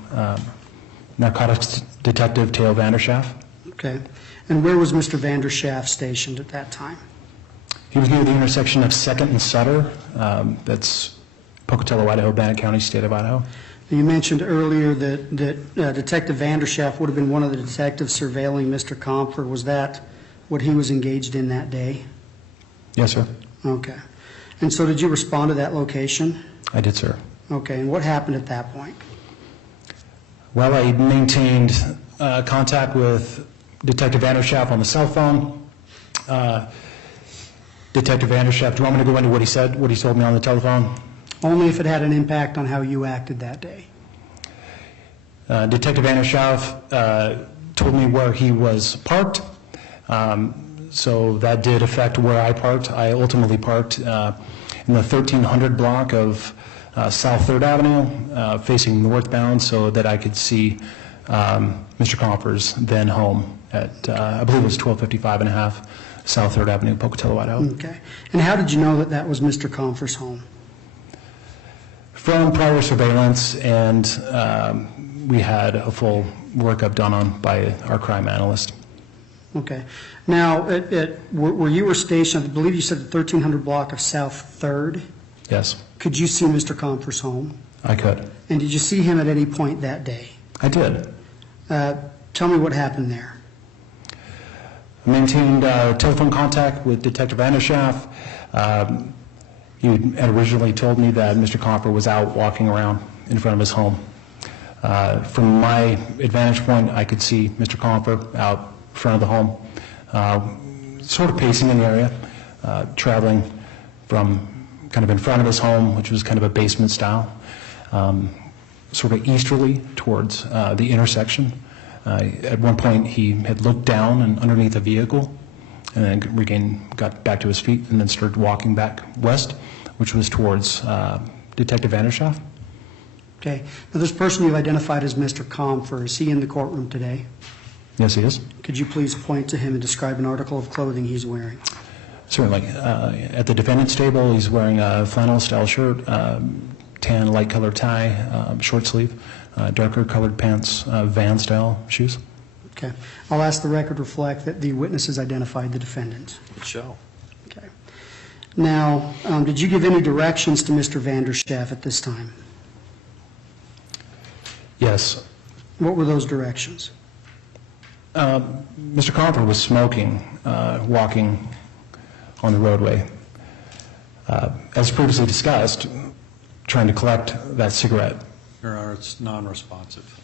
narcotics detective Theo Vanderschaff. Okay. And where was Mr. Vanderschaff stationed at that time? He was near the intersection of 2nd and Sutter. That's Pocatello, Idaho, Bannock County, state of Idaho. You mentioned earlier that Detective Vanderschaff would have been one of the detectives surveilling Mr. Compher. Was that what he was engaged in that day? Yes, sir. Okay. And so did you respond to that location? I did, sir. Okay. And what happened at that point? Well, I maintained contact with Detective Vanderschaff on the cell phone. Detective Vanderschaff, do you want me to go into what he said, what he told me on the telephone? Only if it had an impact on how you acted that day. Detective Vanderschaff told me where he was parked, so that did affect where I parked. I ultimately parked in the 1300 block of South 3rd Avenue, facing northbound, so that I could see Mr. Compher's then home at, I believe it was 1255 and a half South 3rd Avenue, Pocatello, Idaho. Okay. And how did you know that that was Mr. Compher's home? From prior surveillance, and we had a full workup done on by our crime analyst. Okay. Now, where you were stationed, I believe you said the 1300 block of South 3rd. Yes. Could you see Mr. Compher's home? I could. And did you see him at any point that day? I did. Tell me what happened there. I maintained telephone contact with Detective Vanderschaff. He had originally told me that Mr. Compher was out walking around in front of his home. From my advantage point, I could see Mr. Compher out front of the home, sort of pacing in the area, traveling from kind of in front of his home, which was kind of a basement style, sort of easterly towards the intersection. At one point, he had looked down and underneath a vehicle, and then got back to his feet, and then started walking back west, which was towards Detective Vanderschaff. Okay. Now, this person you've identified as Mr. Compher, is he in the courtroom today? Yes, he is. Could you please point to him and describe an article of clothing he's wearing? Certainly. At the defendant's table, he's wearing a flannel-style shirt, tan light-colored tie, short sleeve, darker-colored pants, Van-style shoes. Okay. I'll ask the record reflect that the witness has identified the defendant. It shall. Okay. Now, did you give any directions to Mr. Vanderschaff at this time? Yes. What were those directions? Mr. Compher was smoking, walking on the roadway. As previously discussed, trying to collect that cigarette. Your Honor, it's non-responsive.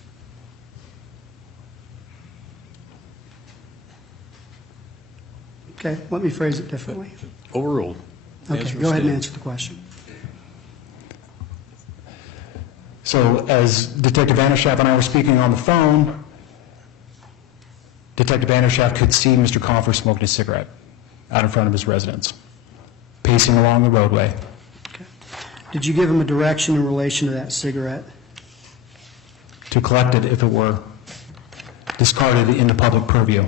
Okay, let me phrase it differently. Overruled. Okay, Answer go ahead and stated. answer the question. So as Detective Vanderschaff and I were speaking on the phone, Detective Vanderschaff could see Mr. Compher smoking a cigarette out in front of his residence, pacing along the roadway. Okay. Did you give him a direction in relation to that cigarette? To collect it if it were discarded into public purview.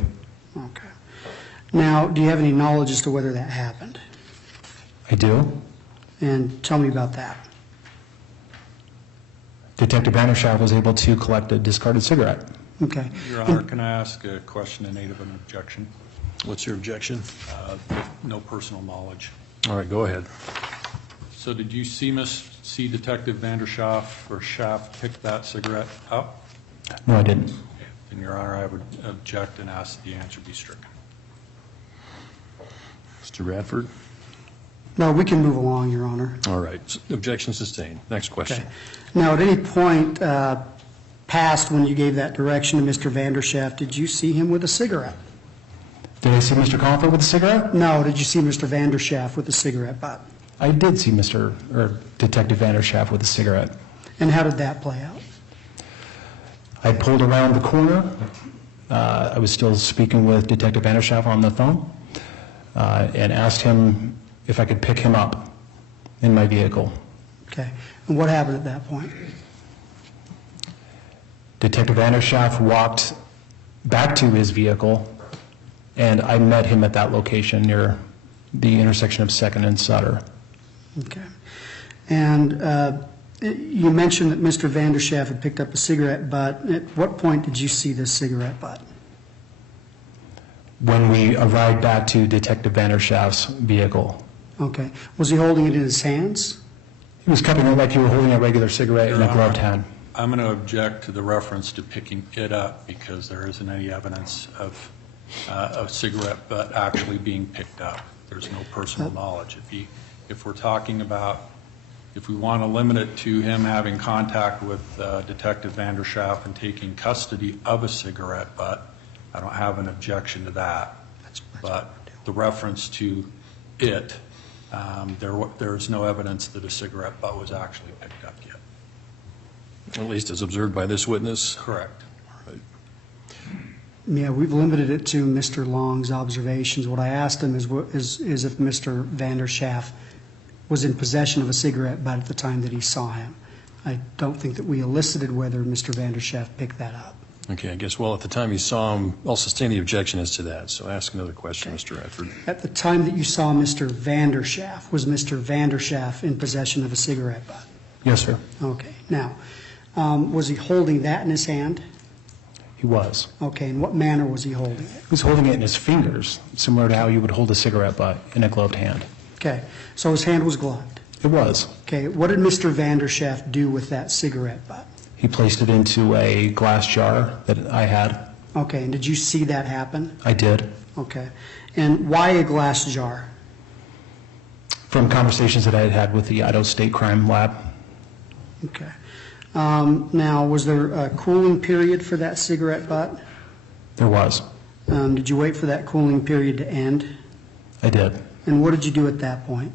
Okay. Now, do you have any knowledge as to whether that happened? I do. And tell me about that. Detective Vanderschaff was able to collect a discarded cigarette. Okay. Your Honor, can I ask a question in aid of an objection? What's your objection? No personal knowledge. All right, go ahead. So did you see Detective Vanderschaff or Schaff pick that cigarette up? No, I didn't. And Your Honor, I would object and ask that the answer be stricken. Mr. Radford? No, we can move along, Your Honor. All right, objection sustained. Next question. Okay. Now, at any point past when you gave that direction to Mr. Vanderschaff, did you see him with a cigarette? Did I see Mr. Compher with a cigarette? No. Did you see Mr. Vanderschaff with a cigarette butt? I did see Detective Vanderschaff with a cigarette. And how did that play out? I pulled around the corner. I was still speaking with Detective Vanderschaff on the phone and asked him if I could pick him up in my vehicle. Okay. And what happened at that point? Detective Vanderschaff walked back to his vehicle, and I met him at that location near the intersection of 2nd and Sutter. Okay. And you mentioned that Mr. Vanderschaft had picked up a cigarette butt. At what point did you see this cigarette butt? When we arrived back to Detective Vanderschaft's vehicle, Okay. Was he holding it in his hands? he was cupping it like you were holding a regular cigarette in a gloved hand. I'm going to object to the reference to picking it up because there isn't any evidence of a cigarette butt actually being picked up. There's no personal knowledge. If we're talking about, if we want to limit it to him having contact with Detective Vanderschaft and taking custody of a cigarette butt, I don't have an objection to that. But the reference to it, there is no evidence that a cigarette butt was actually picked up yet. At least as observed by this witness? Correct. Yeah, we've limited it to Mr. Long's observations. What I asked him is if Mr. Vanderschaft was in possession of a cigarette butt at the time that he saw him. I don't think that we elicited whether Mr. Vanderschaft picked that up. Okay, I guess, well, at the time you saw him, I'll sustain the objection as to that. So ask another question, Mr. Radford. At the time that you saw Mr. Vanderschaft, was Mr. Vanderschaft in possession of a cigarette butt? Yes, sir. Okay. Now, was he holding that in his hand? He was. Okay. In what manner was he holding it? He was holding it in his fingers, similar to how you would hold a cigarette butt in a gloved hand. Okay. So his hand was gloved? It was. Okay. What did Mr. Vanderschaft do with that cigarette butt? He placed it into a glass jar that I had. Okay. And did you see that happen? I did. Okay. And why a glass jar? From conversations that I had had with the Idaho State Crime Lab. Okay. Now, was there a cooling period for that cigarette butt? There was. Did you wait for that cooling period to end? I did. And what did you do at that point?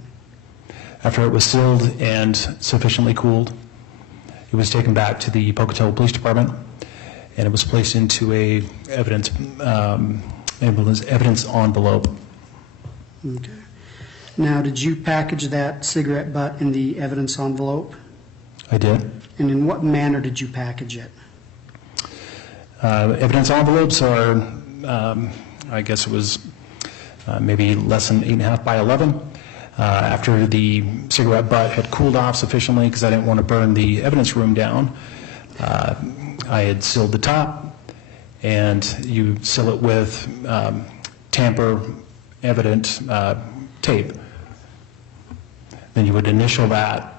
After it was sealed and sufficiently cooled, it was taken back to the Pocatello Police Department, and it was placed into a evidence envelope. Okay. Now, did you package that cigarette butt in the evidence envelope? I did. And in what manner did you package it? Evidence envelopes are, I guess it was maybe less than 8.5 by 11. After the cigarette butt had cooled off sufficiently, because I didn't want to burn the evidence room down, I had sealed the top, and you seal it with tamper-evident tape. Then you would initial that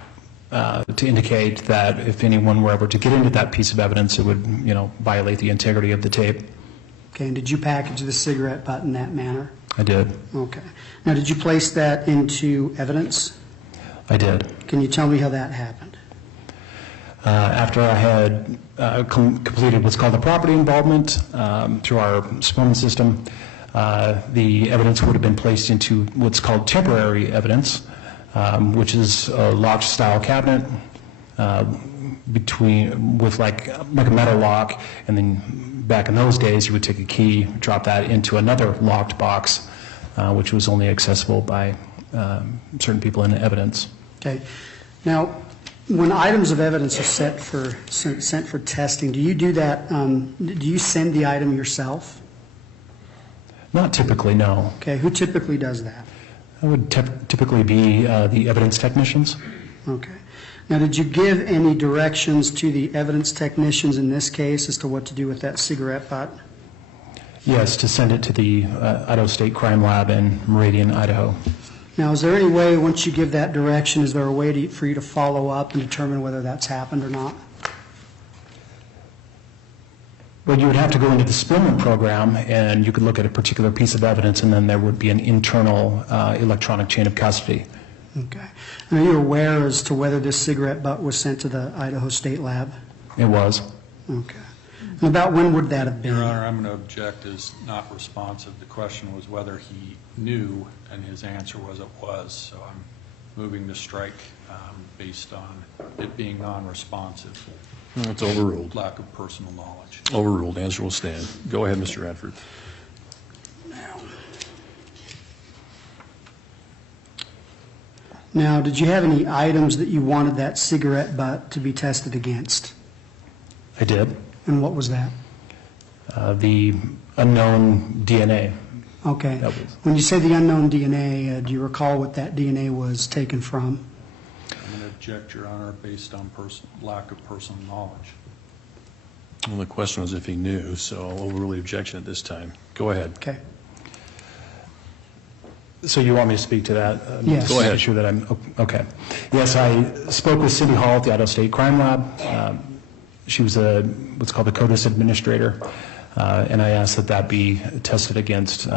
to indicate that if anyone were ever to get into that piece of evidence, it would, violate the integrity of the tape. Okay, and did you package the cigarette butt in that manner? I did. Okay. Now, did you place that into evidence? I did. Can you tell me how that happened? After I had completed what's called a property involvement through our Spillman system, the evidence would have been placed into what's called temporary evidence, which is a locked-style cabinet with like a metal lock, and then back in those days, you would take a key, drop that into another locked box, which was only accessible by certain people in evidence. Okay. Now, when items of evidence are sent for testing, do you do that? Do you send the item yourself? Not typically, no. Okay. Who typically does that? That would typically be the evidence technicians. Okay. Now, did you give any directions to the evidence technicians in this case as to what to do with that cigarette butt? Yes, to send it to the Idaho State Crime Lab in Meridian, Idaho. Now, is there any way, once you give that direction, is there a way for you to follow up and determine whether that's happened or not? Well, you would have to go into the Spillman program, and you could look at a particular piece of evidence, and then there would be an internal electronic chain of custody. Okay. And are you aware as to whether this cigarette butt was sent to the Idaho State Lab? It was. Okay. And about when would that have been? Your Honor, I'm going to object as not responsive. The question was whether he knew, and his answer was it was. So I'm moving to strike based on it being non-responsive. It's overruled. Lack of personal knowledge. Overruled. Answer will stand. Go ahead, Mr. Radford. Now, did you have any items that you wanted that cigarette butt to be tested against? I did. And what was that? The unknown DNA. Okay. That was- When you say the unknown DNA, do you recall what that DNA was taken from? I'm going to object, Your Honor, based on lack of personal knowledge. Well, the question was if he knew, so I'll overrule the objection at this time. Go ahead. Okay. So you want me to speak to that? Yes. Go ahead. Make sure that I'm, okay. Yes, I spoke with Cindy Hall at the Idaho State Crime Lab. She was what's called the CODIS administrator, and I asked that be tested against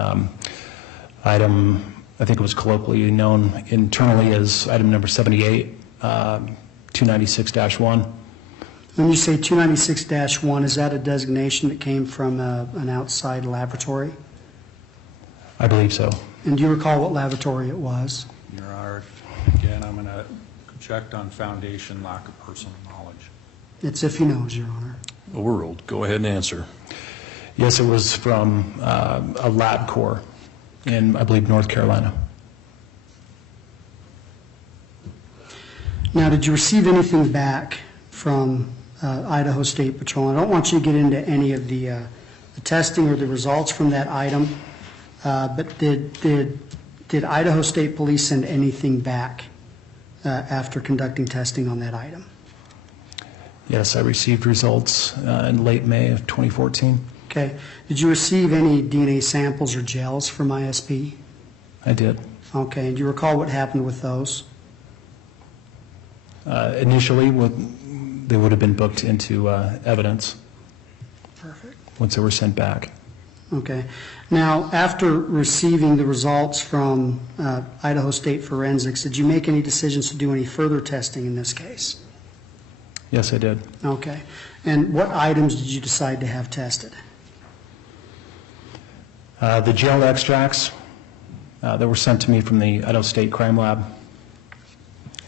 item, I think it was colloquially known internally as item number 78, 296-1. When you say 296-1, is that a designation that came from an outside laboratory? I believe so. And do you recall what laboratory it was? Your Honor, again, I'm going to object on foundation, lack of personal knowledge. It's if he knows, Your Honor. Overruled. Go ahead and answer. Yes, it was from a lab corps in, I believe, North Carolina. Now, did you receive anything back from Idaho State Patrol? I don't want you to get into any of the testing or the results from that item, but did Idaho State Police send anything back after conducting testing on that item? Yes, I received results in late May of 2014. Okay. Did you receive any DNA samples or gels from ISP? I did. Okay. And do you recall what happened with those? Initially, they would have been booked into evidence. Perfect. Once they were sent back. Okay. Now, after receiving the results from Idaho State Forensics, did you make any decisions to do any further testing in this case? Yes, I did. Okay. And what items did you decide to have tested? The gel extracts that were sent to me from the Idaho State Crime Lab,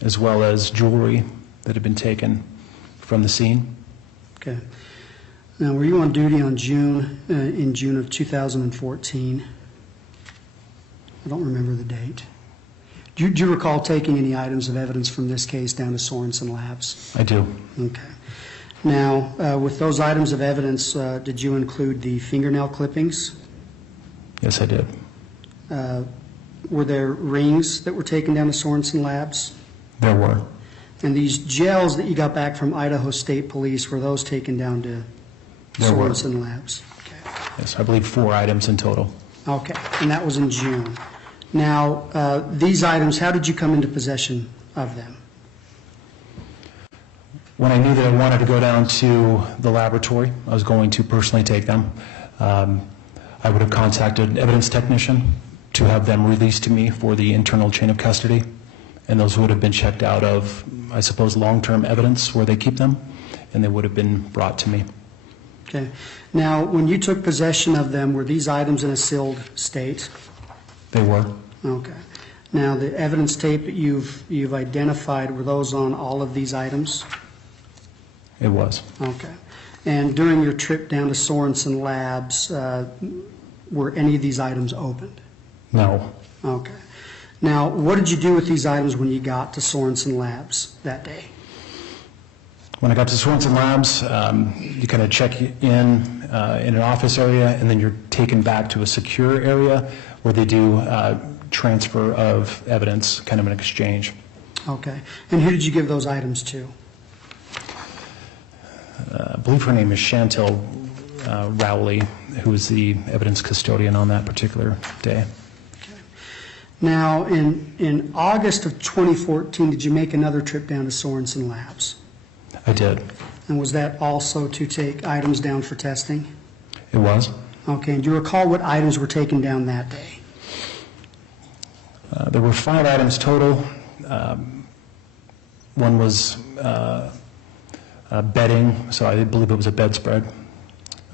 as well as jewelry that had been taken from the scene. Okay. Now, were you on duty in June of 2014? I don't remember the date. Do you recall taking any items of evidence from this case down to Sorensen Labs? I do. Okay. Now, with those items of evidence, did you include the fingernail clippings? Yes, I did. Were there rings that were taken down to Sorensen Labs? There were. And these gels that you got back from Idaho State Police, were those taken down to There were. Sorensen Labs? Okay. Yes, I believe 4 items in total. Okay, and that was in June. Now, these items, how did you come into possession of them? When I knew that I wanted to go down to the laboratory, I was going to personally take them. I would have contacted an evidence technician to have them released to me for the internal chain of custody, and those would have been checked out of, I suppose, long-term evidence where they keep them, and they would have been brought to me. Okay. Now, when you took possession of them, were these items in a sealed state? They were. Okay. Now, the evidence tape that you've identified, were those on all of these items? It was. Okay. And during your trip down to Sorensen Labs, were any of these items opened? No. Okay. Now, what did you do with these items when you got to Sorensen Labs that day? When I got to Sorensen Labs, you kind of check in an office area, and then you're taken back to a secure area where they do transfer of evidence, kind of an exchange. Okay. And who did you give those items to? I believe her name is Chantel Rowley, who was the evidence custodian on that particular day. Okay. Now, in August of 2014, did you make another trip down to Sorensen Labs? I did. And was that also to take items down for testing? It was. Okay. And do you recall what items were taken down that day? There were 5 items total. One was bedding, so I believe it was a bedspread.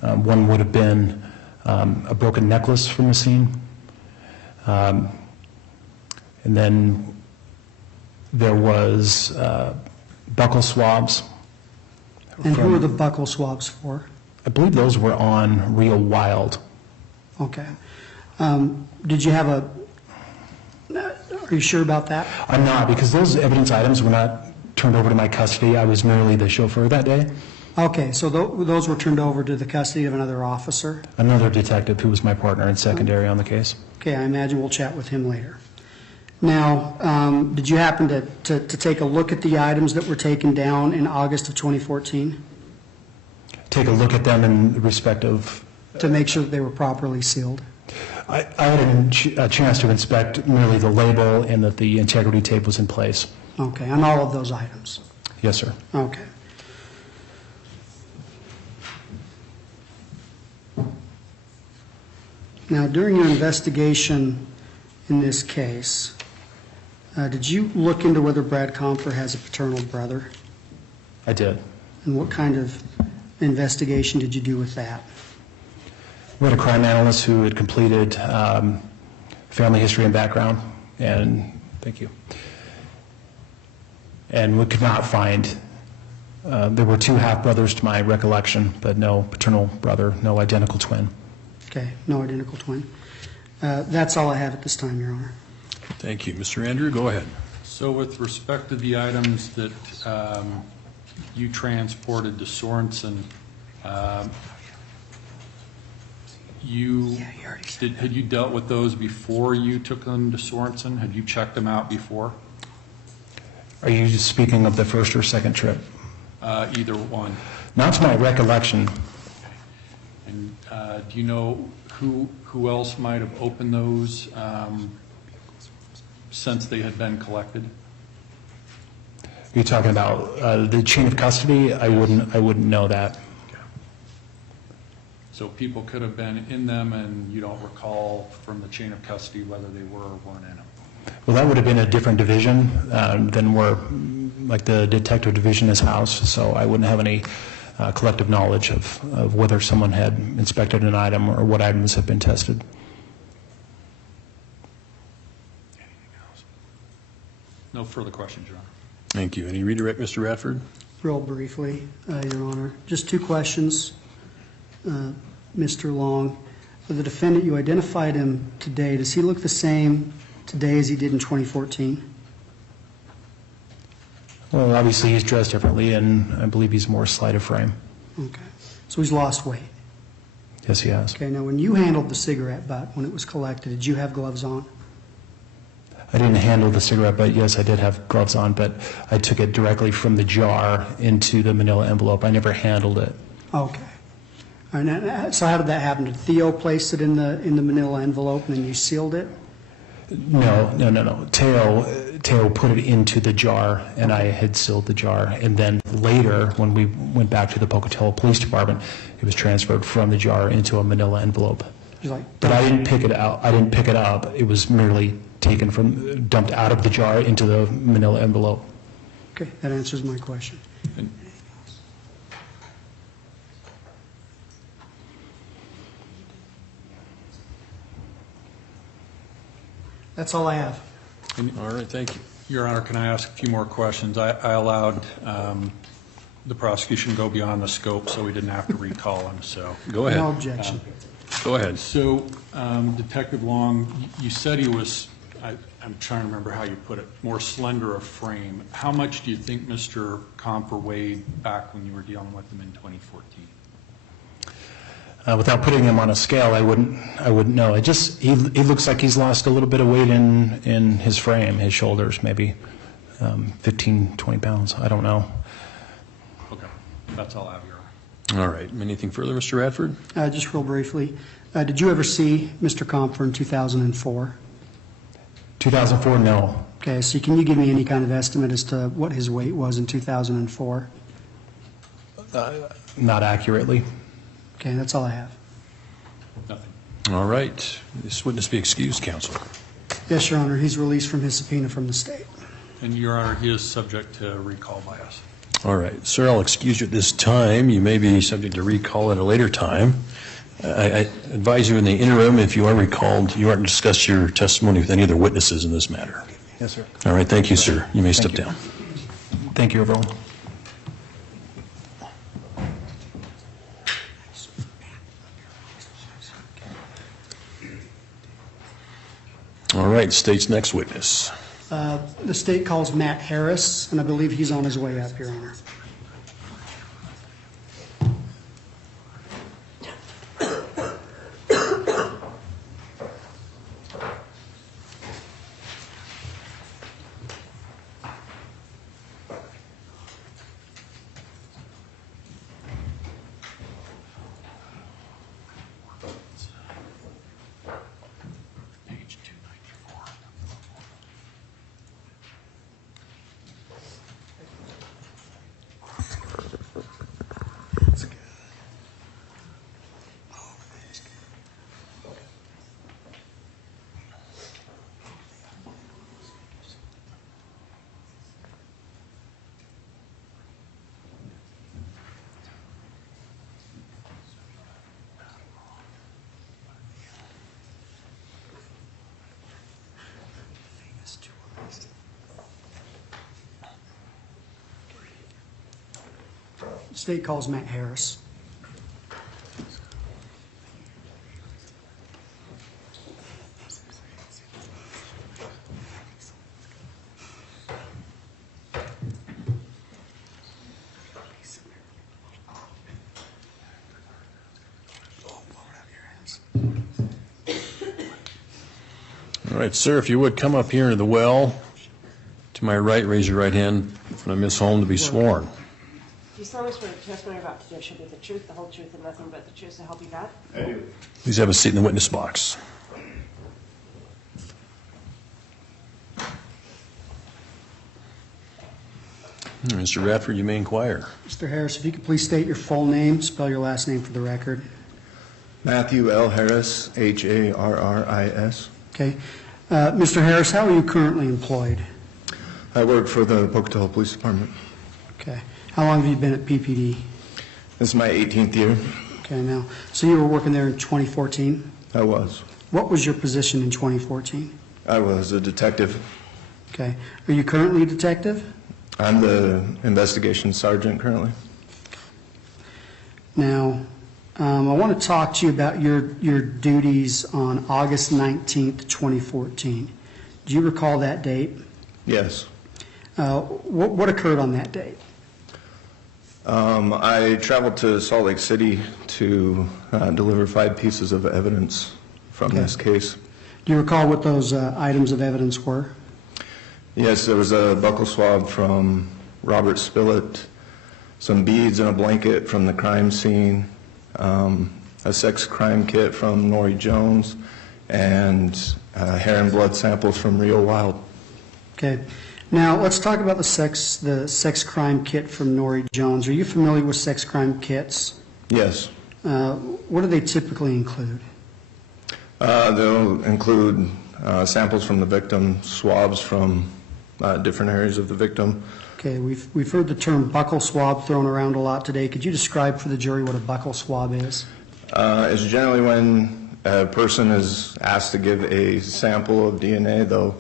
One would have been a broken necklace from the scene. And then there was buckle swabs. And who were the buckle swabs for? I believe those were on Real Wild. Okay. Did you have a... Are you sure about that? I'm not, because those evidence items were not turned over to my custody. I was merely the chauffeur that day. Okay, so those were turned over to the custody of another officer? Another detective who was my partner in secondary on the case. Okay, I imagine we'll chat with him later. Now, did you happen to take a look at the items that were taken down in August of 2014? Take a look at them in respect of... To make sure that they were properly sealed? I had a chance to inspect merely the label and that the integrity tape was in place. Okay, on all of those items? Yes, sir. Okay. Now, during your investigation in this case, did you look into whether Brad Compher has a paternal brother? I did. And what kind of investigation did you do with that? We had a crime analyst who had completed family history and background, and thank you. And we could not find, there were 2 half-brothers to my recollection, but no paternal brother, no identical twin. Okay, no identical twin. That's all I have at this time, Your Honor. Thank you. Mr. Andrew, go ahead. So with respect to the items that you transported to Sorensen, had you dealt with those before you took them to Sorensen? Had you checked them out before? Are you speaking of the first or second trip? Either one. Not to my recollection. And do you know who else might have opened those since they had been collected? You're talking about the chain of custody? I wouldn't know that. So people could have been in them and you don't recall from the chain of custody whether they were or weren't in them? Well, that would have been a different division than where, like the detective division is housed, so I wouldn't have any collective knowledge of whether someone had inspected an item or what items have been tested. No further questions, Your Honor. Thank you. Any redirect, Mr. Radford? Real briefly, Your Honor. Just 2 questions, Mr. Long. For the defendant, you identified him today. Does he look the same today as he did in 2014? Well, obviously he's dressed differently, and I believe he's more slight of frame. Okay. So he's lost weight? Yes, he has. Okay. Now, when you handled the cigarette butt, when it was collected, did you have gloves on? I didn't handle the cigarette butt. Yes, I did have gloves on, but I took it directly from the jar into the manila envelope. I never handled it. Okay. All right, now, so how did that happen? Did Theo place it in the manila envelope and then you sealed it? No. Teo put it into the jar, and I had sealed the jar. And then later, when we went back to the Pocatello Police Department, it was transferred from the jar into a manila envelope. But I didn't pick it out. I didn't pick it up. It was merely taken from, dumped out of the jar into the manila envelope. Okay, that answers my question. That's all I have. All right, thank you. Your Honor, can I ask a few more questions? I allowed the prosecution to go beyond the scope, so we didn't have to recall him, so. Go ahead. No objection. Go ahead. So, Detective Long, you said he was, I'm trying to remember how you put it, more slender of frame. How much do you think Mr. Compher weighed back when you were dealing with him in 2014? Without putting him on a scale, I wouldn't know. He looks like he's lost a little bit of weight in his frame, his shoulders, maybe 15, 20 pounds. I don't know. Okay, that's all I have, Your Honor. All right. Anything further, Mr. Radford? Just real briefly, did you ever see Mr. Compher in 2004? 2004, no. Okay, so can you give me any kind of estimate as to what his weight was in 2004? Not accurately. Okay, that's all I have. Nothing. All right. This witness be excused, counsel. Yes, Your Honor, he's released from his subpoena from the state. And Your Honor, he is subject to recall by us. All right. Sir, I'll excuse you at this time. You may be subject to recall at a later time. I advise you in the interim, if you are recalled, you aren't to discuss your testimony with any other witnesses in this matter. Yes, sir. All right. Thank you, sir. You may step Thank you. down. Thank you, everyone. All right. State's next witness. The state calls Matt Harris, and I believe he's on his way up, Your Honor. State calls Matt Harris. All right, sir, if you would come up here into the well. To my right, raise your right hand for Ms. Holm to be sworn. Do you solemnly swear the testimony you're about to give shall be the truth, the whole truth, and nothing but the truth, so help you God? I do. Please have a seat in the witness box. Mr. Radford, you may inquire. Mr. Harris, if you could please state your full name, spell your last name for the record. Matthew L. Harris, Harris. Okay. Mr. Harris, how are you currently employed? I work for the Pocatello Police Department. Okay. How long have you been at PPD? This is my 18th year. Okay, now, so you were working there in 2014? I was. What was your position in 2014? I was a detective. Okay. Are you currently a detective? I'm the investigation sergeant currently. Now, I want to talk to you about your duties on August 19th, 2014. Do you recall that date? Yes. What occurred on that date? I traveled to Salt Lake City to deliver 5 pieces of evidence from this case. Do you recall what those items of evidence were? Yes, there was a buccal swab from Robert Spillett, some beads and a blanket from the crime scene, a sex crime kit from Nori Jones, and hair and blood samples from Rio Wild. Okay. Now, let's talk about the sex crime kit from Nori Jones. Are you familiar with sex crime kits? Yes. What do they typically include? They'll include samples from the victim, swabs from different areas of the victim. Okay, we've heard the term buccal swab thrown around a lot today. Could you describe for the jury what a buccal swab is? It's generally when a person is asked to give a sample of DNA, they'll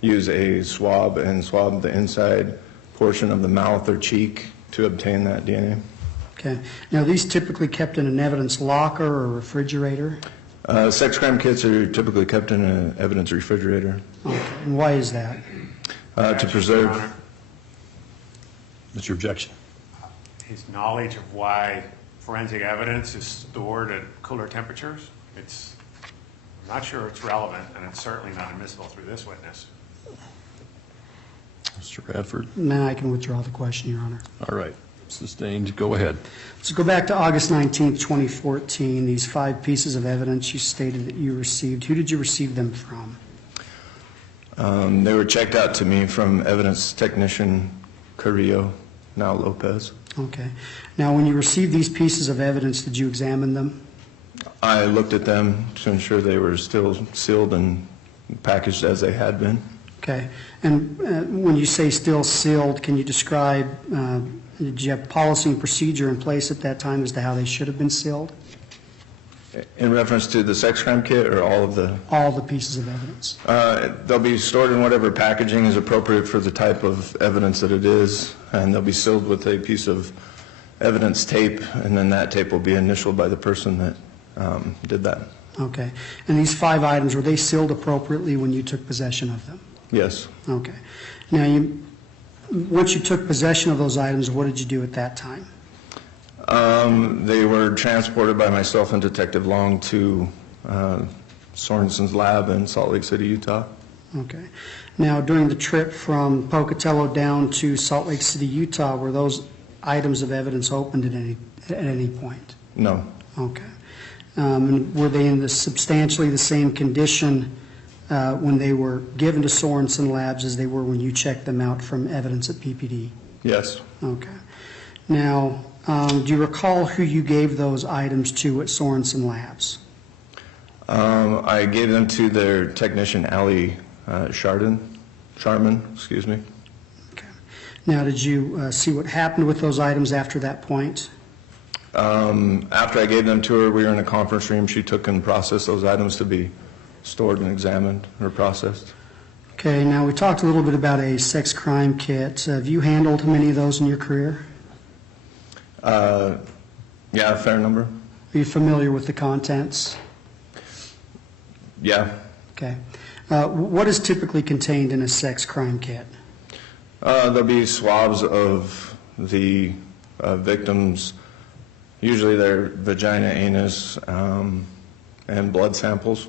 use a swab and swab the inside portion of the mouth or cheek to obtain that DNA. Okay. Now, are these typically kept in an evidence locker or refrigerator? Sex crime kits are typically kept in an evidence refrigerator. Okay. And why is that? To preserve. What's your objection? His knowledge of why forensic evidence is stored at cooler temperatures, I'm not sure it's relevant, and it's certainly not admissible through this witness. Mr. Radford? Then I can withdraw the question, Your Honor. All right. Sustained. Go ahead. Let's go back to August 19th, 2014. These 5 pieces of evidence you stated that you received. Who did you receive them from? They were checked out to me from evidence technician Carrillo, now Lopez. Okay. Now, when you received these pieces of evidence, did you examine them? I looked at them to ensure they were still sealed and packaged as they had been. Okay. And when you say still sealed, can you describe, did you have policy and procedure in place at that time as to how they should have been sealed? In reference to the sex crime kit or all of the? All the pieces of evidence. They'll be stored in whatever packaging is appropriate for the type of evidence that it is, and they'll be sealed with a piece of evidence tape, and then that tape will be initialed by the person that did that. Okay. And these 5 items, were they sealed appropriately when you took possession of them? Yes. Okay. Now, once you took possession of those items, what did you do at that time? They were transported by myself and Detective Long to Sorensen's lab in Salt Lake City, Utah. Okay. Now, during the trip from Pocatello down to Salt Lake City, Utah, were those items of evidence opened at any point? No. Okay. And were they in substantially the same condition when they were given to Sorensen Labs as they were when you checked them out from evidence at PPD? Yes. Okay. Now, do you recall who you gave those items to at Sorensen Labs? I gave them to their technician, Allie Charman. Okay. Now, did you see what happened with those items after that point? After I gave them to her, we were in a conference room. She took and processed those items to be stored and examined or processed. Okay. Now, we talked a little bit about a sex crime kit. Have you handled many of those in your career? Yeah, a fair number. Are you familiar with the contents? Yeah. Okay. What is typically contained in a sex crime kit? There'll be swabs of the victims, usually their vagina, anus, and blood samples.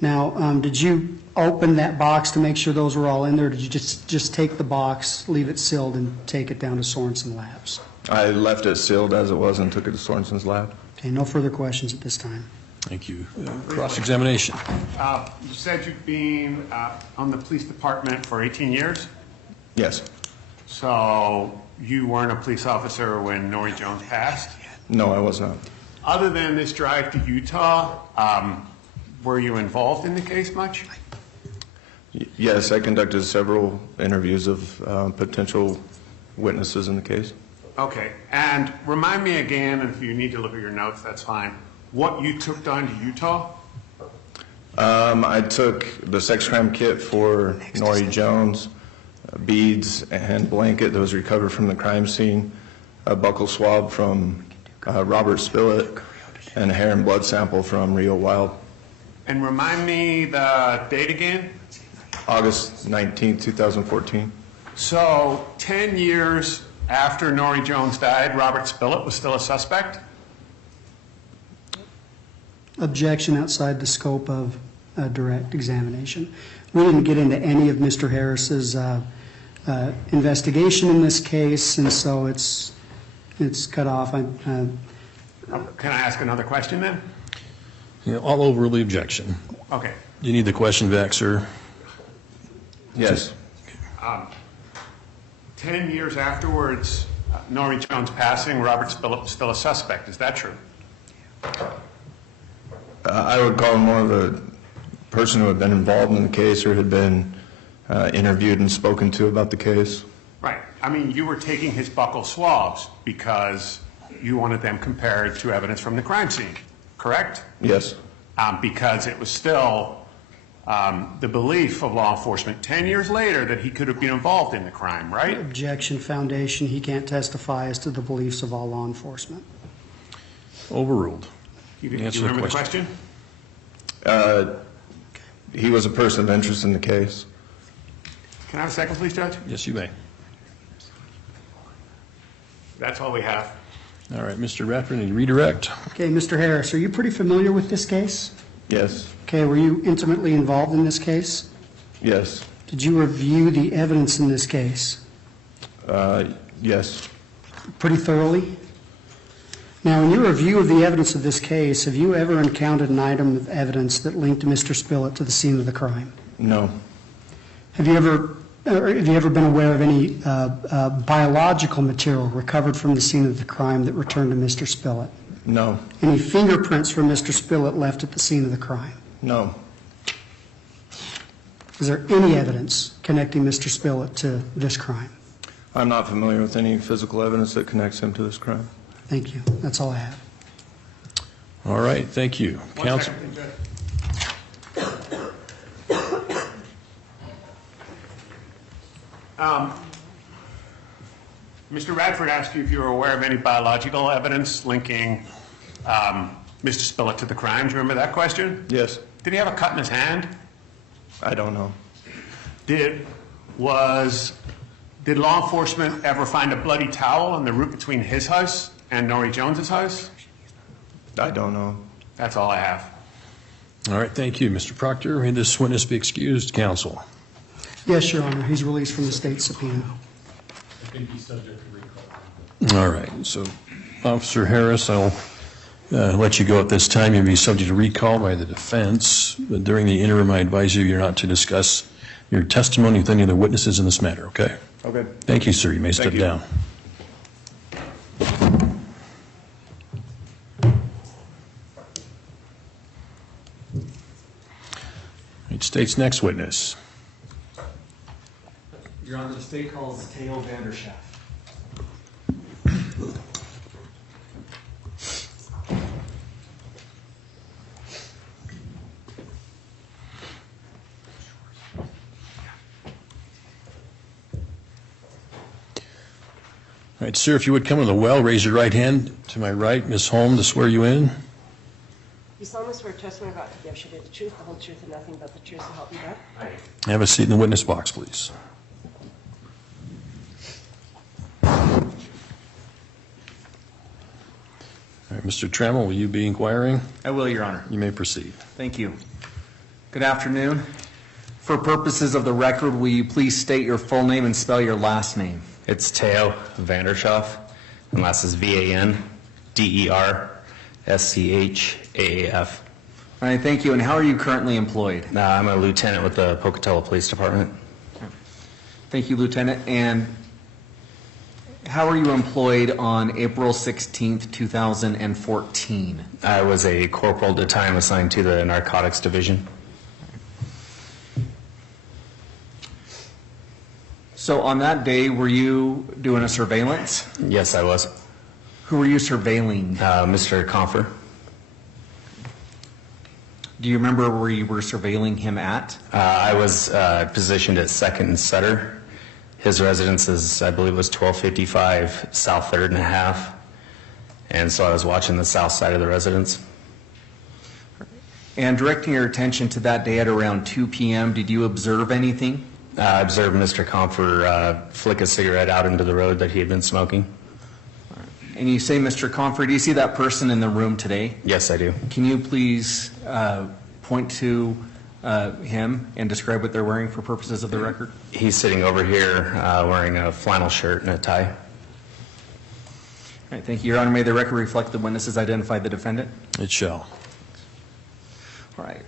Now, did you open that box to make sure those were all in there, or did you just take the box, leave it sealed, and take it down to Sorensen Labs? I left it sealed as it was and took it to Sorensen's lab. Okay, no further questions at this time. Thank you. Cross-examination. You said you've been on the police department for 18 years? Yes. So you weren't a police officer when Nori Jones passed? No, I was not. Other than this drive to Utah, were you involved in the case much? Yes, I conducted several interviews of potential witnesses in the case. Okay, and remind me again, and if you need to look at your notes, that's fine, what you took down to Utah? I took the sex crime kit for Nori Jones, beads and blanket that was recovered from the crime scene, a buccal swab from Robert Spillett, and a hair and blood sample from Rio Wild. And remind me the date again? August 19th, 2014. So 10 years after Nori Jones died, Robert Spillett was still a suspect? Objection outside the scope of direct examination. We didn't get into any of Mr. Harris's investigation in this case, and so it's cut off. Can I ask another question then? Yeah, I'll overrule the objection. Okay. You need the question back, sir? Yes. 10 years afterwards, Nori Jones passing, Robert Spillett was still a suspect. Is that true? I would call him more of a person who had been involved in the case or had been interviewed and spoken to about the case. Right. I mean, you were taking his buccal swabs because you wanted them compared to evidence from the crime scene, correct? Yes. Because it was still the belief of law enforcement 10 years later that he could have been involved in the crime, right? Objection, foundation. He can't testify as to the beliefs of all law enforcement. Overruled. You remember the question? He was a person of interest in the case. Can I have a second, please, Judge? Yes, you may. That's all we have. All right, Mr. Radford, any redirect? Okay, Mr. Harris, are you pretty familiar with this case? Yes. Okay, were you intimately involved in this case? Yes. Did you review the evidence in this case? Yes. Pretty thoroughly? Now, in your review of the evidence of this case, have you ever encountered an item of evidence that linked Mr. Spillett to the scene of the crime? No. Have you ever been aware of any biological material recovered from the scene of the crime that returned to Mr. Spillett? No. Any fingerprints from Mr. Spillett left at the scene of the crime? No. Is there any evidence connecting Mr. Spillett to this crime? I'm not familiar with any physical evidence that connects him to this crime. Thank you. That's all I have. All right, thank you. Counsel. Mr. Radford asked you if you were aware of any biological evidence linking Mr. Spillett to the crime. Do you remember that question? Yes. Did he have a cut in his hand? I don't know. Did law enforcement ever find a bloody towel on the route between his house and Nori Jones's house? I don't know. That's all I have. All right, thank you. Mr. Proctor, may this witness be excused, counsel? Yes, Your Honor. He's released from the state subpoena. I think he's subject to recall. All right, so Officer Harris, I'll let you go at this time. You'll be subject to recall by the defense, but during the interim, I advise you you're not to discuss your testimony with any of the witnesses in this matter, okay? Okay. Thank you, sir. You may step down. State's next witness. Your Honor, the state calls Theo Vanderschaft. All right, sir, if you would come to the well, raise your right hand to my right. Ms. Holm, to swear you in. You solemnly swear testimony about to give shall be the truth, the whole truth, and nothing but the truth, so help you God? Have a seat in the witness box, please. All right, Mr. Trammell, will you be inquiring? I will, Your Honor. You may proceed. Thank you. Good afternoon. For purposes of the record, will you please state your full name and spell your last name? It's Theo Vanderschaaf, and last is VANDERSCHAAF. All right, thank you. And how are you currently employed? I'm a lieutenant with the Pocatello Police Department. Thank you, Lieutenant. And how are you employed on April 16th, 2014? I was a corporal at the time assigned to the Narcotics Division. So on that day, were you doing a surveillance? Yes, I was. Who were you surveilling? Mr. Compher. Do you remember where you were surveilling him at? I was positioned at 2nd and Sutter. His residence is, I believe, was 1255 South 3rd and a half. And so I was watching the south side of the residence. And directing your attention to that day at around 2 p.m., did you observe anything? I observed Mr. Compher flick a cigarette out into the road that he had been smoking. And you say, Mr. Compher, do you see that person in the room today? Yes, I do. Can you please point to him and describe what they're wearing for purposes of the record? He's sitting over here wearing a flannel shirt and a tie. All right, thank you. Your Honor, may the record reflect the witnesses identified the defendant? It shall. All right.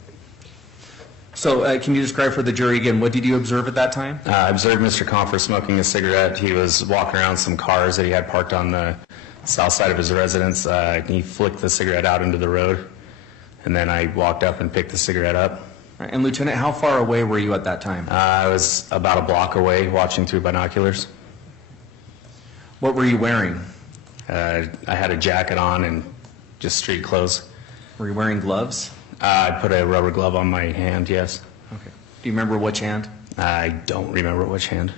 So can you describe for the jury again, what did you observe at that time? I observed Mr. Compher smoking a cigarette. He was walking around some cars that he had parked on the south side of his residence. He flicked the cigarette out into the road, and then I walked up and picked the cigarette up. All right, and Lieutenant, how far away were you at that time? I was about a block away watching through binoculars. What were you wearing? I had a jacket on and just street clothes. Were you wearing gloves? I put a rubber glove on my hand, yes. Okay. Do you remember which hand? I don't remember which hand.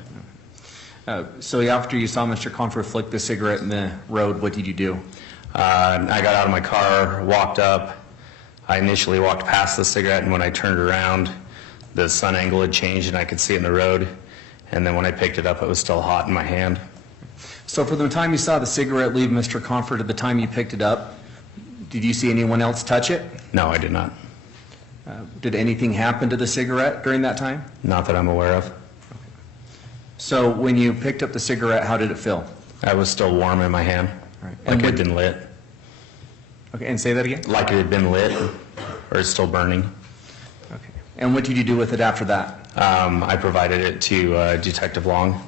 So after you saw Mr. Compher flick the cigarette in the road, what did you do? I got out of my car, walked up. I initially walked past the cigarette, and when I turned around, the sun angle had changed and I could see it in the road. And then when I picked it up, it was still hot in my hand. So for the time you saw the cigarette leave Mr. Compher to the time you picked it up, did you see anyone else touch it? No, I did not. Did anything happen to the cigarette during that time? Not that I'm aware of. Okay. So when you picked up the cigarette, how did it feel? I was still warm in my hand, right. Like it had been lit. Okay, and say that again? Like it had been lit, or it's still burning. Okay. And what did you do with it after that? I provided it to Detective Long.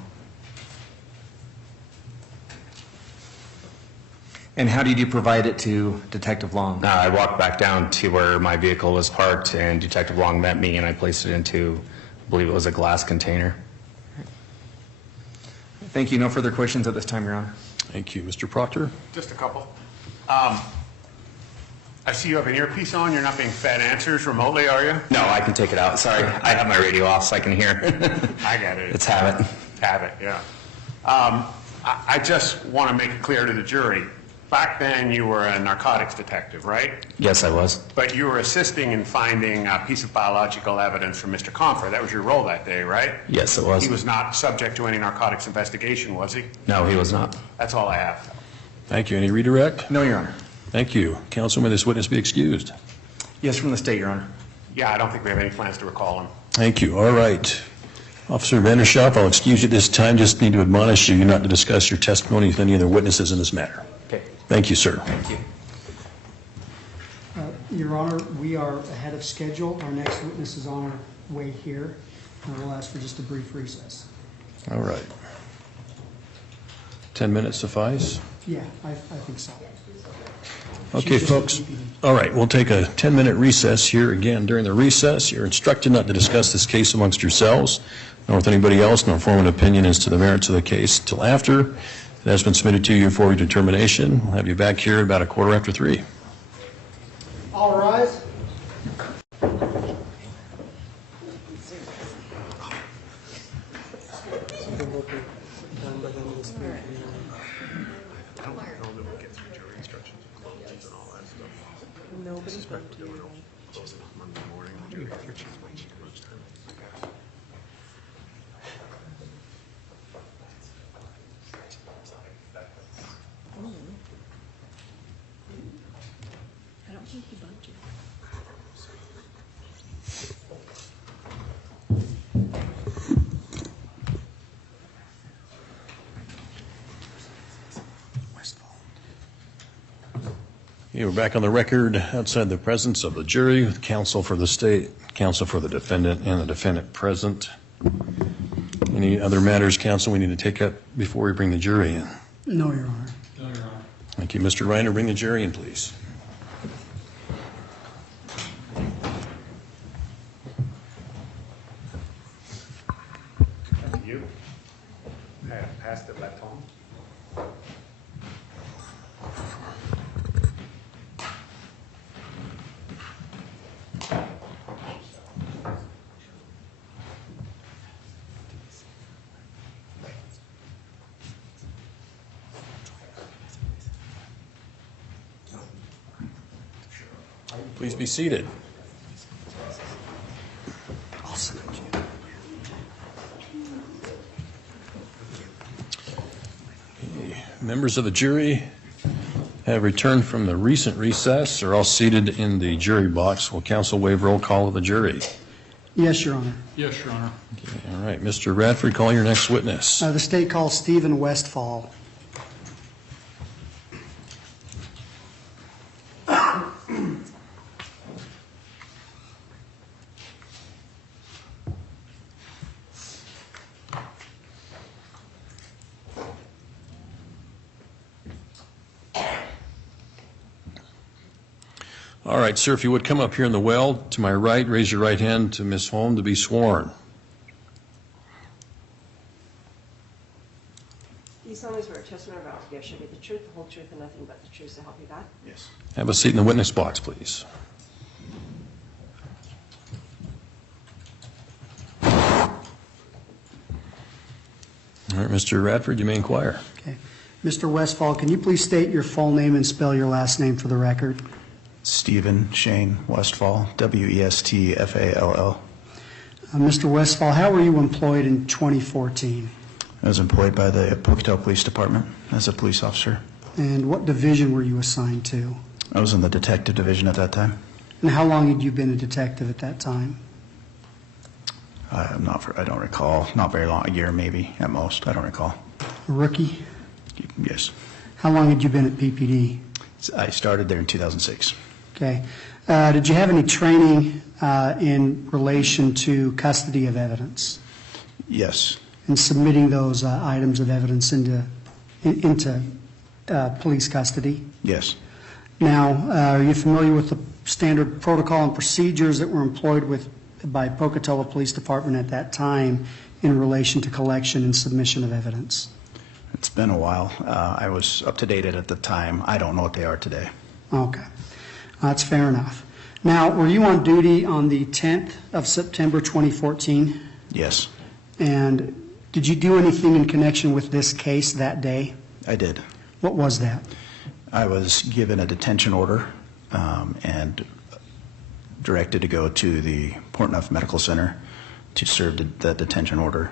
And how did you provide it to Detective Long? I walked back down to where my vehicle was parked, and Detective Long met me, and I placed it into, I believe it was a glass container. Thank you. No further questions at this time, Your Honor. Thank you. Mr. Proctor? Just a couple. I see you have an earpiece on. You're not being fed answers remotely, are you? No, I can take it out. Sorry. I have my radio off so I can hear. I get it. It's habit. Habit, yeah. I just want to make it clear to the jury. Back then, you were a narcotics detective, right? Yes, I was. But you were assisting in finding a piece of biological evidence from Mr. Compher. That was your role that day, right? Yes, it was. He was not subject to any narcotics investigation, was he? No, he was not. That's all I have. Thank you. Any redirect? No, Your Honor. Thank you. Counsel, may this witness be excused? Yes, from the state, Your Honor. Yeah, I don't think we have any plans to recall him. Thank you. All right. Officer Vanderschaaf, I'll excuse you this time. Just need to admonish you not to discuss your testimony with any other witnesses in this matter. Okay. Thank you, sir. Thank you. Your Honor, we are ahead of schedule. Our next witness is on our way here. And we'll ask for just a brief recess. All right. 10 minutes suffice? Yeah, I think so. Okay, folks. All right, we'll take a 10-minute recess here. Again, during the recess, you're instructed not to discuss this case amongst yourselves, nor with anybody else, nor form an opinion as to the merits of the case till after it has been submitted to you for your determination. We'll have you back here about 3:15. All rise. I don't think he bugged you. Okay, we're back on the record outside the presence of the jury with counsel for the state, counsel for the defendant, and the defendant present. Any other matters, counsel, we need to take up before we bring the jury in? No, Your Honor. No, Your Honor. Thank you. Mr. Reiner, bring the jury in, please. You? Pass the baton. Please be seated. Members of the jury have returned from the recent recess. Are all seated in the jury box. Will counsel waive roll call of the jury? Yes, Your Honor. Yes, Your Honor. Okay, all right. Mr. Radford, call your next witness. The state calls Stephen Westfall. All right, sir, if you would come up here in the well to my right, raise your right hand to Ms. Holm to be sworn. Do you solemnly swear testimony about to give should be the truth, the whole truth, and nothing but the truth, so help you God? Yes. Have a seat in the witness box, please. All right, Mr. Radford, you may inquire. Okay. Mr. Westfall, can you please state your full name and spell your last name for the record? Stephen Shane Westfall, W-E-S-T-F-A-L-L. Mr. Westfall, how were you employed in 2014? I was employed by the Pocatello Police Department as a police officer. And what division were you assigned to? I was in the detective division at that time. And how long had you been a detective at that time? I don't recall. Not very long, a year maybe at most. I don't recall. A rookie? Yes. How long had you been at PPD? I started there in 2006. Okay. Did you have any training in relation to custody of evidence? Yes. And submitting those items of evidence into police custody? Yes. Now, are you familiar with the standard protocol and procedures that were employed by Pocatello Police Department at that time in relation to collection and submission of evidence? It's been a while. I was up to date at the time. I don't know what they are today. Okay. That's fair enough. Now, were you on duty on the 10th of September 2014? Yes. And did you do anything in connection with this case that day? I did. What was that? I was given a detention order and directed to go to the Port Enough Medical Center to serve the detention order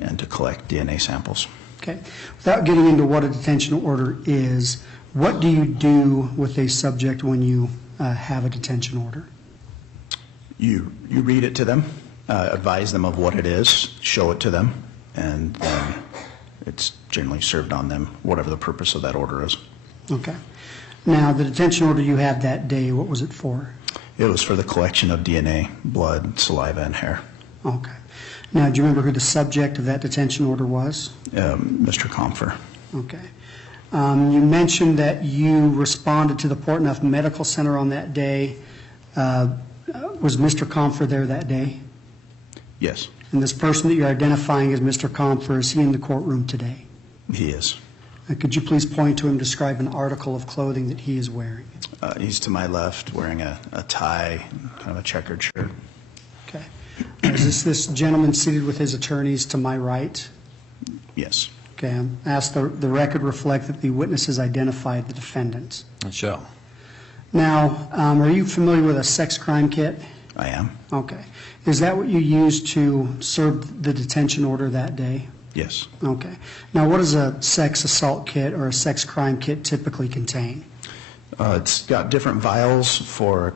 and to collect DNA samples. Okay. Without getting into what a detention order is, what do you do with a subject when you have a detention order? You read it to them, advise them of what it is, show it to them, and then it's generally served on them, whatever the purpose of that order is. Okay. Now, the detention order you had that day, what was it for? It was for the collection of DNA, blood, saliva, and hair. Okay. Now, do you remember who the subject of that detention order was? Mr. Compher. Okay. You mentioned that you responded to the Port Enough Medical Center on that day. Was Mr. Compher there that day? Yes. And this person that you're identifying as Mr. Compher, is he in the courtroom today? He is. Could you please point to him, describe an article of clothing that he is wearing? He's to my left, wearing a tie, kind of a checkered shirt. Okay. Is this gentleman seated with his attorneys to my right? Yes. Okay. I ask the record reflect that the witness has identified the defendant. It shall. Now, are you familiar with a sex crime kit? I am. Okay. Is that what you used to serve the detention order that day? Yes. Okay. Now, what does a sex assault kit or a sex crime kit typically contain? It's got different vials for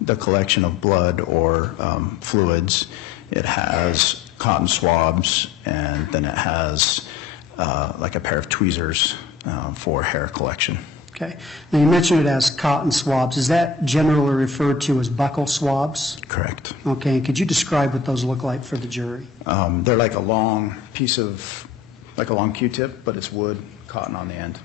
the collection of blood or fluids. It has cotton swabs, and then it has like a pair of tweezers for hair collection. Okay. Now, you mentioned it as cotton swabs. Is that generally referred to as buccal swabs? Correct. Okay. And could you describe what those look like for the jury? They're like a long piece of, like a long Q-tip, but it's wood, cotton on the end.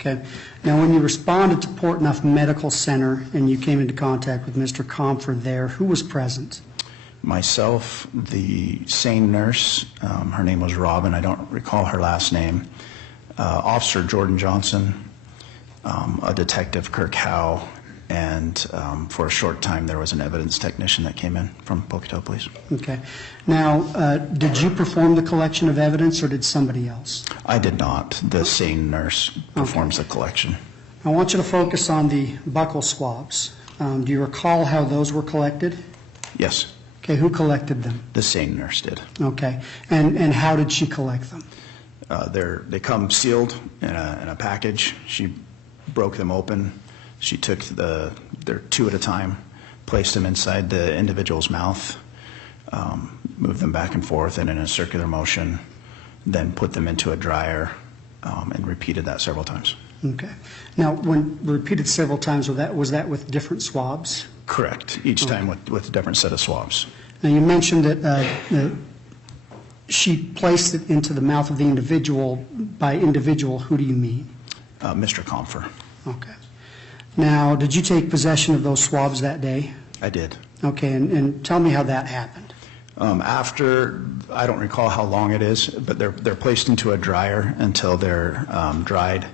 Okay. Now, when you responded to Port Neuf Medical Center and you came into contact with Mr. Compher there, who was present? Myself, the sane nurse, her name was Robin, I don't recall her last name, Officer Jordan Johnson, a detective, Kirk Howe, and for a short time there was an evidence technician that came in from Pocatello Police. Okay. Now, did you perform the collection of evidence or did somebody else? I did not. The sane nurse performs the collection. I want you to focus on the buccal swabs. Do you recall how those were collected? Yes. Okay, who collected them? The sane nurse did. Okay. And how did she collect them? They come sealed in a package. She broke them open. She took they're two at a time, placed them inside the individual's mouth, moved them back and forth and in a circular motion, then put them into a dryer and repeated that several times. Okay. Now, when repeated several times, was that with different swabs? Correct. Each time with a different set of swabs. Now, you mentioned that she placed it into the mouth of the individual. By individual, who do you mean? Mr. Compher. Okay. Now, did you take possession of those swabs that day? I did. Okay, and tell me how that happened. After, I don't recall how long it is, but they're placed into a dryer until they're dried.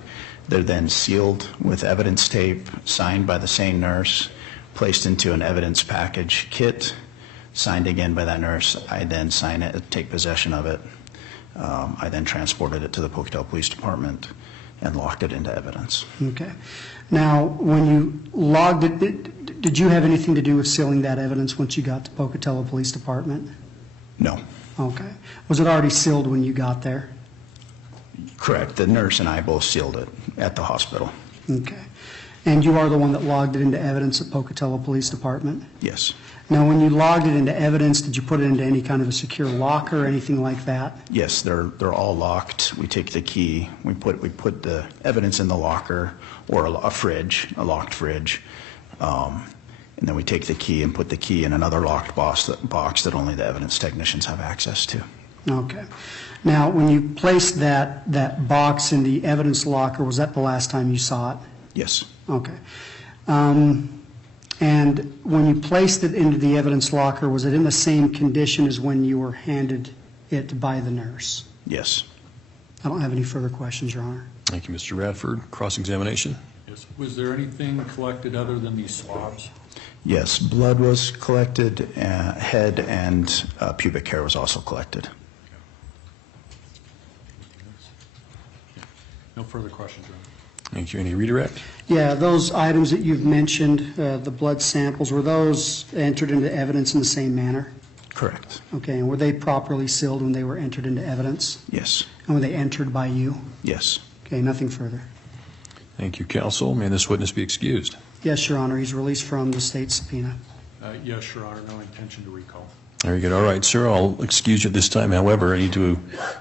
They're then sealed with evidence tape, signed by the sane nurse, placed into an evidence package kit, signed again by that nurse. I then sign it, take possession of it. I then transported it to the Pocatello Police Department and locked it into evidence. Okay. Now, when you logged it, did you have anything to do with sealing that evidence once you got to Pocatello Police Department? No. Okay. Was it already sealed when you got there? Correct. The nurse and I both sealed it at the hospital. Okay. And you are the one that logged it into evidence at Pocatello Police Department? Yes. Now, when you logged it into evidence, did you put it into any kind of a secure locker or anything like that? Yes, they're all locked. We take the key. We put the evidence in the locker or a fridge, a locked fridge, and then we take the key and put the key in another locked box that only the evidence technicians have access to. Okay. Now, when you placed that box in the evidence locker, was that the last time you saw it? Yes. Okay. And when you placed it into the evidence locker, was it in the same condition as when you were handed it by the nurse? Yes. I don't have any further questions, Your Honor. Thank you, Mr. Radford. Cross-examination? Yes. Was there anything collected other than these swabs? Yes, blood was collected, head and pubic hair was also collected. No further questions, Your Honor. Thank you. Any redirect? Yeah, those items that you've mentioned, the blood samples, were those entered into evidence in the same manner? Correct. Okay, and were they properly sealed when they were entered into evidence? Yes. And were they entered by you? Yes. Okay, nothing further. Thank you, counsel. May this witness be excused? Yes, Your Honor, he's released from the state subpoena. Yes, Your Honor, no intention to recall. Very good. All right, sir, I'll excuse you at this time. However, I need to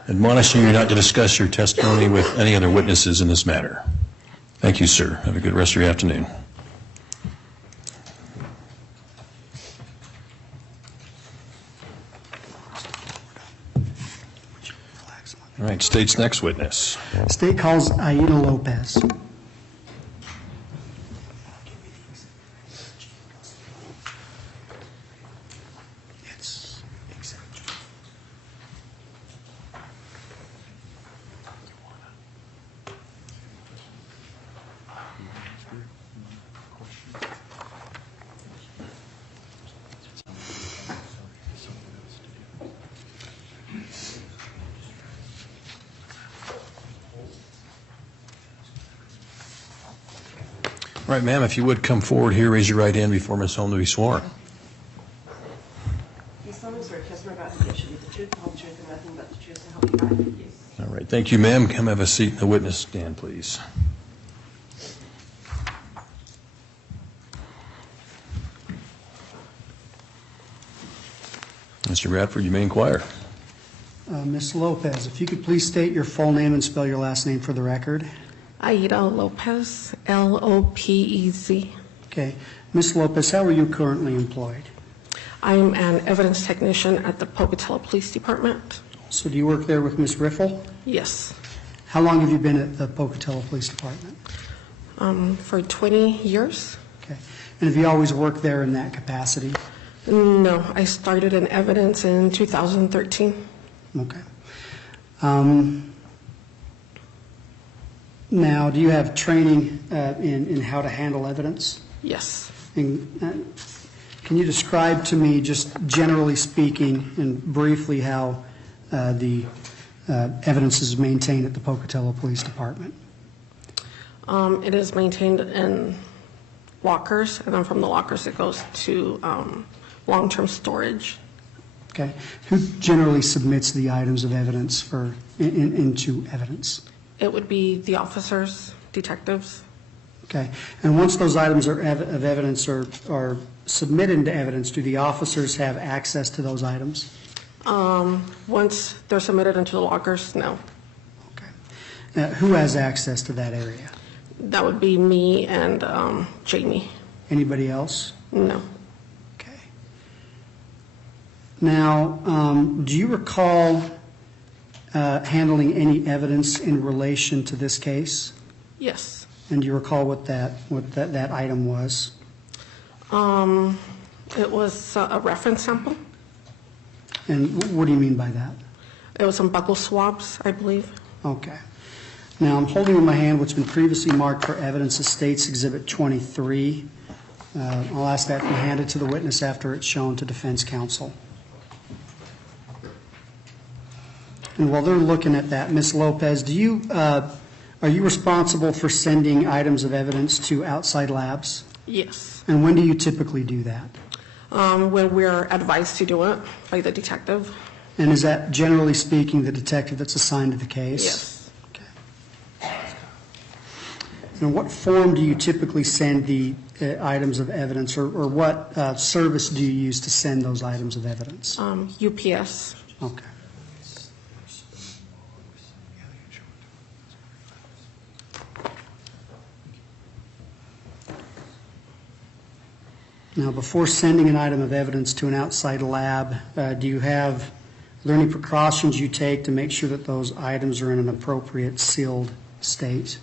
admonish you not to discuss your testimony with any other witnesses in this matter. Thank you, sir. Have a good rest of your afternoon. All right, state's next witness. State calls Aida Lopez. All right, ma'am, if you would come forward here, raise your right hand before Ms. Holm to be sworn. You solemnly swear testimony about to give should be the truth, the whole truth, and nothing but the truth, so help you God. Yes. All right, thank you, ma'am. Come have a seat in the witness stand, please. Mr. Bradford, you may inquire. Ms. Lopez, if you could please state your full name and spell your last name for the record. Aida Lopez, Lopez. Okay. Ms. Lopez, how are you currently employed? I'm an evidence technician at the Pocatello Police Department. So do you work there with Ms. Riffle? Yes. How long have you been at the Pocatello Police Department? For 20 years. Okay. And have you always worked there in that capacity? No, I started in evidence in 2013. Okay. Now, do you have training in how to handle evidence? Yes. And, can you describe to me, just generally speaking and briefly, how the evidence is maintained at the Pocatello Police Department? It is maintained in lockers, and then from the lockers it goes to long-term storage. Okay. Who generally submits the items of evidence into evidence? It would be the officers, detectives. Okay. And once those items of evidence are submitted into evidence, do the officers have access to those items? Once they're submitted into the lockers, no. Okay. Who has access to that area? That would be me and Jamie. Anybody else? No. Okay. Now, do you recall handling any evidence in relation to this case? Yes. And do you recall what that item was? It was a reference sample. And what do you mean by that? It was some buccal swabs, I believe. Okay. Now, I'm holding in my hand what's been previously marked for evidence as State's Exhibit 23. I'll ask that be handed to the witness after it's shown to defense counsel. And while they're looking at that, Ms. Lopez, are you responsible for sending items of evidence to outside labs? Yes. And when do you typically do that? When we're advised to do it by the detective. And is that, generally speaking, the detective that's assigned to the case? Yes. Okay. And what form do you typically send the items of evidence, or what service do you use to send those items of evidence? UPS. Okay. Now, before sending an item of evidence to an outside lab, are there any precautions you take to make sure that those items are in an appropriate sealed state?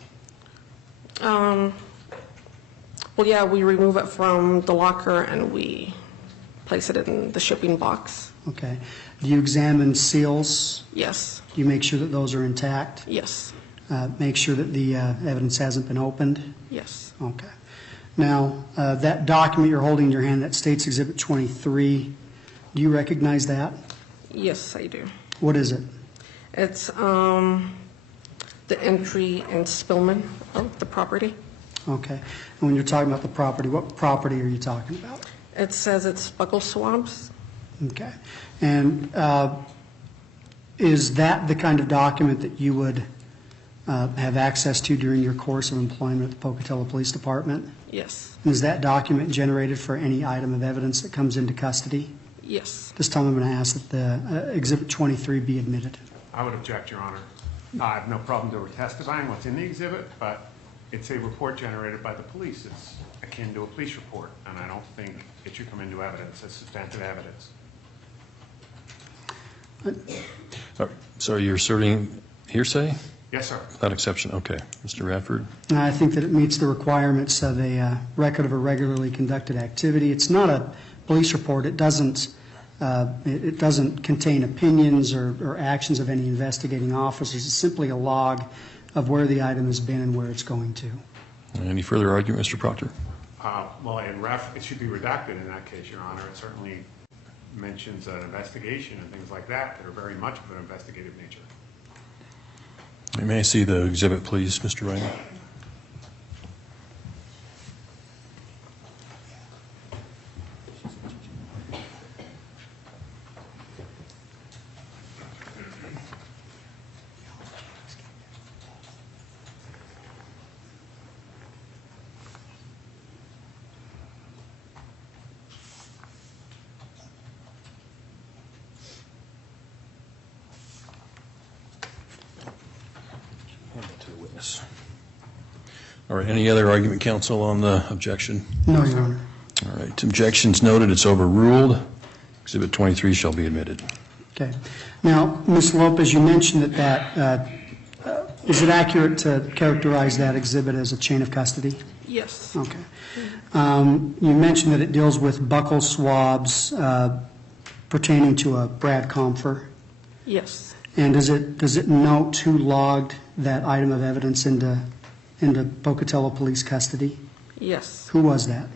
Well, yeah, we remove it from the locker and we place it in the shipping box. Okay. Do you examine seals? Yes. Do you make sure that those are intact? Yes. Make sure that the evidence hasn't been opened? Yes. Okay. Now, that document you're holding in your hand, that State's Exhibit 23, do you recognize that? Yes, I do. What is it? It's the entry and spillman of the property. Okay. And when you're talking about the property, what property are you talking about? It says it's buccal swabs. Okay. And is that the kind of document that you would have access to during your course of employment at the Pocatello Police Department? Yes. And is that document generated for any item of evidence that comes into custody? Yes. This time I'm going to ask that the Exhibit 23 be admitted. I would object, Your Honor. I have no problem to testifying what's in the exhibit, but it's a report generated by the police. It's akin to a police report, and I don't think it should come into evidence as substantive evidence. So you're asserting hearsay? Yes, sir. Without exception, okay. Mr. Radford? I think that it meets the requirements of a record of a regularly conducted activity. It's not a police report. It doesn't contain opinions or actions of any investigating officers. It's simply a log of where the item has been and where it's going to. Any further argument, Mr. Proctor? Well, it should be redacted in that case, Your Honor. It certainly mentions an investigation and things like that that are very much of an investigative nature. You may see the exhibit, please, Mr. Wright. All right, any other argument, counsel, on the objection? No, Your Honor. All right, objections noted, it's overruled. Exhibit 23 shall be admitted. Okay. Now, Ms. Lopez, you mentioned that is it accurate to characterize that exhibit as a chain of custody? Yes. Okay. You mentioned that it deals with buccal swabs pertaining to a Brad Compher. Yes. And does it note who logged that item of evidence into Pocatello Police custody? Yes. Who was that?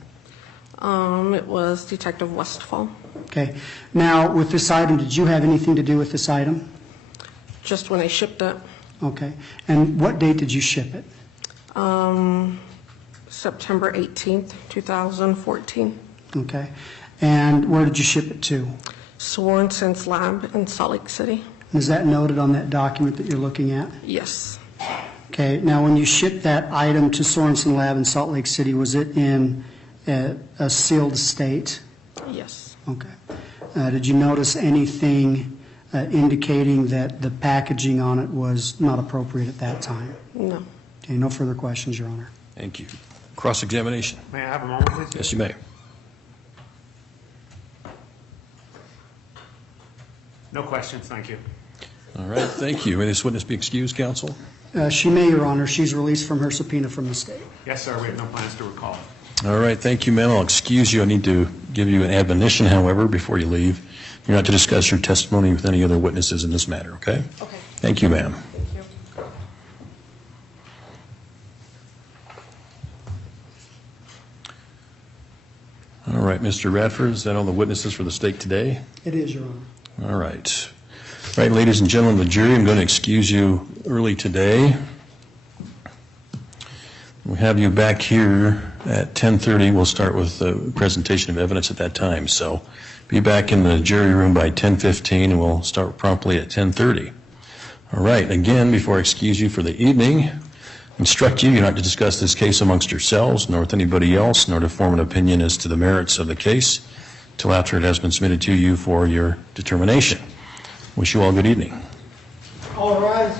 It was Detective Westfall. Okay. Now, with this item, did you have anything to do with this item? Just when I shipped it. Okay. And what date did you ship it? September 18th, 2014. Okay. And where did you ship it to? Swarnson's Lab in Salt Lake City. Is that noted on that document that you're looking at? Yes. Okay. Now, when you shipped that item to Sorensen Lab in Salt Lake City, was it in a sealed state? Yes. Okay. Did you notice anything indicating that the packaging on it was not appropriate at that time? No. Okay. No further questions, Your Honor. Thank you. Cross-examination. May I have a moment, please? Yes, you may. No questions, thank you. All right, thank you. May this witness be excused, counsel? She may, Your Honor. She's released from her subpoena from the state. Yes, sir, we have no plans to recall. All right, thank you, ma'am. I'll excuse you. I need to give you an admonition, however, before you leave. You're not to discuss your testimony with any other witnesses in this matter, okay? Okay. Thank you, ma'am. Thank you. All right, Mr. Radford, is that all the witnesses for the state today? It is, Your Honor. All right. All right, ladies and gentlemen of the jury, I'm going to excuse you early today. We'll have you back here at 10:30. We'll start with the presentation of evidence at that time. So be back in the jury room by 10:15, and we'll start promptly at 10:30. All right, again, before I excuse you for the evening, instruct you not to discuss this case amongst yourselves, nor with anybody else, nor to form an opinion as to the merits of the case until after it has been submitted to you for your determination. Wish you all good evening. All rise.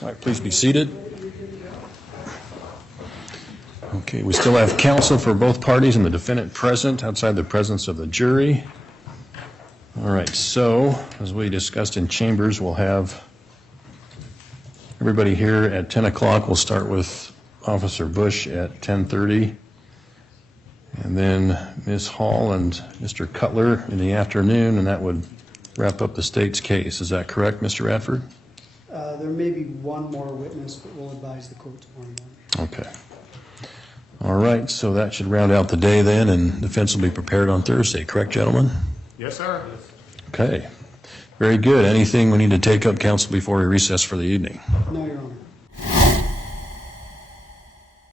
All right, please be seated. Okay, we still have counsel for both parties and the defendant present outside the presence of the jury. All right, so as we discussed in chambers, we'll have everybody here at 10 o'clock. We'll start with Officer Bush at 10:30, and then Ms. Hall and Mr. Cutler in the afternoon, and that would wrap up the state's case. Is that correct, Mr. Radford? There may be one more witness, but we'll advise the court tomorrow morning. Okay. All right, so that should round out the day then, and defense will be prepared on Thursday, correct, gentlemen? Yes, sir. Okay. Very good. Anything we need to take up, counsel, before we recess for the evening? No, Your Honor.